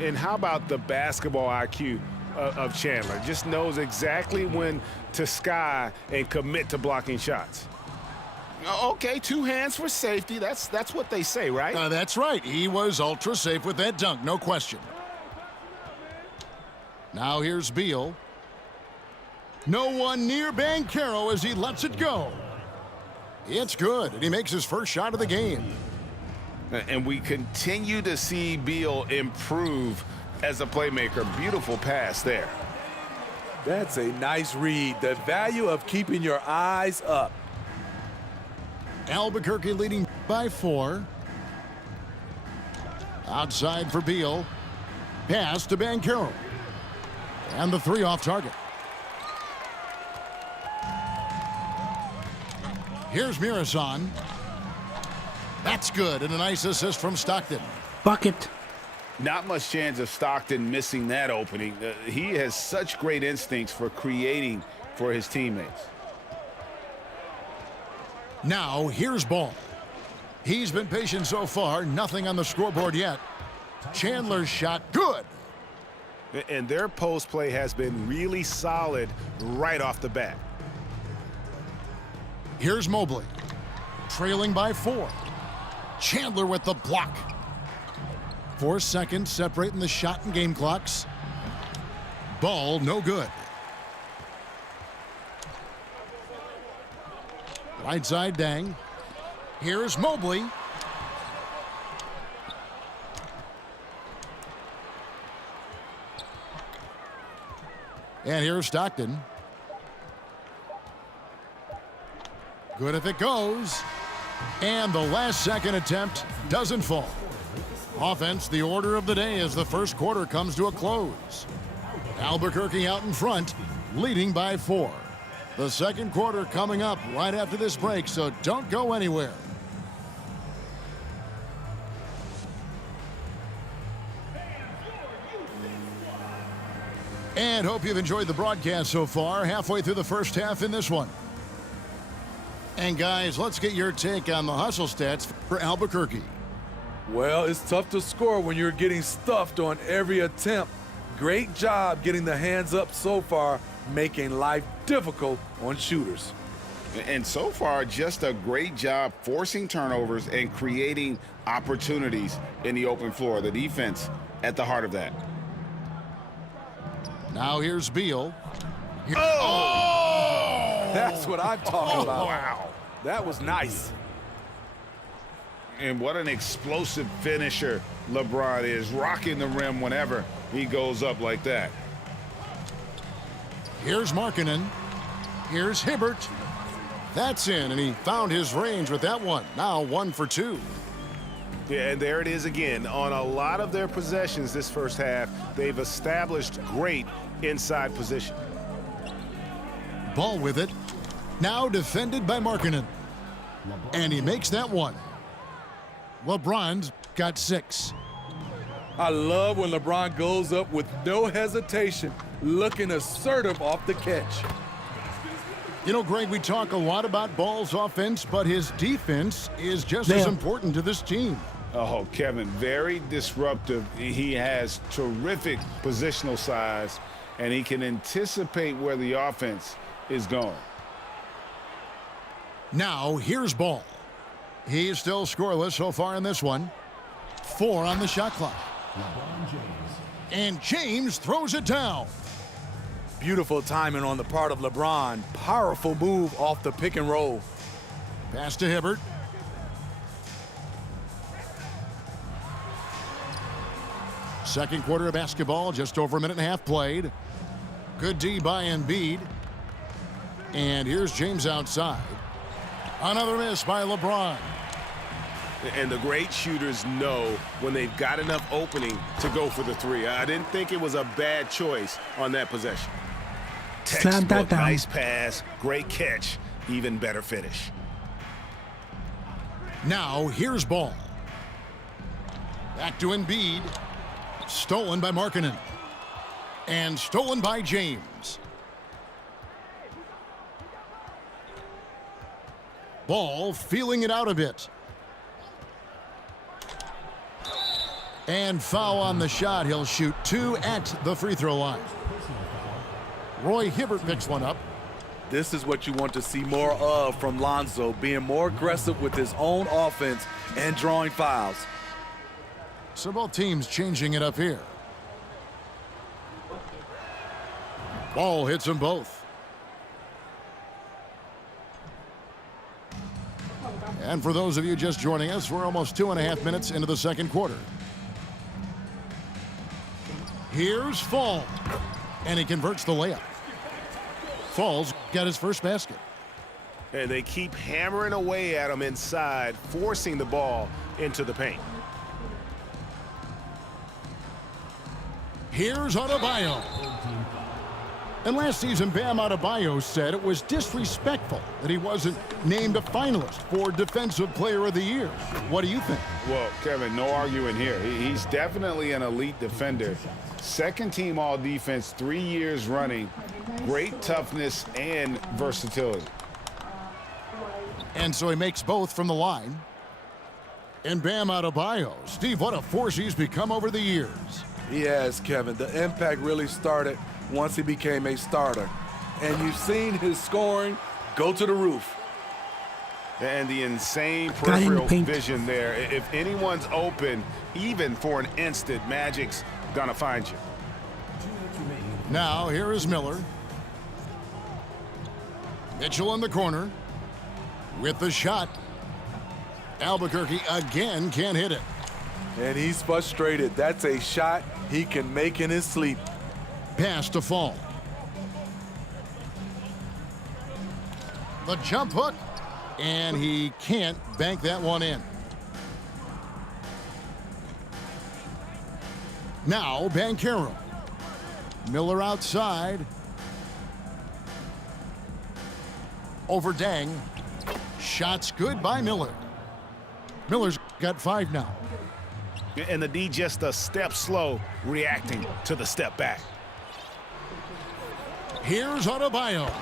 And how about the basketball IQ of Chandler? Just knows exactly when to sky and commit to blocking shots. Okay, 2 hands for safety. That's what they say, right? That's right. He was ultra safe with that dunk, no question. Now here's Beal. No one near Banchero as he lets it go. It's good, and he makes his first shot of the game. And we continue to see Beal improve as a playmaker. Beautiful pass there. That's a nice read. The value of keeping your eyes up. Albuquerque leading by 4. Outside for Beal. Pass to Banchero. And the 3 off target. Here's Mirasan. That's good, and a nice assist from Stockton. Bucket. Not much chance of Stockton missing that opening. He has such great instincts for creating for his teammates. Now, here's Ball. He's been patient so far, nothing on the scoreboard yet. Chandler's shot, good. And their post play has been really solid right off the bat. Here's Mobley. Trailing by 4. Chandler with the block. 4 seconds separating the shot and game clocks. Ball, no good. Right side, Dang. Here's Mobley. And here's Stockton. Good if it goes. And the last second attempt doesn't fall. Offense, the order of the day as the first quarter comes to a close. Albuquerque out in front, leading by 4. The second quarter coming up right after this break, so don't go anywhere. And hope you've enjoyed the broadcast so far, halfway through the first half in this one. And guys, let's get your take on the hustle stats for Albuquerque. Well, it's tough to score when you're getting stuffed on every attempt. Great job getting the hands up so far, making life difficult on shooters. And so far, just a great job forcing turnovers and creating opportunities in the open floor. The defense at the heart of that. Now here's Beal. That's what I'm talking about. Wow. That was nice. And what an explosive finisher LeBron is, rocking the rim whenever he goes up like that. Here's Markkanen. Here's Hibbert. That's in, and he found his range with that one. Now 1 for 2. Yeah, and there it is again. On a lot of their possessions this first half, they've established great inside position. Ball with it. Now defended by Markkanen. And he makes that one. LeBron's got 6. I love when LeBron goes up with no hesitation, looking assertive off the catch. You know, Greg, we talk a lot about Ball's offense, but his defense is just as important to this team. Oh, Kevin, very disruptive. He has terrific positional size, and he can anticipate where the offense is going. Now, here's Ball. He's still scoreless so far in this one. 4 on the shot clock. And James throws it down. Beautiful timing on the part of LeBron. Powerful move off the pick and roll. Pass to Hibbert. Second quarter of basketball, just over a minute and a half played. Good D by Embiid. And here's James outside. Another miss by LeBron. And the great shooters know when they've got enough opening to go for the 3. I didn't think it was a bad choice on that possession. Slam that down. Nice pass, great catch, even better finish. Now here's Ball. Back to Embiid. Stolen by Markkanen. And stolen by James. Ball feeling it out a bit. And foul on the shot. He'll shoot 2 at the free throw line. Roy Hibbert picks one up. This is what you want to see more of from Lonzo, being more aggressive with his own offense and drawing fouls. So both teams changing it up here. Ball hits them both. And for those of you just joining us, we're almost 2.5 minutes into the second quarter. Here's Fall, and he converts the layup. Fall's got his first basket. And they keep hammering away at him inside, forcing the ball into the paint. Here's Adebayo. And last season, Bam Adebayo said it was disrespectful that he wasn't named a finalist for Defensive Player of the Year. What do you think? Well, Kevin, no arguing here. He's definitely an elite defender. Second team all defense 3 years running. Great toughness and versatility. And so he makes both from the line. And Bam Adebayo. Steve, what a force he's become over the years. He has, Kevin. The impact really started once he became a starter. And you've seen his scoring go to the roof. And the insane Got in the peripheral paint. vision there. If anyone's open, even for an instant, Magic's gonna find you. Now, here is Miller. Mitchell in the corner with the shot. Albuquerque again can't hit it. And he's frustrated. That's a shot he can make in his sleep. Pass to Fall. The jump hook, and he can't bank that one in. Now Banchero. Miller outside. Over Dang. Shots good by Miller. Miller's got 5 now. And the D just a step slow, reacting to the step back. Here's Adebayo.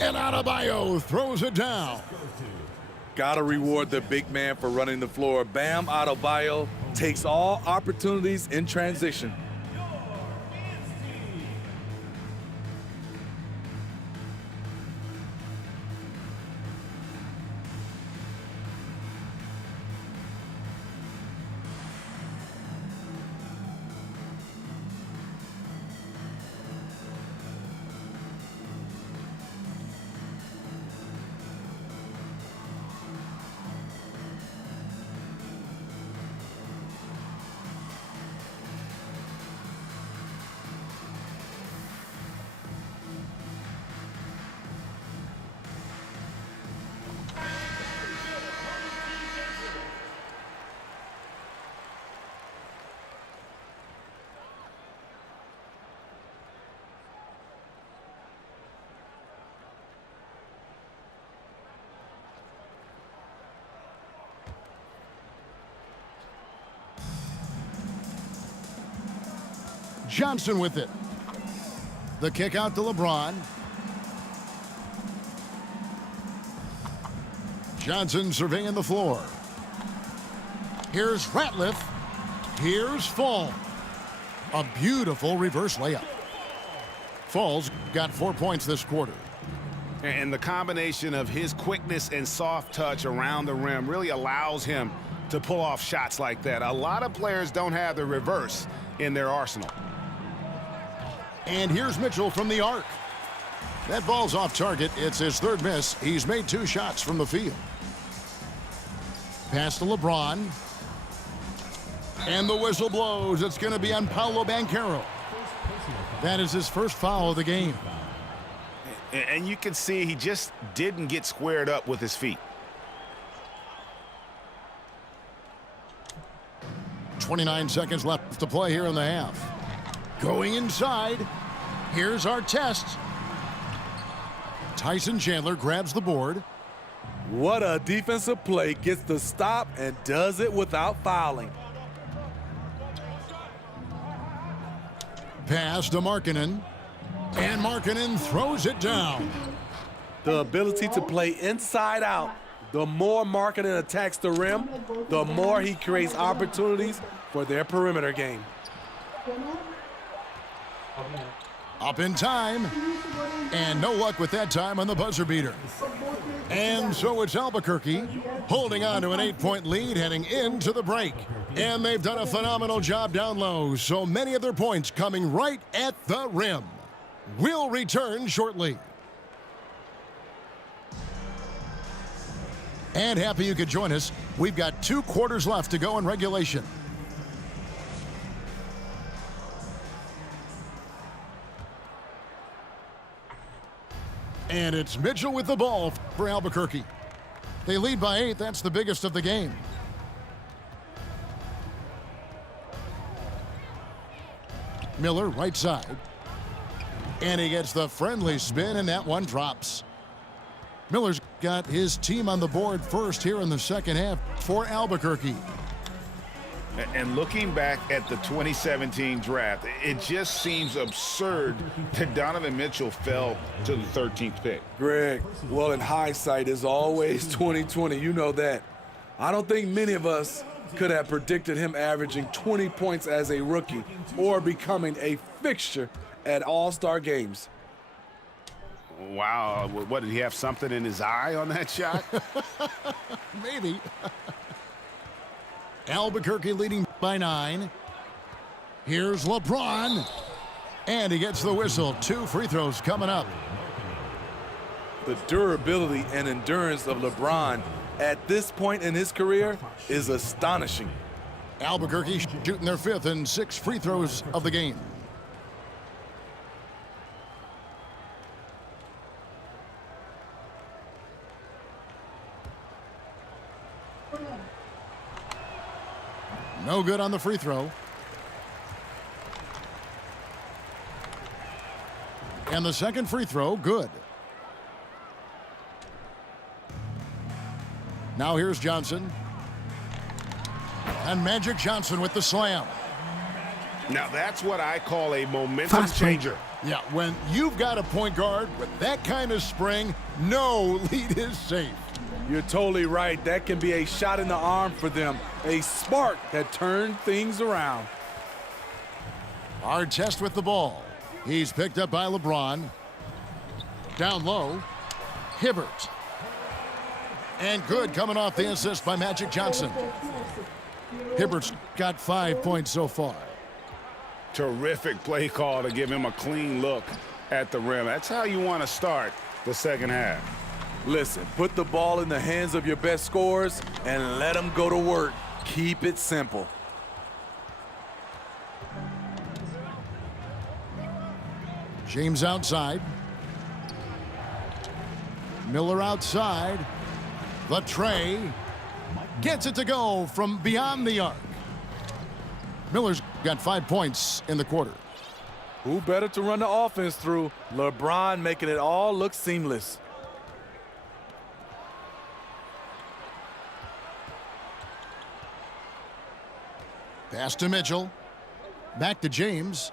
And Adebayo throws it down. Gotta reward the big man for running the floor. Bam Adebayo takes all opportunities in transition. Johnson with it. The kick out to LeBron. Johnson surveying the floor. Here's Ratliff. Here's Fall. A beautiful reverse layup. Fall's got 4 points this quarter. And the combination of his quickness and soft touch around the rim really allows him to pull off shots like that. A lot of players don't have the reverse in their arsenal. And here's Mitchell from the arc. That ball's off target. It's his 3rd miss. He's made 2 shots from the field. Pass to LeBron. And the whistle blows. It's going to be on Paolo Banchero. That is his first foul of the game. And you can see he just didn't get squared up with his feet. 29 seconds left to play here in the half. Going inside. Here's our test. Tyson Chandler grabs the board. What a defensive play. Gets the stop and does it without fouling. Pass to Markkanen. And Markkanen throws it down. The ability to play inside out. The more Markkanen attacks the rim, the more he creates opportunities for their perimeter game. Up in time. And no luck with that time on the buzzer beater. And so it's Albuquerque holding on to an 8-point lead heading into the break. And they've done a phenomenal job down low. So many of their points coming right at the rim. We'll return shortly. And happy you could join us. We've got 2 quarters left to go in regulation. And it's Mitchell with the ball for Albuquerque. They lead by 8. That's the biggest of the game. Miller, right side. And he gets the friendly spin, and that one drops. Miller's got his team on the board first here in the second half for Albuquerque. And looking back at the 2017 draft, it just seems absurd that Donovan Mitchell fell to the 13th pick. Greg, well, in hindsight, is always 2020. You know that. I don't think many of us could have predicted him averaging 20 points as a rookie or becoming a fixture at All-Star games. Wow, what, did he have something in his eye on that shot? Maybe. Albuquerque leading by 9. Here's LeBron. And he gets the whistle. 2 free throws coming up. The durability and endurance of LeBron at this point in his career is astonishing. Albuquerque shooting their 5th and 6 free throws of the game. No good on the free throw. And the second free throw, good. Now here's Johnson. And Magic Johnson with the slam. Now that's what I call a momentum changer. Yeah, when you've got a point guard with that kind of spring, no lead is safe. You're totally right. That can be a shot in the arm for them. A spark that turned things around. Artest with the ball. He's picked up by LeBron. Down low. Hibbert. And good coming off the assist by Magic Johnson. Hibbert's got 5 points so far. Terrific play call to give him a clean look at the rim. That's how you want to start the second half. Listen, put the ball in the hands of your best scorers and let them go to work. Keep it simple. James outside. Miller outside. The tray. Gets it to go from beyond the arc. Miller's got 5 points in the quarter. Who better to run the offense through? LeBron making it all look seamless. Pass to Mitchell. Back to James.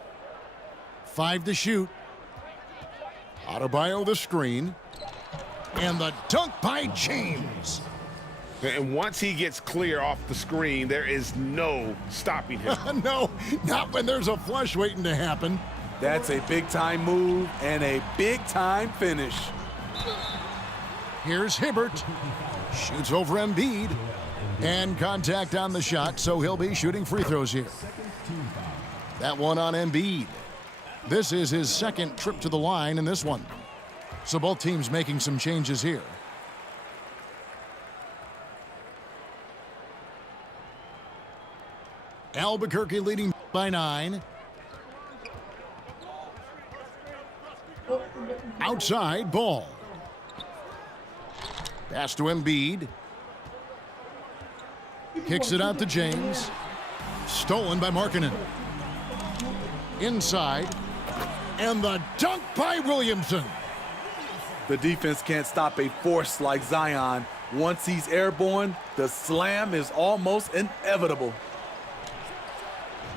5 to shoot. Adebayo the screen. And the dunk by James. And once he gets clear off the screen, there is no stopping him. No, not when there's a flush waiting to happen. That's a big-time move and a big-time finish. Here's Hibbert. Shoots over Embiid. And contact on the shot, so he'll be shooting free throws here. That one on Embiid. This is his second trip to the line in this one. So both teams making some changes here. Albuquerque leading by 9. Outside ball. Pass to Embiid. Kicks it out to James. Stolen by Markkanen. Inside. And the dunk by Williamson. The defense can't stop a force like Zion. Once he's airborne, the slam is almost inevitable.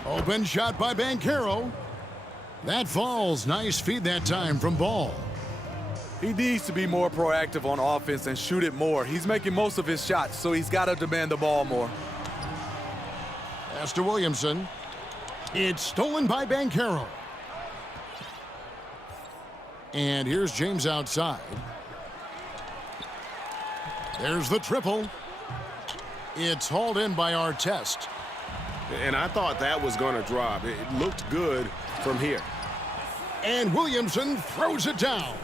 Open shot by Banchero. That falls. Nice feed that time from Ball. He needs to be more proactive on offense and shoot it more. He's making most of his shots, so he's got to demand the ball more. Pass to Williamson. It's stolen by Banchero. And here's James outside. There's the triple. It's hauled in by Artest. And I thought that was going to drop. It looked good from here. And Williamson throws it down.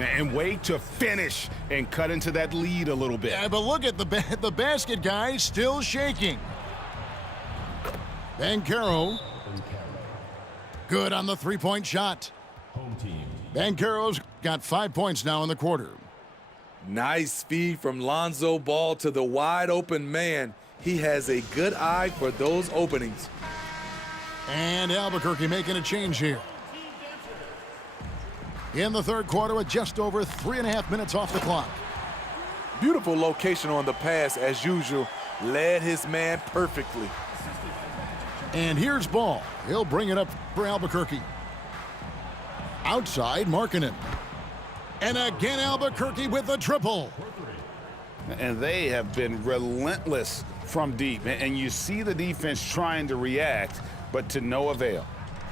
And way to finish and cut into that lead a little bit. Yeah, but look at the basket, guys, still shaking. Banchero. Good on the three-point shot. Home team. Banchero's got 5 points now in the quarter. Nice feed from Lonzo Ball to the wide open man. He has a good eye for those openings. And Albuquerque making a change here. In the third quarter with just over 3.5 minutes off the clock. Beautiful location on the pass as usual. Led his man perfectly. And here's Ball. He'll bring it up for Albuquerque. Outside, Markkanen. And again, Albuquerque with the triple. And they have been relentless from deep. And you see the defense trying to react, but to no avail.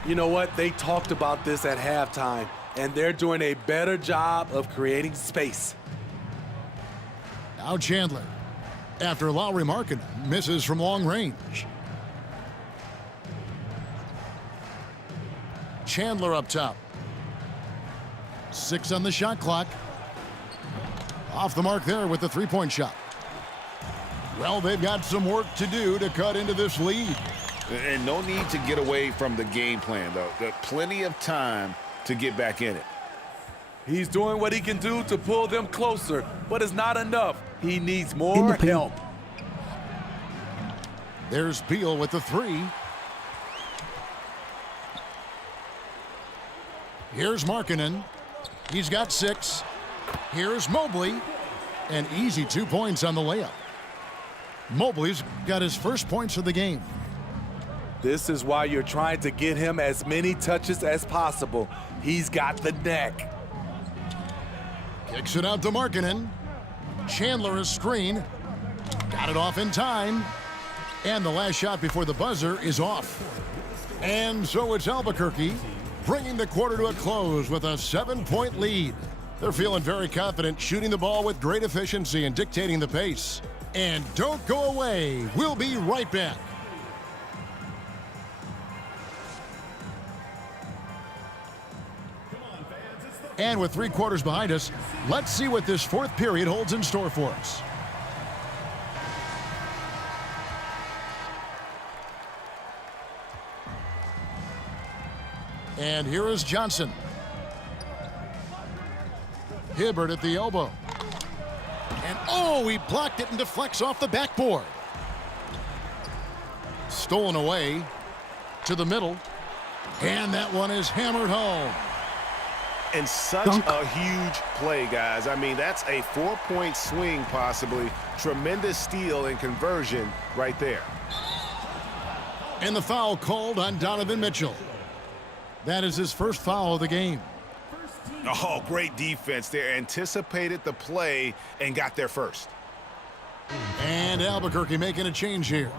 You know what? They talked about this at halftime, and they're doing a better job of creating space. Now Chandler. After Lauri Markkanen misses from long range. Chandler up top. 6 on the shot clock. Off the mark there with the three-point shot. Well, they've got some work to do to cut into this lead. And no need to get away from the game plan, though. There's plenty of time to get back in it. He's doing what he can do to pull them closer, but it's not enough. He needs more help. There's Beal with the three. Here's Markkanen. He's got 6. Here's Mobley. An easy 2 points on the layup. Mobley's got his first points of the game. This is why you're trying to get him as many touches as possible. He's got the neck. Kicks it out to Markkanen. Chandler a screen. Got it off in time. And the last shot before the buzzer is off. And so it's Albuquerque bringing the quarter to a close with a 7-point lead. They're feeling very confident, shooting the ball with great efficiency and dictating the pace. And don't go away. We'll be right back. And with 3 quarters behind us, let's see what this fourth period holds in store for us. And here is Johnson. Hibbert at the elbow. And oh, he blocked it and deflects off the backboard. Stolen away to the middle. And that one is hammered home. And such a huge play, guys. I mean, that's a 4-point swing possibly. Tremendous steal and conversion right there. And the foul called on Donovan Mitchell. That is his first foul of the game. Oh, great defense there. Anticipated the play and got there first. And Albuquerque making a change here.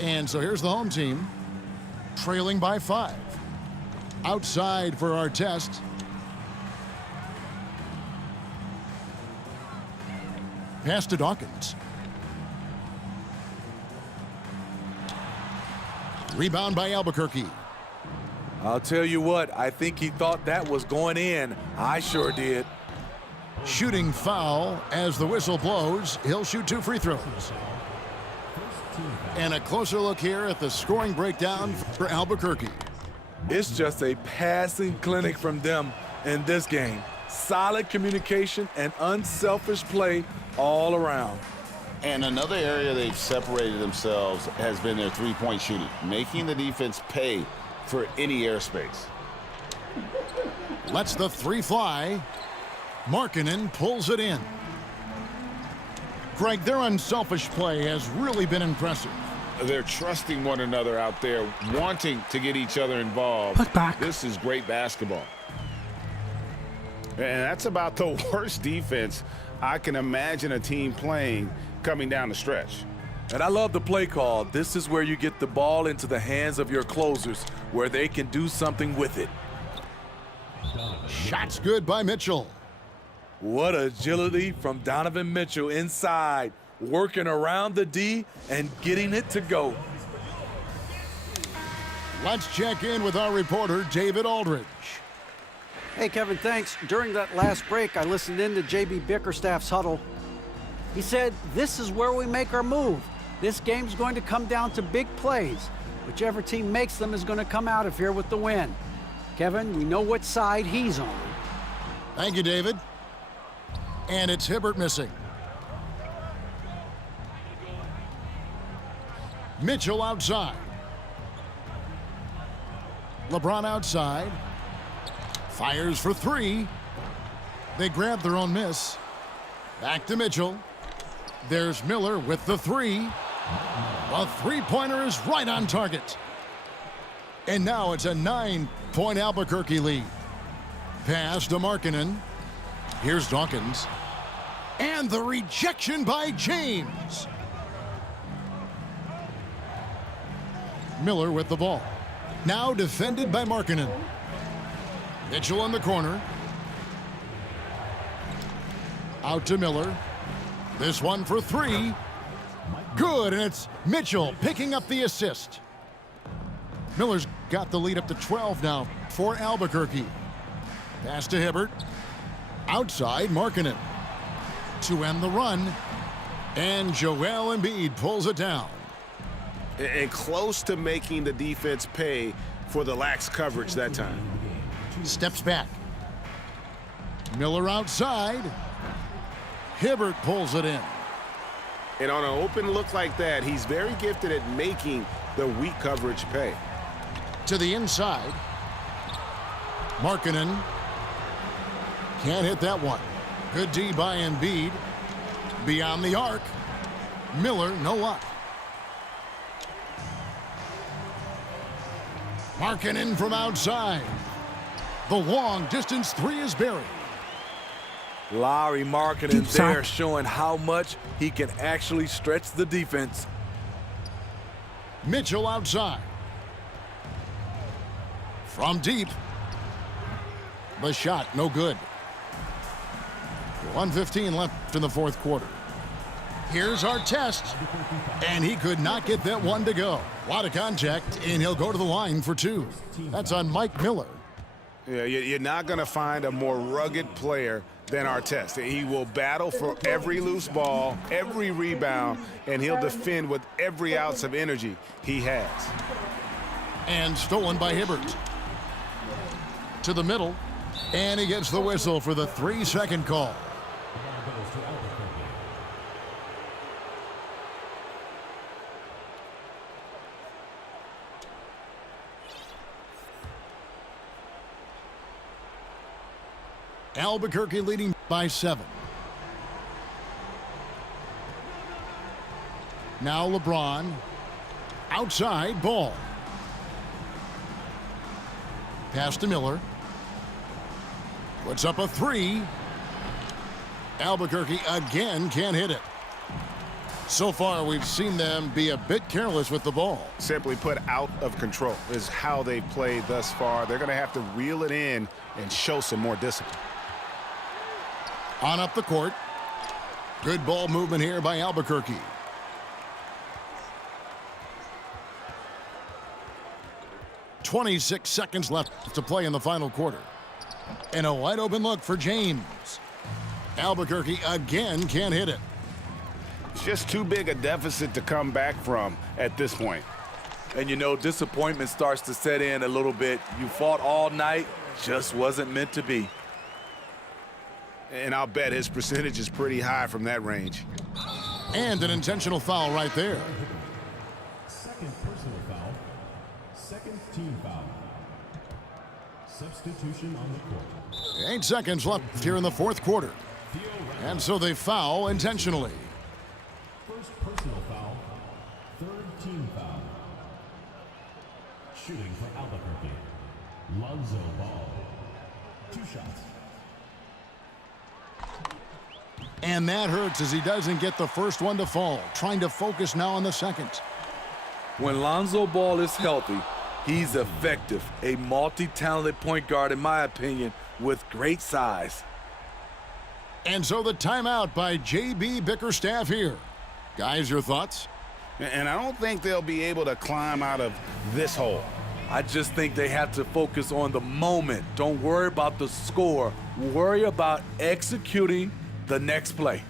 And so here's the home team, trailing by 5. Outside for our test. Pass to Dawkins. Rebound by Albuquerque. I'll tell you what, I think he thought that was going in. I sure did. Shooting foul as the whistle blows. He'll shoot 2 free throws. And a closer look here at the scoring breakdown for Albuquerque. It's just a passing clinic from them in this game. Solid communication and unselfish play all around. And another area they've separated themselves has been their three-point shooting, making the defense pay for any airspace. Lets the 3 fly. Markkanen pulls it in. Greg, their unselfish play has really been impressive. They're trusting one another out there, wanting to get each other involved. Put back. This is great basketball. And that's about the worst defense I can imagine a team playing coming down the stretch. And I love the play call. This is where you get the ball into the hands of your closers, where they can do something with it. Shots good by Mitchell. What agility from Donovan Mitchell inside, working around the D and getting it to go. Let's check in with our reporter, David Aldridge. Hey, Kevin, thanks. During that last break, I listened in to J.B. Bickerstaff's huddle. He said, this is where we make our move. This game's going to come down to big plays. Whichever team makes them is going to come out of here with the win. Kevin, we know what side he's on. Thank you, David. And it's Hibbert missing. Mitchell outside. LeBron outside. Fires for three. They grab their own miss. Back to Mitchell. There's Miller with the three. A three-pointer is right on target. And now it's a 9-point Albuquerque lead. Pass to Markkanen. Here's Dawkins. And the rejection by James. Miller with the ball. Now defended by Markkanen. Mitchell in the corner. Out to Miller. This one for three. Good, and it's Mitchell picking up the assist. Miller's got the lead up to 12 now for Albuquerque. Pass to Hibbert. Outside, Markkanen. To end the run. And Joel Embiid pulls it down. And close to making the defense pay for the lax coverage that time. Steps back. Miller outside. Hibbert pulls it in. And on an open look like that, he's very gifted at making the weak coverage pay. To the inside. Markkanen. Can't hit that one. Good D by Embiid. Beyond the arc. Miller, no luck. Markkanen from outside. The long distance three is buried. Larry Markkanen there showing how much he can actually stretch the defense. Mitchell outside. From deep. The shot, no good. 1:15 left in the fourth quarter. Here's our test. And he could not get that one to go. A lot of contact, and he'll go to the line for two. That's on Mike Miller. Yeah, you're not going to find a more rugged player than Artest. He will battle for every loose ball, every rebound, and he'll defend with every ounce of energy he has. And stolen by Hibbert. To the middle, and he gets the whistle for the 3-second call. Albuquerque leading by 7. Now LeBron. Outside, ball. Pass to Miller. Puts up a three. Albuquerque again can't hit it. So far, we've seen them be a bit careless with the ball. Simply put, out of control is how they've played thus far. They're going to have to reel it in and show some more discipline. On up the court. Good ball movement here by Albuquerque. .26 seconds left to play in the final quarter. And a wide open look for James. Albuquerque again can't hit it. It's just too big a deficit to come back from at this point. And you know, disappointment starts to set in a little bit. You fought all night, just wasn't meant to be. And I'll bet his percentage is pretty high from that range. And an intentional foul right there. Second personal foul. Second team foul. Substitution on the court. 8 seconds left here in the fourth quarter. And so they foul intentionally. First personal foul. Third team foul. Shooting for Albuquerque. Lonzo Ball. 2 shots. And that hurts as he doesn't get the first one to fall. Trying to focus now on the second. When Lonzo Ball is healthy, he's effective. A multi-talented point guard, in my opinion, with great size. And so the timeout by J.B. Bickerstaff here. Guys, your thoughts? And I don't think they'll be able to climb out of this hole. I just think they have to focus on the moment. Don't worry about the score. Worry about executing the next play.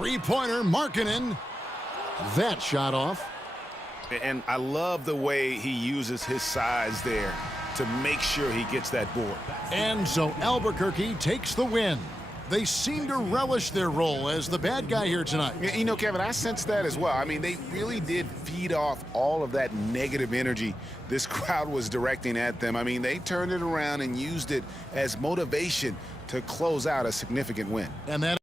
Three-pointer, Markkanen. That shot off. And I love the way he uses his size there to make sure he gets that board. And so Albuquerque takes the win. They seem to relish their role as the bad guy here tonight. You know, Kevin, I sense that as well. I mean, they really did feed off all of that negative energy this crowd was directing at them. I mean, they turned it around and used it as motivation to close out a significant win. And that